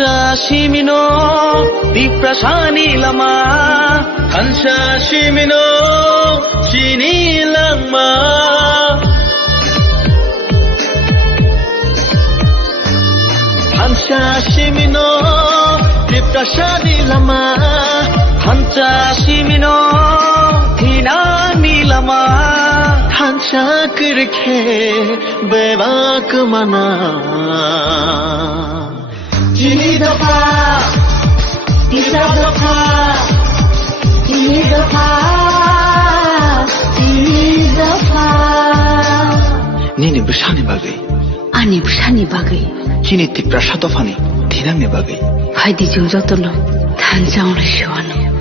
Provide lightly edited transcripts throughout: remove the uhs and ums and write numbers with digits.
Hansa Shimino Diprasani Lama Hansa Shimino Shini Lama Hansa Shimino Diprasani Lama Hansa Shimino Hinani Lama Hansa Kirke Bebak Mana Ini dafa, tiga dafa, ini dafa, ini dafa. Nini bersani bagai. Ani bersani bagai. Kini tipra satu fani, tinangnya bagai. Hai di jauh tolong, tanjang lesyuanu.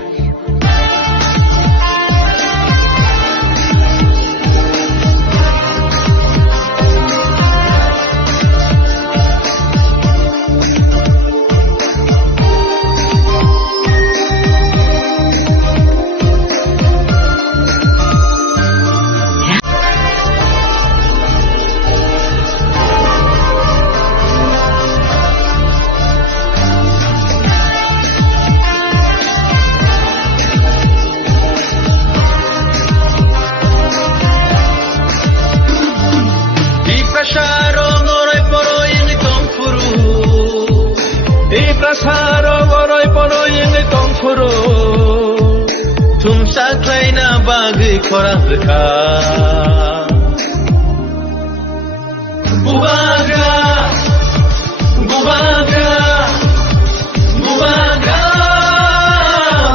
Saklaina bagi korang dekat Bubaga Bubaga Bubaga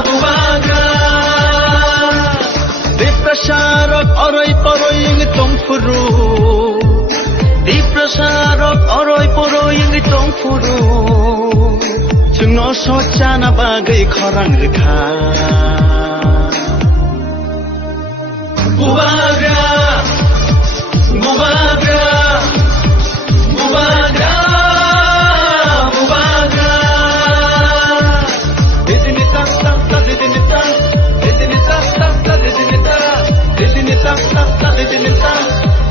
Bubaga Diprasarok orai poroi yang tongfuru Diprasarok orai poroi yang tongfuru Sungno socana bagi korang dekat Bubaga, Bubaga, Bubaga, Bubaga. Didini tak tak tak, didini tak, didini tak tak tak, didini tak, didini tak tak tak, didini tak,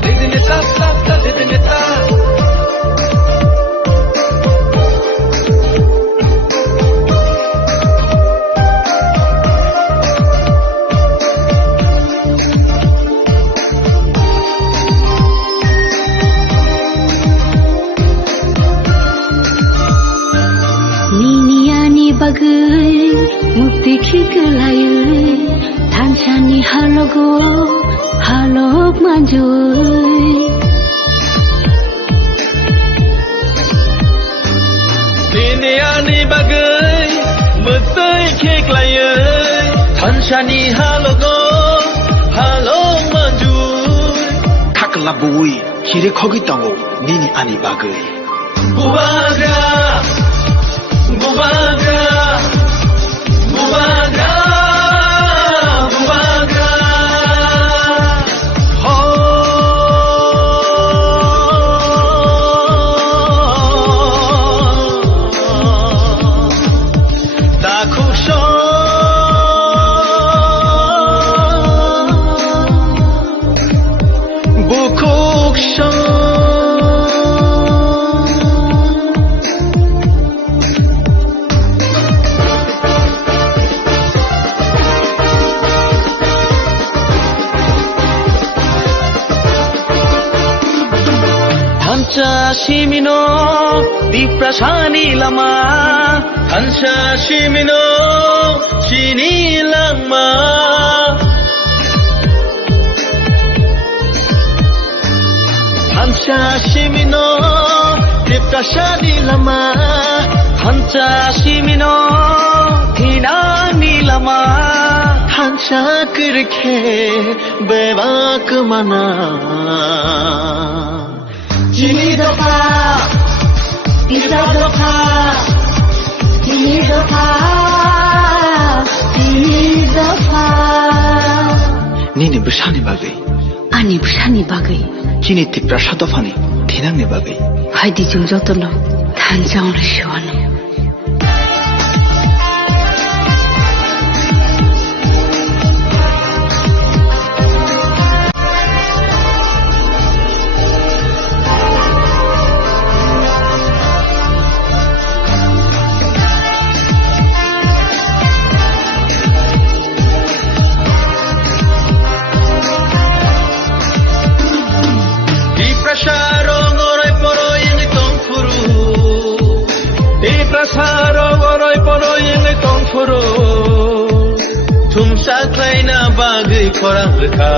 didini tak tak tak, didini tak. Bagai mukti kikelayu Tanchani halogo halog manjui Niniani bagai mukti kikelayu Tanchani halogo halog manjui Kaklabui kiri kogi tango nini ani bagai Bubaga Bubaga Bubaga Bubaga Dakusho Bukuksho Hansa Shimino Diprasani Lama Hansa Shimino Shini Lama Hansa Shimino Diprasani Lama Hansa Shimino Hinani Lama Hansa Kirke Bebak Mana Ini dafa, tiga dafa, ini dafa, ini dafa. Nini bersani bagai. Ani bersani bagai. Kini tipra satu fani, tinangnya bagai. Hai di jauh tolong, tanjang lesyuanu. खायना बागै खरां रोखा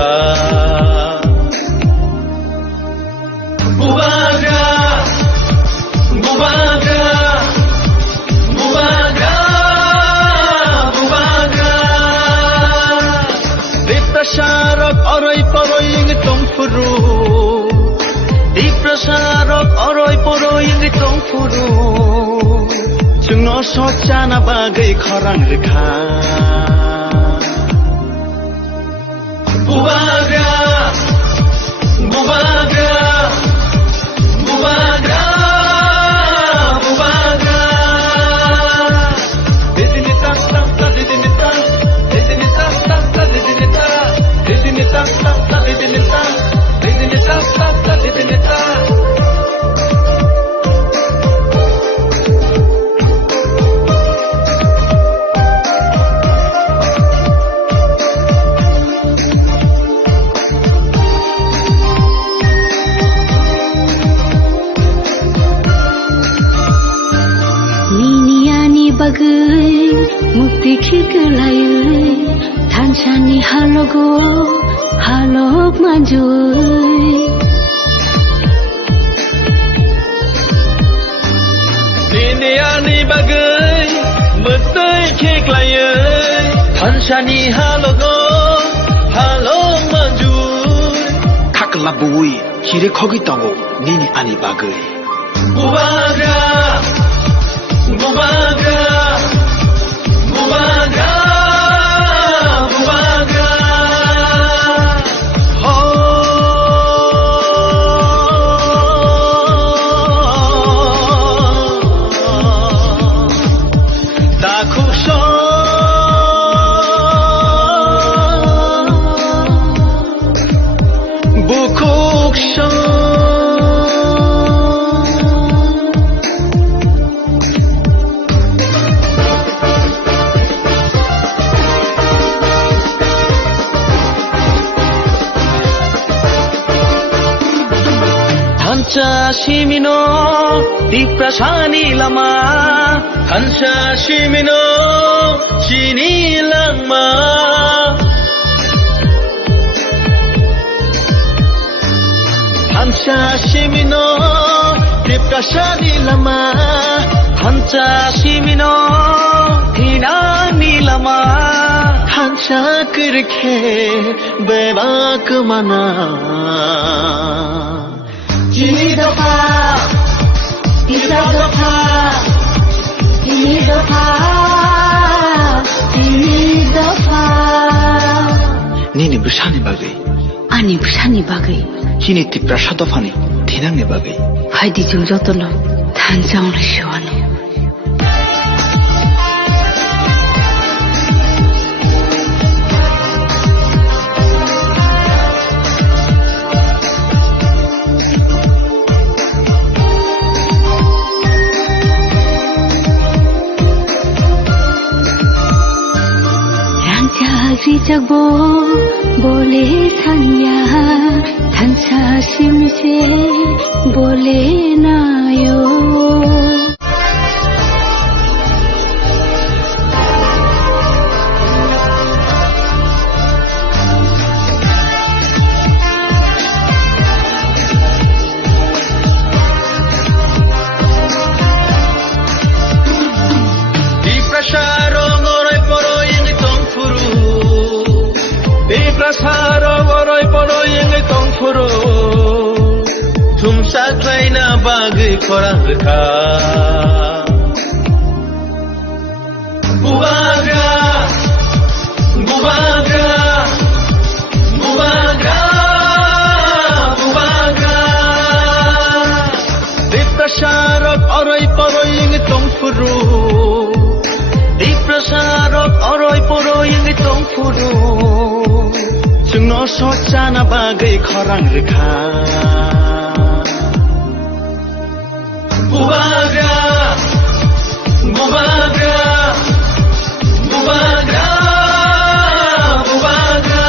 Bubaga Bubaga Bubaga Bubaga Diprasarok oroy poroy ing tongfuru Diprasarok oroy poroy ing tongfuru Jungno sochana bagai khorang rekha Bubaga Bubaga Bubaga Bubaga Didinita ta didinita Didinita ta didinita Didinita ta didinita Didinita ta didinita bagai mukti khiklayai thanchani halogo halok manjui Diniani bagai mukti khiklayai thanchani halogo halok manjui Kakla bui kire khogi tango nini ani bagai Bubaga Bubaga Bubaga Bubaga Dakusho Bukuksho Hancha shimino diprasani lama Hancha shimino chini lama Hancha shimino diprasani lama Hancha shimino hinani lama Hancha kirkhe bebak mana Jini doka Isa doka Jini doka Jini doka Nini bersani bagai Ani bersani bagai Kini tiprasatofani thinangni bagai Haidi jung jotono thanjang le shone Jagbo bole thanya thancha simse bole nayo Prasaro oroy poroy ing tongfuru Thumsa klaina bagai khorang rekha Bubaga Bubaga Bubaga Bubaga Diprasarok oroy poroy ing tongfuru Diprasarok oroy poroy ing tongfuru Jungno sochana bagai khorang rekha Bubaga Bubaga Bubaga Bubaga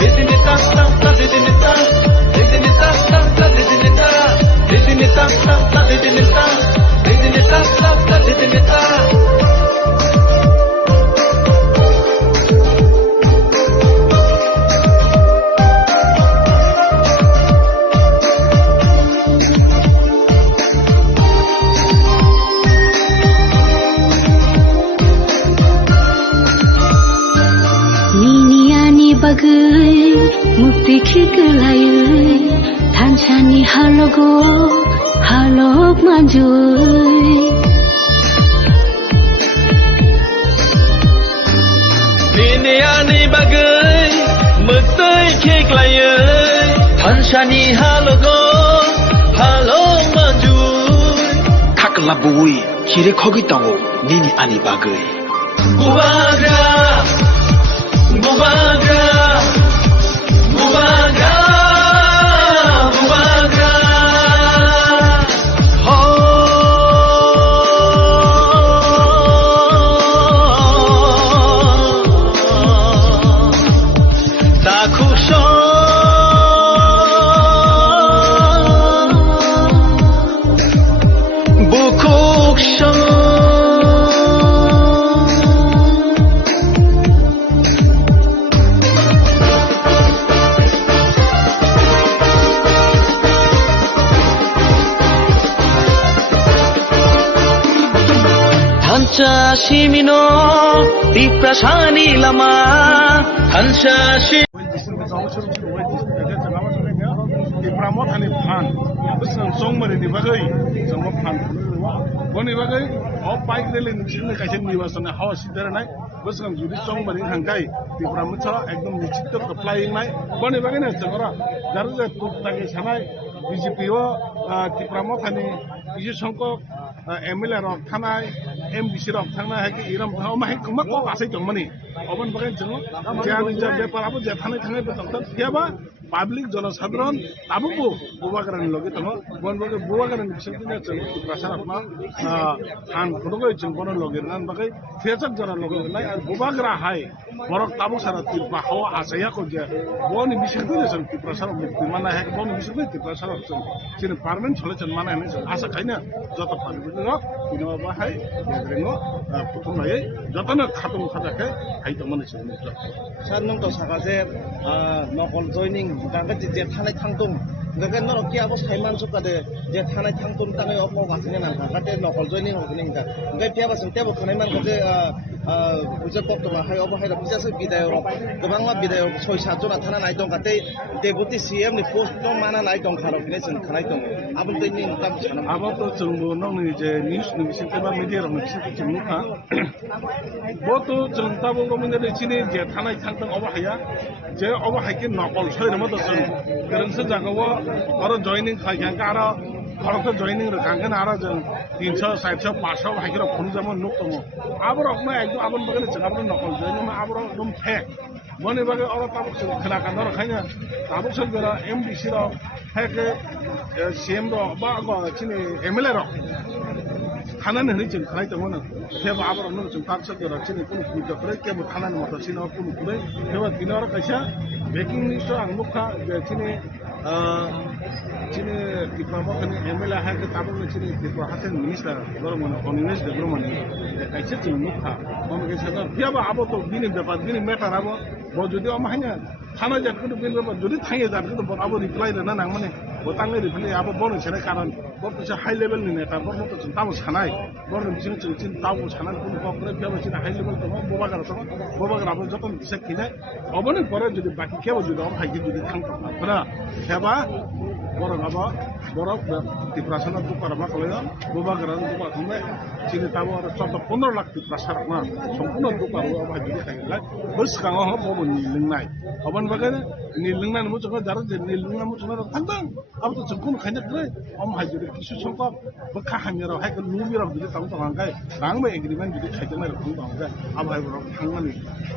Didinita ta didinita Didinita ta didinita Didinita ta didinita Didinita ta didinita बागै मुक्ति खिगलायै थानसानि हालगो हालग माजुयै Nini bagai mutai keklayai Tanshani halogo halong maju Kakla buwi kire khogi tango nini ani bagai Bubaga Bubaga Bubaga Bubaga Shimino Diprasani Lama Hansha Pramotani Pan, Busan Somebody the Bagay, some of Pan. One Bagay, all bike dealing in the Kashmir was on a house there night, Busan Judy somebody in Hangai, the Pramota, Agam Nichito, the flying night, Bonnie Bagan and Tamara, that is a Tuki Sanai, VGPO, the Pramotani, Yusonko, Emila of Tanai, MBC of Tanai, Iram, how my Kumako, I say to money. Open Bagan, Jan, Parabo, Japan, Yaba. Public জনসাধারণ তাবুকো বুবাগারানি লগে তম বনবগে বুবাগারানি সেদিনে চল প্রসার আপনা আন কোনগৈ চংবন লগে নান বাগৈ ফেচক জনা লগে নাই আর বুবাগরা হাই বরক তাবু সারা তিরপা হাওয়া আসায়া কো যে বনি বিশেষকৈ চল প্রসার মুক্তি মানা হে বনি বিশেষকৈ প্রসার চল চিন পার্মানেন্ট চলে চল মানা হে আশা খাইনা যত পারবে ন কিনো বাহাই রেঙ্গো প্রথমে যতন খাতম খাজাকে হাই তমনে চল সার নং তো সাকাজে নকল joining Gangga je thanai thangtung gangga no ki abo saiman sukade je thanai thangtung tanai opo gasine nan gangga te nokol joining honing da ngai pia basung te bo thanai man je ujar pok to hai obo hai da bisa se bidayo gobang ma bidayo 6-7 jona thana nai dong kate deputy cm ni post to mana nai dong kharo kine sun thanai dong abun te ni kam chana abo to chungbo nong ni je news ni bisin te ba media ro bisin te chungmu kha bo to chungta bo gominda de chini je thanai thangtung obo haya je obo haike nokol soi mo to chung gerengse jagawo aro joining khai kan ara খরক joining রে কাঙ্গেন আরা जों 300 400 500 হাইকে phone যেমন nook তম আবার অকমা একদম আবন বাগলে চাবন নকল জয়েনিং আবার একদম ফেক বনে বাগে অর তাবক খেলা কান র খাইনা তাবক সরগরা এমডিসি র ফেকে সিএম র বা চিনি এমএলএ র খানানে হইছেন খাই তমন ফেবা আবার অন্য जों তাক সরগরা চিনি কোন পুজো করে কেবো খানানে মত চিনি কোন করে ফেবা দিনর কাইসা বেকিং নিস্ট আং মুখা চিনি Chini Dipramotani MLA had the Tabu Chini Diprahan Minister, Gorman, on Minister Groman, I said to Mukha, Piaba Abato, Bini, the Bini Metarabo, Bojudio Mahana, Hanaja could have been about Judith Hangers that could have about replied and none money, but I'm going to play Abu Bonus and I can't, what is a high level in it, Abu Tamus Hanai, Born Chin Tamus Hanan, Piaba in a high level to Bobaga, Bobaga, Jotan, Sekina, Oban and Porra to the back cable, you don't hide to the Kankara, Heba. বড় বাবা বড় টিপ্রাসানা তো পারবা কলে বাবা গ্রাম তো পাথমে চিনি তাবো আর 15 লাখ টিপ্রাসার না সম্পূর্ণ তো পারবো বাবা যদি খাইলা বস কাঙ হ বব নি লিংনাই অবন বাগে নি লিংনাই মু জগ দার যে নি লিংনা মু জগ থাকবাং আব তো জকুন খাইনা গ্রে অম হাই যদি কিছু সংখ্যক বখা হামির হাই ক লুমির যদি তাম তো হাঙ্গাই রাং মে এগ্রিমেন্ট যদি খাইজনাই রকম তো হাঙ্গাই আব হাই বড় থাংমানি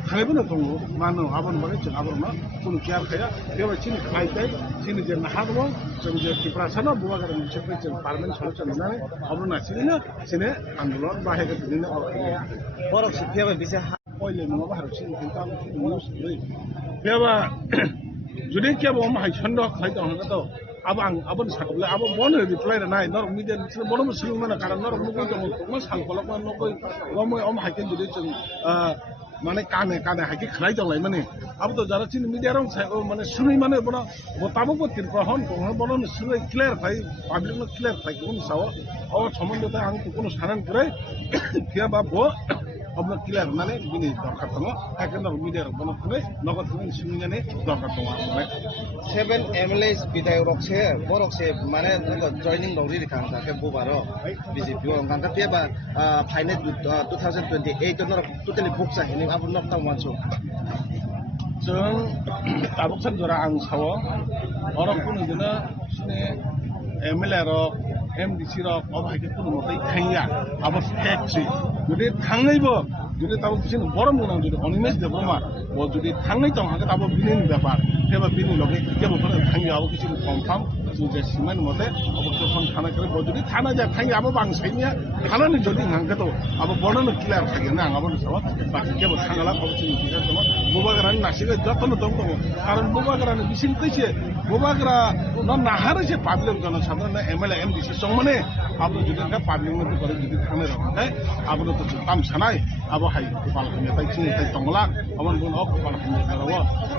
খাইবনো দङ মানো আবন বাগে जों আবর না কোন কেয়ার খায়া বেবা চিনি খাইতাই চিনি যে নাহাগবো जों जे टिप्रासाना बुवागारा मोनसे जों पार्मानेन्ट सलुसन होनानै अब्ला नासिनो सिने आन्दोलन बाहेर दिनो बरफ सिफियाबा बिसे ओइले नङा बाहेर सिनो खिन्था निउस लै बेबा जुदि केबो माहाय सन्द खाइ दङ त अब आं आबन साकबले अब बन रिप्लाइ नाय नर मिडिया निसले बन मुसलिम माने कारण नर मुगो दङ म सालकलक मा नगै गम अम हाइके जुदि जों माने काने काने हाइके खलाइ दंलाय माने अब तो जारा चिन मिडिया रं माने सुनि माने बना बताबो को तिरपहन को बन सुनि क्लियर थाइ पाब्लिक न क्लियर थाइ कोन साव अब सम्बन्ध त आं कोन सानान करे के बा অবন ক্লিয়ার মানে বিনি দরকার দङ একেন্দ্র মিডিয়ার বনখানে নগদ সুবিধানি দরকার দङ আমরা 7 MLA বিধায়ক রকছে বরকছে মানে জয়নিং দৌরি রেখান তাকে বুবারো বিজেপি গাঙ্গা পেবা ফাইনাল 2028 নর টোটালি বুক जाहैनि आबो नकटाव मानसो जों ताबुकसान जरा आं सावो अरबखौ नुदोंना सिने एमएलए रक एमडीसी रक अबायके कुनु मते थांया आबो फैक्ट्री जुदि थांनायबो जुदि ताबो बिसिन बरम गोनां जुदि अनिमेश देब्रमा बो जुदि थांनाय दं हागे ताबो बिनि ब्यापार एबा बिनि लगे केबो फोर थांया आबो किछु कन्फार्म जे सिमान मते आबो कोन थाना करे बो जुदि थाना जा थांया आबो बांसाइनिया थानानि जुदि हांगे तो आबो बर्णन क्लियर थागोन आं आबो सावो बाकी केबो थांगाला आबो सिनि बिगार दङ बुबाग्रानि नासिगे जतन दङ कारण बुबाग्रानि बिसिन कैसे बुबाग्रा न नाहारसे पाब्लिक जनसाधारण एमएलए एमडीसी संमने आबो जुदि का पाब्लिक में करे जुदि थांने रहाय आबो तो ताम सानाय आबो हाय गोपाल खमेताय चिनि ताय तंगला अमन गुन अ गोपाल खमेताराव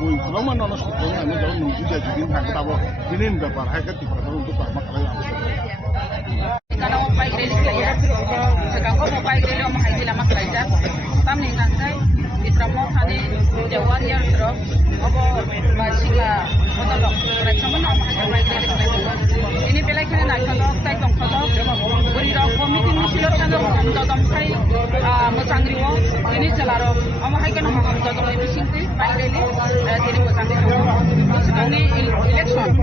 उइ खलमा ननस खौ आङो जाव नुजुजा जुदि थांगे आबो बिनिन ब्यापार हाय का तिफरा दङ दुपा मा खालाय आबो karena mau baik dari saya, sekarang mau baik dari orang haji lama kerja, kami nanti di promosi di Jawa yang terus, apa masih lah, motor kerja mana orang baik dari saya. Ini belai kena naik kalau saya tong kalau, beri orang komiti misilah sana orang jadam saya, macamriwo, ini celaro, orang haji kan orang jadam lebih singkat, baik dari, jadi macamriwo. Sekarang ini election,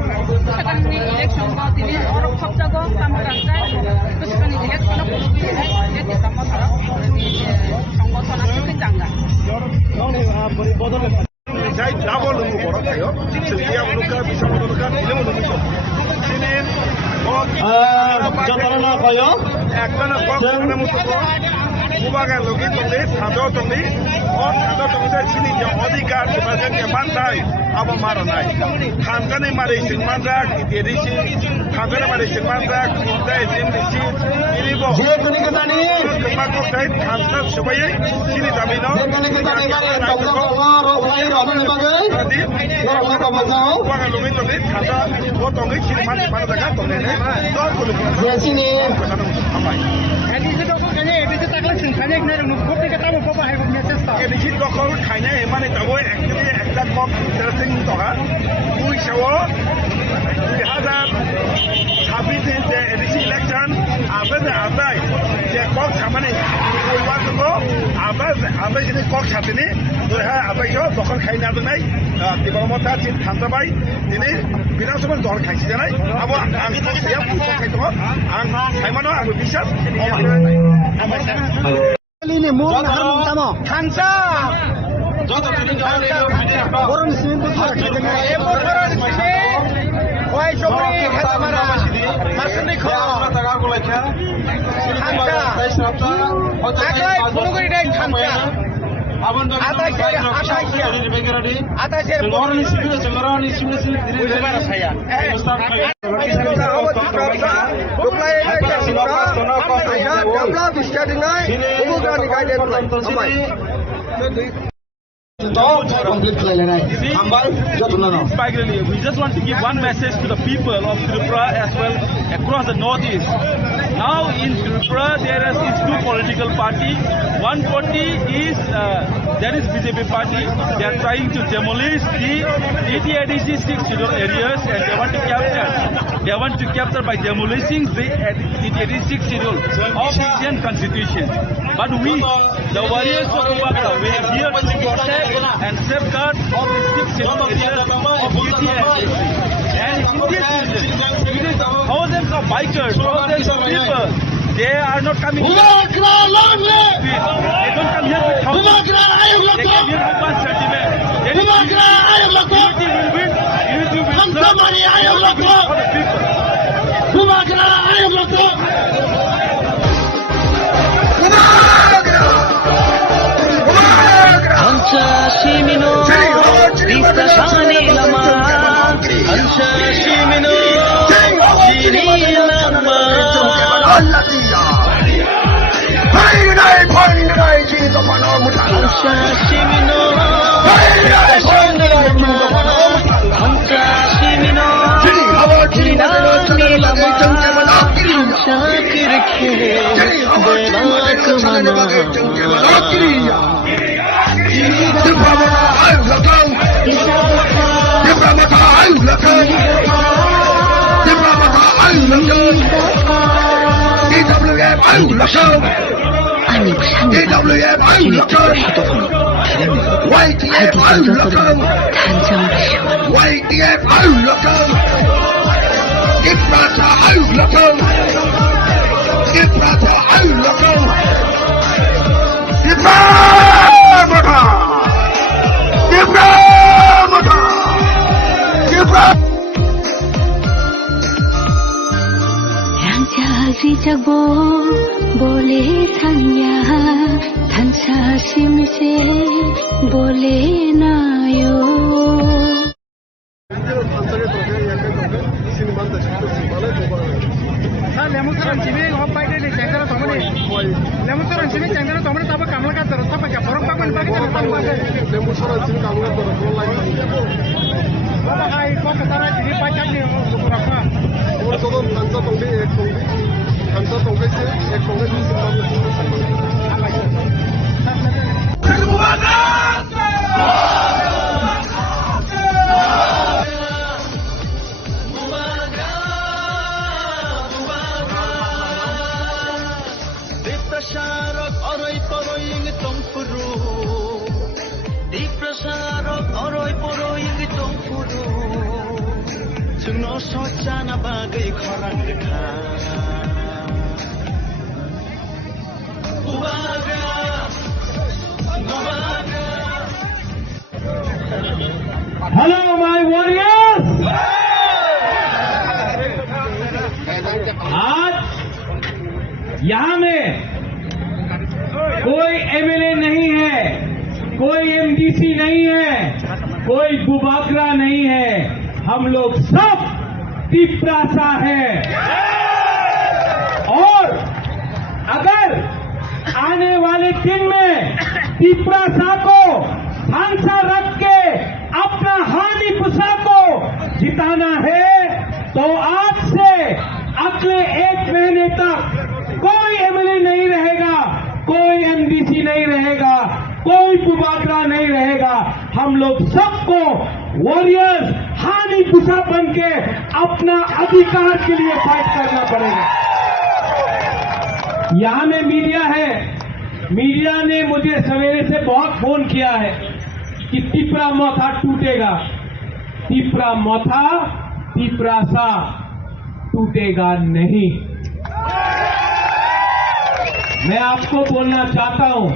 sekarang ini election kau ini orang kau jago, kamu kerja. Terus kan dilihat kalau politik dia tidak masalah di সংগঠন আছে জাঙ্গা যাই double বড় খায়ো সেলিয়া মুলুকা বিশাল মুলুকা ইলেমু মুলুকা সিনেন জতনা কয়ো একখানা বক্তব্য মুতক বুবাগা লগি তলে সাদো তলে ও সাদো তলে সিনি যে অধিকার বিভাজন যে মানতাই আবো মারনাই খানকানে মারে সিন মানরাক ইদেরিসি খানকানে মারে সিন মানরাক ইদাই জিমদিসি ইরিবো যে কোনি কথানি কমাকো তাই খানকা সবাই সিনি দাবিনো কোনি কথানি গালে তবলো রো ভাই রবন বাগে রবন বাগাও বুবাগা লগি তলে খাদা ও তলে সিনি মান জায়গা তলে নে তো কোনি জেসিনি এদিকে দখল খাইনে মানে যাব একটা কম ইন্টারেস্টিং টকা 2026 যে এদিকে ইলেকশন আবে আবাই যে কক সামনে ওইবারও আবে যদি কক সাথেনি হ্যাঁ আবাইও দখল খাই না নাই দিবমতা চিন থানবাই দিনে বিধানসভা দল খাইছে জানাই আবো আং সিয়া বুঝো খাইতো আং সাইমানো আবো বিশ্বাস ini mau nahan sama kansa orang sini tu tak kerja orang sini why sorry kamera masuk ni kau kansa akai puluh kali dah kansa atas orang saya We just want to give one message to the people of Tripura as well across the northeast. Now in Tripura there is two political parties. One party is that is BJP party. They are trying to demolish the DTIDC 6 scheduled areas and they want to capture. They want to capture by demolishing the DTIDC 6 schedule of Indian Constitution. But we, the warriors of Bubagra, we are here to protect and safeguard all the 6 scheduled areas of DTIDC. And in this reason, thousands of bikers, thousands of people, they are not coming here. They don't come here with thousands. They come here with one sentiment. Unity will win. Unity will serve for the people. Hamsa Shimino, Vista Shani Lama, Hamsa Shimino, Shini Lama. Hamsa Shimino, Hamsa Shimino, Shini Lama, Hamsa Kirke, Deva Kumana. 아이디버시입니다. 아니 상대방 주님 해독하니 하기 전도서는 단장을 시원 Rangja boleh tanya tansa simse boleh nayo Hello, my warriors! आज यहाँ में कोई MLA नहीं है, कोई MDC नहीं है, कोई बुबाकरा नहीं है, हम लोग सब तिपरासा है। और अगर आने वाले दिन में तिपरासा को फांसा रख के अपना हानि पुसा को जिताना है तो आज से अगले 1 महीने तक कोई एमएलए नहीं रहेगा, कोई एमडीसी नहीं रहेगा, कोई बुबाकरा नहीं रहेगा। हम लोग सबको वॉरियर्स हानि पुसा बन के अपना अधिकार के लिए फाइट करना पड़ेगा। यहां में मीडिया है, मीडिया ने मुझे सवेरे से बहुत फोन किया है कि तिपरा मथा टूटेगा। तिपरा मथा तिपरासा टूटेगा नहीं। मैं आपको बोलना चाहता हूं,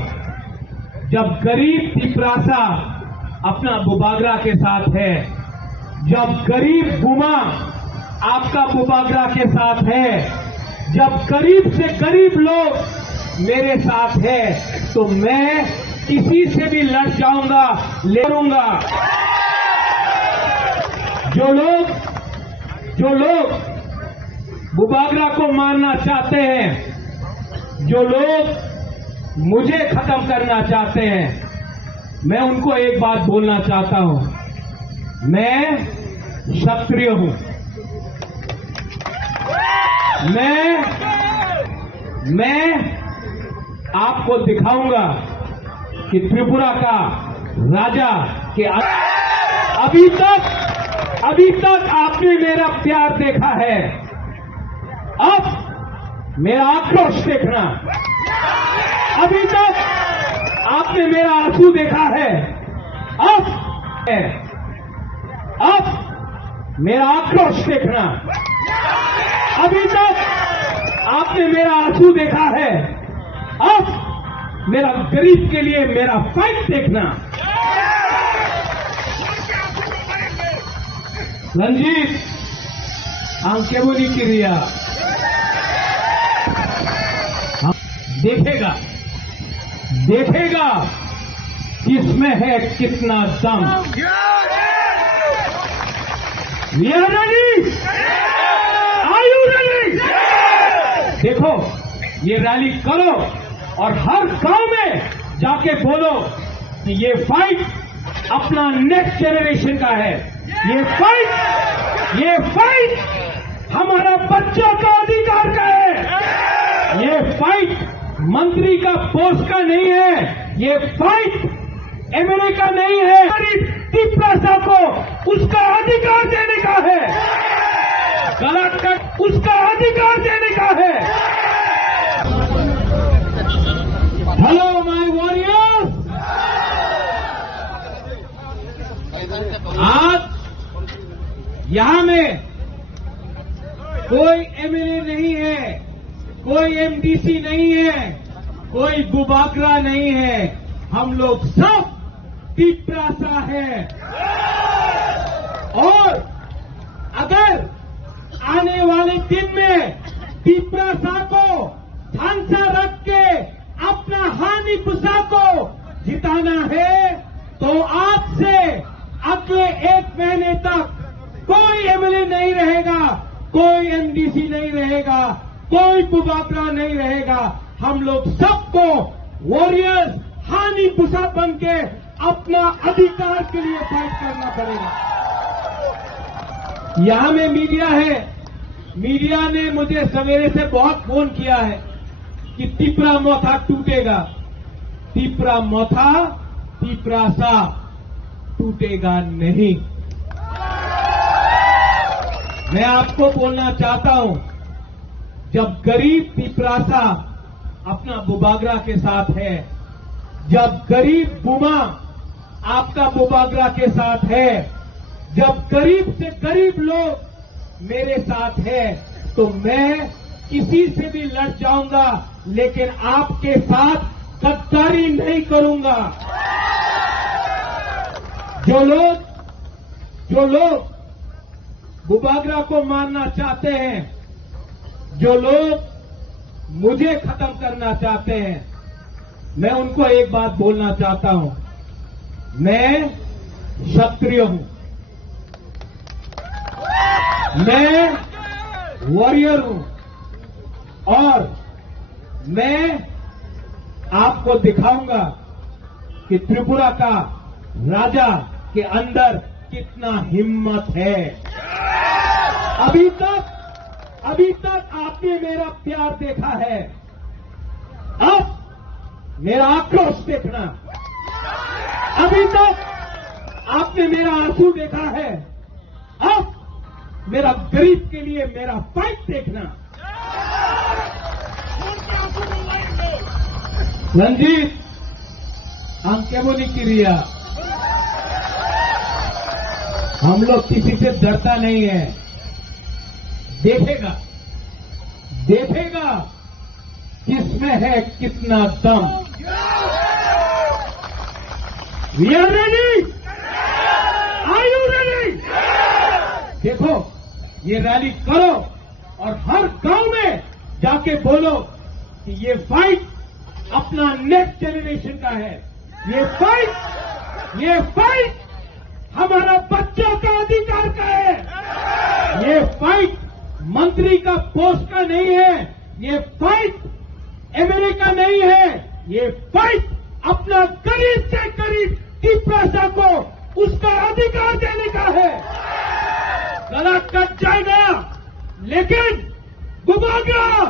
जब गरीब तिपरासा अपना बुबागरा के साथ है, जब गरीब गुमा आपका बुबागरा के साथ है, जब गरीब से गरीब लोग मेरे साथ है, तो मैं किसी से भी लड़ जाऊंगा, लड़ूंगा। जो लोग बुबागरा को मारना चाहते हैं, जो लोग मुझे खत्म करना चाहते हैं, मैं उनको एक बात बोलना चाहता हूं, मैं क्षत्रिय हूं। मैं आपको दिखाऊंगा कि त्रिपुरा का राजा के अभी तक आपने मेरा प्यार देखा है, अब मेरा आक्रोश देखना। अभी तक आपने मेरा आंसू देखा है, अब मेरा आक्रोश देखना। अभी तक आपने मेरा आंसू देखा है, अब मेरा गरीब के लिए मेरा फाइट देखना। रंजीत आंकेबोनी क्रिया देखेगा किसमें है कितना दम। We are ready? Are you ready? देखो, ये रैली करो और हर गांव में जाके बोलो कि ये फाइट अपना नेक्स्ट जनरेशन का है। ये फाइट हमारा बच्चों का अधिकार का है। ये फाइट मंत्री का पोस्ट का नहीं है, ये फाइट एमएलए का नहीं है, तिपरासा को उसका अधिकार देने का है, गलत का उसका अधिकार देने का है। आज यहां में कोई एमएलए नहीं है, कोई एमडीसी नहीं है, कोई बुबाकरा नहीं है, हम लोग सब तिपरासा है। और अगर आने वाले दिन में तिपरासा को फांसा रख के अपना हानि पुसा को जिताना है तो आज से अगले 1 महीने तक कोई एमएलए नहीं रहेगा, कोई एमडीसी नहीं रहेगा, कोई बुबाकरा नहीं रहेगा। हम लोग सबको वॉरियर्स हानि पुसा बन के अपना अधिकार के लिए फाइट करना पड़ेगा। यहां में मीडिया है, मीडिया ने मुझे सवेरे से बहुत फोन किया है कि तिपरा मोथा टूटेगा। तिपरा मोथा तिपरासा टूटेगा नहीं। मैं आपको बोलना चाहता हूं, जब गरीब तिपरासा अपना बुबागरा के साथ है, जब गरीब बुमा आपका बुबागरा के साथ है, जब गरीब से गरीब लोग मेरे साथ है, तो मैं किसी से भी लड़ जाऊंगा, लेकिन आपके साथ गद्दारी नहीं करूंगा। जो लोग बुबागरा को मारना चाहते हैं, जो लोग मुझे खत्म करना चाहते हैं, मैं उनको एक बात बोलना चाहता हूं, मैं क्षत्रिय हूं, मैं वॉरियर हूं और मैं आपको दिखाऊंगा कि त्रिपुरा का राजा के अंदर कितना हिम्मत है। अभी तक आपने मेरा प्यार देखा है, अब मेरा आक्रोश देखना। अभी तक आपने मेरा आंसू देखा है, अब मेरा गरीब के लिए मेरा फाइट देखना। रंजीत अंकेबोली की रिया, हम लोग किसी से डरता नहीं है। देखेगा किसमें है कितना दम। We are ready, are you ready? देखो, ये रैली करो और हर गांव में जाके बोलो कि ये फाइट अपना नेक्स्ट जनरेशन का है। ये फाइट हमारा बच्चों का अधिकार का है। ये फाइट मंत्री का पोस्ट का नहीं है, ये फाइट एमएलए का नहीं है, ये फाइट अपना करीब से करीब तिपरासा को उसका अधिकार देने का है। गला कट जाएगा, लेकिन बुबागरा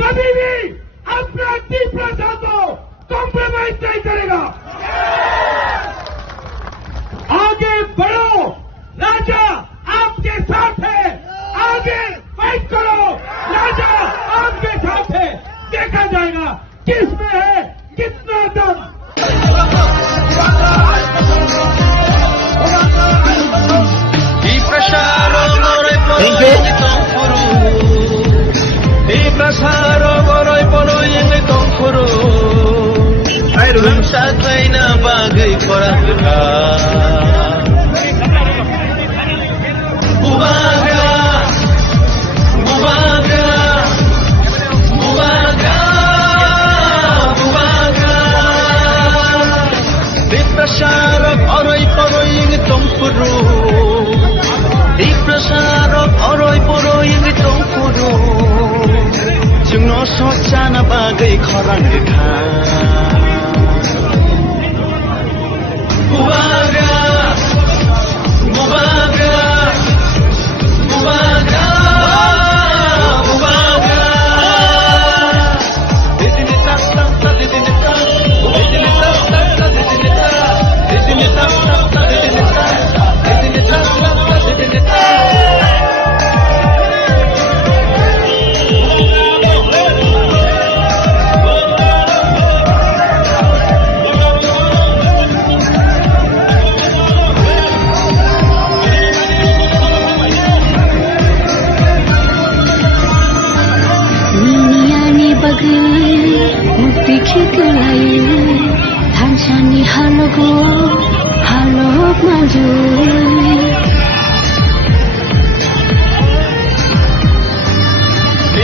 कभी भी अपना तिपरासा को कॉम्प्रोमाइज नहीं करेगा। आगे बढ़ो, राजा आपके साथ है, आगे फाइट करो, राजा आपके साथ है। देखा जाएगा किसमें है कितना दम। Sana bagai khorang dekha Bubaga Bubaga Bubaga Bubaga Didini tak tak tak didini tak Didini tak tak tak didini tak Didini tak tak tak didini tak Didini tak tak tak didini tak Tanshani halogo halok maju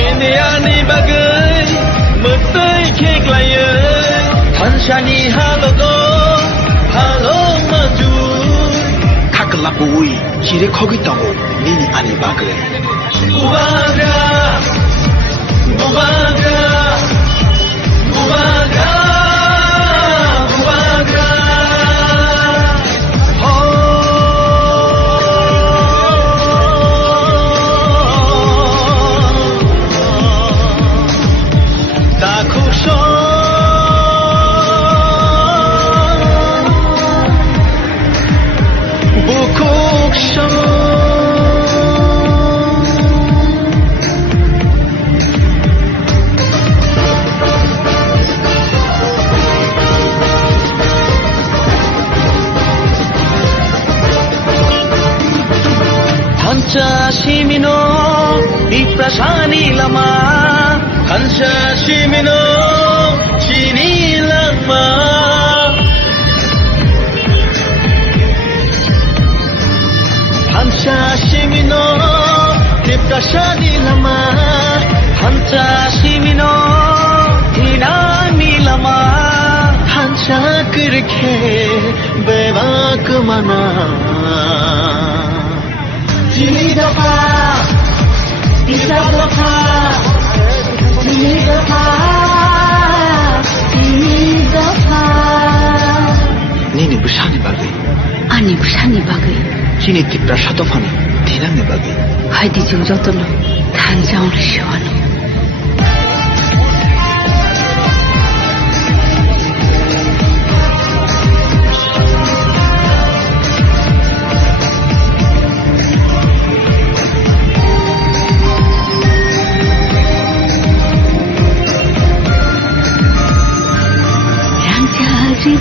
Ini ani bagai metai keklaya Tanshani halogo halok maju Kakelabui kiri khogi tango nini ani bagai Bubaga Bubaga Bubaga Bubaga Hansa Shimino Diprasani Lama Hansa Shimino Shini Lama Hansa Shimino Diprasani Lama Hansa Shimino Hinani Lama Hansa Kirke Bevak Mana Sini dafa, bisa dafa, sini dafa, sini dafa. nini busani bagai ani bushani bagai kini tipra shatofani dinami bagai haidi jung jotono thanjaung shwano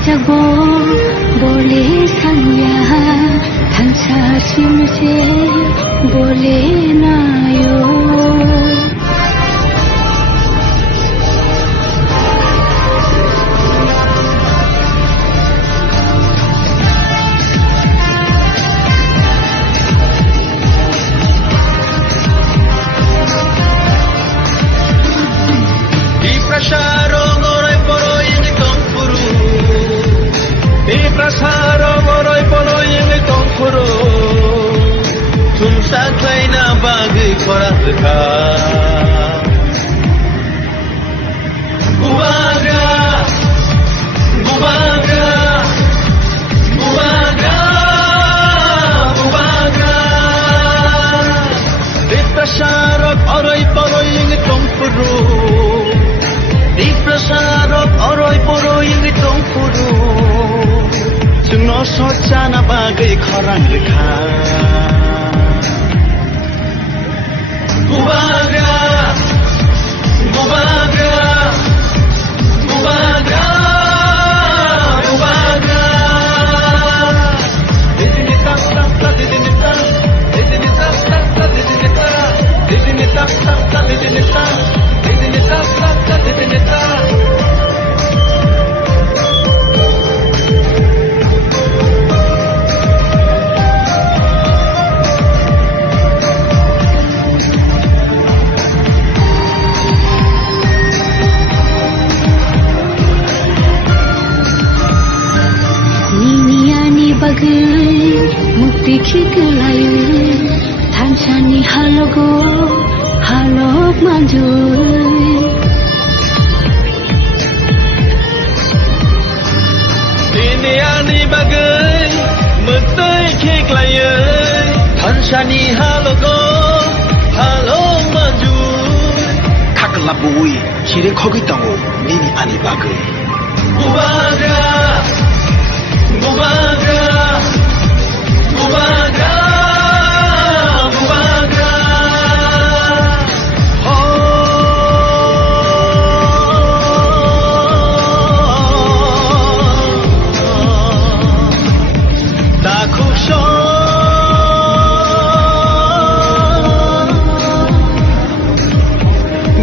Jago boleh sanya tansa simse boleh nayo Di prasaro ngorai poro ini tongpuru Di prasaro ngorai poro ini tongpuru Tumsa kaina bagi korat dekat Bubaga Bubaga Bubaga Bubaga Di prasaro ngorai poro ini tongpuru Di prasaro ngorai poro ini tongpuru Tungno sojana bagai koran dekat Bubaga Bubaga Bubaga Bubaga Didini tak tak tak didini tak Didini tak tak tak didini tak Didini tak tak tak didini tak Didini tak tak tak didini tak bagai mukti kikelayu tanshani halogo halok maju Ini ani bagai metai kekelayu tanshani halogo halok maju Kakelabui kiri khogi tango nini ani bagai Bubaga Bubaga Bubaga Bubaga Takusho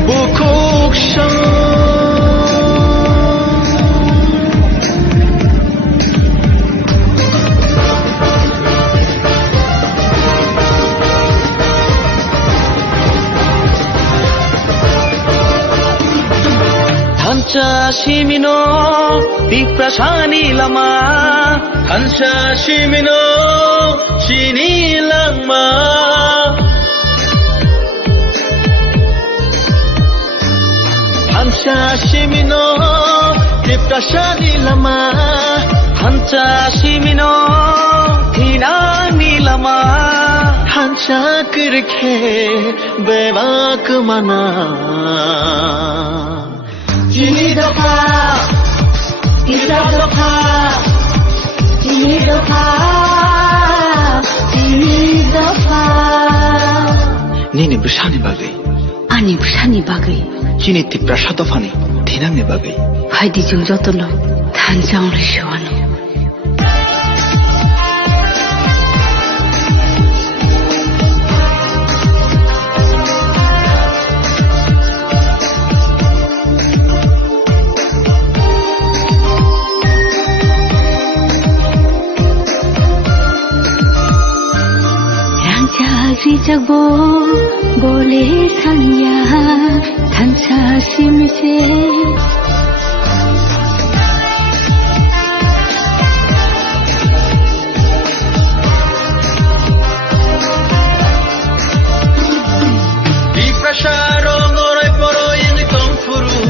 Bukuksho 한자 시민호 빅프라샤니 라마 한자 시민호 시니 랑마 한자 시민호 빅프라샤니 라마 한자 시민호 디나니 라마 한자 그렇게 배박 많아 지니도파 이사도파 지니도파 지니도파 니니 부샤니 바게 아니 부산이 바그이 지니 티프라 샤도파니 디낭네 바게 하이디 중저들로 단장으로 시원해 Jagbo boleh sanya tanpa simse Di prasaro ngorai poro yang tongfuru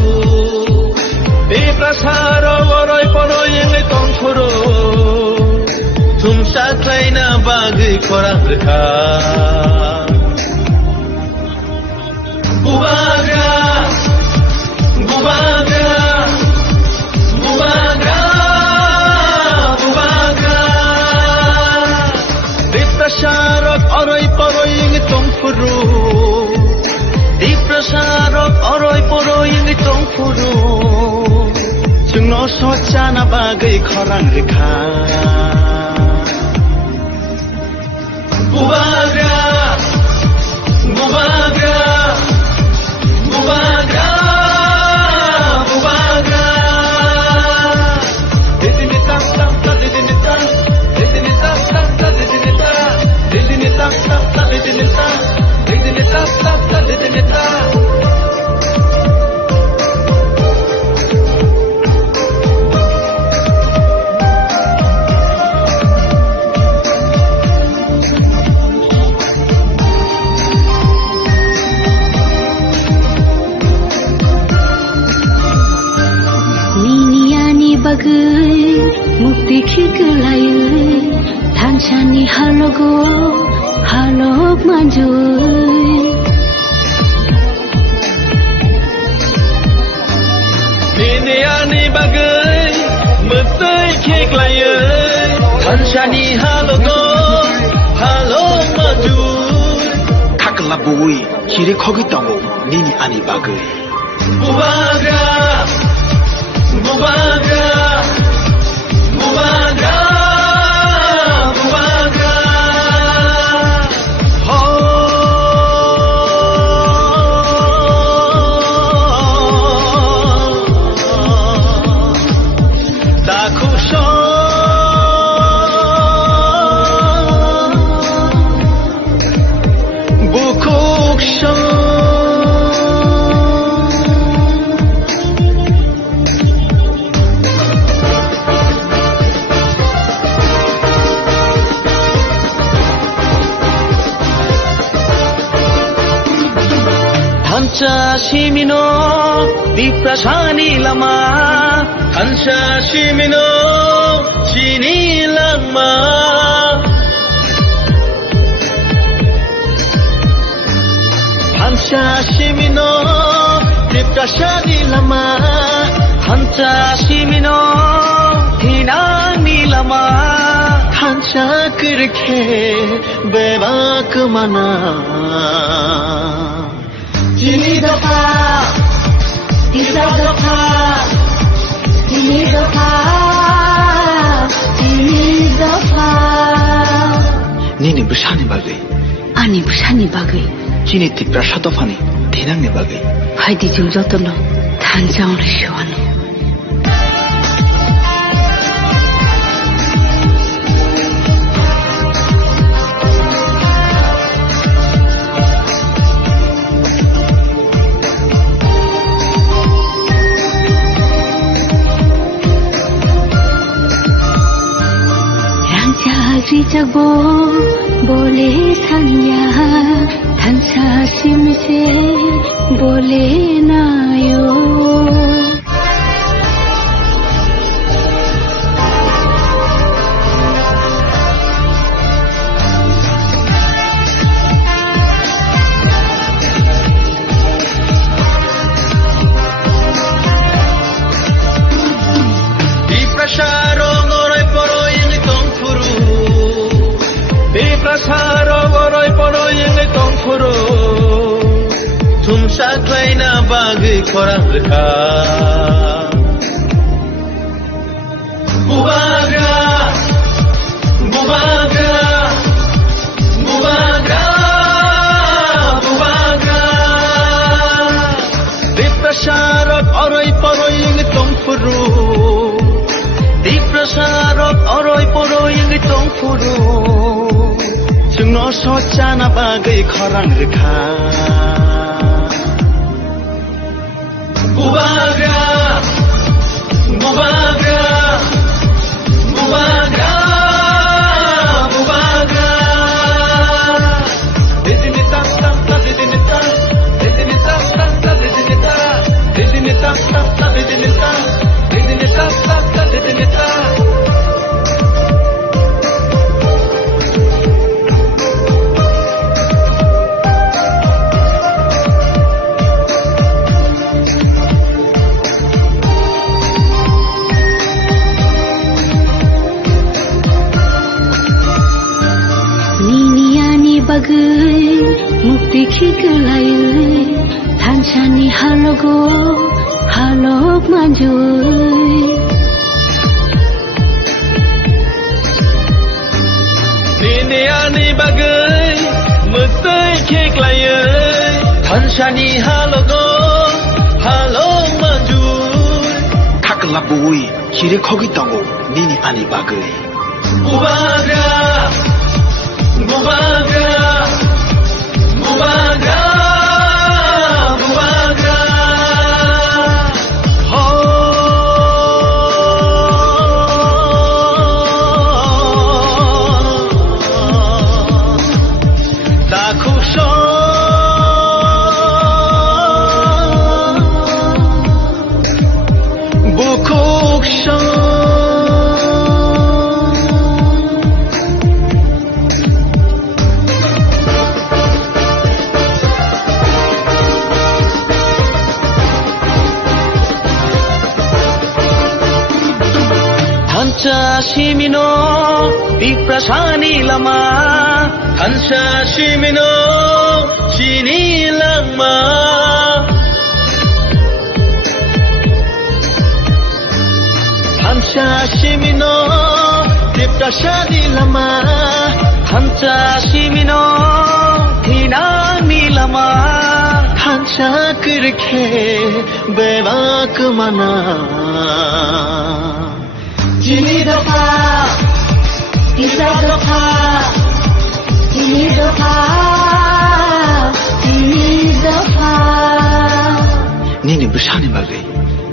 Di prasaro ngorai poro yang tongfuru Tumsa klaina bagi korang rekha Bubaga Bubaga Bubaga Bubaga Di prasaro orai poro yang tongfuru Di prasaro orai poro yang tongfuru Jengno sojana bagi korang rekha Bubaga, Bubaga, Bubaga, Bubaga. Didini tak tak tak didini tak, didini tak tak tak didini tak, didini tak tak tak didini tak, didini tak tak tak didini tak. bagai mukti khikelayu thanchani halogo halok manjui Ini bagai mukti khikelayu thanchani halogo halok manjui Kakalabui kiri khogitango nini ani bagai Bubaga Bubaga Bubaga Bubaga Dakusho Bukuksho 한자 시민호 빅프라샤니 라마 한자 시민호 시니 랑마 한자 시민호 빅프라샤니 라마 한자 시민호 디나니 라마 한자 그렇게 배박 많아 Jinidopa, Isadopa, Jinidopa, Jinidopa. Nini bushani bagai Ani bushani bagai Jini tipra shatofani dinangni bagai Haidi jungjotono tanjang rishuano बोले सान्या थान्सा सिमसे बोले नायो Saklaina bagi korang reka Bubaga Bubaga Bubaga Bubaga Diprasarot oroi poroi yang tongfuru Diprasarot oroi poroi yang tongfuru Sungno sojana bagi korang reka Bubaga, Bubaga, Bubaga, Bubaga. Didini tak tak tak didini tak, didini tak tak tak didini tak, didini tak tak tak didini tak, didini tak tak tak didini tak. bagai mukti khiklai thansani halogo halok manjui Niniani bagai mukti khiklai thansani halogo halok manjui Kaklabui kire khogi tango nini ani bagai Bubaga Bubaga Bubaga Bubaga Takusho Bukuksho Hansa Shimino Diprasani Lama Hansa Shimino Shini Lama Hansa Shimino Diprasani Lama Hansa Shimino Hinani Lama Hansa Kirke Bevak Mana Jini doka, isa doka, jini doka, jini doka. Nini bersani bagai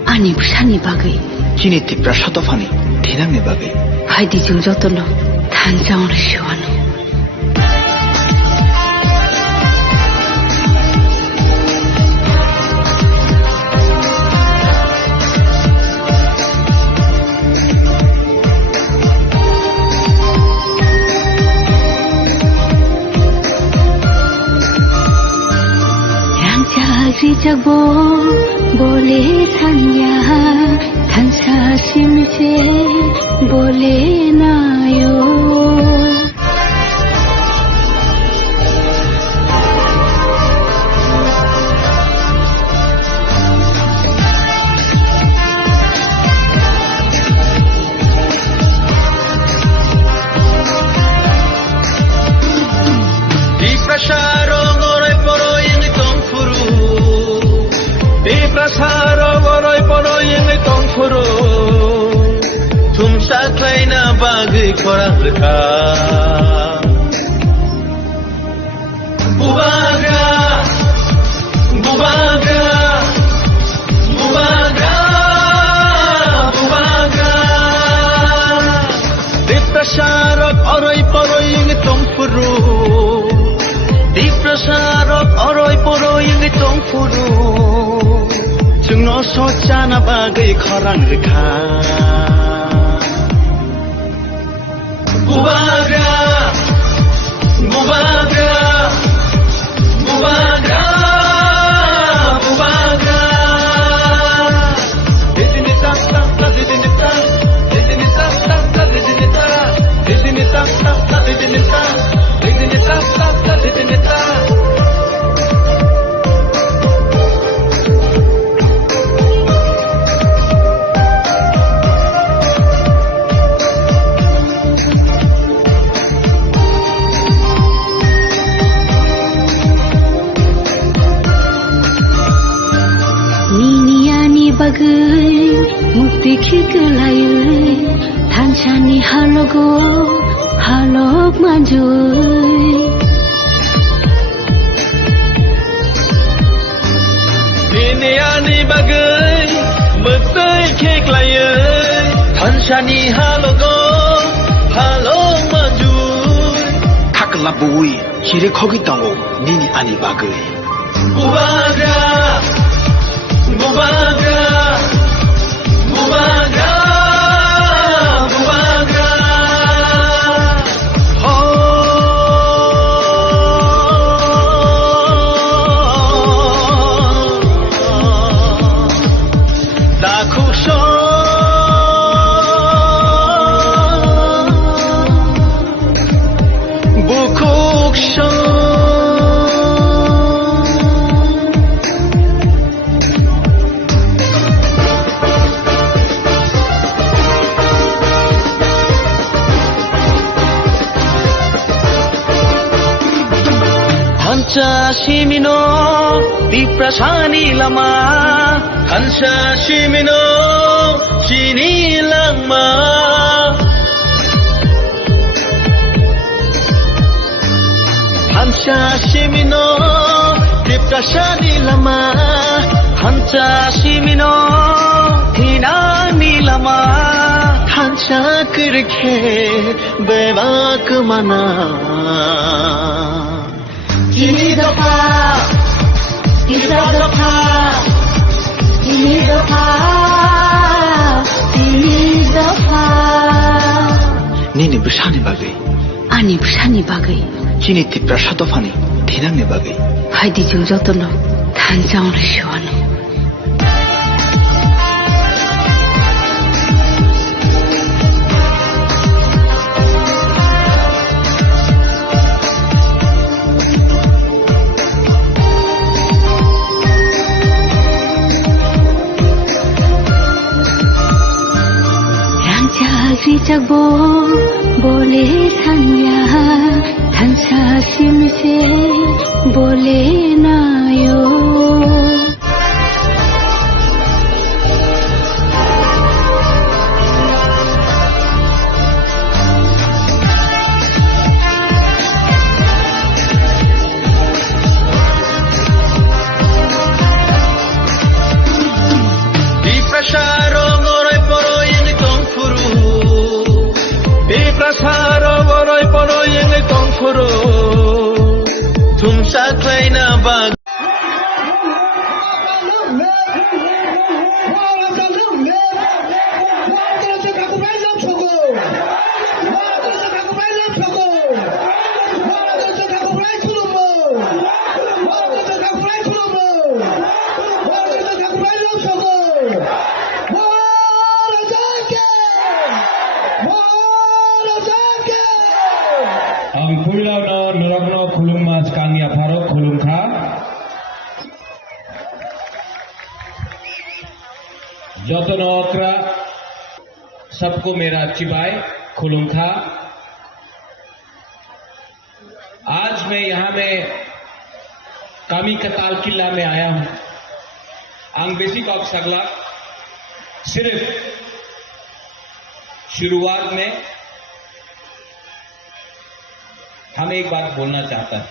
ani busani bagai kini tipra satofani thinangni bagai haidi jung jotono thanjang rishwano Jabo boleh tanya tansa simse boleh nayo Di prasarong orai poro yang tongfuru Di prasarong orai poro yang tongfuru Tumsa klaina bagi korang reka Bubaga Bubaga Bubaga Bubaga Di prasarong orai poro yang फुरु जोंनो सजाना बागै खरां रोखा बुबाग्रा बुबाग्रा बुबाग्रा बुबाग्रा दिदिनिता ता दिदिनिता दिदिनिता ता दिदिनिता दिदिनिता ता दिदिनिता दिदिनिता ता दिदिनिता bagai mukti khikelaye thanchani halogo halok manjoi Niniani bagai mukti khikelaye thanchani halogo halok manjoi Haklabui kire khogitango nini ani bagai Bubagra Bubagra Bubagra Bubagra Dakhusho Bukuksho Shimino Diprasani lama Hansha Shimino Shini lama Hansha Shimino Diprasani lama Hansha Shimino Hinani lama Hansha Kirke Bevak mana Ini doa, kita doa, ini doa, ini doa. Nini bersani bagai Ani bersani bagai. Kini tipra satofani thinangne bagai Haidi jeng jotono thanjang rishwano. Jagbo bole sanya thansa simse bole nayo Dipasharo ngorai poro ini tongfuru Dipasharo ngorai poro ini tongfuru Tumsa klaina bag Ang pulaw no norogno khulum mas kangya pharok khulum kha jotono okra सबको मेरा चिबाय खुलुम था। आज मैं यहाँ में कामी कताल किला में आया हूँ। आंग बेसिक ऑफ सगला सिर्फ शुरुआत में हम एक बात बोलना चाहता है।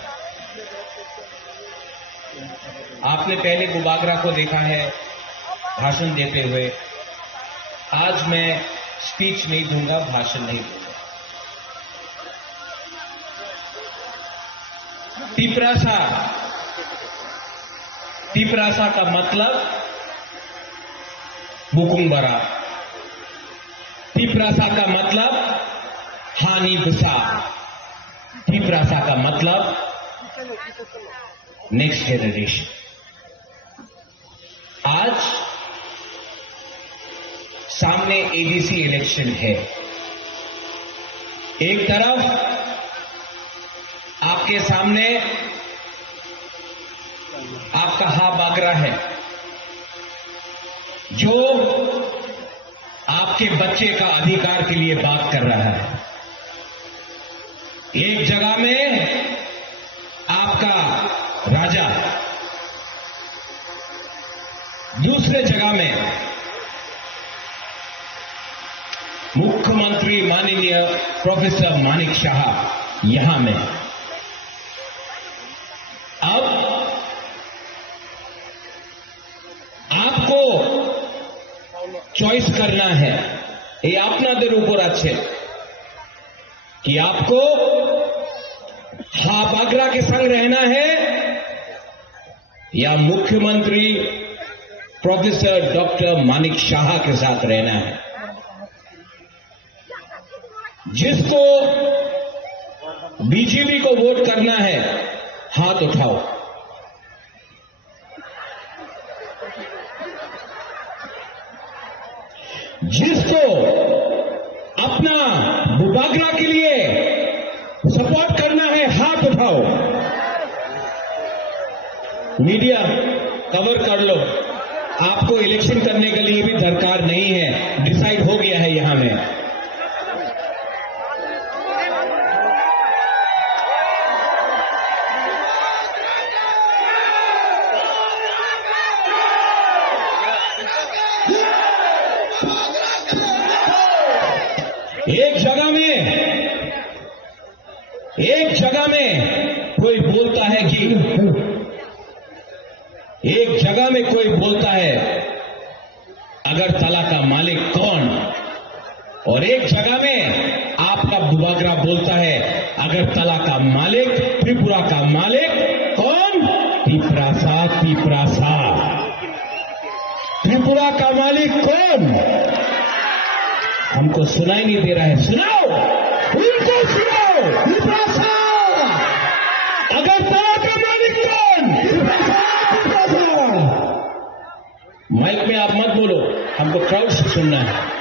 आपने पहले बुबागरा को देखा है भाषण देते हुए। आज मैं स्पीच नहीं दूंगा, भाषण नहीं दूंगा। तिप्रासा तिपरासा का मतलब बुकुंबरा, तिपरासा का मतलब हानि बुसा, तिपरासा का मतलब नेक्स्ट जनरेशन। आज सामने एडीसी इलेक्शन है। एक तरफ आपके सामने आपका हा बागरा है, जो आपके बच्चे का अधिकार के लिए बात कर रहा है। एक जगह में आपका राजा, दूसरे जगह में मुख्यमंत्री माननीय प्रोफेसर मानिक शाह यहां में। अब आपको चॉइस करना है, ये आपनादेर ऊपर আছে कि आपको हा बागरा के संग रहना है या मुख्यमंत्री प्रोफेसर डॉक्टर मानिक शाह के साथ रहना है। जिसको बीजेपी को वोट करना है हाथ उठाओ। जिसको अपना बुबागरा के लिए सपोर्ट करना है हाथ उठाओ। मीडिया कवर कर लो, आपको इलेक्शन करने के लिए भी दरकार नहीं है, डिसाइड हो गया है यहां में। एक जगह में कोई बोलता है कि एक जगह में कोई बोलता है अगरतला का मालिक कौन, और एक जगह में आपका बुबागरा बोलता है अगरतला का मालिक, त्रिपुरा का मालिक कौन, तिपरासा। तिपरासा त्रिपुरा का मालिक कौन? हमको सुनाई नहीं दे रहा है, सुनाओ, उनको सुनाओ। तिपरासा। अगरतला का मालिक कौन? माइक में आप मत बोलो, हमको क्राउड से सुनना है।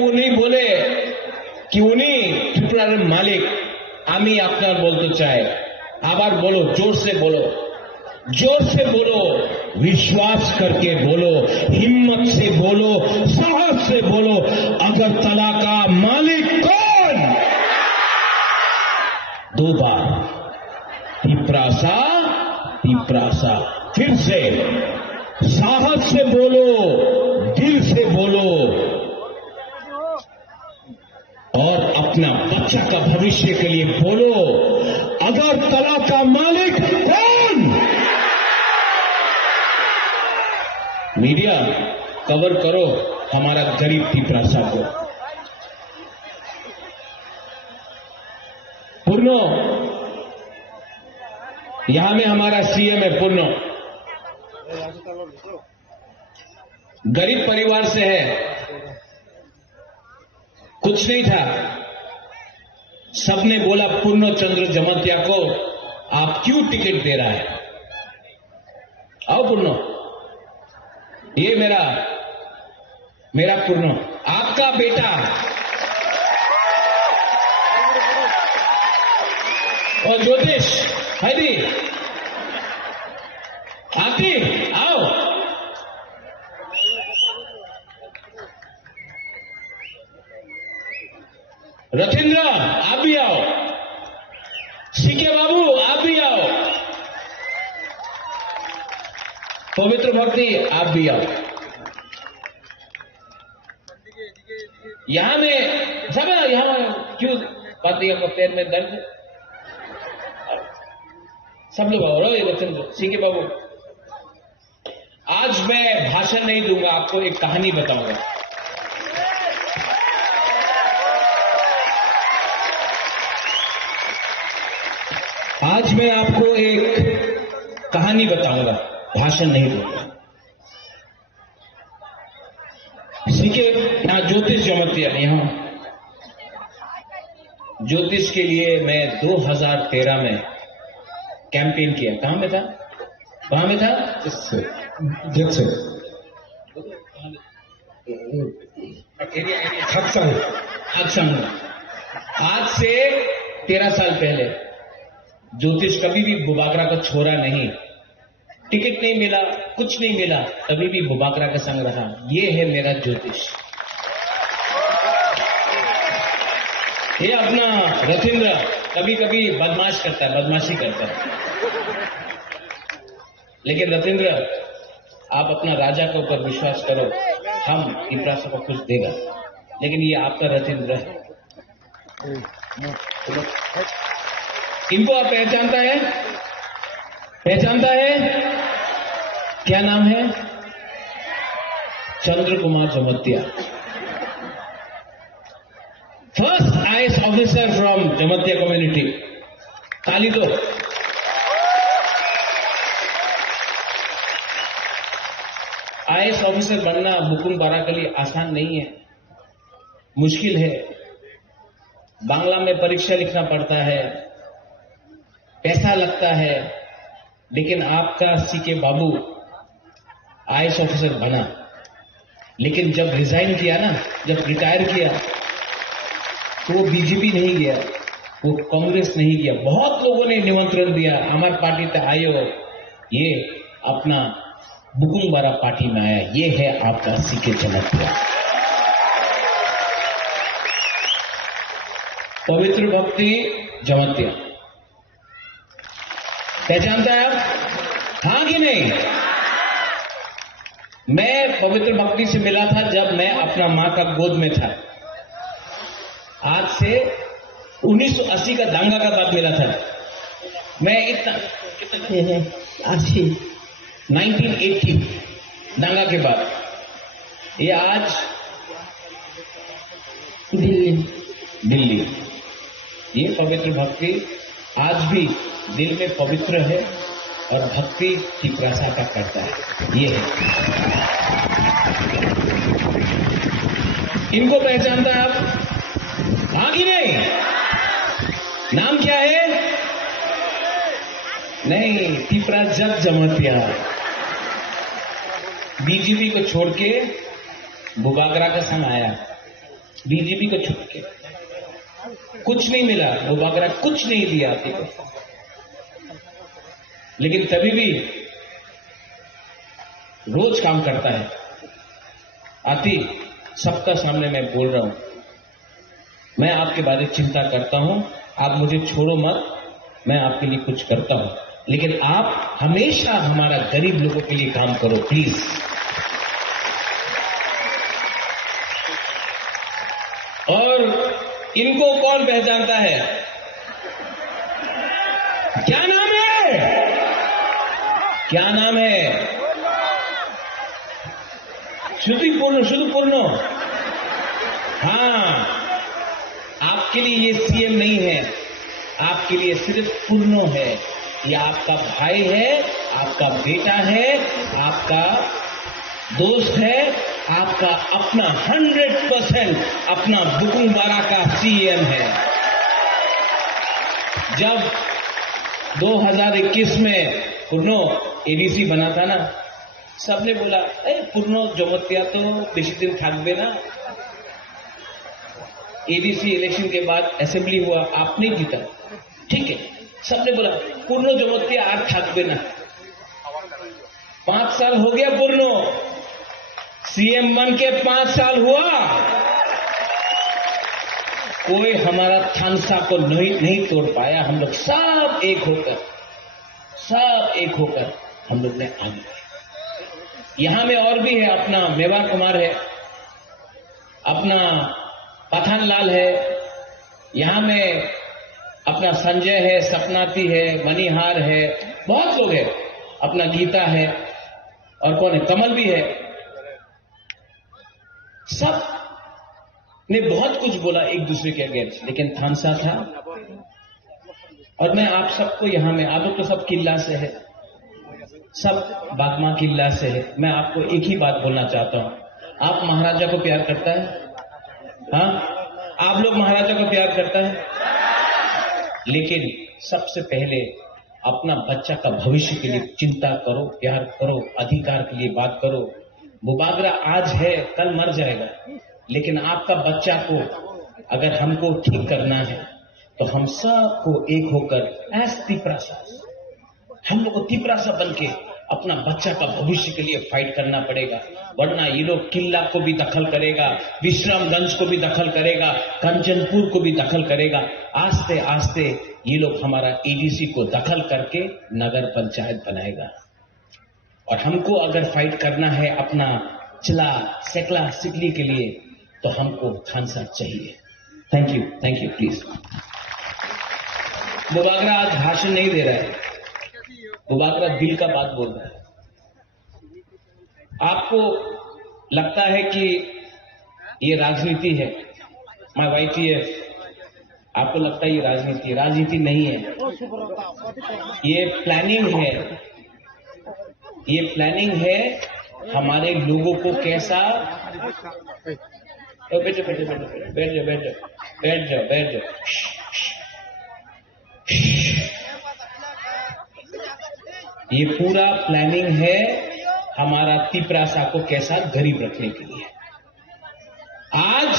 उन्हीं बोले कि उन्हीं त्रिपुरार मालिक, आमी आपनार बोलते चाहे, आबार बोलो, जोर से बोलो, जोर से बोलो, विश्वास करके बोलो, हिम्मत से बोलो, साहस से बोलो, अगरतला का मालिक कौन? दो बार, तिपरासा। तिपरासा। फिर से साहस से बोलो, दिल से बोलो, और अपना बच्चा का भविष्य के लिए बोलो, अगरतला का मालिक कौन? मीडिया कवर करो हमारा गरीब तिपरासा को। पूर्णो, यहां में हमारा सीएम है पूर्णो, गरीब परिवार से है, कुछ नहीं था। सबने बोला पूर्णो चंद्र जमतिया को आप क्यों टिकट दे रहा है, आओ पूर्णो, ये मेरा पूर्णो, आपका बेटा और ज्योतिष हदी आती, आओ। रथिंद्र आप भी आओ, सीके बाबू आप भी आओ, पवित्र भक्ति आप भी आओ। यहां में सब यहां क्यों पाती है, पैर में दर्द, सब लोग आओ। रथिंद्र, सीके बाबू, आज मैं भाषण नहीं दूंगा, आपको एक कहानी बताऊंगा। आज मैं आपको एक कहानी बताऊंगा, भाषण नहीं दूंगा। सीके यहां ज्योतिष जमतिया, यहां ज्योतिष के लिए मैं 2013 में कैंपेन किया। कहां में था? कहां में था? अक्संग। आज से 13 साल पहले ज्योतिष कभी भी बुबागरा का छोड़ा नहीं। टिकट नहीं मिला, कुछ नहीं मिला, तभी भी बुबागरा का संग रहा। ये है मेरा ज्योतिष। ये अपना रथिंद्र कभी कभी बदमाश करता है, बदमाशी करता है, लेकिन रथिंद्र आप अपना राजा के ऊपर विश्वास करो, हम इब्रासा को कुछ देगा। लेकिन ये आपका रथिंद्र है। इनको आप पहचानता है? पहचानता है? क्या नाम है? Chandra Kumar Jamatia, first IAS officer from Jamatia community. ताली दो। आईएएस ऑफिसर बनना बुकुम बारा के लिए आसान नहीं है, मुश्किल है। बांग्ला में परीक्षा लिखना पड़ता है, पैसा लगता है, लेकिन आपका सीके बाबू आईएएस ऑफिसर बना। लेकिन जब रिजाइन किया ना, जब रिटायर किया, तो वो बीजेपी नहीं गया, वो कांग्रेस नहीं गया। बहुत लोगों ने निमंत्रण दिया, हमारे पार्टी तक आयो, ये अपना बुकुम बारा पार्टी में आया। ये है आपका सीके जमतिया। पवित्र भक्ति जमतिया, पहचानता है आप? हाँ कि नहीं? मैं पवित्र भक्ति से मिला था जब मैं अपना मां का गोद में था। आज से 1980 का दांगा का बाद मिला था। मैं इतना 1980 दांगा के बाद। ये आज दिल्ली। ये पवित्र भक्ति आज भी दिल में पवित्र है और भक्ति की प्रसाद करता है। ये है। इनको पहचानता है आप? आगे नहीं? नाम क्या है? नहीं, तिपरा जग जमतिया। बीजेपी को छोड़ के बुबागरा का संग आया। बीजेपी को छोड़ के कुछ नहीं मिला, बुबागरा कुछ नहीं दिया आती को, लेकिन तभी भी रोज काम करता है। आती सबका सामने मैं बोल रहा हूं, मैं आपके बारे में चिंता करता हूं, आप मुझे छोड़ो मत, मैं आपके लिए कुछ करता हूं, लेकिन आप हमेशा हमारा गरीब लोगों के लिए काम करो प्लीज। और इनको कौन पहचानता है? क्या नाम है? क्या नाम है? शुद्धपूर्ण। हाँ, आपके लिए ये सीएम नहीं है, आपके लिए सिर्फ पूर्णो है। ये आपका भाई है, आपका बेटा है, आपका दोस्त है, आपका अपना 100% अपना बुकुम बारा का सीएम है। जब 2021 में पूर्णो एडीसी बना था ना, सबने बोला अरे पूर्णो जमतिया तो बेशी दिन थाकबे ना। एडीसी इलेक्शन के बाद असेंबली हुआ, आप नहीं जीता, ठीक है, सबने बोला पूर्णो जमतिया आज थाकबे ना। 5 साल हो गया, पूर्णो सीएम बन के 5 साल हुआ, कोई हमारा थानसा को नहीं तोड़ पाया। हम लोग सब एक होकर हम लोग ने आगे बढ़े। यहां में और भी है, अपना मेवा कुमार है, अपना पठान लाल है, यहां में अपना संजय है, सपनाती है, मणिहार है, बहुत लोग हैं, अपना गीता है, और कौन है, कमल भी है। सब ने बहुत कुछ बोला एक दूसरे के अगेंस्ट, लेकिन थानसा था और मैं आप सबको यहां में, आप लोग तो सब किला से है, सब बागमा किला से है। मैं आपको एक ही बात बोलना चाहता हूं, आप महाराजा को प्यार करता है? हाँ, आप लोग महाराजा को प्यार करता है? लेकिन सबसे पहले अपना बच्चा का भविष्य के लिए चिंता करो, प्यार करो, अधिकार के लिए बात करो। बुबागरा आज है, कल मर जाएगा, लेकिन आपका बच्चा को अगर हमको ठीक करना है तो हम सबको एक होकर एस तिपरासा, हम लोग को तिपरासा बन के अपना बच्चा का भविष्य के लिए फाइट करना पड़ेगा। वरना ये लोग किला को भी दखल करेगा, विश्रामगंज को भी दखल करेगा, कंचनपुर को भी दखल करेगा। आस्ते आस्ते ये लोग हमारा एडीसी को दखल करके नगर पंचायत बनाएगा। और हमको अगर फाइट करना है अपना चिला सेकला सिकली के लिए तो हमको खान साहब चाहिए। Thank you, please. बुबागरा आज भाषण नहीं दे रहा है, बुबागरा दिल का बात बोल रहा है। आपको लगता है कि ये राजनीति है, माय वाईटीएफ, आपको लगता है ये राजनीति है? राजनीति नहीं है, ये प्लानिंग है। ये प्लानिंग है हमारे लोगों को कैसा, बैठ जाओ। ये पूरा प्लानिंग है हमारा तिपरासा को कैसा गरीब रखने के लिए। आज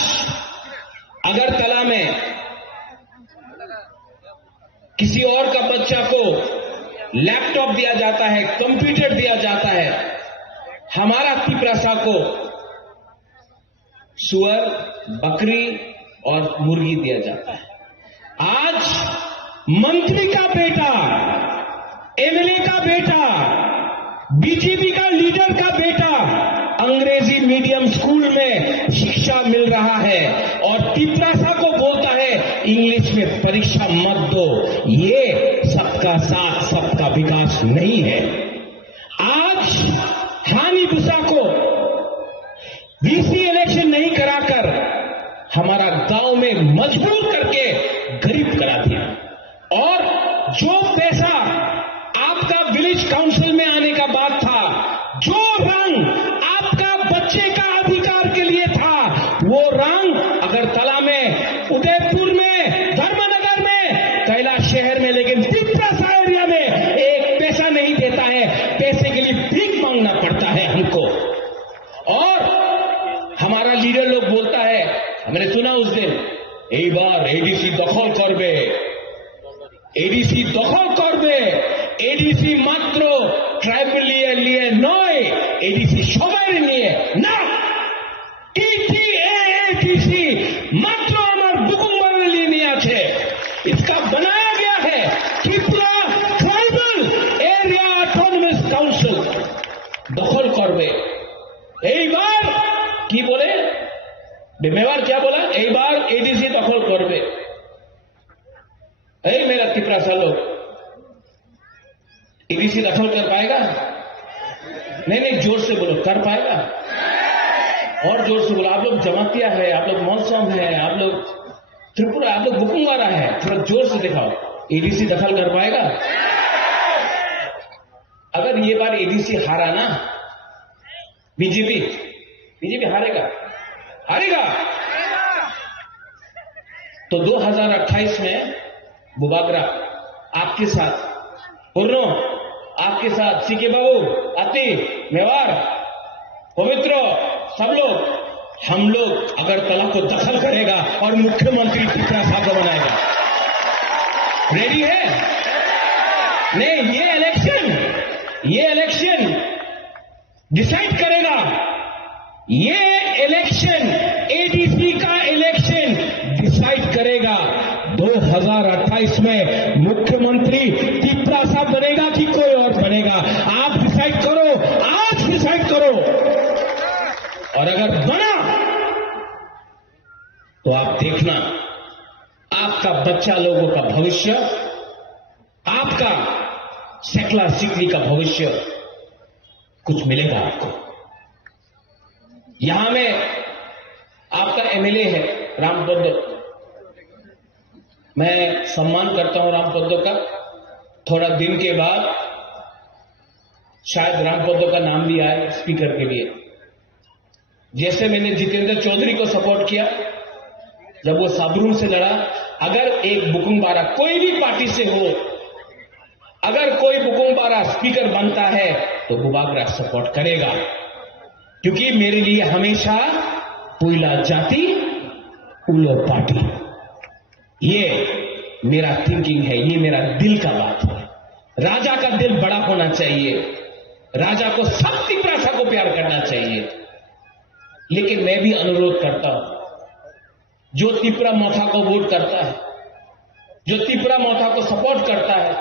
अगरतला में किसी और का बच्चा को लैपटॉप दिया जाता है, कंप्यूटर दिया जाता है, हमारा तिपरासा को सुअर, बकरी और मुर्गी दिया जाता है। आज मंत्री का बेटा, एमएलए का बेटा, बीजेपी का लीडर का बेटा अंग्रेजी मीडियम स्कूल में शिक्षा मिल रहा है और तिपरासा को बोलता है इंग्लिश में परीक्षा मत दो। ये सबका साथ सबका विकास नहीं है। आज हानिपुसा को बीसी इलेक्शन नहीं कराकर हमारा गांव में मजबूर करके गरीब करा दिया। और जो पैसा आपका विलेज काउंसिल में आने का बात था, जो रंग आपका बच्चे का अधिकार के लिए था, वो रंग अगरतला में, उदयपुर में, धर्मनगर में, कैलाश शहर में, लेकिन तिपरासा एरिया में एक पैसा नहीं देता है। पैसे के लिए भीख मांगना पड़ता है हमको। और हमारा लीडर लोग बोलता है, हमने सुना उस दिन, एक बार एडीसी दखल करबे, एडीसी दखल करबे, एडीसी मात्र ट्राइबल लिए नय, एडीसी सबाई लिए ना, टीटीएडीसी मात्र हमार बुकुंबर लिए नहीं आछे। इसका बनाया गया है Tripura tribal area autonomous council दखल करबे। एक बार की बोले बेमेवार, क्या बोला? एक बार एडीसी दखल करबे। मेरा तिपरासा लोग, एडीसी दखल कर पाएगा? नहीं, जोर से बोलो, कर पाएगा? और जोर से बोलो। आप लोग जमातिया है, आप लोग मौसम है, आप लोग त्रिपुरा, आप लोग बुकुंगारा है, थोड़ा जोर से दिखाओ। एडीसी दखल कर पाएगा? अगर ये बार एडीसी हारा ना, बीजेपी हारेगा तो 2028 में बुबागरा आपके साथ, पूर्णो आपके साथ, सीके बाबू, अति, मेवार, पवित्र, सब लोग, हम लोग अगरतला को दखल करेगा और मुख्यमंत्री तिपरासा को बनाएगा। रेडी है? नहीं, ये इलेक्शन डिसाइड करेगा। ये इलेक्शन, एडीसी का इलेक्शन डिसाइड करेगा 2028 में मुख्यमंत्री तिपरासा बनेगा कि कोई और बनेगा। आप डिसाइड करो, आज डिसाइड करो। और अगर बना तो आप देखना, आपका बच्चा लोगों का भविष्य, आपका सेकला सिकली का भविष्य कुछ मिलेगा आपको। यहां में आपका एमएलए है रामपद, मैं सम्मान करता हूं रामपदो का। थोड़ा दिन के बाद शायद रामपदो का नाम भी आए स्पीकर के लिए। जैसे मैंने जितेंद्र चौधरी को सपोर्ट किया जब वो साबरूम से लड़ा। अगर एक बुकुमबारा कोई भी पार्टी से हो, अगर कोई बुकुमबारा स्पीकर बनता है तो बुबागरा सपोर्ट करेगा, क्योंकि मेरे लिए हमेशा पुइला जाति उलो पार्टी, ये मेरा थिंकिंग है, ये मेरा दिल का बात है। राजा का दिल बड़ा होना चाहिए, राजा को सब तिपरासा को प्यार करना चाहिए। लेकिन मैं भी अनुरोध करता हूं, जो तिपरा मोथा को वोट करता है, जो तिपरा मोथा को सपोर्ट करता है,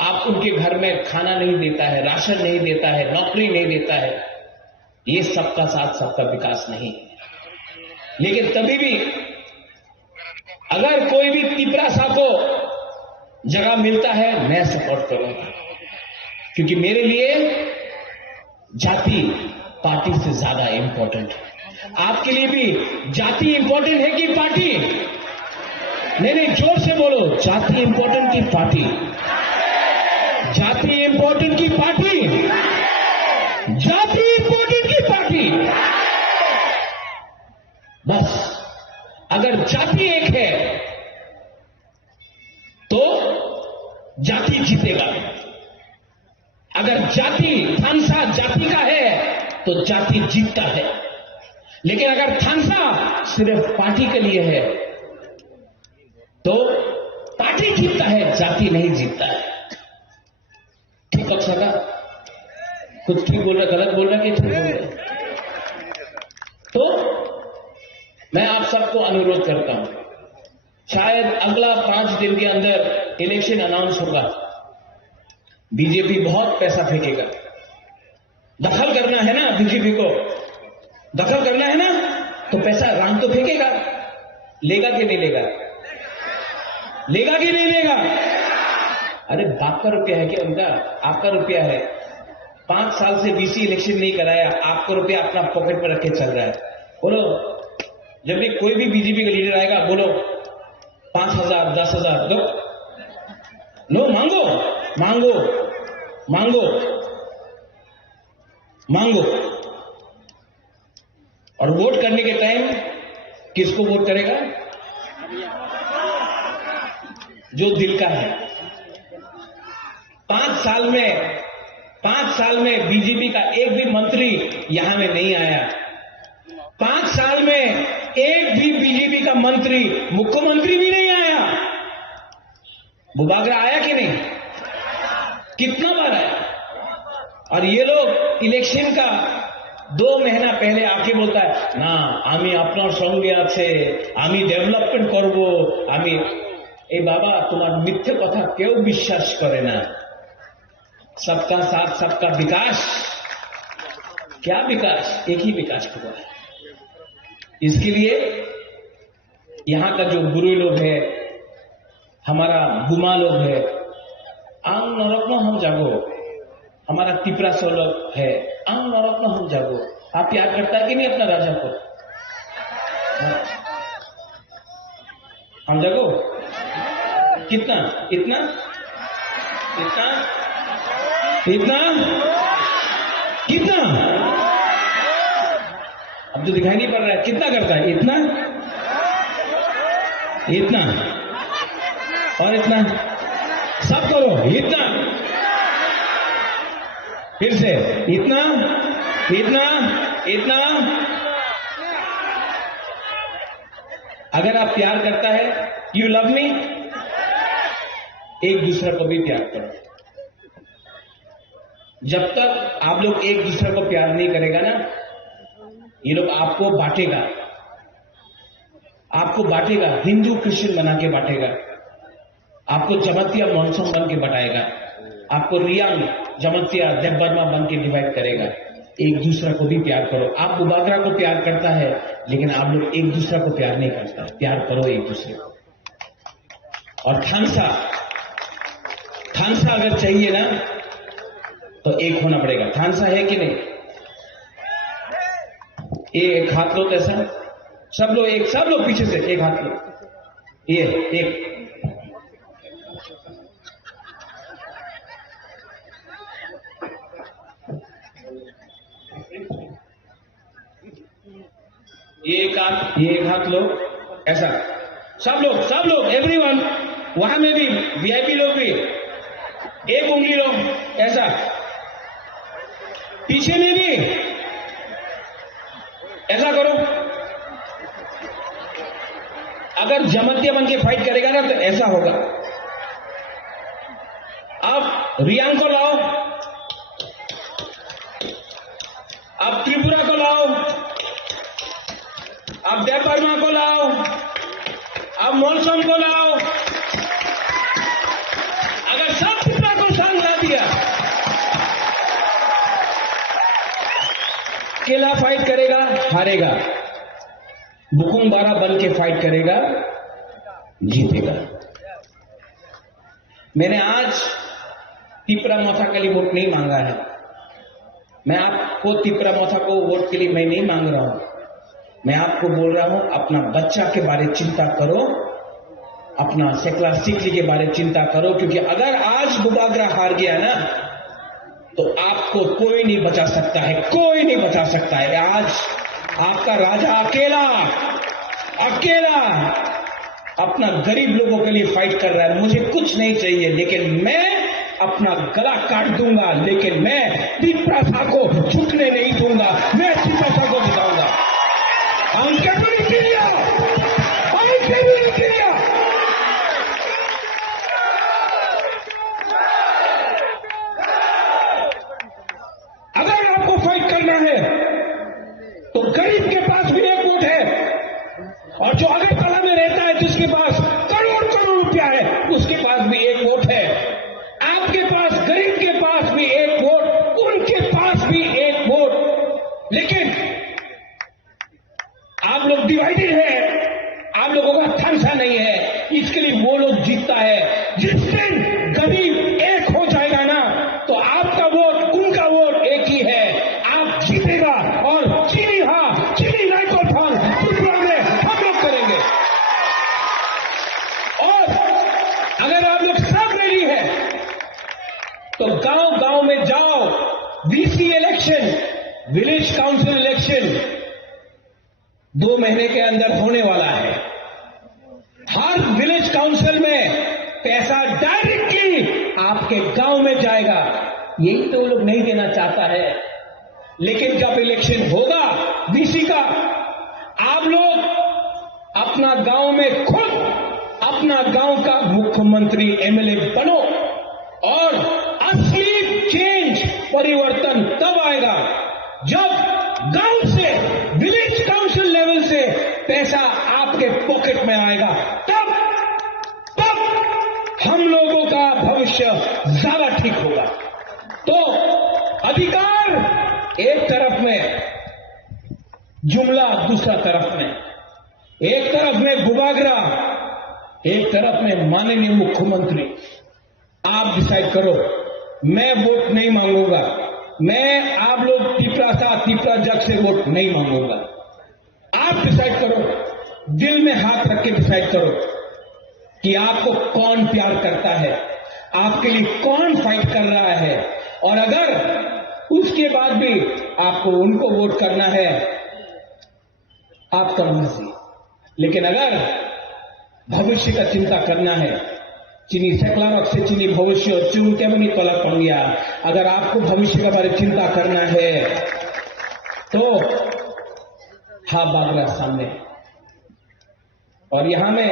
आप उनके घर में खाना नहीं देता है, राशन नहीं देता है, नौकरी नहीं देता है, ये सबका साथ सबका विकास नहीं। लेकिन तभी भी अगर कोई भी तिपरासा को जगह मिलता है मैं सपोर्ट करूंगा, क्योंकि मेरे लिए जाति पार्टी से ज्यादा इंपॉर्टेंट है। आपके लिए भी जाति इंपॉर्टेंट है कि पार्टी? नहीं, जोर से बोलो, जाति इंपॉर्टेंट की पार्टी? जाति इंपॉर्टेंट की पार्टी? जाति इंपॉर्टेंट की पार्टी? बस अगर जाति एक है तो जाति जीतेगा। अगर जाति थानसा जाति का है तो जाति जीतता है। लेकिन अगर थानसा सिर्फ पार्टी के लिए है तो पार्टी जीतता है, जाति नहीं जीतता है। ठीक कक्षा का कुछ ठीक बोल रहा, गलत बोल रहा कि ठीक बोल रहा? तो मैं आप सबको अनुरोध करता हूं, शायद अगला 5 दिन के अंदर इलेक्शन अनाउंस होगा। बीजेपी बहुत पैसा फेंकेगा। दखल करना है ना बीजेपी को, दखल करना है ना, तो पैसा राम तो फेंकेगा। लेगा कि नहीं लेगा? लेगा कि नहीं लेगा? अरे बाप का रुपया है क्या उनका? आपका रुपया है। 5 साल से बीसी इलेक्शन नहीं कराया, आपका रुपया अपना पॉकेट में रख के चल रहा है। बोलो, जब भी कोई भी बीजेपी का लीडर आएगा, बोलो 5,000 10,000 दो, लो, मांगो मांगो मांगो मांगो। और वोट करने के टाइम किसको वोट करेगा? जो दिल का है। 5 साल में बीजेपी का एक भी मंत्री यहां में नहीं आया। 5 साल में एक भी बीजेपी का मंत्री, मुख्यमंत्री भी नहीं आया। बुबागरा आया कि नहीं? कितना बार आया? और ये लोग इलेक्शन का 2 महीना पहले आके बोलता है ना, आमी अपना संगे आछे, आमी डेवलपमेंट करबो, आमी। ए बाबा, तुम्हार मिथ्ये कथा क्यों विश्वास करे ना? सबका साथ सबका विकास, क्या विकास? एक ही विकास हुआ है। इसके लिए यहां का जो गुरु लोग है, हमारा गुमा लोग है, आंग नरक हम जागो, हमारा तिपरा सो लोग है, आंग नरक हम जागो। आप याद करता है कि नहीं अपना राजा को? हम जागो कितना? इतना इतना इतना कितना? अब तो दिखाई नहीं पड़ रहा है। कितना करता है? इतना, इतना और इतना। सब करो, इतना, फिर से इतना इतना इतना। अगर आप प्यार करता है, यू लव मी, एक दूसरे को भी प्यार करो। जब तक आप लोग एक दूसरे को प्यार नहीं करेगा ना, ये लोग आपको बांटेगा, आपको बांटेगा, हिंदू क्रिश्चियन बना के बांटेगा, आपको जमतिया मॉनसून बन के बटाएगा, आपको रियांग जमतिया देवबर्मा बन के डिवाइड करेगा। एक दूसरे को भी प्यार करो। आप बुबागरा को प्यार करता है, लेकिन आप लोग एक दूसरे को प्यार नहीं करता। प्यार करो एक दूसरे को। और थानसा अगर चाहिए ना तो एक होना पड़ेगा। थानसा है कि नहीं? एक हाथ लो, ऐसा सब लोग पीछे से एक हाथ लो। ये एक ये एक हाथ लो, ऐसा सब लोग एवरीवन, वहां में भी वीआईपी लोग भी एक उंगली लो, ऐसा पीछे में भी ऐसा करो। अगर जमतिया बन के फाइट करेगा ना तो ऐसा होगा। आप रियांग को लाओ, आप त्रिपुरा को लाओ, आप देवबर्मा को लाओ, आप मौसम को लाओ। अगर सब त्रिपुरा को संग ला दिया, अकेला फाइट करेगा हारेगा, बुकुम बारा बन के फाइट करेगा जीतेगा। मैंने आज तिपरा मोथा के लिए वोट नहीं मांगा है। मैं आपको तिपरा मोथा को वोट के लिए मैं नहीं मांग रहा हूं। मैं आपको बोल रहा हूं अपना बच्चा के बारे में चिंता करो, अपना सेक्युलर सिक्ली के बारे में चिंता करो, क्योंकि अगर आज बुबागरा हार गया ना तो आपको कोई नहीं बचा सकता है, कोई नहीं बचा सकता है। आज आपका राजा अकेला अपना गरीब लोगों के लिए फाइट कर रहा है। मुझे कुछ नहीं चाहिए, लेकिन मैं अपना गला काट दूंगा, लेकिन मैं तिपरा को झुकने नहीं दूंगा। मैं तिपरा को बताऊंगा अगर आपको फाइट करना है तो गरीब के पास भी एक वोट है, और जो अगरतला में रहता है जिसके पास करोड़ रुपया है उसके पास भी एक वोट है। आपके पास, गरीब के पास भी एक वोट, उनके पास भी एक वोट। लेकिन आप लोग डिवाइडेड है, आप लोगों का थांसा नहीं है, इसके लिए वो लोग जीतता है। जिस दिन गरीब एक हो जाएगा ना तो आपका वोट उनका वोट एक ही है, आप जीतेगा। और चीनी राइफल फॉल त्रिपुरा में हम लोग करेंगे। और अगर आप लोग सब रेडी है तो गांव में जाओ। VC election, village council election 2 महीने के अंदर होने वाला है। हर विलेज काउंसिल में पैसा डायरेक्टली आपके गांव में जाएगा। यही तो लोग नहीं देना चाहता है। लेकिन जब इलेक्शन होगा वीसी का, आप लोग अपना गांव में खुद अपना गांव का मुख्यमंत्री एमएलए बनो। और असली चेंज, परिवर्तन तब आएगा जब गांव से, विलेज काउंसिल लेवल से पैसा आपके पॉकेट में आएगा। तब हम लोगों का भविष्य ज्यादा ठीक होगा। तो अधिकार एक तरफ में, जुमला दूसरा तरफ में, एक तरफ में बुबागरा, एक तरफ में माननीय मुख्यमंत्री। आप डिसाइड करो। मैं वोट नहीं मांगूंगा, मैं आप लोग तिपरा जग से वोट नहीं मांगूंगा। आप डिसाइड करो, दिल में हाथ रख के डिसाइड करो कि आपको कौन प्यार करता है, आपके लिए कौन फाइट कर रहा है। और अगर उसके बाद भी आपको उनको वोट करना है, आपका मर्जी। लेकिन अगर भविष्य का चिंता करना है, चीनी सेक्युलर से चीनी भविष्य चुन के भी तोला पड़ गया। अगर आपको भविष्य के बारे में चिंता करना है तो हा बागरा सामने। और यहां में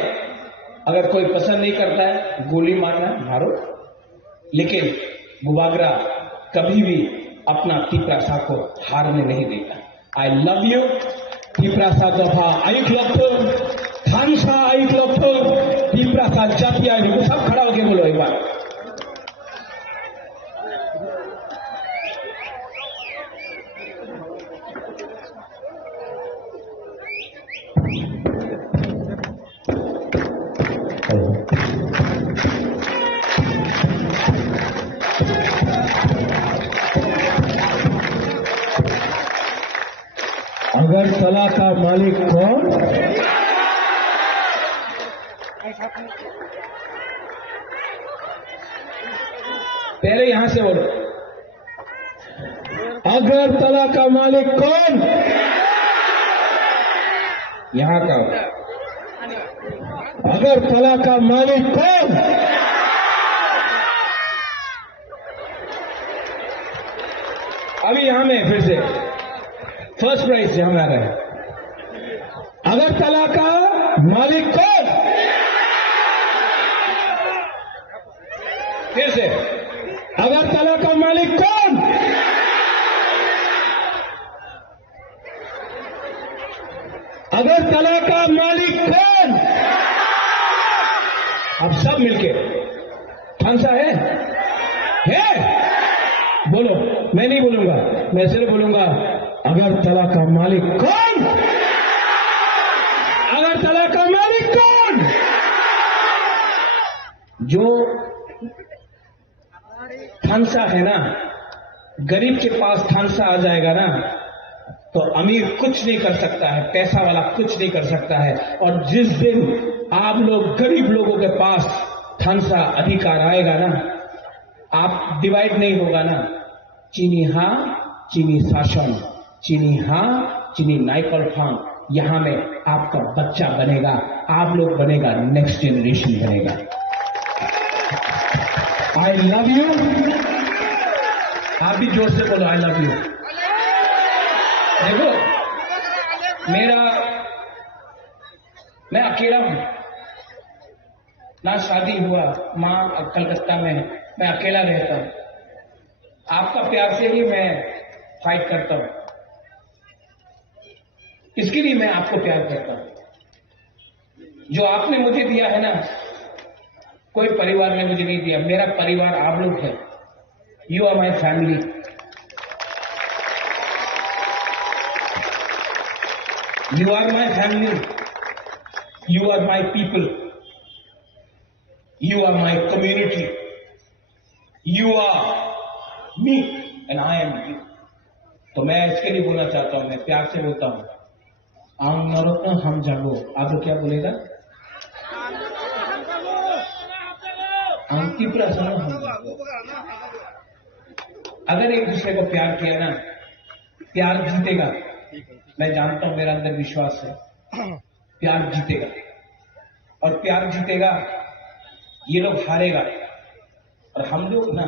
अगर कोई पसंद नहीं करता है गोली मारना मारो, लेकिन बुबागरा कभी भी अपना तिपरा को हारने नहीं देगा। आई लव यू तिपरा दफा आयुक लक्ष्य थानसा आयुक लक्ष्य तिपरा जाति आयुक। सब खड़ा होके बोलो एक बार। अगरतला का मालिक कौन? पहले यहां से बोलो। अगरतला का मालिक कौन? यहाँ का अगरतला का मालिक कौन? अभी यहाँ में फिर से फर्स्ट प्राइज से हम आ रहे हैं। अगरतला का मालिक कौन? फिर से अगरतला का मालिक कौन? अगरतला का मालिक कौन? अब सब मिलके थानसा है? बोलो, मैं नहीं बोलूंगा, मैं सिर्फ बोलूंगा अगरतला का मालिक कौन? अगरतला का मालिक कौन? जो थानसा है ना, गरीब के पास थानसा आ जाएगा ना, तो अमीर कुछ नहीं कर सकता है, पैसा वाला कुछ नहीं कर सकता है। और जिस दिन आप लोग गरीब लोगों के पास थानसा अधिकार आएगा ना, आप डिवाइड नहीं होगा ना, चीनी हां चीनी शासन, चीनी हां चीनी नाइकल फार्म, यहां में आपका बच्चा बनेगा, आप लोग बनेगा, नेक्स्ट जनरेशन बनेगा। I love you. आप भी जोर से बोलो आई लव यू। देखो, मैं अकेला हूं ना, शादी हुआ, मां कलकत्ता में है, मैं अकेला रहता हूं। आपका प्यार से ही मैं फाइट करता हूं, इसके लिए मैं आपको प्यार करता हूं। जो आपने मुझे दिया है ना, कोई परिवार ने मुझे नहीं दिया, मेरा परिवार आप लोग है। You are my family. You are my family. You are my people. You are my community. You are me and I am you. तो मैं इसके लिए बोलना चाहता हूं, मैं प्यार से बोलता हूं, आम नरोत्तम हम जागो। आप लोग क्या बोलेगा? आम तीव्र सुनो हम जागो। अगर एक दूसरे को प्यार किया ना, प्यार जीतेगा। मैं जानता हूं, मेरा अंदर विश्वास है, प्यार जीतेगा। और प्यार जीतेगा, ये लोग हारेगा। और हम लोग ना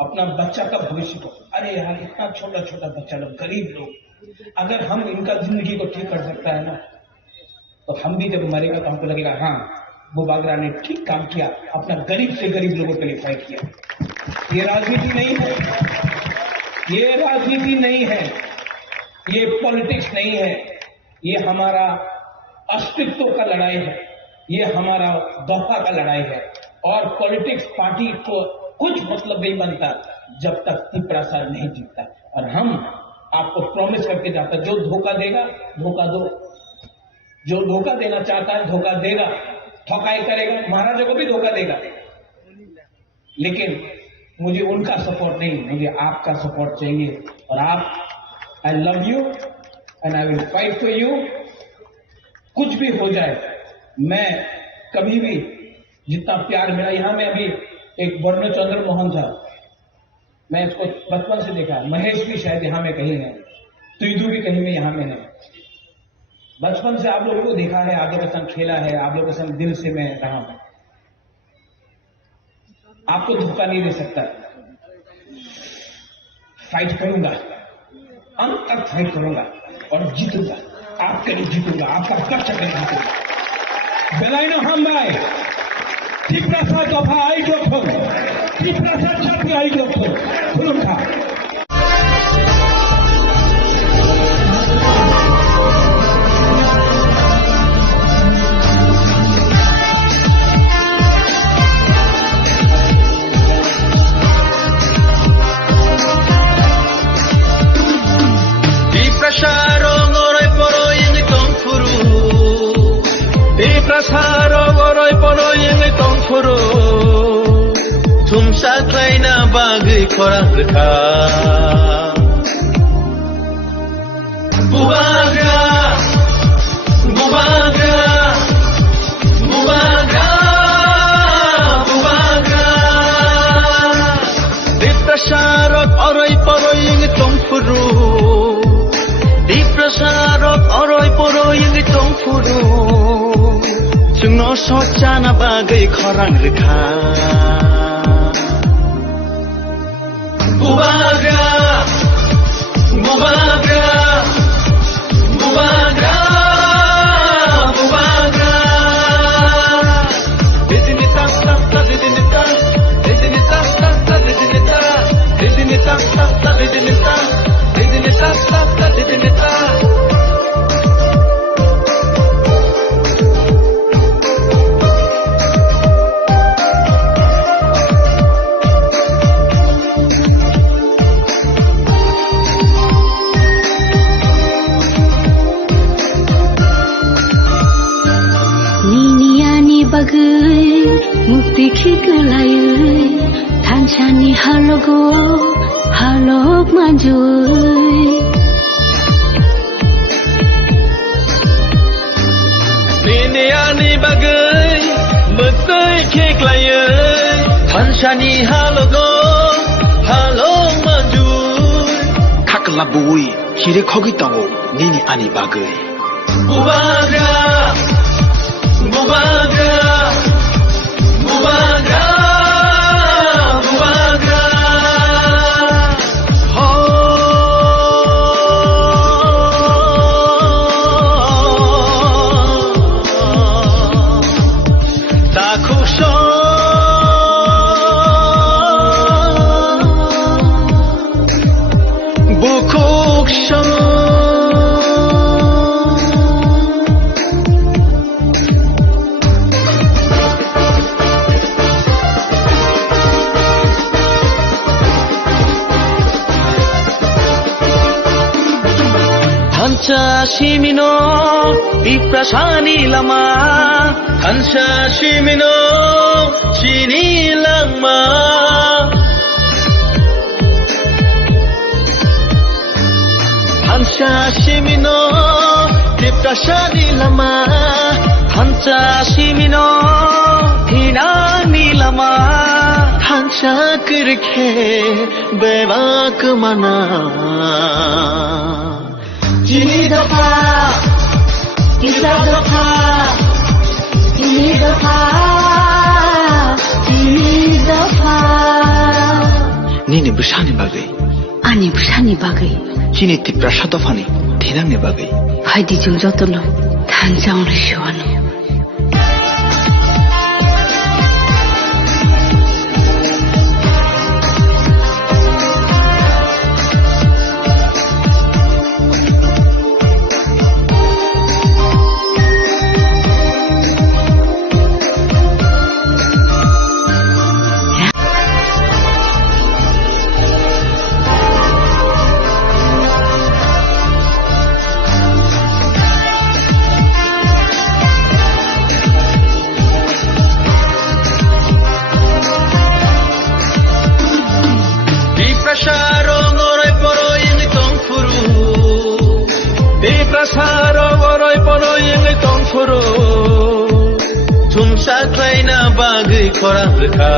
अपना बच्चा का भविष्य को, अरे यार इतना छोटा छोटा बच्चा लोग, गरीब लोग, अगर हम इनका जिंदगी को ठीक कर सकता है ना, तो हम भी जब मरेगा तो हमको लगेगा हाँ वो बागरा ने ठीक काम किया, अपना गरीब से गरीब लोगों के लिए फाइट किया। ये राजनीति नहीं है, ये राजनीति नहीं है, ये पॉलिटिक्स नहीं है, ये हमारा अस्तित्व का लड़ाई है, ये हमारा दफा का लड़ाई है। और पॉलिटिक्स पार्टी को कुछ मतलब नहीं बनता जब तक तिपरा सर नहीं जीतता। और हम आपको प्रॉमिस करके जाता, जो धोखा देगा धोखा दो, जो धोखा देना चाहता है धोखा देगा, ठकाई करेगा, महाराजा को भी धोखा देगा। लेकिन मुझे उनका सपोर्ट नहीं, मुझे आपका सपोर्ट चाहिए। और आप, I love you and I will fight for you. कुछ भी हो जाए, मैं कभी भी, जितना प्यार मिला यहां में, अभी एक वर्ण चंद्र मोहन था, मैं इसको बचपन से देखा, महेश भी शायद यहां में कहीं है, तुइदू भी कहीं में यहां में है। बचपन से आप लोगों को देखा है, आप लोगों के संग खेला है, आप लोगों के संग दिल से मैं रहा हूं। आपको धोखा नहीं दे सकता, फाइट करूंगा, अंत तक फाइट करूंगा और जीतूंगा, आपके लिए जीतूंगा, आपका कष्ट के लिए जीतूंगा। बेलाइनो हम भाई त्रिपुरा दफा आई ग्रथन, त्रिपुरा छात्र आई ग्रथन, खुलुमखा। Bagay korang reka Bubaga Bubaga Bubaga Bubaga Diprasarot oray poroy yung itong puro Diprasarot oray poroy yung itong bagai khorang rekha Bubaga Bubaga Bubaga Bubaga Didinita Didinita Didinita Didinita Didinita Didinita Didinita Didinita bagai mukti khiklayai thanchani halogo halok manjui Niniani bagai mukti khiklayai thanchani halogo halok manjui Kaklabui kire khogi tango nini ani bagai Bubaga Bubaga Bubaga Bubaga Dakusho Bukuksho Hansa Shimino Iprasani Lama Hansa Shimino Shini Lama Hansa Shimino Iprasani Lama Hansa Shimino Hinani Lama Hansa Kirke Bevak Mana Ini dafa, kita dafa, ini dafa, ini dafa. Nini besani bagai ani busani bagai Chini tipra shatofani Thinang ni bagai haidi jung jotono thanjang rishwano bagai khorang rekha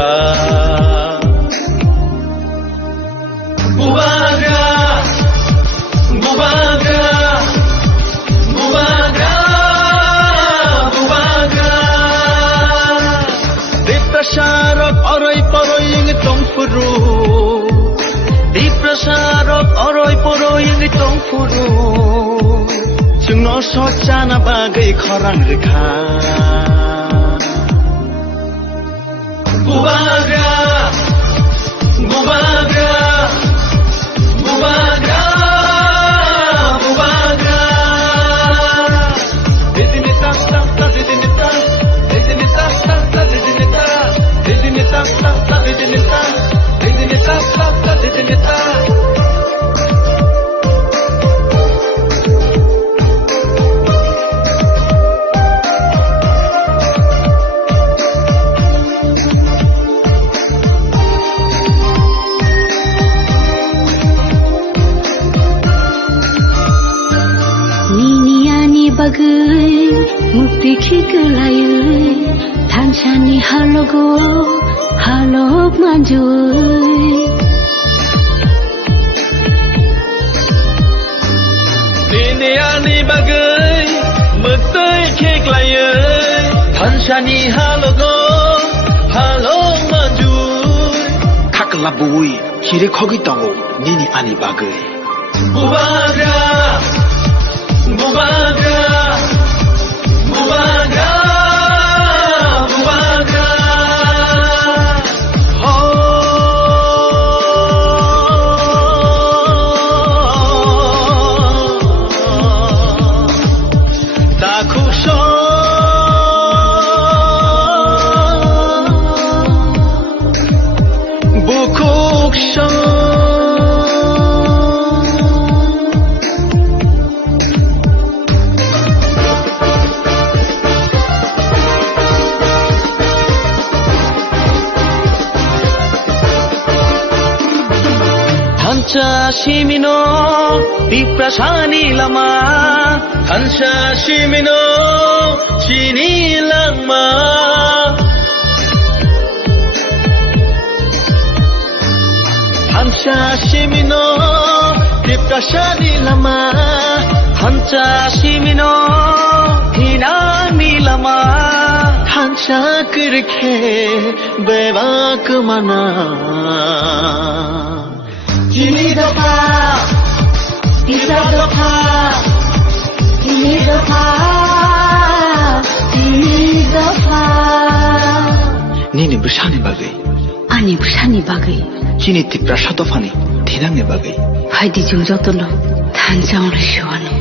Bubaga Bubaga Bubaga Bubaga Diprasarok oroi poroi yang tongfuru Diprasarok oroi poroi yang tongfuru Jungno sojana bagai khorang rekha Bubaga Bubaga Bubaga Bubaga Didinita Didinita Didinita Didinita Didinita Didinita Didinita Didinita bagai mukti khiklayai thanchani halogo halok manjui Niniani bagai mukti khiklayai thanchani halogo kire khogi tango nini ani bagai. Bubaga, bubaga, bubaga, bubaga. Hansa Shimino, Diprasani Lama, Hansa Shimino, Chini Lama. Hansa Shimino, Diprasani Lama, Hansa Shimino, Hinani Lama, Hansa Kirke, Bevak Mana. Ini doka, bisa doka, ini doka, ini doka. Nini bersani bagai. Ani bersani bagai. Kini tipra satofani tinangnya bagai. Hai di jumjotolo, tanjang rishwani.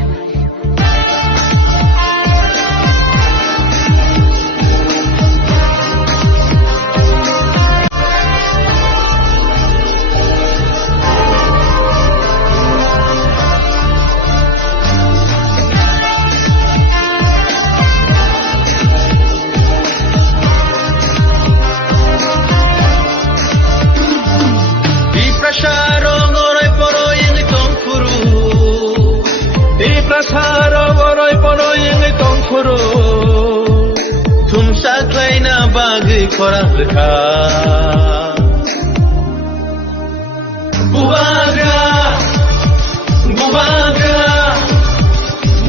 Koralka Bubaga Bubaga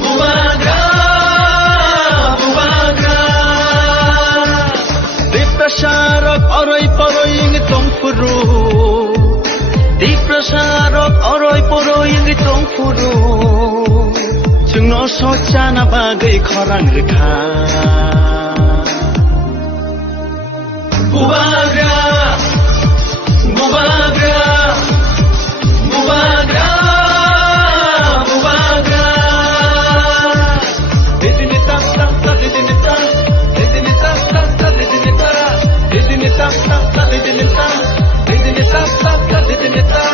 Bubaga Bubaga Diprasarok Oroy Poroy Yung Tongpuru Diprasarok Oroy Poroy Yung Tongpuru Tungno Sochana Bagay Koralka Bubaga, bubaga, bubaga, bubaga. Didinita, didinita, didinita, didinita, didinita, didinita, didinita, didinita, didinita.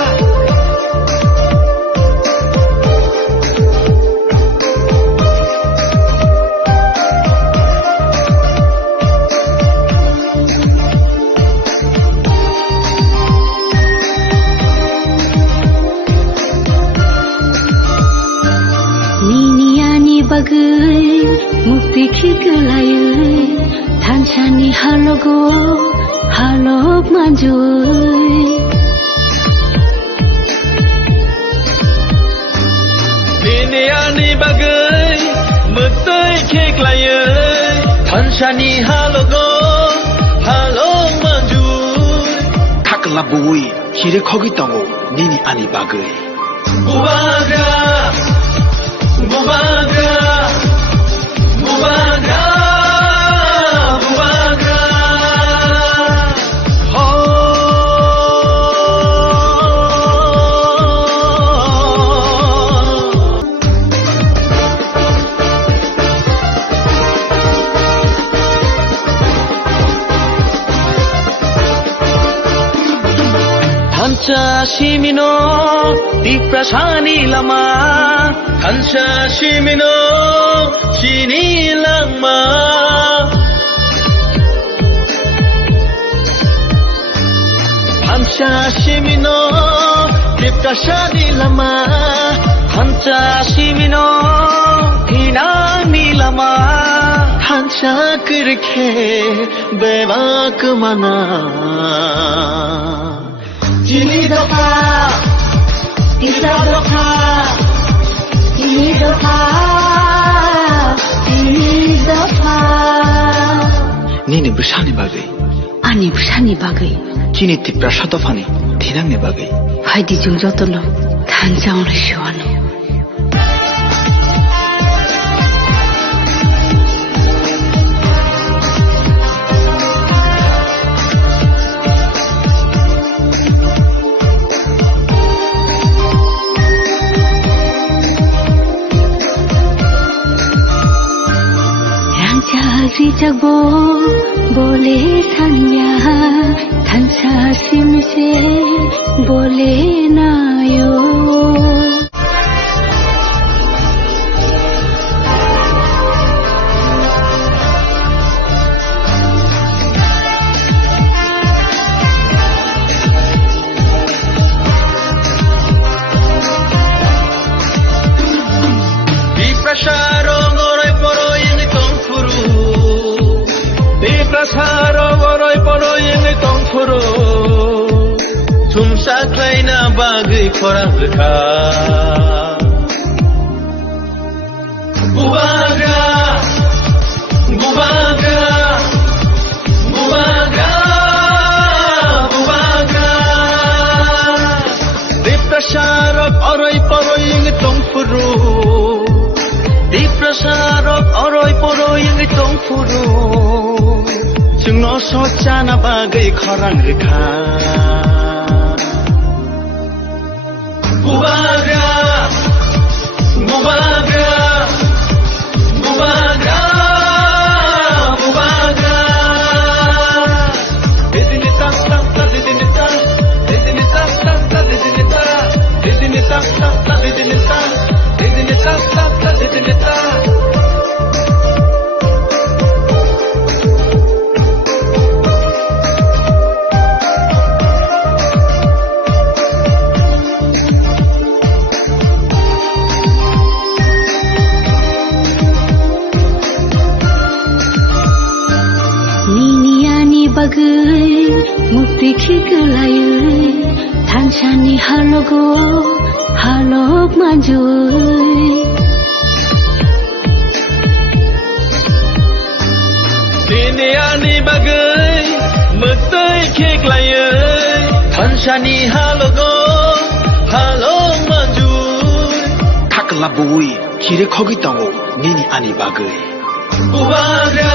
bagai mukti khiglaye thanchani halogo halok manjoi Diniani bagai mukti khiglaye thanchani halogo halok manjoi Kakla bui kire khogi tango nini ani bagai Bubaga Bubaga Bubaga Bubaga Hansa Shimino Diprasani Lama Hansa Shimino Chini Lama Hansa Shimino Diprasani Lama Hansa Shimino Hinani Lama Hansa Kirke Bevak Mana Chini Doka Isa Doka Ini doka Nini bersani bagai Ani bersani bagai chini tipra shatofani thinang ne bagai haidi jung jotono thanjaung le shwanu Jabo bole thanya thansa simse bole nayo Sumsaklaina bagi korang reka Bubaga Bubaga Bubaga Bubaga Diprasarap aroy poroy yung itong puro Diprasarap aroy poroy yung itong puro Sungno sochana bagay korang reka Bubaga, Bubaga, Bubaga, Bubaga. Didinita, didinita, didinita, didinita, didinita, didinita, didinita, didinita. bagai mukti khiklayai thansani halogo halok majui Diniani bagai mukti khiklayai thansani halogo halok majui Taklabui kire khogi tango nini ani bagai Bubaga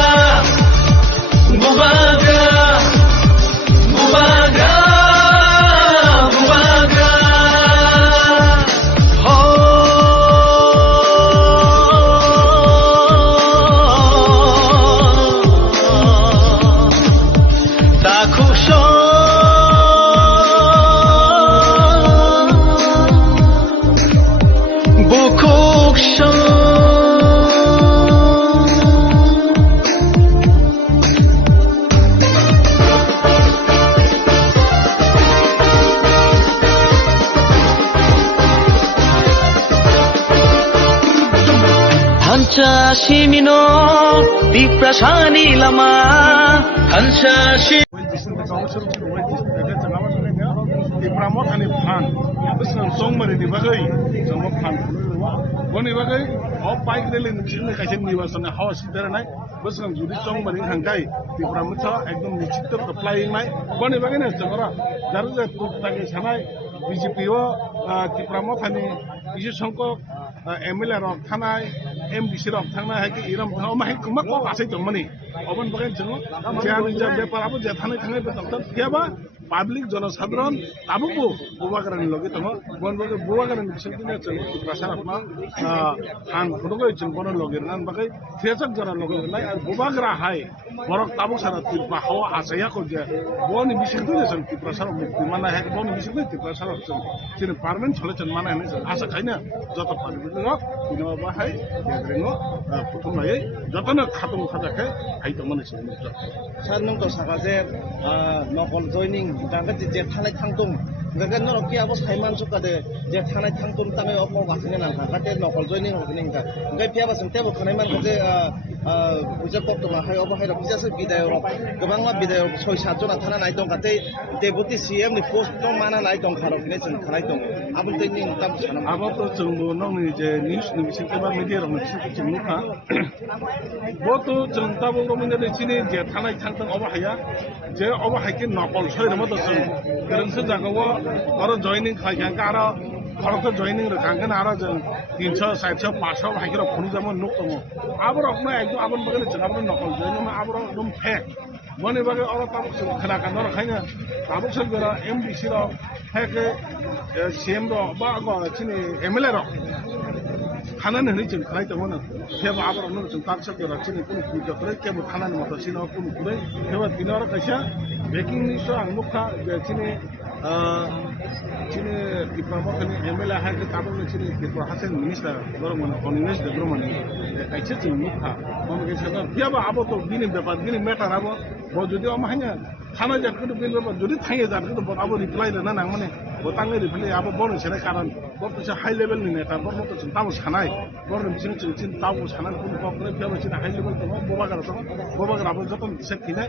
Bubaga Bubaga Bubaga Takusho Bukuksho Hansa Shimino Diprasani Lama Hansa Shimino Tipramot ani phan bisang songmari di bagai songmo phan boni bagai op bike rele nichine kaisen niwasan hawa sidara nai bisang judi songmari hangkai tipramotha ekdom nichit applying nai boni bagai na chakara jaru je tuktage sanai BJP o tipramot ani isu songko MLA rok thanai MDC rok thanai hai ki iram thaw ma hai kuma ko asai jomani obon bagai jongo jani ja bepar abu je thanai thanai be doktor kiaba public জনসাধারণ তাবুকো বুবাগারানি লগে তম বনবগে বুবাগারানি বিসংদিনে চং প্রসার আপনা খান ফটোগৈ চং বন লগে নান বাগৈ ফেসক জরা লগে নাই আর বুবাগরা হাই বরক তাবুক সারা তিবা হাওয়া আসায়া কো যে বনি বিসংদিনে চং প্রসার মুক্তি মানা হে বনি বিসংদিনে প্রসার চং তিন পার্মানেন্ট চলে চং মানা হে আশা খাইনা যত পারবি ন তিনবা বাহাই গেদ্রেঙ্গো প্রথম নাই যতন খাতম খাজাকে হাইতো মানে চং সার নং তো সাগাজে নকল joining Gangga je thanai thangtung gangga no ki abo saiman sukade je thanai thangtung tangai opo gasine nang gangga te nokol joining hokining ga ngai piaba sente bo khanai man je bujakok to hai obo hai rok bijasa bidai rok gobangma bidai rok 6-7 jona thana nai tong katei deputy CM ni post to mana nai tong kharok ne chung khanai tong abun tei ning tam chana abo to chungbo nongni je news ni bising ba media rok ni chung nukha bo to chung tabo romine ni chini je thanai thangtang obo haya je obo haike nokol soi remo to chung gerengse jagawo aro joining khaikang karo খরচ joining কাঙ্কেন আরো 300 400 500 হাইকের phone যেমন নোক দङ আবার আপনি একদম আবন বাগানে জাগাবো নকল joining আবার একদম ফেক মনে বাগে অর তাবক খানাকান ন রাখাইনা তাবক সরগরা এমডিসি র ফেকে সিএম র বা চিনি এমএলএ র খানানে হই जों খাইতে মনে হেবা আবার অন্য जों তার সরগরা চিনি কোন পুজো করে কেবল খানানে মত চিনি কোন করে হেবা দিনর কাইসা বেকিং নিস আং মুখা চিনি Chini diploma kani MLA hai ke tabung chini diploma hasen minister gorong congress de gorong mani kaise chung nukha mom ke sada biaba abo to bini bepa bini matter abo bo jodi am hanya khana jar kudu bin bepa jodi thange jar kudu bo abo reply na nang mane bo tangai reply abo bon sere karan bo to high level ni neta bo to chung tamu sanai bo rum chini chung tamu sanan kudu ko kore biaba chini high level to bo bagar abo joton set kine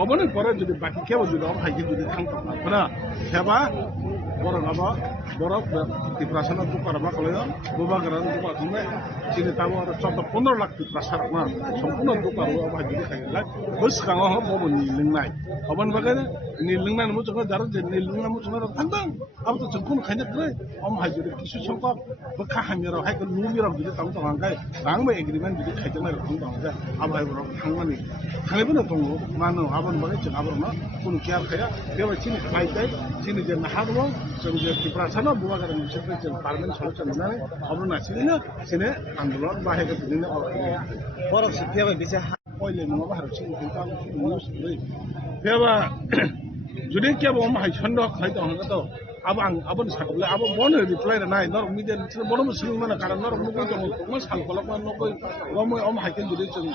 obone pore jodi baki kebo jodi am hai jodi thang to na heba borong aba borok diprasana tu para bakalayo boba garan tu pa thumne chini tabo aro 15 lakh diprasana na সম্পূর্ণ tu para aba jodi khaila bus kang ho bo ni lingnai oban bagane ni lingnan mu chong jar je ni lingnan mu chong thangdang abo to chungkun khaina kre om ha jodi kisu chongka bakha hamira hai ko nu mira jodi tang tang kai rang me agreement jodi khaijana thang tang ja aba hai borok thangmani thangbena tongo mano abon bagane ching abor na kun kyar khaya beba chini khai dai chini je nahadmo जोंजे दिप्रासाना बुवा गारा Missouri जों parliament solution मोननानै अब्रु नासिनो सिने आन्दोलन बाहायगा दिनो borok sipiaba bisa ओइले नङा बाहार सिनि खिन्था निउस रै बेबा जुदि केबो माहाय छन्द खाइद हंगतो अब आं आबन साकबले अब बन रिप्लाई नाय नर मिडिया नि बन मुसलिम माने कारण नर मुगै दङ म सालखलक मा नगै गमै अम हाइके जुदि जों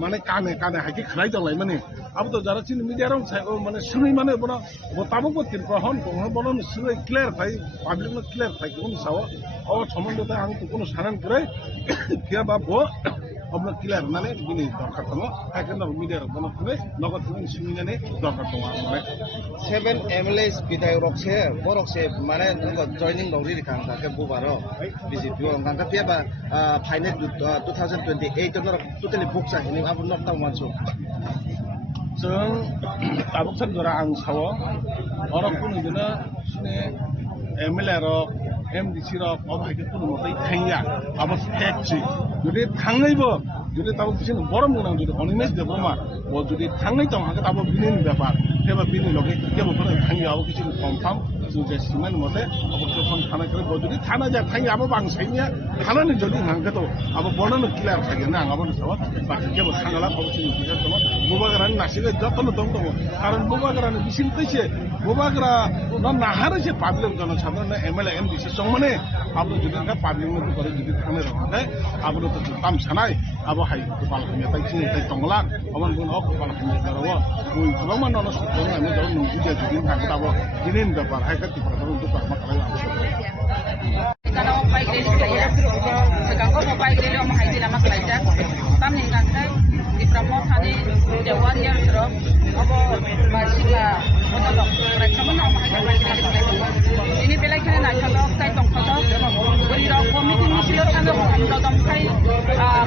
माने काने हाइके खनाय दंलाय माने अब तो जरा चिन मिडिया रं छाय माने सुनै माने बन बताबो को तिन प्रहन दङ बन सुनै क्लियर फाइ पाब्लिक न क्लियर फाइ कोन साव अ सम्बन्ध त आं कुनो सानान करे के बाबो अब्ला क्लियर नाले बिनि दरकार दङ हाइकेन मिडिया रं बन खुबै नगद सुनैने दरकार दङ आमले 7 MLAs bidai rok se borok se mane joining dong ri kang ka bubaro BJP ong kang ka piaba final 2028 no totally book sa hini abu nok ta manso जों ताबुक सरगरा आं सावो अरक कुनु दिना सिने एमएलए रक एमडीसी रक अब हाइके कुनु मते थाइया अब फेक्टि जुदि थाङैबो जुदि ताबुक बिसिन बरम नang जुदि अनिमेस देब्रमा बो जुदि थाङै दं हाके ताबुक बिनि बेपार तेबा बिनि लगे केबो फरे थाङिया अब किसिन कन्फार्म जों जे सिमान मते अब जखन थाना करे बो जुदि थाना जा थाङि अब बांसाइनिया थानानि जुदि हांगतो अब बनन क्लियर थागेन आं अब सावो बाकी केबो थाङाला अब सिन बिजा दङ बुबागरानि नासिगे जतन दं दङ कारण बुबागरानि बिसिन तैसे बुबागरा न नाहारे से पाब्लिक जनसाधारण एमएलए एमडीसी संगमने अब जुदि का पाब्लिक न करे जुदि थाने रहते अब तो ताम सानाय अब हाइ गोपाल खमिया तै चिनि तै तंगला अमन बुन अक गोपाल खमिया दरव बुइ खलमा नन सुतन हामी जब नुजुजे जुदि थाके अब दिनिन बेपार हाइ कति प्रकार दुपार मा खालाय kana o pai grele kaya sekarang ko pai grele om haidi lama kelaja tam ning kantai di promo thani dewan year ro abo basila modal reksaman om haidi pai grele kaya ini belai kene na kalau tai tong khoto beri ro komiti misilo kami om dom kai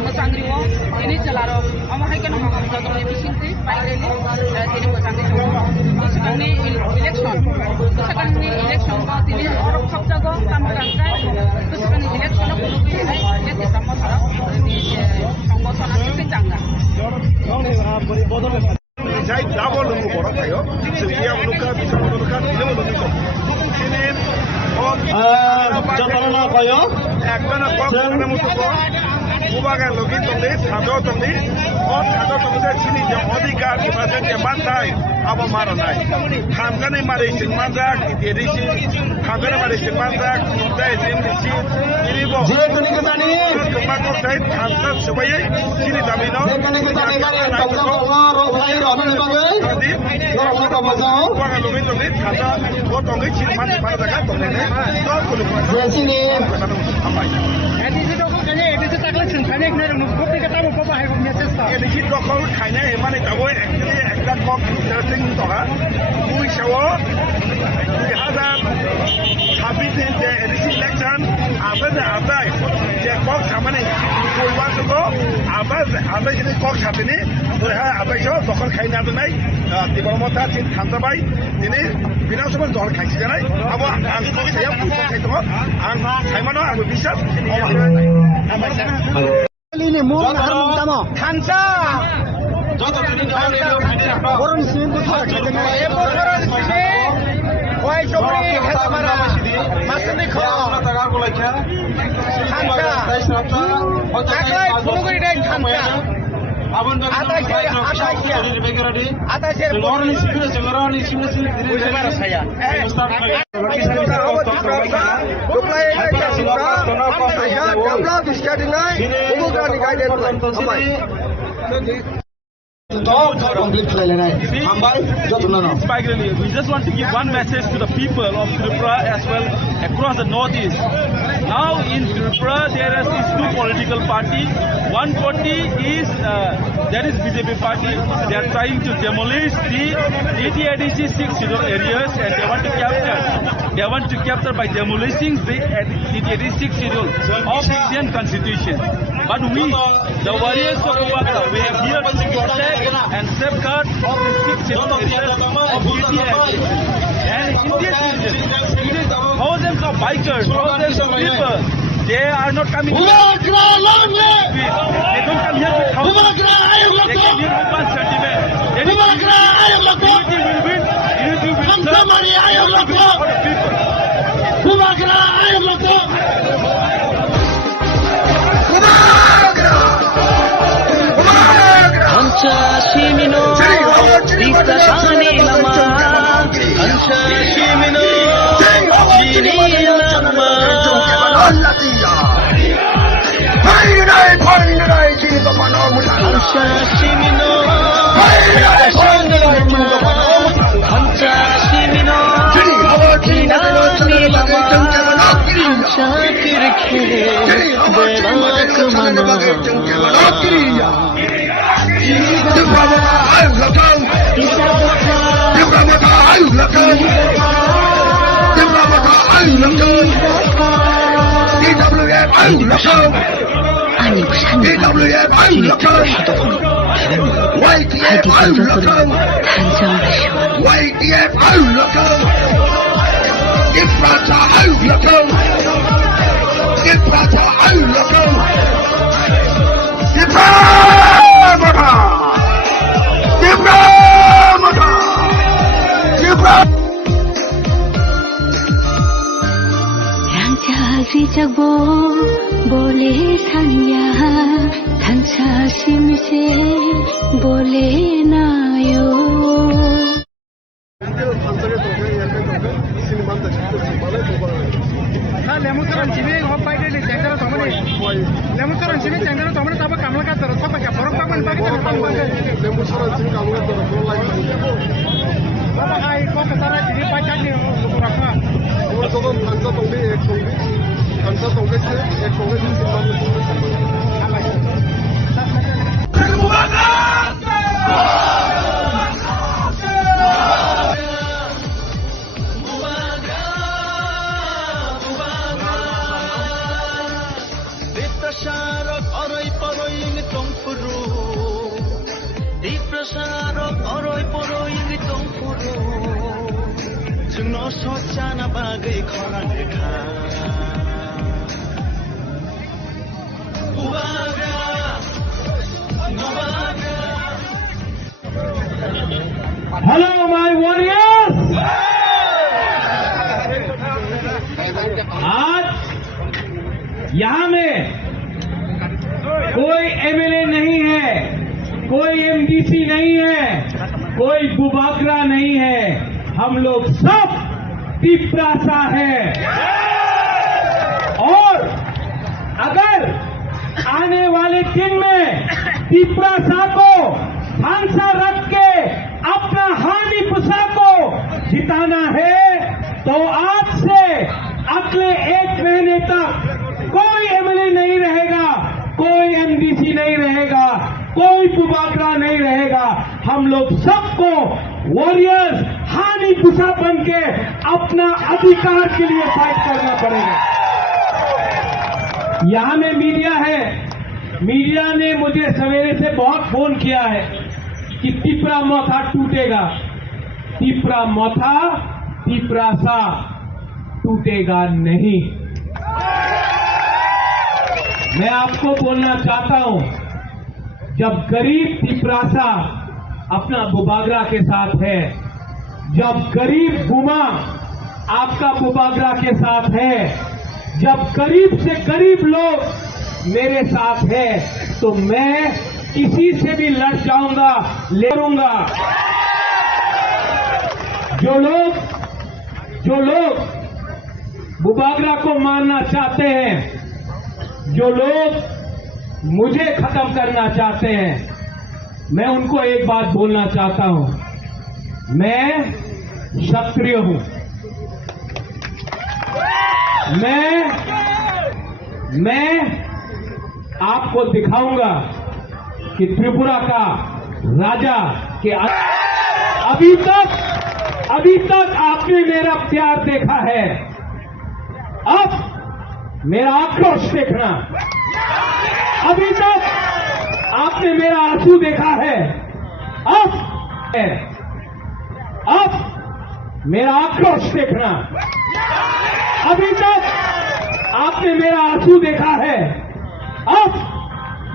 musangriwo ini celaro om haidi kan om dom ni bisinti pai grele ini musangriwo sekarang ni election sekarang ni election ko ini orang khapjago tam kantai terus kan election ko lubi ya kita mau sarap ini সংগঠন আছে চাঙ্গা যাই double লঙ্গ বড় খায়ো সিয়া Luka বিশাল Luka যেমন Luka চিনেন ও জতনা কয় একজন কর্মকর্তার মতো বুবাগা লগি তলে সাজো তলে ও সাজো তলে চিনি যে অধিকার আছে যে মানতাই আবো মারো নাই খামগানে মারে সিংমানজাক ইতিরিসি খামগানে মারে সিংমানজাক তাই জিমদিসি ইরিবো যে কনিকে জানি তোমাকে তাই খামসা সবাই চিনি দাবি নাও যে কনিকে জানি মানে তলজা বলা রো ভাই রমন বাগে রমন বাগে বুবাগা লগি তলে সাজা ও তলে চিনি মানে মারা জায়গা তলে নে তো কুলু যে চিনি আমাই एडिसी ताकले सिनखाने एक नरम नुफोटी का ताबो पापा है को मेसेज था एडिसी दखल खायनाय माने ताबो একটা কক ইন্টারেস্টিং টকা দুই সাও 2026 যে এডিসি ইলেকশন আবাই যে কক খামানে কইবাসো আবাই যদি কক খাতেনি ওরা আবাইসো দখল খাইনা দনাই দিবরমতা চিন খান্তাবাই দিনে বিনাশমান দল খাইছি জানাই আবো আন কক সায়া পুকো খাইতো আন খাইমানো আবো বিশ্বাস লিনে মো নাহার মুতামো খানসা বরং সিমেন্ট কথা খাইতে না এ বছর সিমে ওই সবরি হেতা মারা মাসনে খ টাকা গলাইছা খানসা টাকাই ফুলগরি die খানসা We just want to give one message to the people of Tripura as well across the northeast. Now in Tripura there is these two political parties. One party is that is BJP party. They are trying to demolish the DTIDC 6 schedule areas and they want to capture. They want to capture by demolishing the DTIDC 6 schedule of Indian Constitution. But we, the warriors of Bubakra, we are here to protect and safeguard of the 6 schedule areas of DTIDC. And in this region, thousands of bikers, thousands of people, they are not coming here. They don't come here with thousands. They came here with one sentiment. Unity will win. Unity will serve for the people. 아니 산나가 뒤를 해독하는 하디선조들은 단장을 장차지작보 बोले सानिया थांचा सिमसे बोले नायो लेमुसरन सिमे हो पाइले जेंगरा तमने लेमुसरन सिमे जेंगरा तमने तब कामला का तरह सब का फरक पावन बाकी तो काम कर लेमुसरन सिमे कामला तरह को लाइक बाबा आई को कतारा दिनी पाचानी हो रखा और तो थांचा तोले एक तोले थांचा तोले से एक तोले से Hello, my warriors! आज यहाँ में कोई एमएलए नहीं है, कोई एमडीसी नहीं है, कोई बुबाकरा नहीं है, हम लोग सब तिपरासा है। और अगर आने वाले दिन में तिपरासा को फांसा रख के अपना हानि पुसा को जिताना है तो आज से अगले 1 महीने तक कोई एमएलए नहीं रहेगा, एमडीसी नहीं रहेगा, कोई बुबागरा नहीं रहेगा। हम लोग सबको वॉरियर्स हानि पुसा बन के अपना अधिकार के लिए फाइट करना पड़ेगा। यहां में मीडिया है, मीडिया ने मुझे सवेरे से बहुत फोन किया है कि तिपरा मथा टूटेगा। तिपरा मथा तिपरा सा टूटेगा नहीं। मैं आपको बोलना चाहता हूं, जब गरीब तिपरासा अपना बुबागरा के साथ है, जब गरीब गुमा आपका बुबागरा के साथ है, जब गरीब से गरीब लोग मेरे साथ है, तो मैं किसी से भी लड़ जाऊंगा, लड़ूंगा। जो लोग बुबागरा को मारना चाहते हैं, जो लोग मुझे खत्म करना चाहते हैं, मैं उनको एक बात बोलना चाहता हूं, मैं क्षत्रिय हूं। मैं आपको दिखाऊंगा कि त्रिपुरा का राजा के अभी तक आपने मेरा प्यार देखा है, अब मेरा आक्रोश देखना। अभी तक आपने मेरा आंसू देखा है, अब मेरा आक्रोश देखना। अभी तक आपने मेरा आंसू देखा है, अब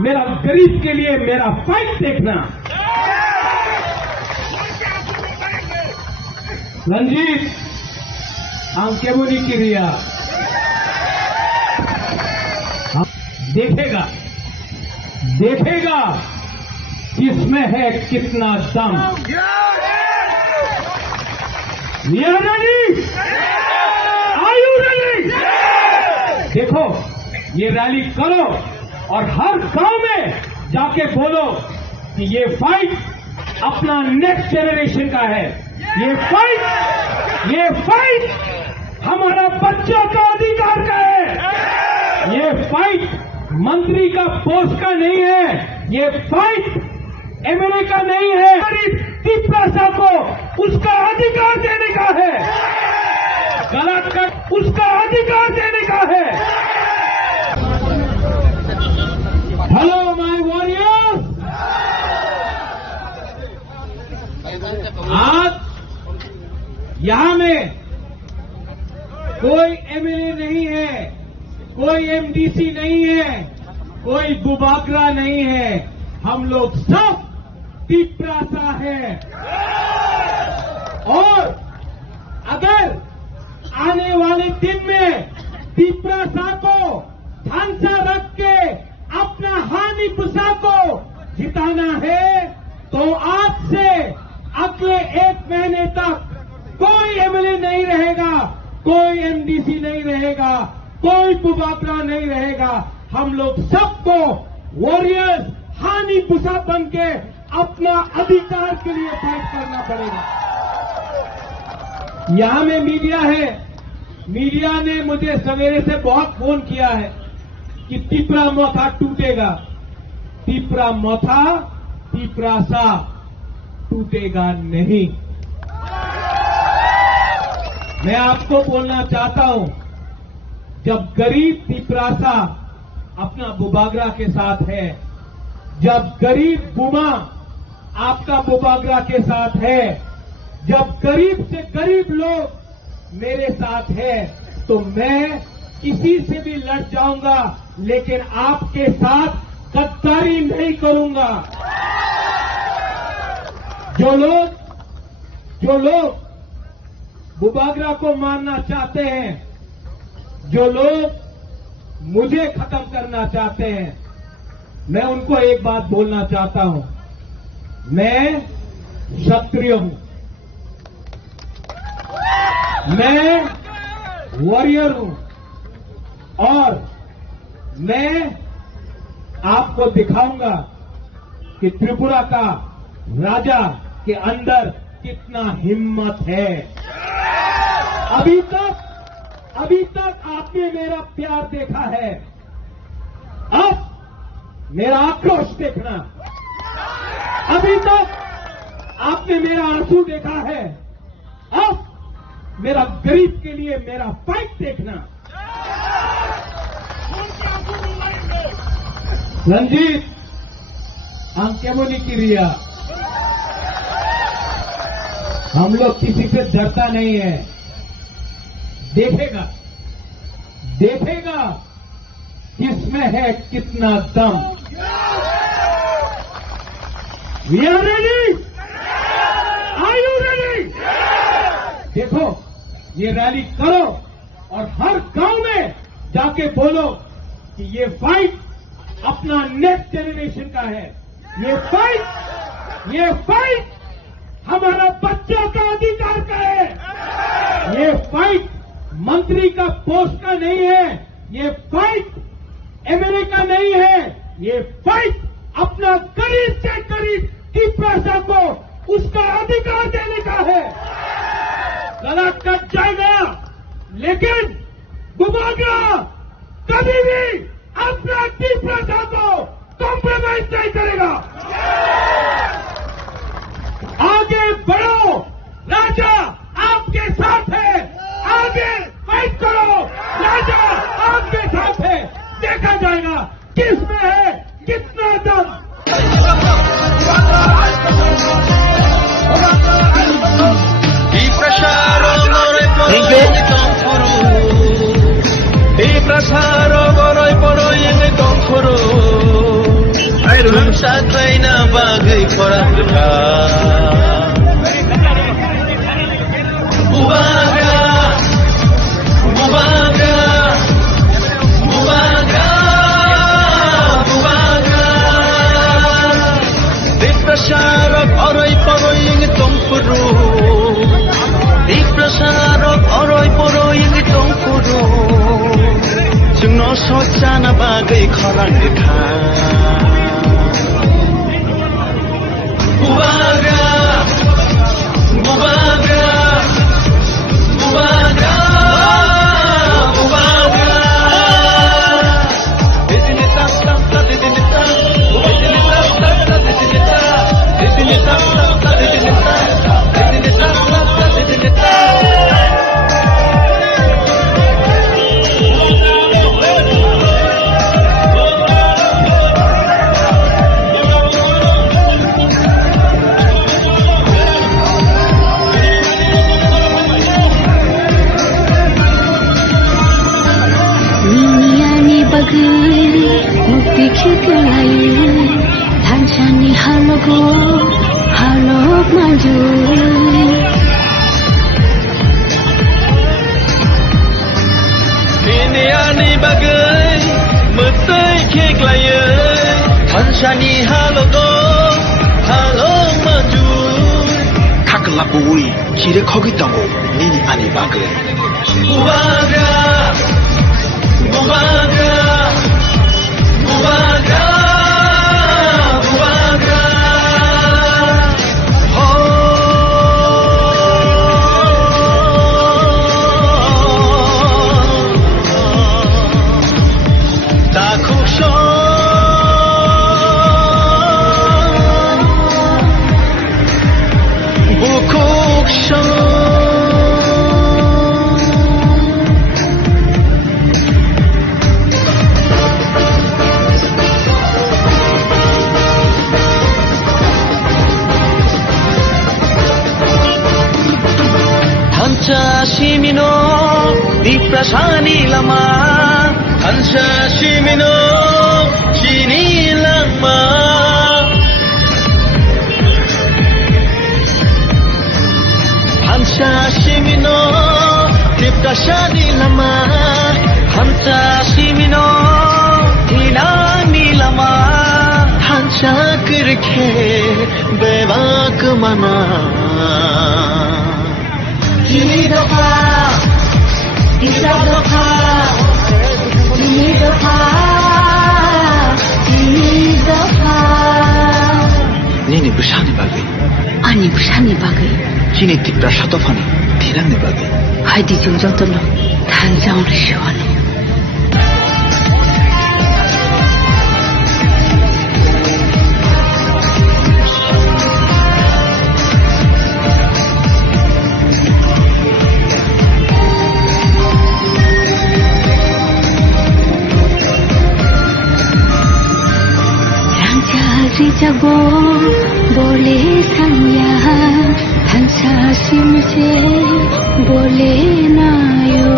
मेरा गरीब के लिए मेरा फाइट देखना। रंजीत केमुनी क्रिया देखेगा किसमें है कितना दम। Are ready? Are you ready? देखो, ये रैली करो और हर गांव में जाके बोलो कि ये फाइट अपना नेक्स्ट जनरेशन का है। ये फाइट हमारा बच्चों का अधिकार का है। ये फाइट मंत्री का पोस्ट का नहीं है, ये फाइट एमएलए का नहीं है, तिपरासा को उसका अधिकार देने का है, गलत का उसका अधिकार देने का है। हेलो माय वॉरियर्स, आज यहां में कोई एमएलए नहीं है, कोई एमडीसी नहीं है, कोई बुबागरा नहीं है, हम लोग सब तिपरासा है। और अगर आने वाले दिन में तिपरासा को ढांचा रख के अपना हानि पुसा को जिताना है, तो आज से अगले 1 महीने तक कोई एमएलए नहीं रहेगा, कोई एमडीसी नहीं रहेगा, कोई बुबागरा नहीं रहेगा। हम लोग सबको वॉरियर्स हानि पुसा बन के अपना अधिकार के लिए फाइट करना पड़ेगा। यहां में मीडिया है, मीडिया ने मुझे सवेरे से बहुत फोन किया है कि तिपरा मथा टूटेगा। तिपरा मथा तिपरासा टूटेगा नहीं। मैं आपको बोलना चाहता हूं, जब गरीब तिपरासा अपना बुबागरा के साथ है, जब गरीब बुमा आपका बुबागरा के साथ है, जब गरीब से गरीब लोग मेरे साथ है, तो मैं किसी से भी लड़ जाऊंगा, लेकिन आपके साथ गद्दारी नहीं करूंगा। जो लोग बुबागरा को मारना चाहते हैं, जो लोग मुझे खत्म करना चाहते हैं, मैं उनको एक बात बोलना चाहता हूं, मैं क्षत्रिय हूं, मैं वॉरियर हूं, और मैं आपको दिखाऊंगा कि त्रिपुरा का राजा के अंदर कितना हिम्मत है। अभी तक आपने मेरा प्यार देखा है, मेरा आक्रोश देखना। अभी तक आपने मेरा आंसू देखा है, अब मेरा गरीब के लिए मेरा फाइट देखना। रंजीत, हम केमोनी की रिया, हम लोग किसी से डरता नहीं है। देखेगा किसमें है कितना दम। We are ready, are you ready? देखो, ये रैली करो और हर गांव में जाके बोलो कि ये फाइट अपना नेक्स्ट जनरेशन का है। ये फाइट हमारा बच्चों का अधिकार का है। ये फाइट मंत्री का पोस्ट का नहीं है, ये फाइट एमएलए का नहीं है, ये फाइट अपना गरीब से गरीब की प्रजा को उसका अधिकार देने का है। गला कट जाएगा, लेकिन बुबागरा कभी भी अपना की प्रजा को कॉम्प्रोमाइज नहीं करेगा। आगे बढ़ो, राजा आपके साथ है, आगे फाइट करो, राजा आपके साथ है। देखा जाएगा किसमें है कितना दम। सोचाना बागै खराङ खा बुबागा बुबागा बुबागा बुबागा दिदिने तप तप दिदिने तप दिदिने तप तप दिदिने तप दिदिने तप तप दिदिने तप दिदिने तप तप दिदिने तप Tanchani halogo halog maju ini ani bagai metai keklaya Tanchani halogo halog maju Kakalabui kire khogitango nini ani bagai bubaga bubaga bubaga bubaga Dakusho bukuksho 시민노 디프라사니 라마 한사 시민노 지니 라마 한사 시민노 디프라사니 라마 한사 시민노 디나니 라마 한사 그렇게 베바그마나 Ini doka, isa doka, ini doka, ini doka. nini busani bagai Ani busani bagai. kini tipra shatofani tirani bagai Haidi jungjotono tanjang rishuano. jago bole sanya hansa simse bole nayo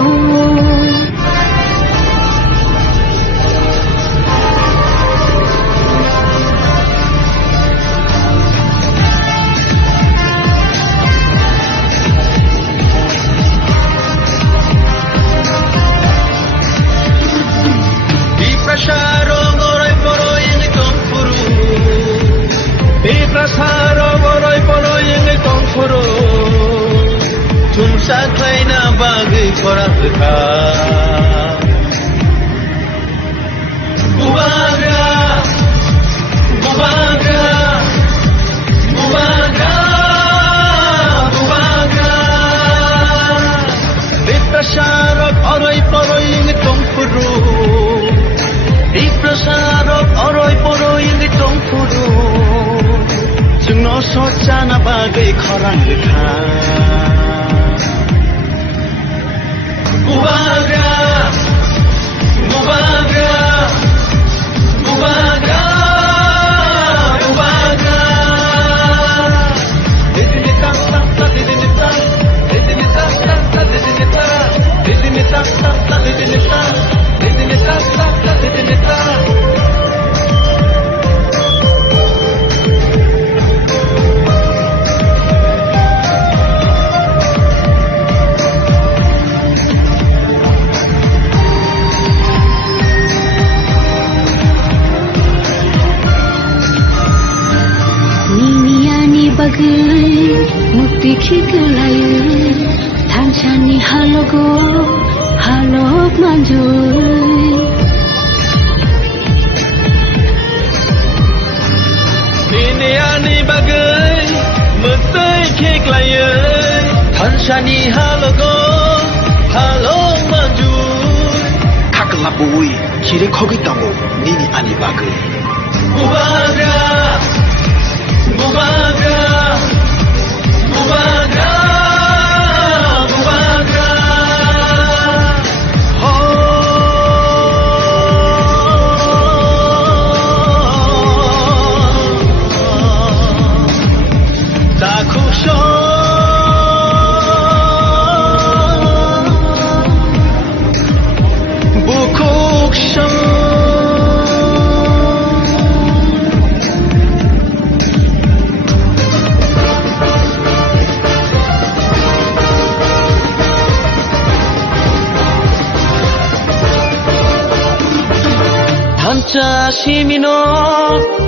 Saklaina bagi korang dekat Bubaga Bubaga Bubaga Bubaga Diprasarok oroy poroy ngitong puro Diprasarok oroy poroy ngitong puro Sungno sojana bagi korang dekat Bubaga, Bubaga, Bubaga, Bubaga. Didinita, didinita, didinita, didinita, didinita, didinita, didinita, didinita. mukti khikelayu thanchani halogo halok manjui Niniani bagai mukti khikelayu thanchani halogo halok manjui Kakalabui kire khogi tango nini ani bagai Bubaga Bubaga Bubaga Bubaga Dakusho Bukuksho Hansa Shimino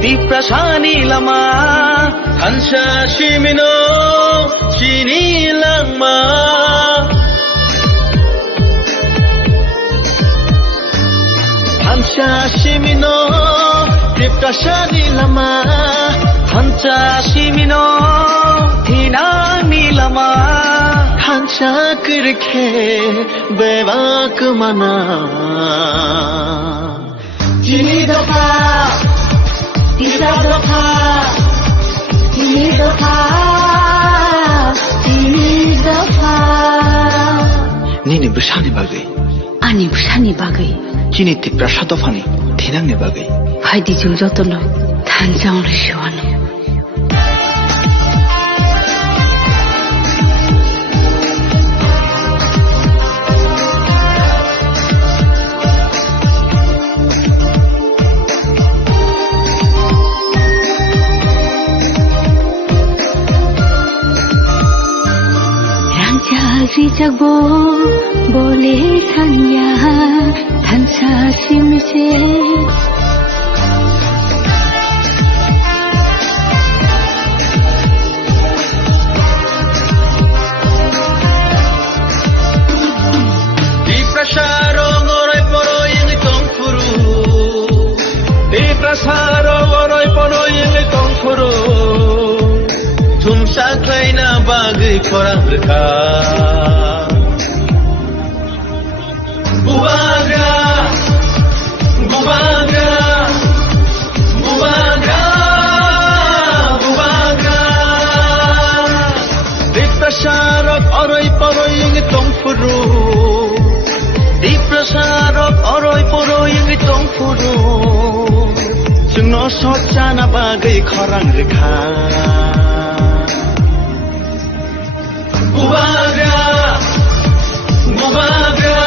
Diprasani Lama Hansa Shimino Shini Lama Hansa Shimino Diprasani Lama Hansa Shimino Tinani Lama Hansa Kirke Bevak Mana Jini doka, tisa doka, jini doka, jini doka. Nini bersani bagai ani busani bagai Jini tipra satofani thenangni bagai haidi jung jotono thanjang le shwano jago bole sanya thansa simse Diprasaro ngoroi poroi ngitong puru Diprasaro ngoroi poroi ngitong puru Tumsa klaina bagi korang dekat Bubaga Bubaga Bubaga Bubaga Diprasarok oroi poroi ngitong puru Diprasarok oroi poroi ngitong puru जोंनो सचाना बागै खरां रेखा बुबाग्रा बुबाग्रा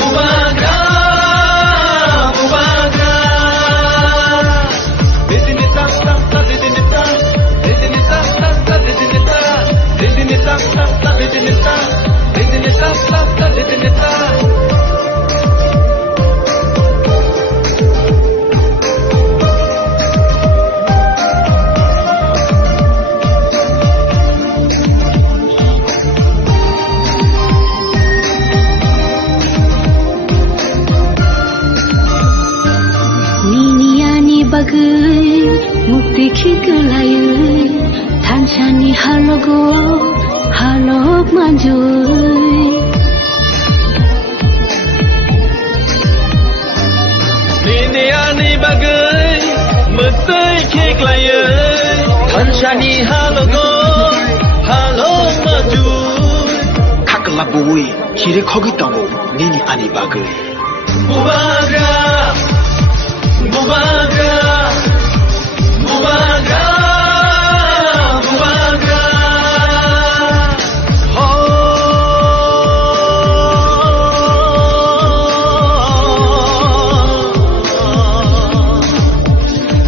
बुबाग्रा बुबाग्रा दिदिनिता ता दिदिनिता दिदिनिता ता दिदिनिता दिदिनिता ता दिदिनिता दिदिनिता ता दिदिनिता bagai mukti khiglayu thanchani halogo halok manjui Niniani bagai mukti khiglayu thanchani halogo halok manjui Kakla buwi kire khogi tango nini ani bagai Bubagra Bubagra Bubagra Bubagra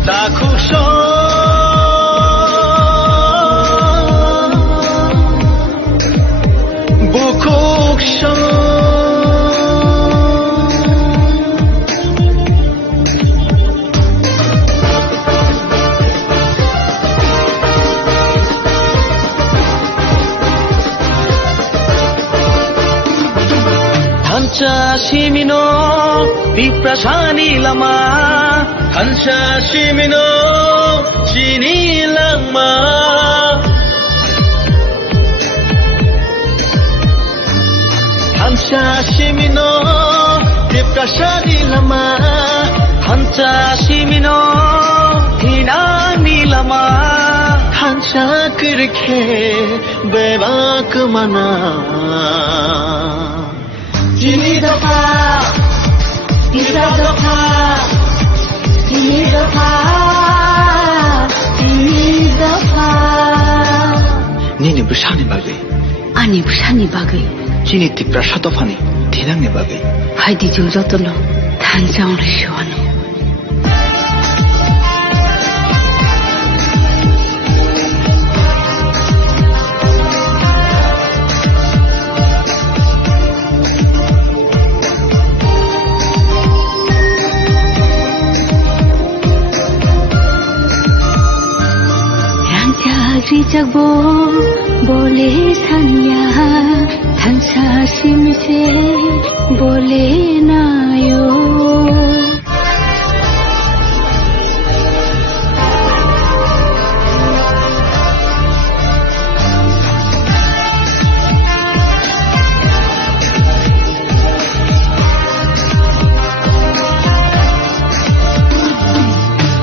Dakusho Bukuksho Shimino Viprashani lama Hansha Shimino Shini lama Hansha Shimino Viprashani lama Hansha Shimino Hinani lama Hansha Kirke Bebak mana Jini dafa, Ida dafa, Jini dafa, Jini dafa. Nini bersani bagai ani bersani bagai Jini tipra shatofani tinangni bagai haidi jul jotono thanjang rishwano Jagbo bole sanya thansa simse bole nayo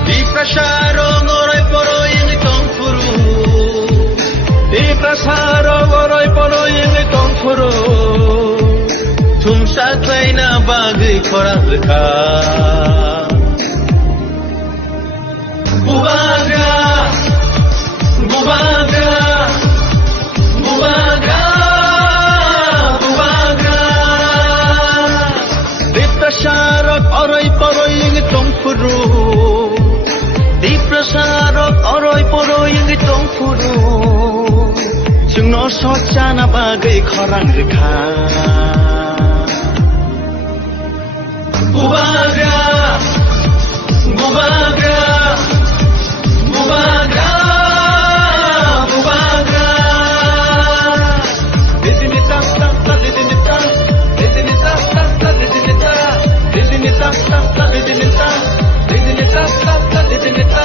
Dipasharo ngorai poro yang tongfuru Dipasharo ngorai poro yang tongfuru Tumsa klaina bagai korang leka Bubagra Bubagra Bubagra Bubagra Dipasharo orai poro yang tongfuru Diprasarok oroy poroy yang tongfuru Jungno socana bagai korang reka Bubagra Bubagra Bubagra Bubagra Dizinita ta dizinita Dizinita ta dizinita Dizinita ta dizinita Dizinita ta dizinita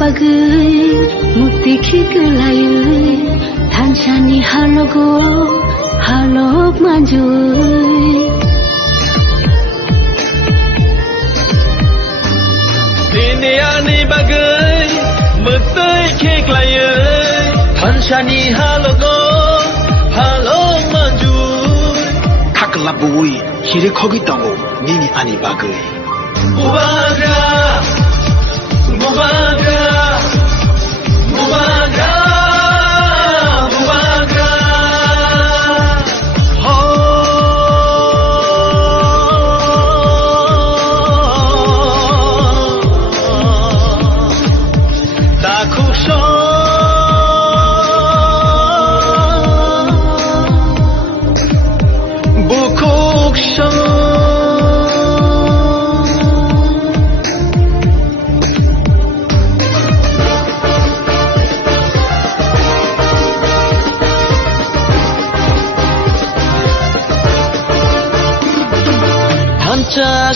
bagai mukti khiglayu thanchani halogo halok manjui Nini bagai Metai keklaya Tanshani halogo Halo maju Kakalabui kiri khogi tango nini ani bagai Mubaga Mubaga Mubaga Mubaga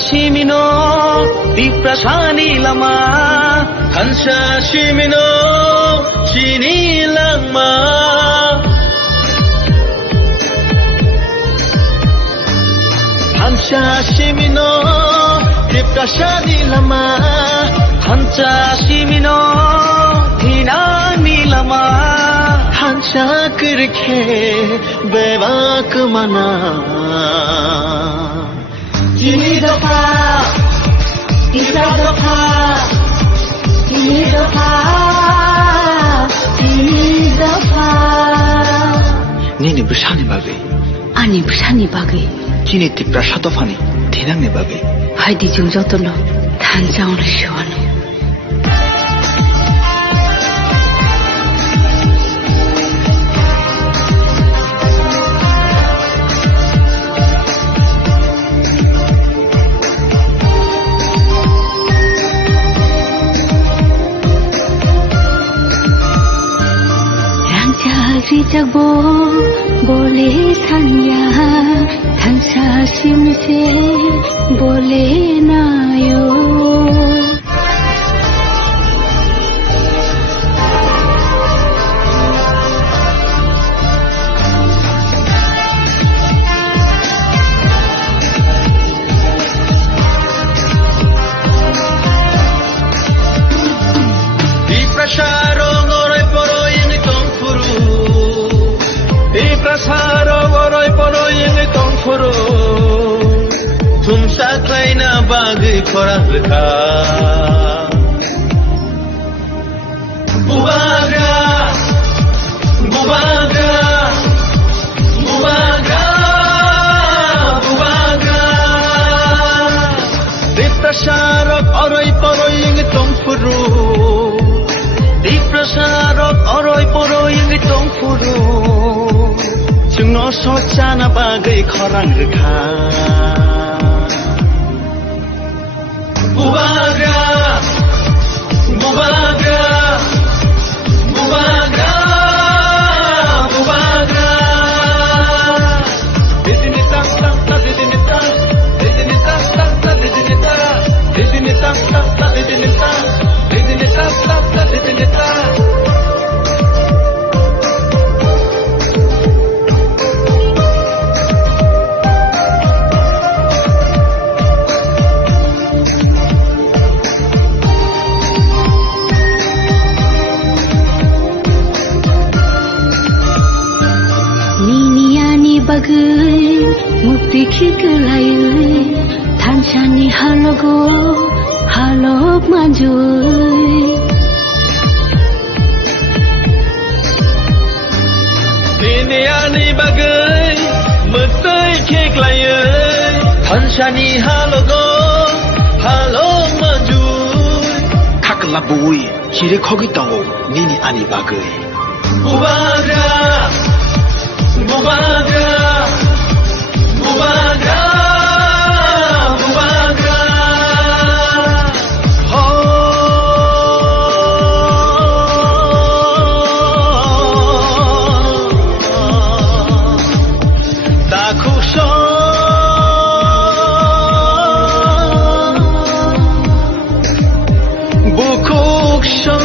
Shimino Diprasani lama Hansha Shimino Shini lama Hansha Shimino Diprasani lama Hansha Shimino Hinani lama Hansha Kirke Bevak mana Ini doka, kita doka, ini doka, ini doka. Nini bersani bagai Ani bersani bagai Kini tipra satofani Tinang ni bagai Hai di jung jotono Tanjang Rishuano Jagbo bole thanya thansa simse bole nayo Di prasaro ngorai poro ini tongfuru Prasaro goroi poro yang tongfuru Tumsa klaina bagi korang reka Mubaga Mubaga Mubaga Mubaga Di prasaro goroi poro yang tongfuru Di prasaro goroi poro yang tongfuru Jungno sojana bagai korang reka Mubaga Mubaga Mubaga Mubaga Didini tak tak tak didini tak Didini tak tak tak didini tak Didini tak tak tak didini tak Didini tak tak tak didini tak bagai mukti kikelayu Tanshani halogo halok majui Nini bagai metai kekelayu Tanshani halogo halok majui Kakalabui kiri khogi tango nini ani bagai Mubaga Mubaga Mubaga Mubaga Takusho Bukuksho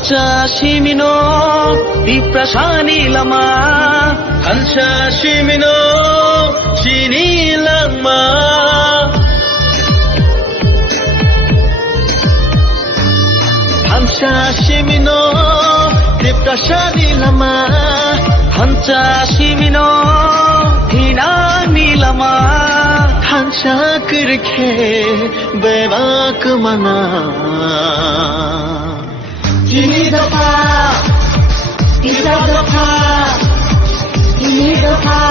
Hansa Simino, Iprasani Lama, Hansa Simino, Sini Lama. Hansa Simino, Iprasani Lama, Hansa Simino, Hinani Lama, Hansa Kirke, Bebak Mana. Ini doa, tiga doa, ini doa,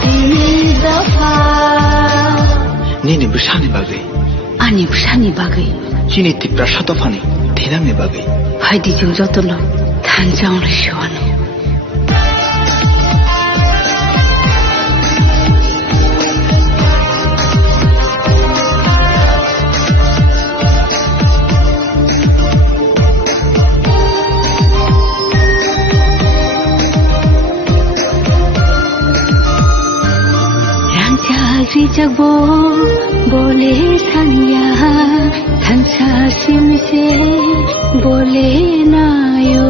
ini doa. Nini bersani bagai, Ani bersani bagai, kini tipra satofani, tinang ne bagai. Haidi jeng jotono, tanjang lesyuanu. Jagbo bole sanya hansa simse bole nayo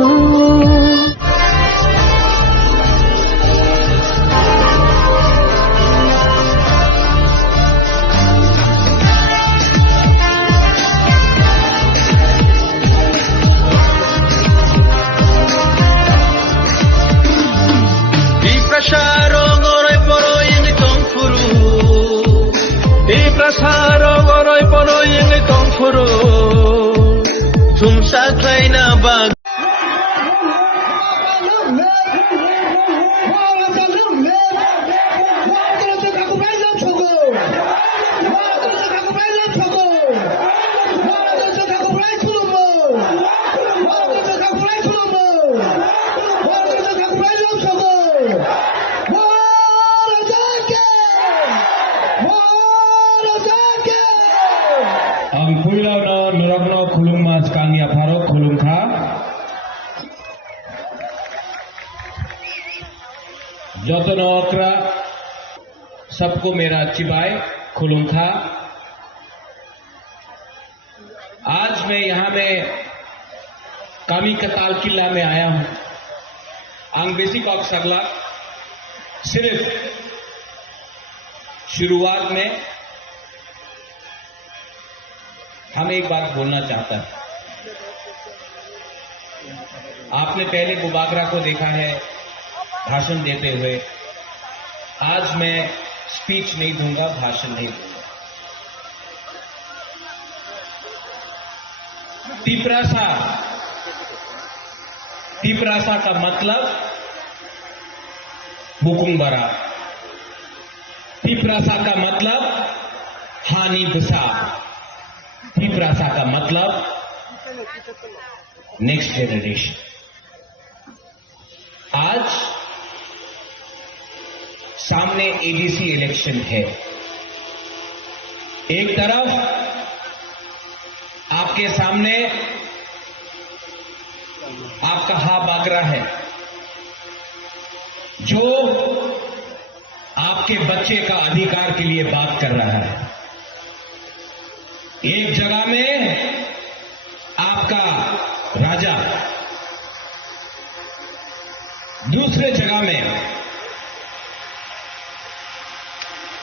Di prasaro ngorai poro yang tongfuru. Di prasaro ngorai poro yang tongfuru. Sumsa klaina bag. Ang pulau no nuragno khulung mas kangya pharo khulung kha jotono okra सबको मेरा चिबाय खुलुम खा। आज मैं यहाँ में कामी कताल किला में आया हूँ। आंग बेसिक ऑक सगला सिर्फ शुरुआत में हम एक बात बोलना चाहता है। आपने पहले बुबागरा को देखा है भाषण देते हुए। आज मैं स्पीच नहीं दूंगा, भाषण नहीं दूंगा। तीपरासा का मतलब बुकुंबरा। तीपरासा का मतलब हानि बुसा। तीपरासा का मतलब नेक्स्ट जनरेशन। आज सामने एडीसी इलेक्शन है। एक तरफ आपके सामने आपका हा बागरा है जो आपके बच्चे का अधिकार के लिए बात कर रहा है। एक जगह में आपका राजा, दूसरे जगह में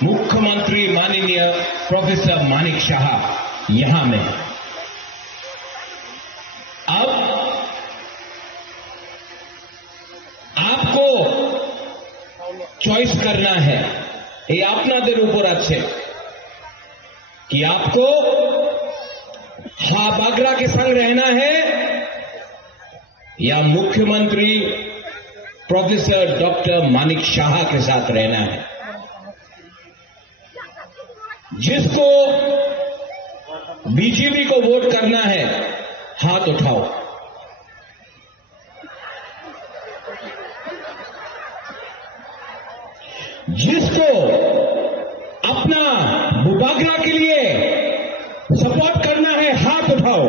मुख्यमंत्री माननीय प्रोफेसर मानिक शाह यहां में। अब आपको चॉइस करना है, ये আপনাদের উপর আছে कि आपको हा बागरा के संग रहना है या मुख्यमंत्री प्रोफेसर डॉक्टर मानिक शाह के साथ रहना है। जिसको बीजेपी को वोट करना है हाथ उठाओ। जिसको अपना बुबागरा के लिए सपोर्ट करना है हाथ उठाओ।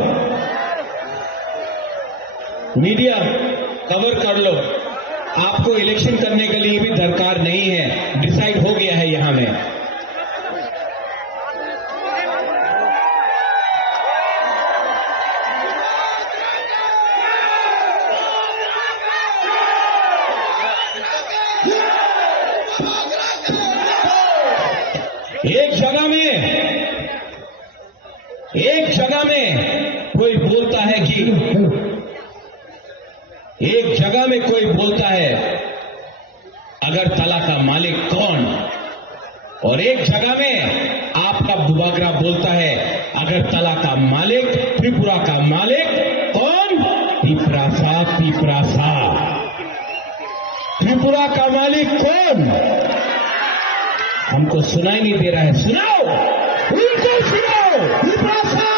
मीडिया कवर कर लो। आपको इलेक्शन करने के लिए भी दरकार नहीं है, डिसाइड हो गया है यहां में। एक जगह में कोई बोलता है अगरतला का मालिक कौन, और एक जगह में आपका बुबागरा बोलता है अगरतला का मालिक, त्रिपुरा का मालिक कौन? पिपरासा। पिपरासा। त्रिपुरा का मालिक कौन? हमको सुनाई नहीं दे रहा है, सुनाओ, उनको सुनाओ। पिपरासा।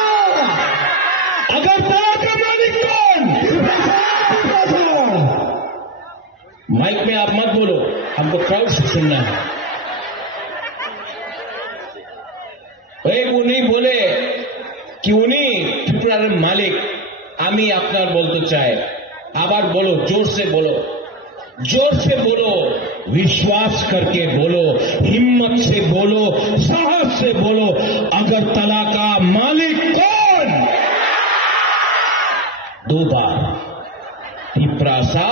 अगरतला का मालिक कौन? पिपरासा। माइक में आप मत बोलो, हमको क्राउड से सुनना है। उन्हीं बोले कि उन्हीं त्रिपुरार मालिक आमी आपनार बोलते चाहे, आबार बोलो, जोर से बोलो, जोर से बोलो, विश्वास करके बोलो, हिम्मत से बोलो, साहस से बोलो, अगरतला का मालिक कौन? दो बार, पिपरासा।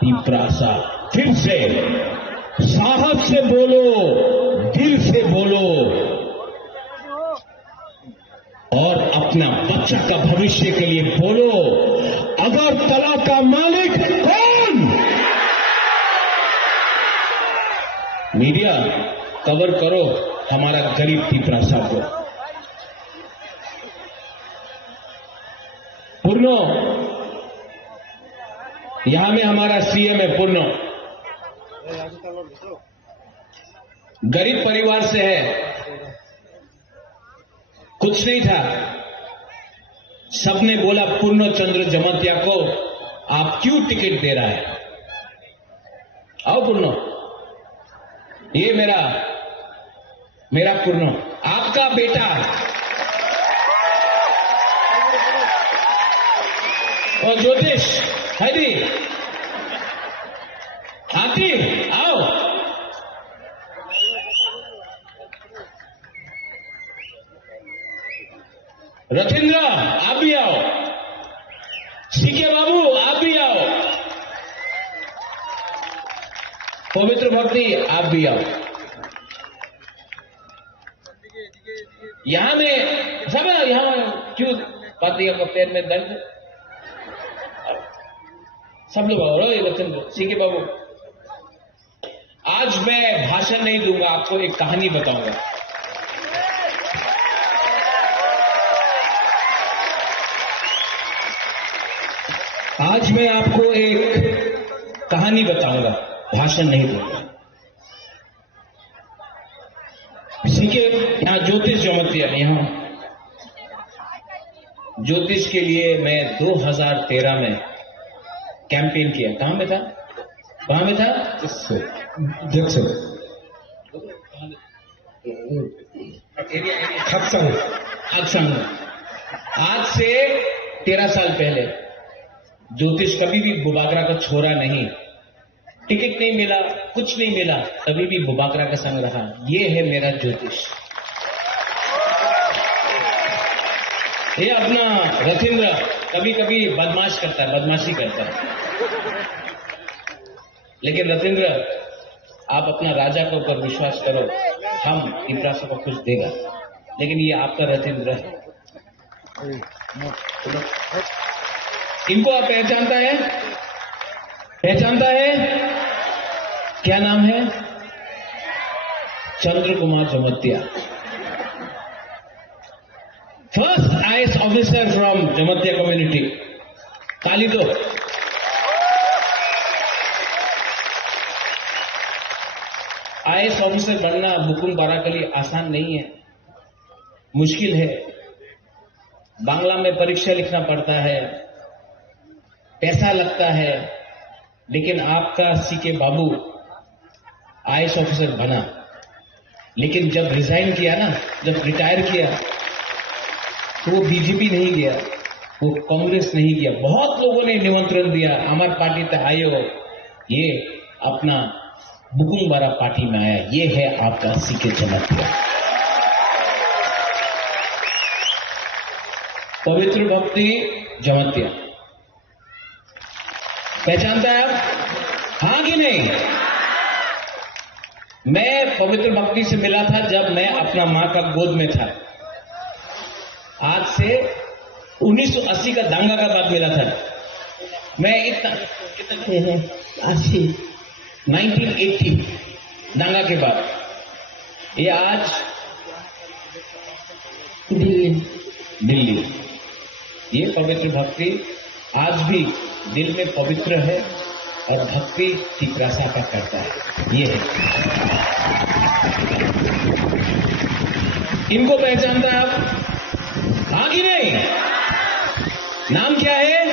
पिपरासा। फिर से साहस से बोलो, दिल से बोलो, और अपना बच्चा का भविष्य के लिए बोलो, अगरतला का मालिक कौन? मीडिया कवर करो हमारा गरीब पिपरासा को। पूर्णो, यहां में हमारा सीएम है पूर्णो, गरीब परिवार से है, कुछ नहीं था। सबने बोला पूर्ण चंद्र जमतिया को आप क्यों टिकट दे रहा है? आओ पूर्ण, ये मेरा पूर्ण, आपका बेटा। और ज्योतिष हरी हाथी, आओ। रथिंद्र आप भी आओ, सीके बाबू आप भी आओ, पवित्र भक्ति आप भी आओ। यहां में सब यहां क्यों बात नहीं, आपका पैर में दर्द? सब लोग आओ। रथिंद्र, सीके बाबू, आज मैं भाषण नहीं दूंगा, आपको एक कहानी बताऊंगा। आज मैं आपको एक कहानी बताऊंगा, भाषण नहीं दूंगा। सीके यहां ज्योतिष जमतिया, यहां ज्योतिष के लिए मैं 2013 में कैंपेन किया। कहां में था? वहां में था हक्संग। आज से 13 साल पहले ज्योतिष कभी भी बुबागरा का छोरा नहीं, टिकट नहीं मिला, कुछ नहीं मिला, कभी भी बुबागरा का संग रहा। ये है मेरा ज्योतिष। ये अपना रथिंद्र कभी कभी बदमाश करता है, बदमाशी करता है, लेकिन रथिंद्र आप अपना राजा के ऊपर विश्वास करो, हम पिपरासा को कुछ देगा। लेकिन ये आपका रथिंद्र है। इनको आप पहचानता है? पहचानता है? क्या नाम है? Chandra Kumar Jamatia, first IAS officer from Jamatia community. ताली दो। आईएएस ऑफिसर बनना बुकुम बारा के लिए आसान नहीं है, मुश्किल है। बांग्ला में परीक्षा लिखना पड़ता है, पैसा लगता है, लेकिन आपका सीके बाबू आईएएस ऑफिसर बना। लेकिन जब रिजाइन किया ना, जब रिटायर किया, तो वो बीजेपी नहीं गया, वो कांग्रेस नहीं गया। बहुत लोगों ने निमंत्रण दिया, हमारे पार्टी तक आए हो, ये अपना बुकुंबारा पार्टी में आया। ये है आपका सीके जमतिया। पवित्र भक्ति जमतिया, पहचानता है आप? हाँ कि नहीं? मैं पवित्र भक्ति से मिला था जब मैं अपना मां का गोद में था। आज से 1980 का दांगा का बाद मिला था। मैं इतना 1980 दांगा के बाद, ये आज दिल्ली, ये पवित्र भक्ति आज भी दिल में पवित्र है और भक्ति तिपरासा का करता है। ये है, इनको पहचानता है आप? हाँ कि नहीं? नाम क्या है?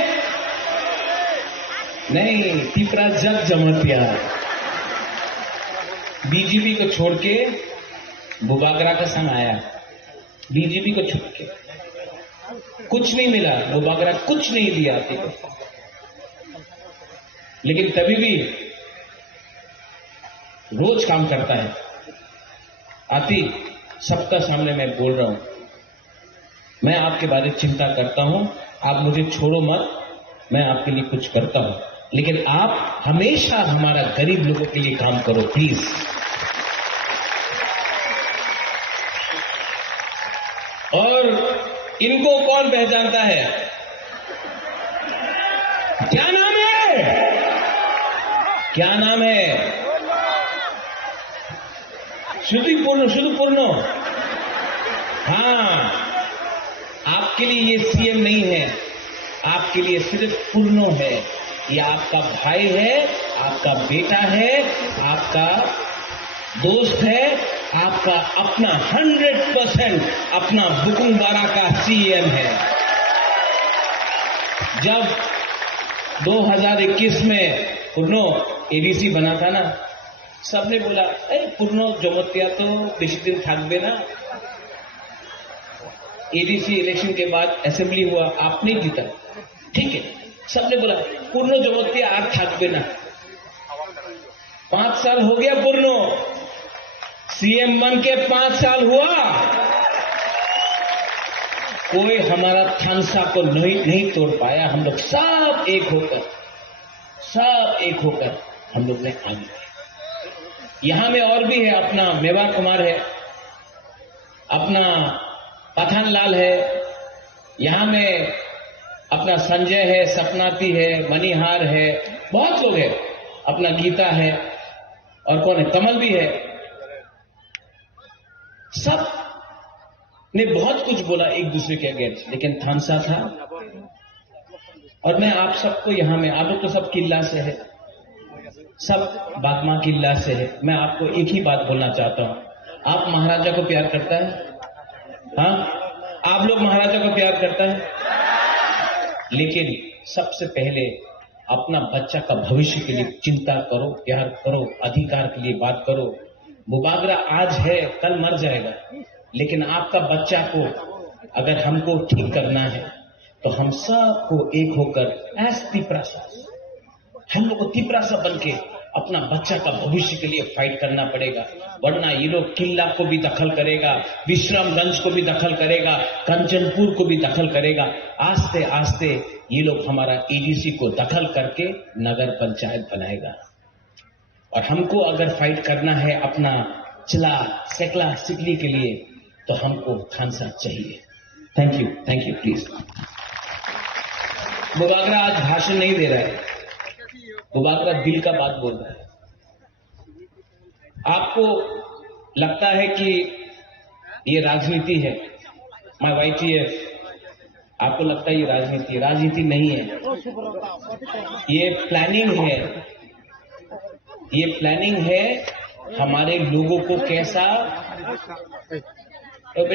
नहीं, तिपरा जग जमतिया। बीजेपी को छोड़ के बुबागरा का संग आया, बीजेपी को छोड़ के कुछ नहीं मिला, बुबागरा कुछ नहीं दिया आती को, लेकिन तभी भी रोज काम करता है। आती सबका सामने मैं बोल रहा हूं, मैं आपके बारे में चिंता करता हूं, आप मुझे छोड़ो मत, मैं आपके लिए कुछ करता हूं, लेकिन आप हमेशा हमारा गरीब लोगों के लिए काम करो प्लीज। और इनको कौन पहचानता है? क्या नाम है? क्या नाम है? शुद्धपूर्ण। हाँ, आपके लिए ये सीएम नहीं है, आपके लिए सिर्फ पूर्णो है। ये आपका भाई है, आपका बेटा है, आपका दोस्त है, आपका अपना 100% अपना बुकुंबारा का सीएम है। जब 2021 में पूर्णो एडीसी बना था ना, सबने बोला पूर्णो जमतिया तो बेशी दिन थाकबे ना। एडीसी इलेक्शन के बाद असेंबली हुआ, आप नहीं जीता, ठीक है, सबने बोला पूर्णो जमतिया आज थाकबे ना। 5 साल हो गया पूर्णो सीएम बन के, 5 साल हुआ, कोई हमारा थानसा को नहीं तोड़ पाया। हम लोग सब एक होकर हम लोग ने आगे। यहां में और भी है, अपना मेवा कुमार है, अपना पठान लाल है, यहां में अपना संजय है, सपनाती है, मणिहार है, बहुत लोग है, अपना गीता है, और कौन है, कमल भी है। सब ने बहुत कुछ बोला एक दूसरे के अगेंस्ट, लेकिन थानसा था। और मैं आप सबको यहां में, आप लोग तो सब किला से है, सब बागमा किला से है, मैं आपको एक ही बात बोलना चाहता हूं। आप महाराजा को प्यार करता है? हाँ, आप लोग महाराजा को प्यार करता है? लेकिन सबसे पहले अपना बच्चा का भविष्य के लिए चिंता करो, प्यार करो, अधिकार के लिए बात करो। बुबागरा आज है, कल मर जाएगा, लेकिन आपका बच्चा को अगर हमको ठीक करना है तो हम सबको एक होकर एस तिपरासा, हम लोग को तिपरासा बन के अपना बच्चा का भविष्य के लिए फाइट करना पड़ेगा। वरना ये लोग किला को भी दखल करेगा, विश्रामगंज को भी दखल करेगा, कंचनपुर को भी दखल करेगा। आस्ते आस्ते ये लोग हमारा एडीसी को दखल करके नगर पंचायत बनाएगा। और हमको अगर फाइट करना है अपना चिला सेकला सिकली के लिए, तो हमको थानसा चाहिए। Thank you please. बुबागरा आज भाषण नहीं दे रहा है, बुबागरा दिल का बात बोल रहा है। आपको लगता है कि ये राजनीति है, माय वाईटीएफ, आपको लगता है ये राजनीति है, राजनीति नहीं है, ये प्लानिंग है। ये प्लानिंग है हमारे लोगों को कैसा, बैठ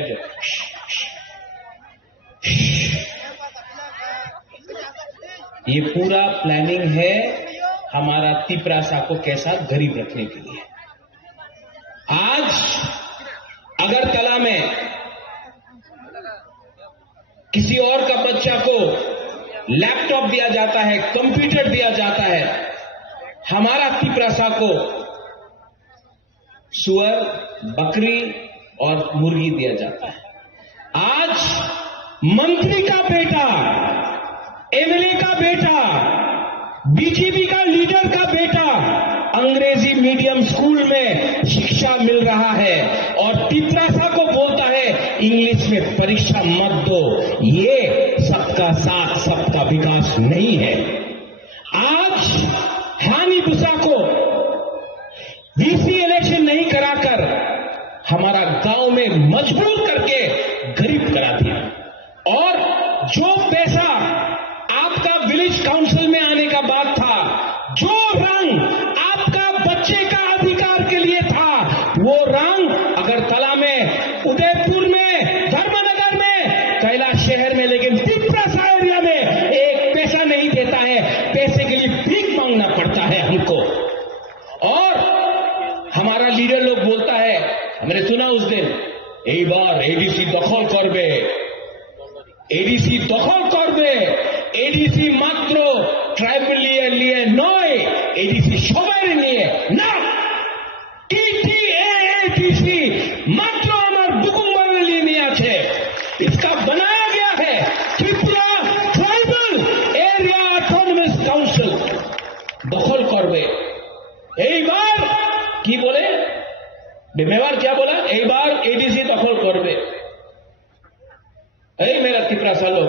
जाओ। ये पूरा प्लानिंग है हमारा तिपरासा को कैसा गरीब रखने के लिए। आज अगरतला में किसी और का बच्चा को लैपटॉप दिया जाता है, कंप्यूटर दिया जाता है, हमारा तिपरासा को सुअर, बकरी और मुर्गी दिया जाता है। आज मंत्री का बेटा, एमएलए का बेटा, बीजेपी का लीडर का बेटा अंग्रेजी मीडियम स्कूल में शिक्षा मिल रहा है और तिपरासा को बोलता है इंग्लिश में परीक्षा मत दो। ये सबका साथ सबका विकास नहीं है। आज हानि बुसा को वीसी इलेक्शन नहीं कराकर हमारा गांव में मजबूर करके गरीब करा दिया, और जो पैसा आपका विलेज काउंसिल में आने का बात था, जो रंग आपका बच्चे का अधिकार के लिए था, वो रंग अगरतला में, उदयपुर में, धर्मनगर में, कैलाश शहर में, लेकिन तिपरासा एरिया में एक पैसा नहीं देता है। पैसे के लिए भीख मांगना पड़ता है हमको। और हमारा लीडर लोग बोलता है, हमने सुना उस दिन, এই বার এডিসি দখল করবে, এডিসি দখল করবে, এডিসি মাত্র ট্রাইবাল নিয়ে নয়, এডিসি সবাই নিয়ে না, टीटीएडीसी मात्र আমার বুকুমবারের लिए নিয়ে আছে। इसका बनाया गया है Tripura tribal area autonomous council दखल करবে। এইবার কি বলে मेवार क्या बोला, एक बार एडीसी दखल करबे। मेरा तिपरासा लोग,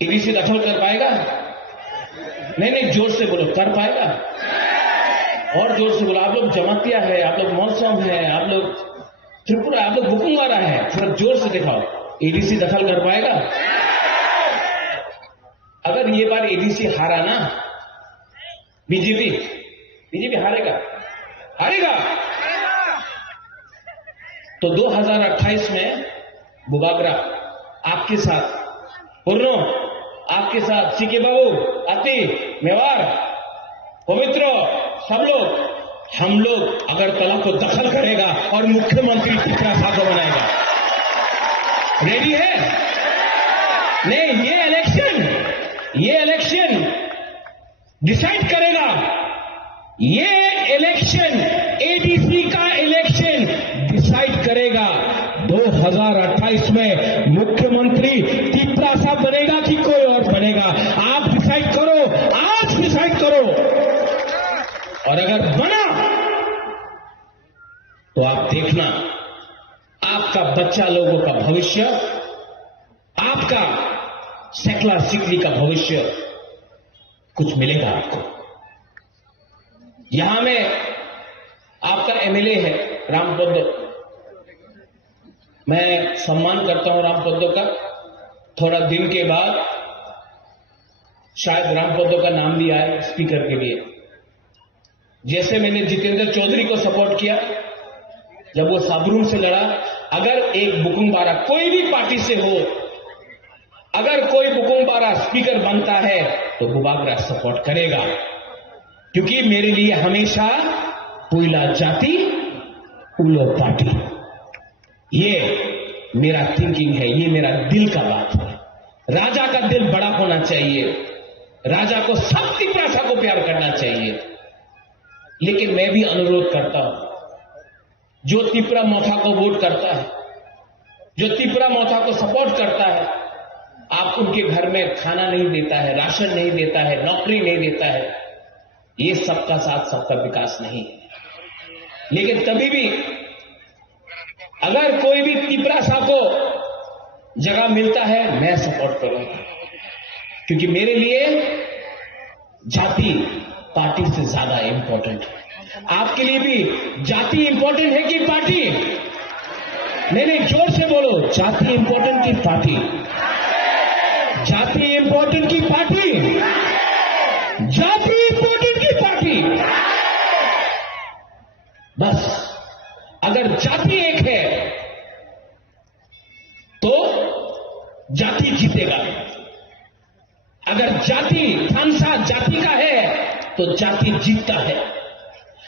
एडीसी दखल कर पाएगा? नहीं, जोर से बोलो, कर पाएगा? और जोर से बोलो। आप लोग जमातिया है, आप लोग मौसम है, आप लोग त्रिपुरा, आप लोग बुकुंगारा है, थोड़ा जोर से दिखाओ, एडीसी दखल कर पाएगा? अगर ये बार एडीसी हारा ना, बीजेपी हारेगा तो 2028 में बुबागरा आपके साथ, पूर्णो आपके साथ, सीके बाबू, अति, मेवार, पवित्र, हम लोग अगरतला को दखल करेगा और मुख्यमंत्री तिपरासा को बनाएगा। रेडी है? नहीं, ये इलेक्शन डिसाइड करेगा। ये इलेक्शन, एडीसी का इलेक्शन डिसाइड करेगा 2028 में मुख्यमंत्री तिपरासा बनेगा कि कोई और बनेगा। आप डिसाइड करो, आज डिसाइड करो। और अगर बना तो आप देखना, आपका बच्चा लोगों का भविष्य, आपका सेकला सिकली का भविष्य कुछ मिलेगा आपको। यहां में आपका एमएलए है रामपद्दो, मैं सम्मान करता हूं रामपद्दो का। थोड़ा दिन के बाद शायद रामपद्दो का नाम भी आए स्पीकर के लिए। जैसे मैंने जितेंद्र चौधरी को सपोर्ट किया जब वो साबरूम से लड़ा। अगर एक बुकुंबारा कोई भी पार्टी से हो, अगर कोई बुकुंबारा स्पीकर बनता है तो बुबागरा सपोर्ट करेगा, क्योंकि मेरे लिए हमेशा पुइला जाति उलो पार्टी, ये मेरा थिंकिंग है, ये मेरा दिल का बात है। राजा का दिल बड़ा होना चाहिए, राजा को सब तिपरासा को प्यार करना चाहिए। लेकिन मैं भी अनुरोध करता हूं, जो तिपरा मोथा को वोट करता है, जो तिपरा मोथा को सपोर्ट करता है, आप उनके घर में खाना नहीं देता है, राशन नहीं देता है, नौकरी नहीं देता है, ये सबका साथ सबका विकास नहीं है। लेकिन तभी भी अगर कोई भी तिपरासा को जगह मिलता है, मैं सपोर्ट करूंगा, क्योंकि मेरे लिए जाति पार्टी से ज्यादा इंपॉर्टेंट है। आपके लिए भी जाति इंपॉर्टेंट है कि पार्टी? नहीं, जोर से बोलो, जाति इंपॉर्टेंट की पार्टी? जाति इंपॉर्टेंट की पार्टी? जाति इंपॉर्टेंट की पार्टी? बस अगर जाति एक है तो जाति जीतेगा। अगर जाति थानसा जाति का है तो जाति जीतता है।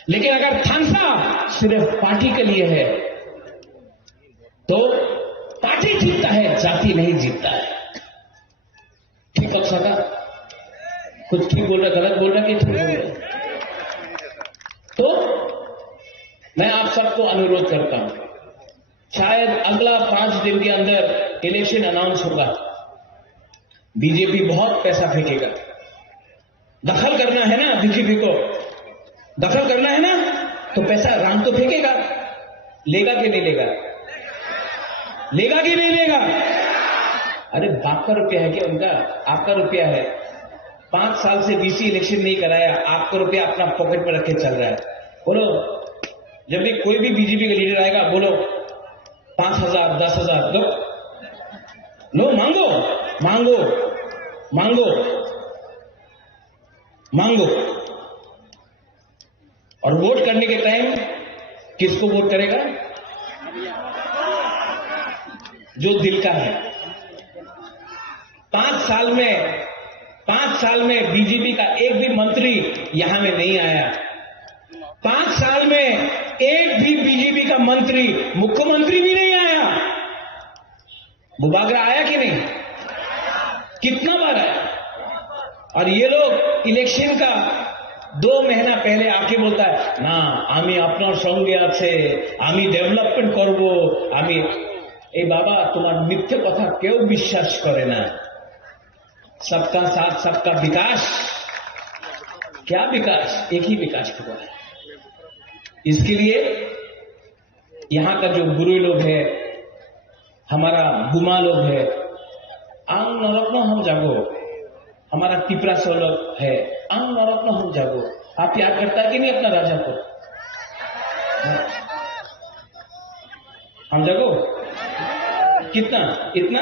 लेकिन अगर थानसा सिर्फ पार्टी के लिए है तो पार्टी जीतता है, जाति नहीं जीतता है। ठीक कब सका? कुछ ठीक बोल रहा, गलत बोल रहा कि ठीक बोल रहा? तो मैं आप सबको अनुरोध करता हूं, शायद अगला 5 दिन के अंदर इलेक्शन अनाउंस होगा। बीजेपी बहुत पैसा फेंकेगा। दखल करना है ना, बीजेपी को दखल करना है ना, तो पैसा राम तो फेंकेगा। लेगा कि नहीं लेगा? लेगा कि नहीं लेगा? अरे बाप का रुपया है क्या उनका? आपका रुपया है। 5 साल से बीसी इलेक्शन नहीं कराया, आपका रुपया अपना पॉकेट में रखे चल रहा है। बोलो, जब भी कोई भी बीजेपी का लीडर आएगा, बोलो 5,000 10,000 दो, लो, मांगो मांगो मांगो मांगो। और वोट करने के टाइम किसको वोट करेगा? जो दिल का है। 5 साल में बीजेपी का एक भी मंत्री यहां में नहीं आया। 5 साल में एक भी बीजेपी का मंत्री, मुख्यमंत्री भी नहीं आया। बुबागरा आया कि नहीं? कितना बार आया? और ये लोग इलेक्शन का 2 महीना पहले आके बोलता है ना, आमी अपना संगे আছে, आमी डेवलपमेंट करबो, आमी। ए बाबा, तुम्हार मिथ्या कथा क्यों विश्वास करे ना? सबका साथ सबका विकास। क्या विकास? एक ही विकास हुआ है। इसके लिए यहां का जो गुरु लोग है, हमारा गुमा लोग है, आंग नरत्न हम जागो, हमारा पिपरा सो लोग है, आंग नरत्न हम जागो। आप याद करता है कि नहीं अपना राजा को? हम जागो कितना? इतना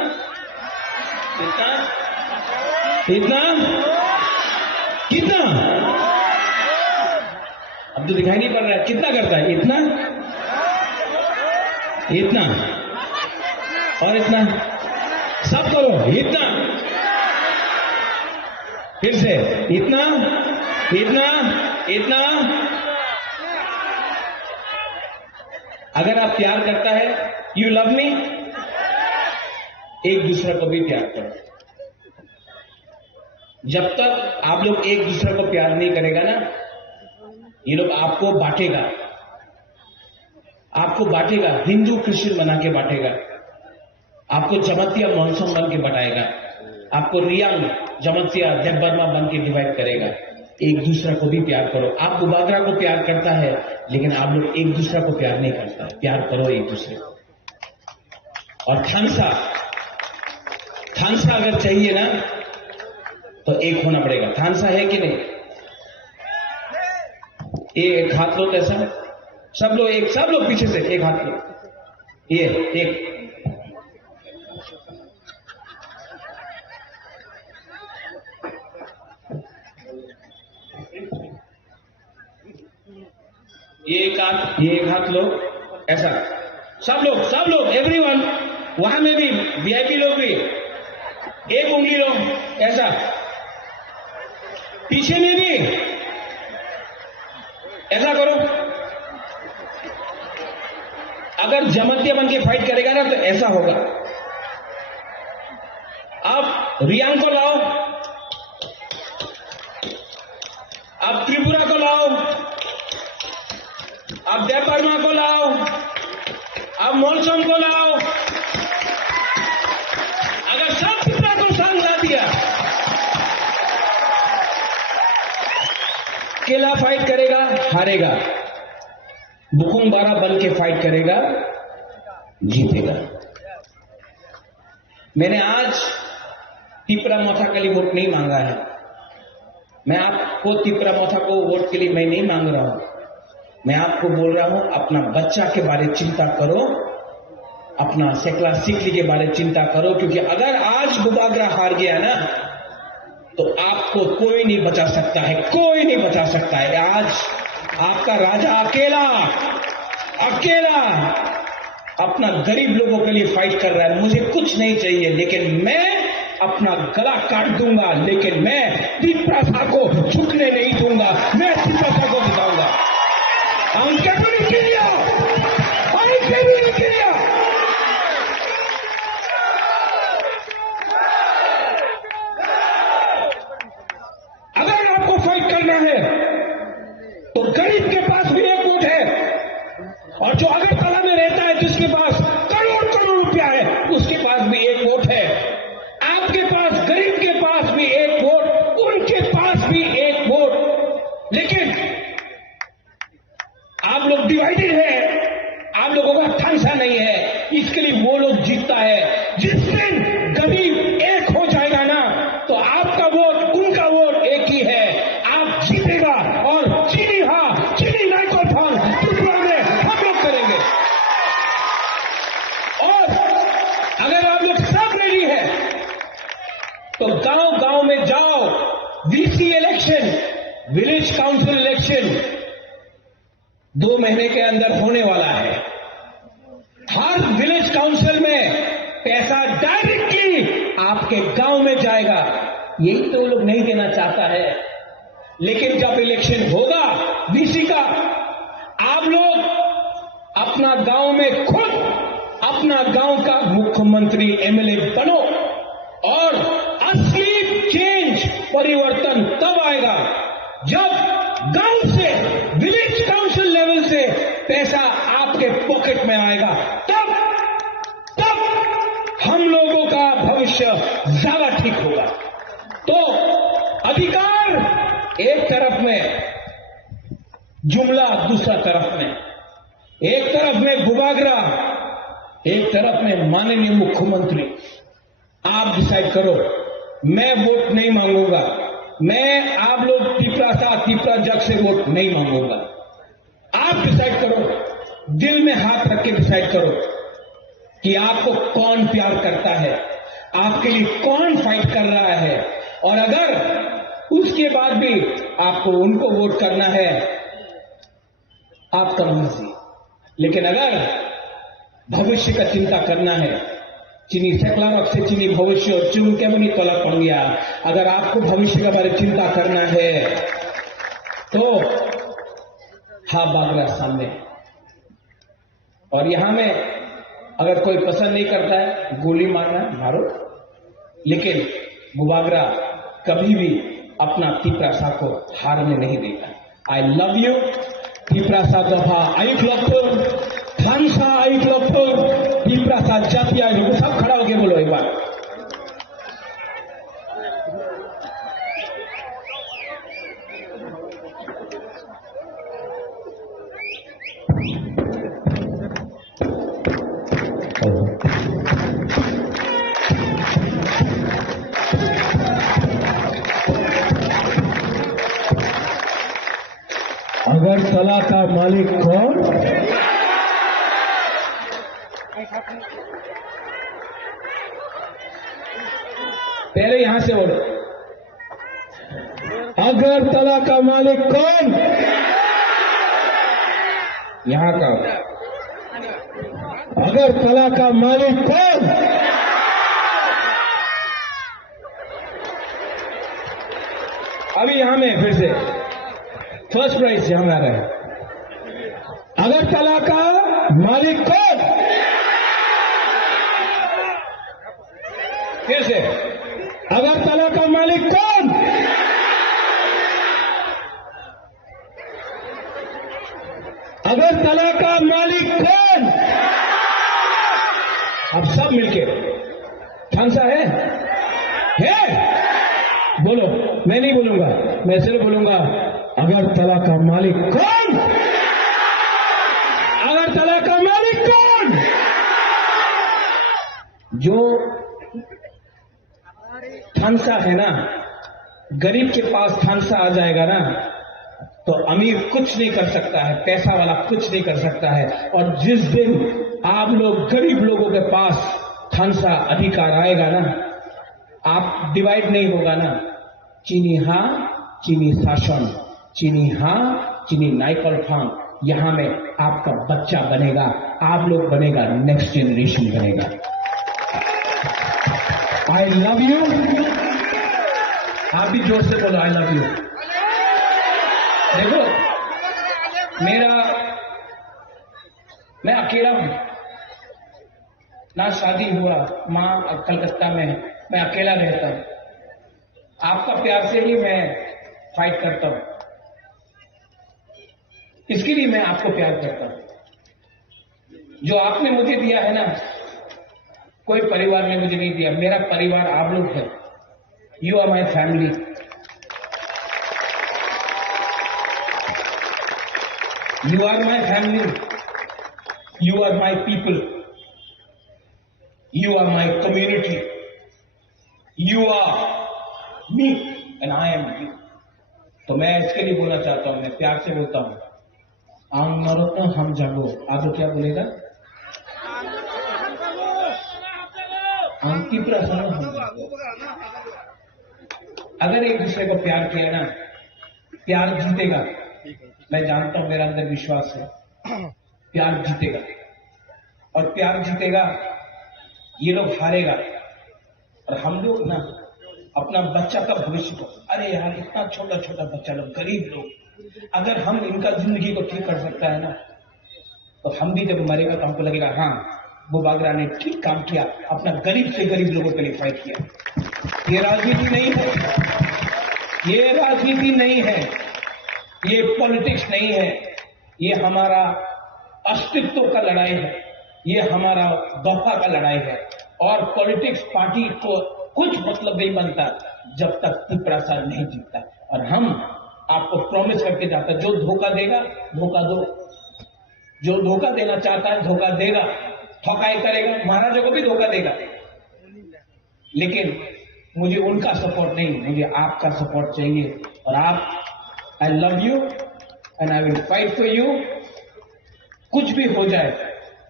इतना इतना कितना? अब तो दिखाई नहीं पड़ रहा है। कितना करता है? इतना इतना और इतना। सब करो। इतना, फिर से इतना इतना इतना। अगर आप प्यार करता है, यू लव मी, एक दूसरे को भी प्यार करो। जब तक आप लोग एक दूसरे को प्यार नहीं करेगा ना, ये लोग आपको बांटेगा, हिंदू क्रिश्चियन बना के बांटेगा, आपको जमतिया मॉनसून बन के बटाएगा, आपको रियांग जमतिया देवबर्मा बन के डिवाइड करेगा। एक दूसरे को भी प्यार करो। आप बुबागरा को प्यार करता है, लेकिन आप लोग एक दूसरे को प्यार नहीं करता। प्यार करो एक दूसरे को। और थानसा अगर चाहिए ना, तो एक होना पड़ेगा। थानसा है कि नहीं? एक हाथ लो, कैसा? सब लोग पीछे से एक हाथ लो। ये एक। ये एक हाथ लो, ऐसा। सब लोग एवरीवन। वहां में भी वीआईपी लोग भी एक उंगली लो, ऐसा। पीछे में भी ऐसा करो। अगर जमतिया बन के फाइट करेगा ना, तो ऐसा होगा। अब रियांग को लाओ, अब त्रिपुरा को लाओ, अब देवबर्मा को लाओ, अब मॉनसून को लाओ। अगर सब त्रिपुरा को संग ला दिया, अकेला फाइट करेगा, हारेगा। बुकुंबारा बन के फाइट करेगा, जीतेगा। मैंने आज तिपरा मोथा के लिए वोट नहीं मांगा है। मैं आपको तिपरा मोथा को वोट के लिए मैं नहीं मांग रहा हूं। मैं आपको बोल रहा हूं, अपना बच्चा के बारे में चिंता करो, अपना सेकला सिकली के बारे में चिंता करो। क्योंकि अगर आज बुबागरा हार गया ना, तो आपको कोई नहीं बचा सकता है, कोई नहीं बचा सकता है। आज आपका राजा अकेला अपना गरीब लोगों के लिए फाइट कर रहा है। मुझे कुछ नहीं चाहिए, लेकिन मैं अपना गला काट दूंगा, लेकिन मैं त्रिपुरा को झुकने नहीं दूंगा। मैं त्रिपुरा को बताऊंगा। अगर आपको फाइट करना है, तो गरीब के पास भी एक वोट है, और जो अगरतला में रहता है, जिसके पास करोड़ रुपया है, उसके पास भी एक वोट है। आपके पास, गरीब के पास भी एक वोट, उनके पास भी एक वोट। लेकिन आप लोग डिवाइडेड है। तो गांव गांव में जाओ, VC election, village council election 2 महीने के अंदर होने वाला है। हर विलेज काउंसिल में पैसा डायरेक्टली आपके गांव में जाएगा। यही तो वो लोग नहीं देना चाहता है। लेकिन जब इलेक्शन होगा वीसी का, आप लोग अपना गांव में खुद अपना गांव का मुख्यमंत्री एमएलए बनो और असली चेंज, परिवर्तन तब आएगा जब गांव से, विलेज काउंसिल लेवल से पैसा आपके पॉकेट में आएगा। तब हम लोगों का भविष्य ज्यादा ठीक होगा। तो अधिकार एक तरफ में, जुमला दूसरा तरफ में, एक तरफ में गुबागरा, एक तरफ में माननीय मुख्यमंत्री। आप डिसाइड करो। मैं वोट नहीं मांगूंगा। मैं आप लोग तिपरा जग से वोट नहीं मांगूंगा। आप डिसाइड करो, दिल में हाथ रख के डिसाइड करो कि आपको कौन प्यार करता है, आपके लिए कौन फाइट कर रहा है। और अगर उसके बाद भी आपको उनको वोट करना है, आपका मर्जी। लेकिन अगर भविष्य का चिंता करना है, चीनी सेकला से चीनी भविष्य और चुन के बनी तला पड़ गया। अगर आपको भविष्य के बारे में चिंता करना है तो हा बागरा सामने। और यहां में अगर कोई पसंद नहीं करता है, गोली मारना है मारो, लेकिन गुबागरा कभी भी अपना तिपरासा को हारने नहीं देगा। आई लव यू तिपरासा दफा आई क्लबपुर, थानसा आई क्लबपुर, तिपरासा जाति आई लोग सब खड़ा होके बोलो एक बार। अगरतला का मालिक कौन? पहले यहां से बोलो, अगरतला का मालिक कौन? यहां का अगरतला का मालिक कौन? अभी यहां में फिर से फर्स्ट प्राइज यहां आ रहा है। अगरतला का मालिक कौन? फिर से, अगरतला का मालिक कौन? अगरतला का मालिक कौन? अब सब मिलके, थानसा है? बोलो, मैं नहीं बोलूंगा, मैं सिर्फ बोलूंगा अगरतला का मालिक कौन? अगरतला का मालिक कौन? जो थानसा है ना, गरीब के पास थानसा आ जाएगा ना, तो अमीर कुछ नहीं कर सकता है, पैसा वाला कुछ नहीं कर सकता है। और जिस दिन आप लोग गरीब लोगों के पास थानसा अधिकार आएगा ना, आप डिवाइड नहीं होगा ना, चीनी हाँ चीनी शासन, चीनी हाँ चीनी नाइकल फांग, यहां में आपका बच्चा बनेगा, आप लोग बनेगा, नेक्स्ट जनरेशन बनेगा। I love you. आप भी जोर से बोलो आई लव यू। देखो मैं अकेला हूं ना, शादी हुआ, मां कलकत्ता में, मैं अकेला रहता हूं। आपका प्यार से ही मैं फाइट करता हूं, इसके लिए मैं आपको प्यार करता हूं। जो आपने मुझे दिया है ना, कोई परिवार ने मुझे नहीं दिया। मेरा परिवार आप लोग है। You are my family. You are my family, you are my people, you are my community, you are me and I am you. तो मैं इसके लिए बोलना चाहता हूं, मैं प्यार से बोलता हूं, आम मरो हम जागो। आप लोग क्या बोलेगा? हम तीव्र अगर एक दूसरे को प्यार किया ना, प्यार जीतेगा। मैं जानता हूं, मेरा अंदर विश्वास है, प्यार जीतेगा। और प्यार जीतेगा, ये लोग हारेगा। और हम लोग ना अपना बच्चा का भविष्य को, अरे यार इतना छोटा छोटा बच्चा लोग, गरीब लोग, अगर हम इनका जिंदगी को ठीक कर सकता है ना, तो हम भी जब मरेगा तो हमको लगेगा हाँ वो बागरा ने ठीक काम किया, अपना गरीब से गरीब लोगों के लिए फाइट किया। ये राजनीति नहीं है, ये राजनीति नहीं है, ये पॉलिटिक्स नहीं है, ये हमारा अस्तित्व का लड़ाई है, ये हमारा दफा का लड़ाई है। और पॉलिटिक्स पार्टी को कुछ मतलब नहीं बनता जब तक प्रसाद नहीं जीतता। और हम आपको प्रॉमिस करके जाता है, जो धोखा देगा धोखा दो, जो धोखा देना चाहता है धोखा देगा, ठकाई करेगा, महाराजा को भी धोखा देगा। लेकिन मुझे उनका सपोर्ट नहीं, मुझे आपका सपोर्ट चाहिए। और आप, I love you and I will fight for you. कुछ भी हो जाए,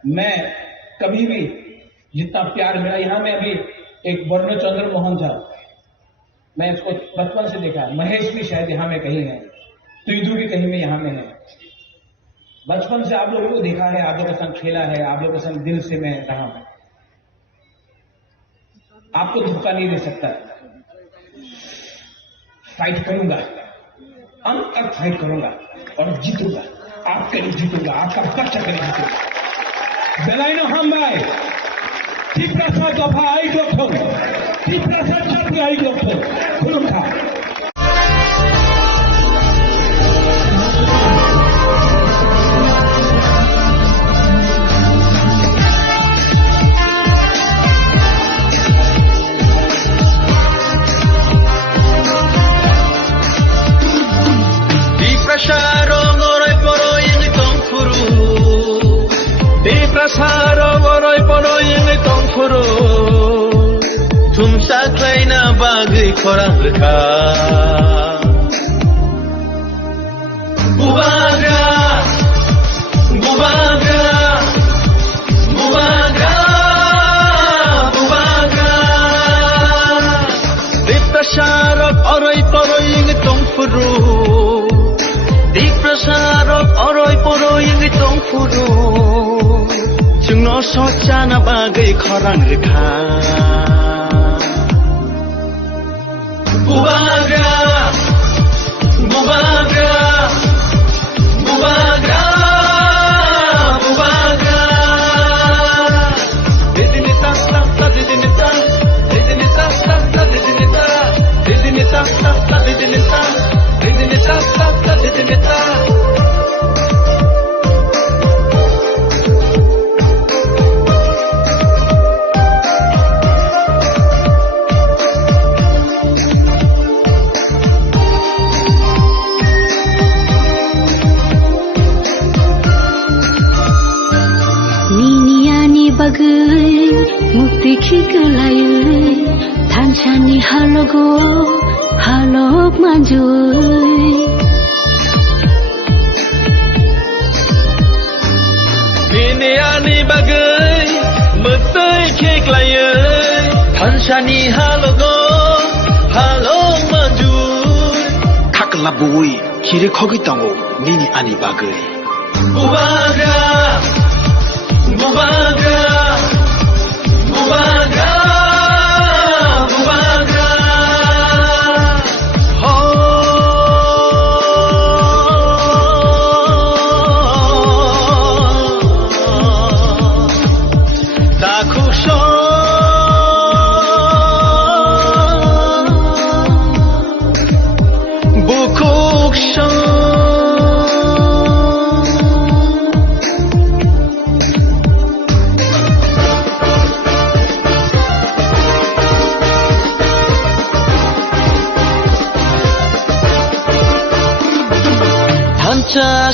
मैं कभी भी, जितना प्यार मेरा यहां में, अभी एक वर्ण चंद्र मोहन था, मैं इसको बचपन से देखा, महेश भी शायद यहां में कहीं है, त्रिदु भी कहीं में यहां में है। बचपन से आप लोगों को देखा है, आप लोगों के संग खेला है, आप लोगों के संग दिल से मैं रहा हूं। आपको धोखा नहीं दे सकता। फाइट करूंगा, अंत तक फाइट करूंगा और जीतूंगा, आपके लिए जीतूंगा, आपका पक्ष के लिए जीतूंगा। बेलाइनो हम भाई तीव्र दफा आई लोग, तीव्र छात्र आई लोग खुलूं था। Korang dekat Bubaga Bubaga Bubaga Bubaga Diprasarap Oroy Poroy Ngitong Furu Diprasarap Oroy Poroy Ngitong Furu Chungno Sochana Bagay Korang dekat Bubaga, Bubaga, Bubaga, Bubaga. Didinita, didinita, didinita, didinita, didinita, didinita, didinita, didinita. Mukti khikalayu Thanchani halogo halok manjui Niniani bagai Mukti khikalayu Thanchani halogo halok manjui Kakalabui kiri khogitango nini ani bagai Bubaga Bubaga Bubaga, Bubaga, Takusho, Bukuksho.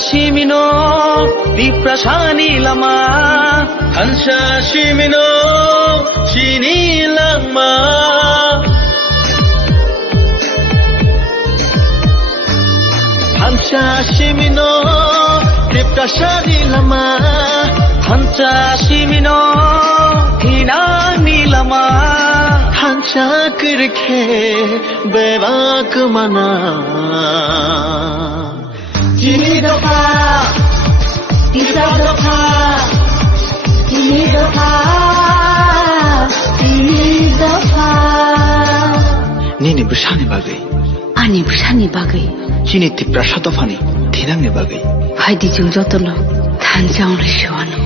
Shimino Diprasani lama Hansha Shimino Shini lama Hansha Shimino Diprasani lama Hansha Shimino Hinani lama थांचाकर खे बेबाक मना Ini doa, kita doa, ini doa, ini doa. Nini bersani bagai, Ani bersani bagai, kini tipra satofani thinang ne bagai. Haidi jung jotono thanjang rishwano.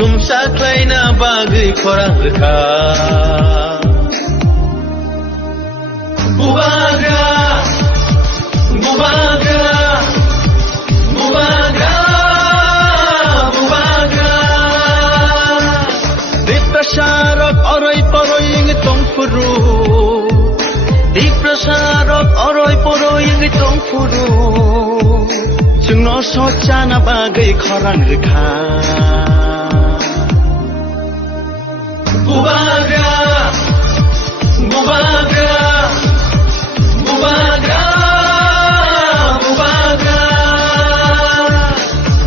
Tumsaklaina bagai korang reka Bubaga Bubaga Bubaga Bubaga Diprasarok orai poroi ing tongfuru Diprasarok orai poroi ing tongfuru Jungno sojana bagai korang reka Bubaga, bubaga, bubaga, bubaga.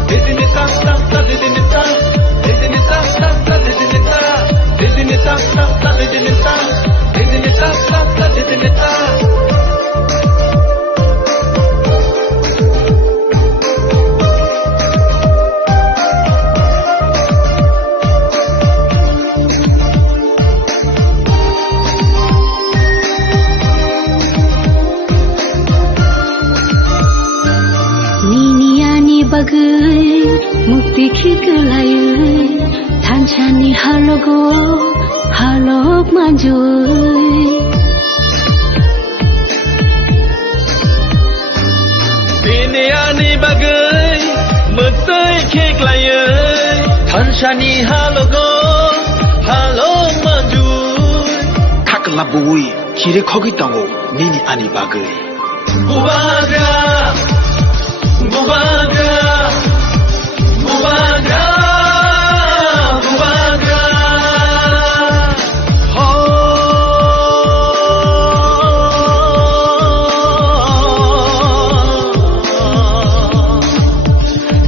Didini tak tak tak didini tak, didini tak tak tak didini tak, didini tak tak tak didini tak, didini tak tak tak didini tak. bagai mukti khiklayai thanchani halogo halok manjoi Biniani bagai mukti khiklayai thanchani halogo halok manjoi Kaklabui kire khogi tango nini ani bagai Bubaga Bubaga Bubaga Bubaga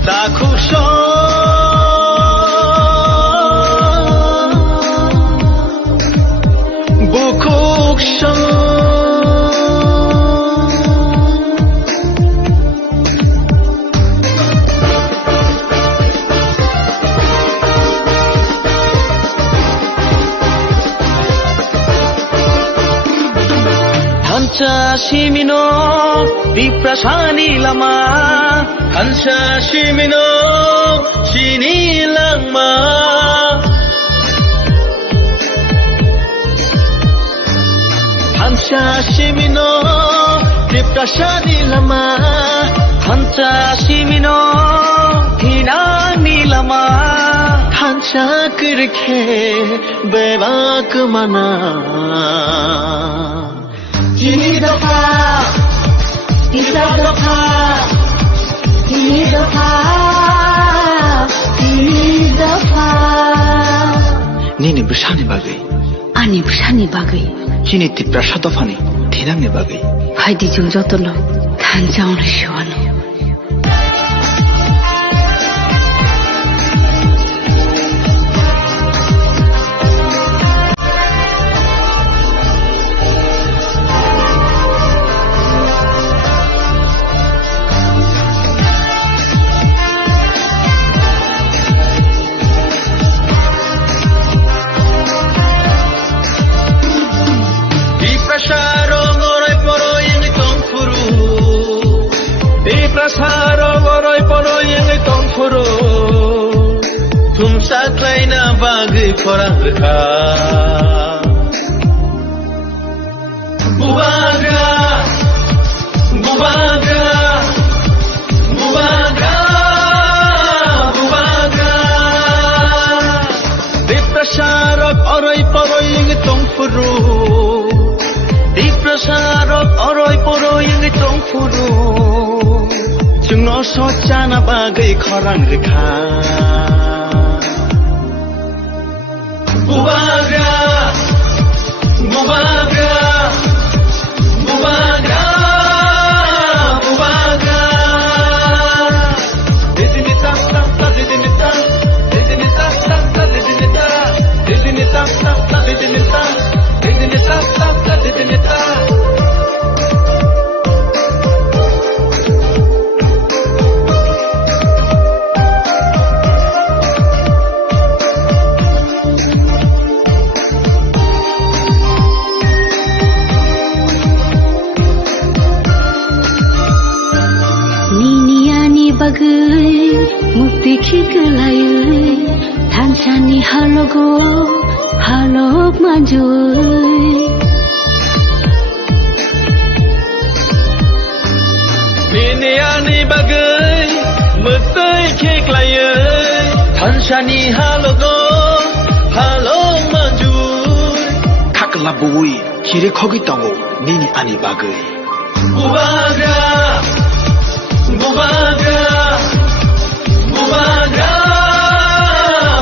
Takusho Bukuksho Hansa Shimino Viprasani Lama Hansa Shimino Shini Lama Hansa Shimino Viprasani Lama Hansa Shimino Hinani Lama Hansa Kirke Bebak Mana Ini doa, kita doa, ini doa, ini doa. Nini bersani bagai, Ani bersani bagai, kini tipra satofani thinang ne bagai. Haidi jung jotono thanjang rishwano. Tumsaklaina bagai korang reka tongfuru di prasarok oroi poroi ngai tongfuru jungno sojana bagai khorang rekha bubagra bubagra bubagra bubagra didinita ta didinita didinita ta didinita didinita ta didinita didinita ta didinita bagai mukti khiklayai thansani halogo halok manjui Niniani bagai mukti khiklayai thansani halogo halok manjui Kakla bui kire khogi tango nini ani bagai Bubagra Bubagra Bubagra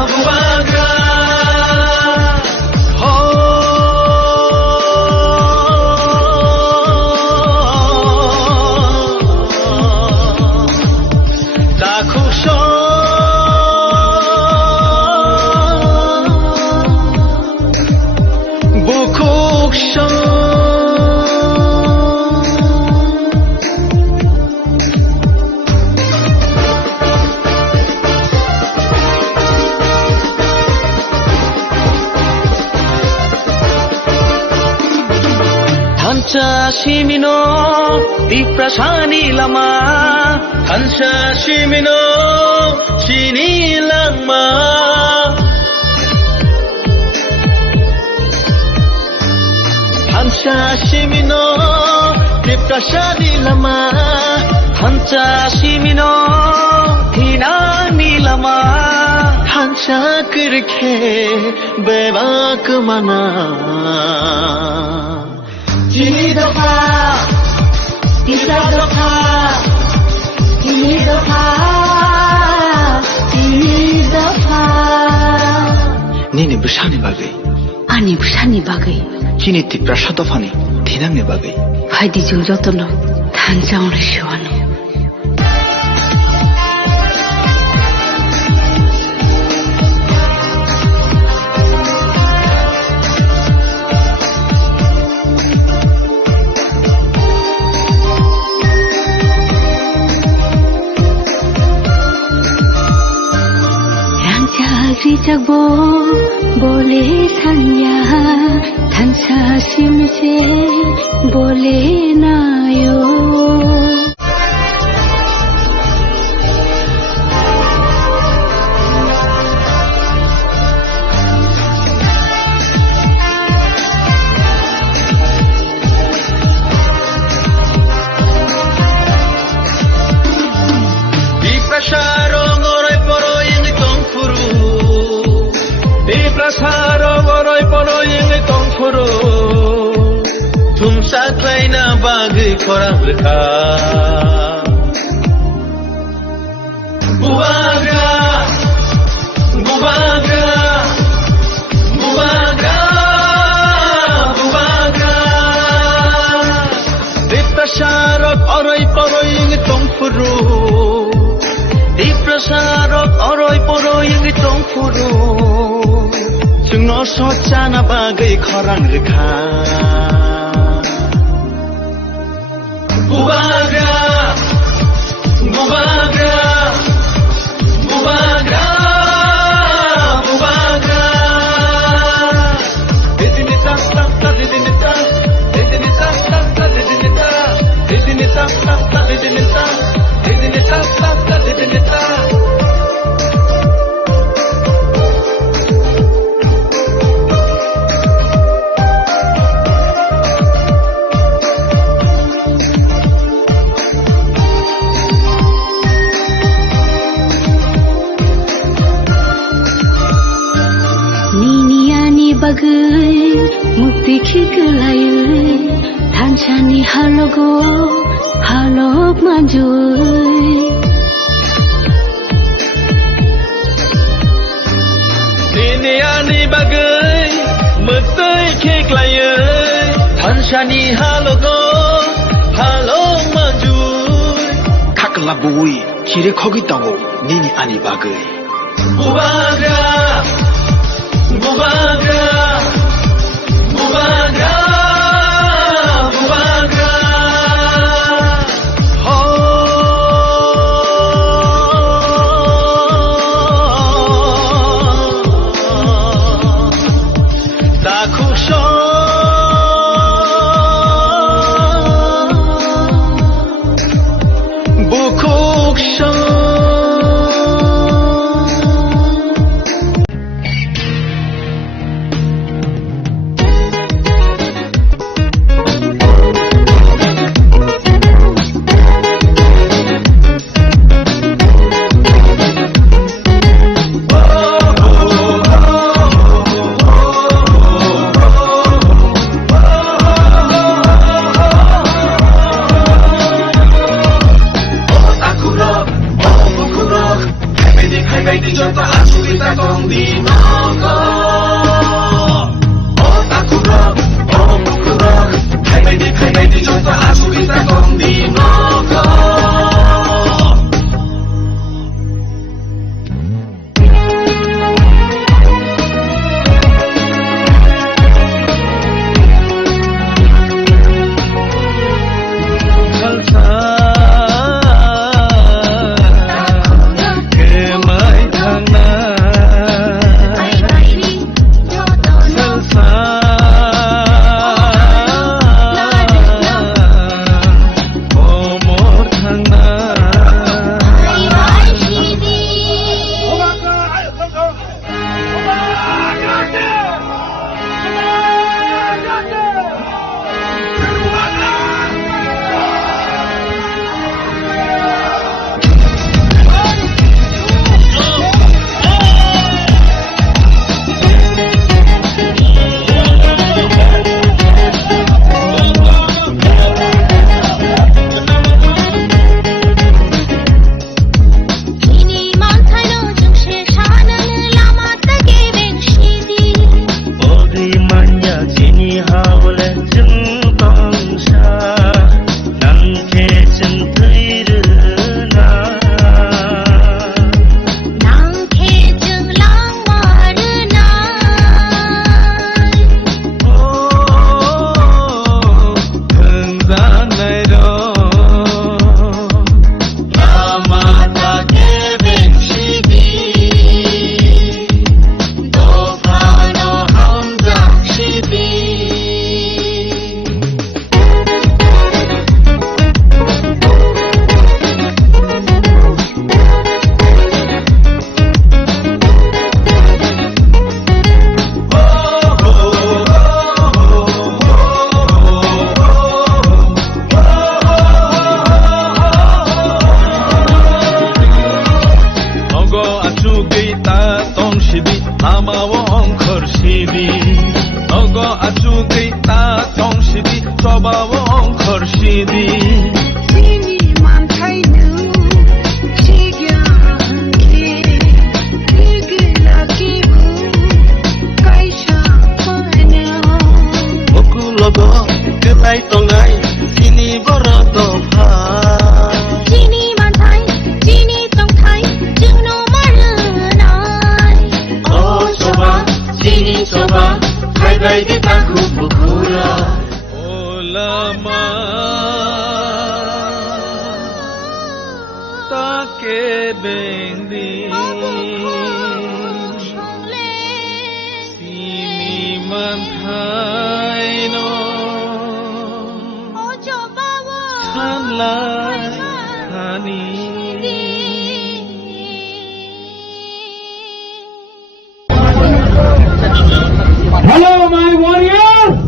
Bubagra Takusho Bukuksho Shimino di prasani lama Hansa shimino shini lama Hansa shimino di prasani lama Hansa shimino hinani lama Hansa kirke bebak mana Ini doka, bisa doka, ini doka, ini doka. Nini besani bagai ani busani bagai kini ti prasado fani thinang ne bagai phaidi jung jotono thanjang le shwanu Jagbo bole sanya thansa simse bole nayo Dipasharo ngorai poro yang tongfuru Dipasharo ngorai poro yang tongfuru Tumsa klaina bagi korang rekha Bubagra Bubagra Bubagra Bubagra Dipasharo ngorai poro yang tongfuru Diprasarok oroi poroi yang tongfuru Jungno sojana bagai khorang rekha Bubagra Bubagra Bubagra Bubagra Didinita ta didinita Didinita ta didinita Didinita ta didinita Didinita ta didinita मुक्ति खिकलाय थानसानि हालगो हालग माजुय Dini ani bagai Metai keklaya Tanshani halogo Halong maju Kakla bui kire khogi tango nini ani bagai Bubaga Bubaga Bubaga Bubaga Hello, my warriors!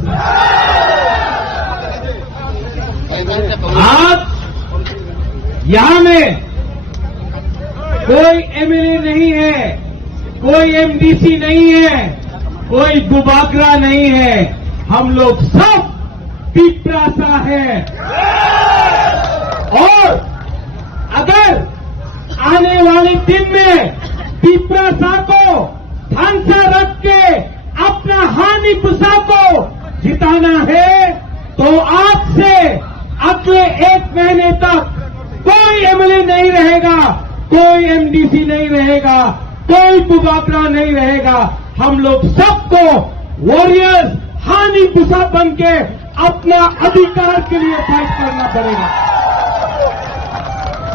आज यहाँ में कोई MLA नहीं है, कोई MDC नहीं है, कोई बुबागरा नहीं है, हम लोग सब तिपरासा है। और अगर आने वाले दिन में तिपरासा को ढांचा रख के अपना हानि पुसा को जिताना है तो आज से अगले 1 महीने तक कोई एमएलए नहीं रहेगा, कोई एमडीसी नहीं रहेगा, कोई बुबागरा नहीं रहेगा। हम लोग सबको वॉरियर्स हानि पुसा बन के अपना अधिकार के लिए फाइट करना पड़ेगा।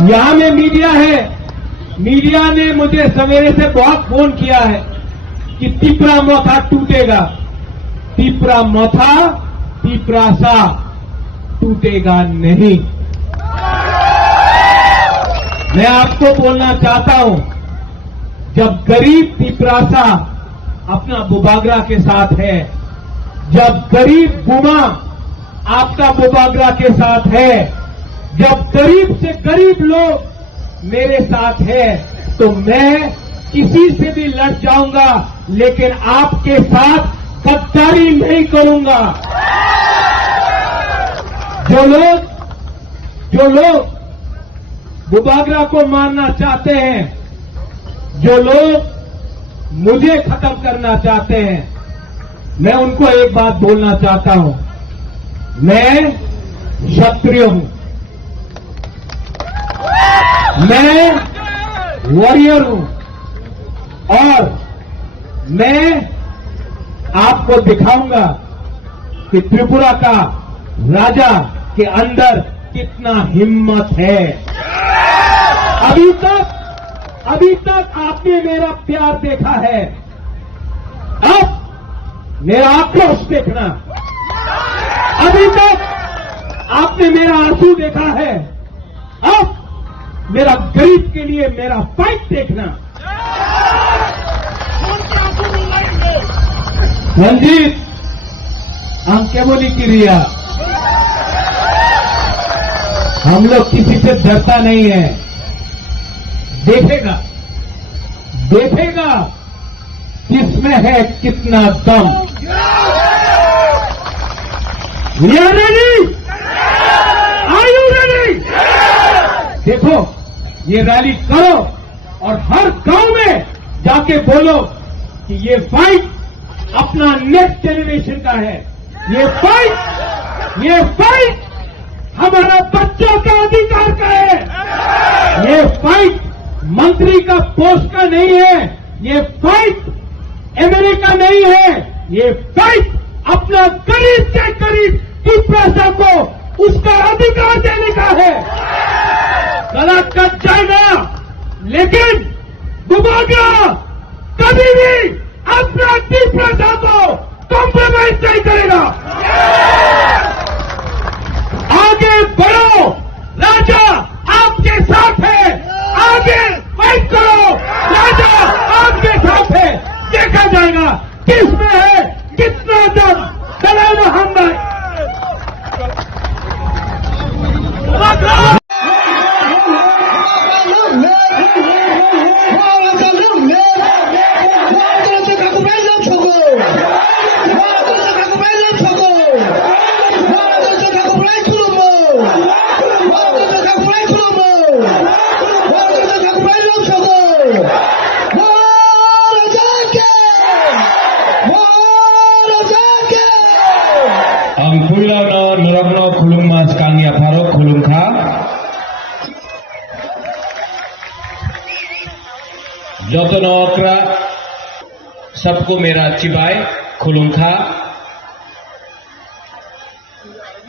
यहां में मीडिया है, मीडिया ने मुझे सवेरे से बहुत फोन किया है कि तिपरा मोथा टूटेगा। तिपरा मोथा तिपरासा टूटेगा नहीं। मैं आपको बोलना चाहता हूं, जब गरीब तिपरासा अपना बुबागरा के साथ है, जब गरीब बुमा आपका बुबागरा के साथ है, जब गरीब से गरीब लोग मेरे साथ है, तो मैं किसी से भी लड़ जाऊंगा, लेकिन आपके साथ गद्दारी नहीं करूंगा। जो लोग बुबागरा को मारना चाहते हैं, जो लोग मुझे खत्म करना चाहते हैं, मैं उनको एक बात बोलना चाहता हूं, मैं क्षत्रिय हूं, मैं वॉरियर हूं और मैं आपको दिखाऊंगा कि त्रिपुरा का राजा के अंदर कितना हिम्मत है। अभी तक आपने मेरा प्यार देखा है, अब मेरा आक्रोश देखना। अभी तक आपने मेरा आंसू देखा है, अब मेरा गरीब के लिए मेरा फाइट देखना। रंजीत अंके बोली की रिया, हम लोग किसी से डरता नहीं है। देखेगा किसमें है कितना दम। We are ready? Are you ready? देखो, ये रैली करो और हर गांव में जाके बोलो कि ये फाइट अपना नेक्स्ट जनरेशन का है। ये फाइट हमारा बच्चों का अधिकार का है। ये फाइट मंत्री का पोस्ट का नहीं है, ये फाइट एमएलए का नहीं है, ये फाइट अपना करीब से करीब तिपरासा को उसका अधिकार देने का है। गला कट जाएगा, लेकिन बुबागरा कभी भी अपना तिपरासा को कॉम्प्रोमाइज नहीं करेगा। आगे बढ़ो, राजा आपके साथ है, आगे फाइट करो, राजा आपके साथ है। देखा जाएगा किसमें है कितना दम। सलाम मोहम्मद। जतन ओकरा सबको मेरा चिबाए खुलुंखा।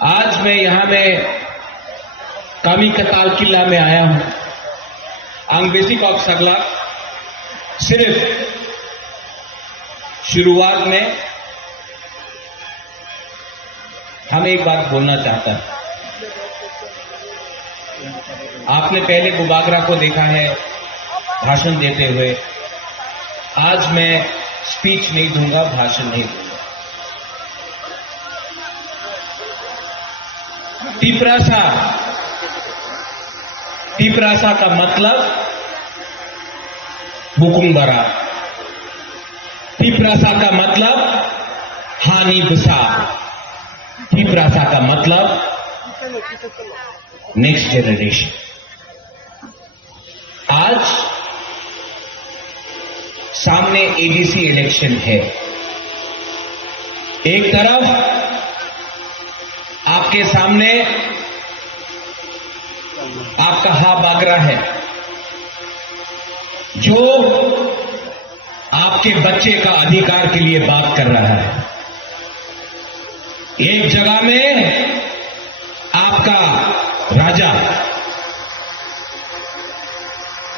आज मैं यहां में कामी कताल किला में आया हूं। आंग बेसिक ऑफ सगला सिर्फ शुरुआत में हम एक बात बोलना चाहता हूं। आपने पहले बुबागरा को देखा है भाषण देते हुए। आज मैं स्पीच नहीं दूंगा, भाषण नहीं दूंगा। तिपरासा का मतलब हुकुमबरा। तिप्रासा का मतलब हानि बुसा, तिप्रासा का मतलब नेक्स्ट जनरेशन। आज सामने एडीसी इलेक्शन है। एक तरफ आपके सामने आपका हा बागरा है, जो आपके बच्चे का अधिकार के लिए बात कर रहा है। एक जगह में आपका राजा,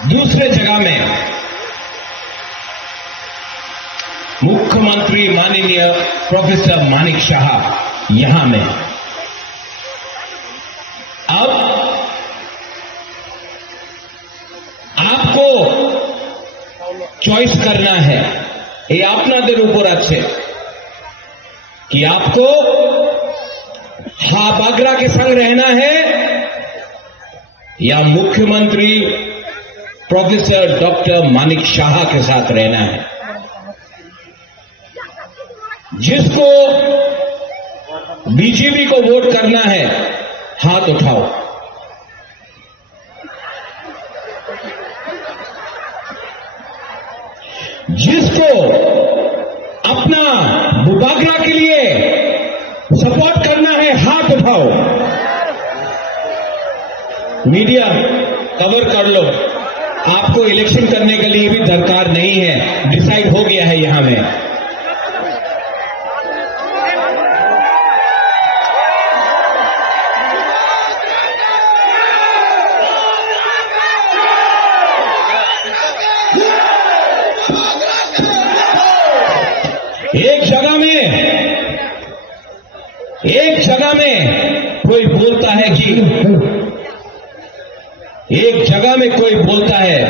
दूसरे जगह में मुख्यमंत्री माननीय प्रोफेसर मानिक शाह यहां में। अब आपको चॉइस करना है, ये আপনাদের উপর আছে कि आपको हा बागरा के संग रहना है या मुख्यमंत्री प्रोफेसर डॉक्टर मानिक शाह के साथ रहना है। जिसको बीजेपी को वोट करना है हाथ उठाओ। जिसको अपना बागरा के लिए सपोर्ट करना है हाथ उठाओ। मीडिया कवर कर लो, आपको इलेक्शन करने के लिए भी दरकार नहीं है, डिसाइड हो गया है यहां में। एक जगह में कोई बोलता है कि एक जगह में कोई बोलता है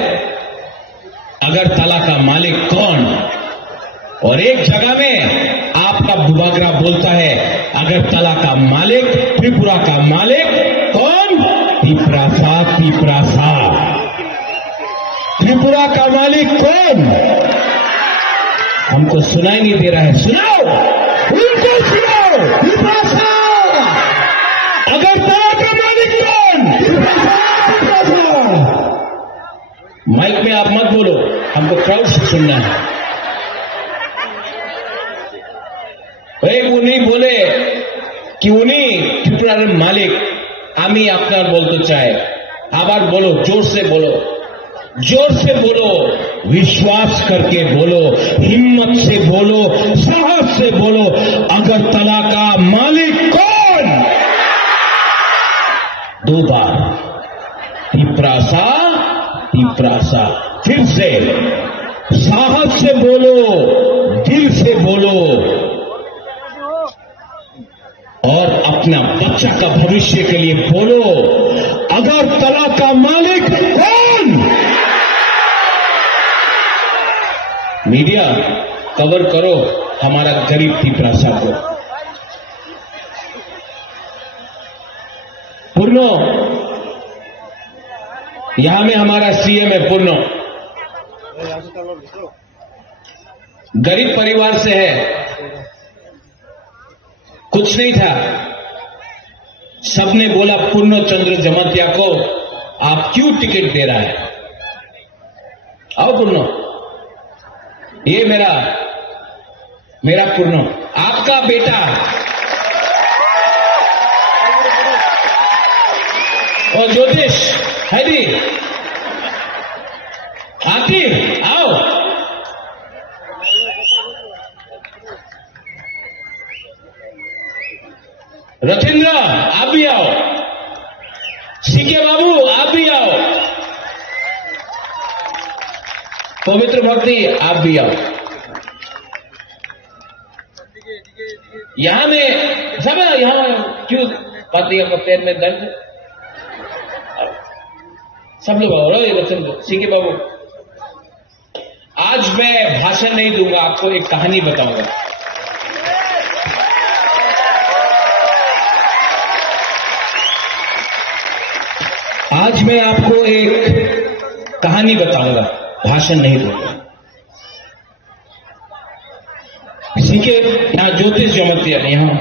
अगरतला का मालिक कौन, और एक जगह में आपका बागरा बोलता है अगरतला का मालिक, त्रिपुरा का मालिक कौन, तिप्रासा। तिप्रासा त्रिपुरा का मालिक कौन? हमको सुनाई नहीं दे रहा है, सुनाओ, उनको सुनाओ। तिप्रासा अगरतला का मालिक कौन? माइक में आप मत बोलो, हमको क्राउड से सुनना है। उन्हीं बोले कि उन्हीं त्रिपुरार मालिक, आमी आपनार बोलते चाहे, आबार बोलो, जोर से बोलो, जोर से बोलो, विश्वास करके बोलो, हिम्मत से बोलो, साहस से बोलो, अगरतला का मालिक कौन? दो बार तिप्रासा। तिप्रासा फिर से साहस से बोलो, दिल से बोलो, और अपना बच्चा का भविष्य के लिए बोलो, अगरतला का मालिक कौन? मीडिया कवर करो हमारा गरीब तिप्रासा को। पूर्णो, यहां में हमारा सीएम है पूर्णो, गरीब परिवार से है, कुछ नहीं था। सबने बोला पूर्णो चंद्र जमातिया को आप क्यों टिकट दे रहा है, आओ पूर्णो, ये मेरा पूर्णो, आपका बेटा और ज्योतिष हैदी हाथी, आओ। रथिंद्र आप भी आओ, सीके बाबू आप भी आओ, पवित्र भक्ति आप भी आओ। यहां में सब यहां क्यों पाती है, पैर में दर्द, सब लोग आओ। रथिंद्र, सीके बाबू, आज मैं भाषण नहीं दूंगा, आपको एक कहानी बताऊंगा। आज मैं आपको एक कहानी बताऊंगा, भाषण नहीं दूंगा। जमतिया यहाँ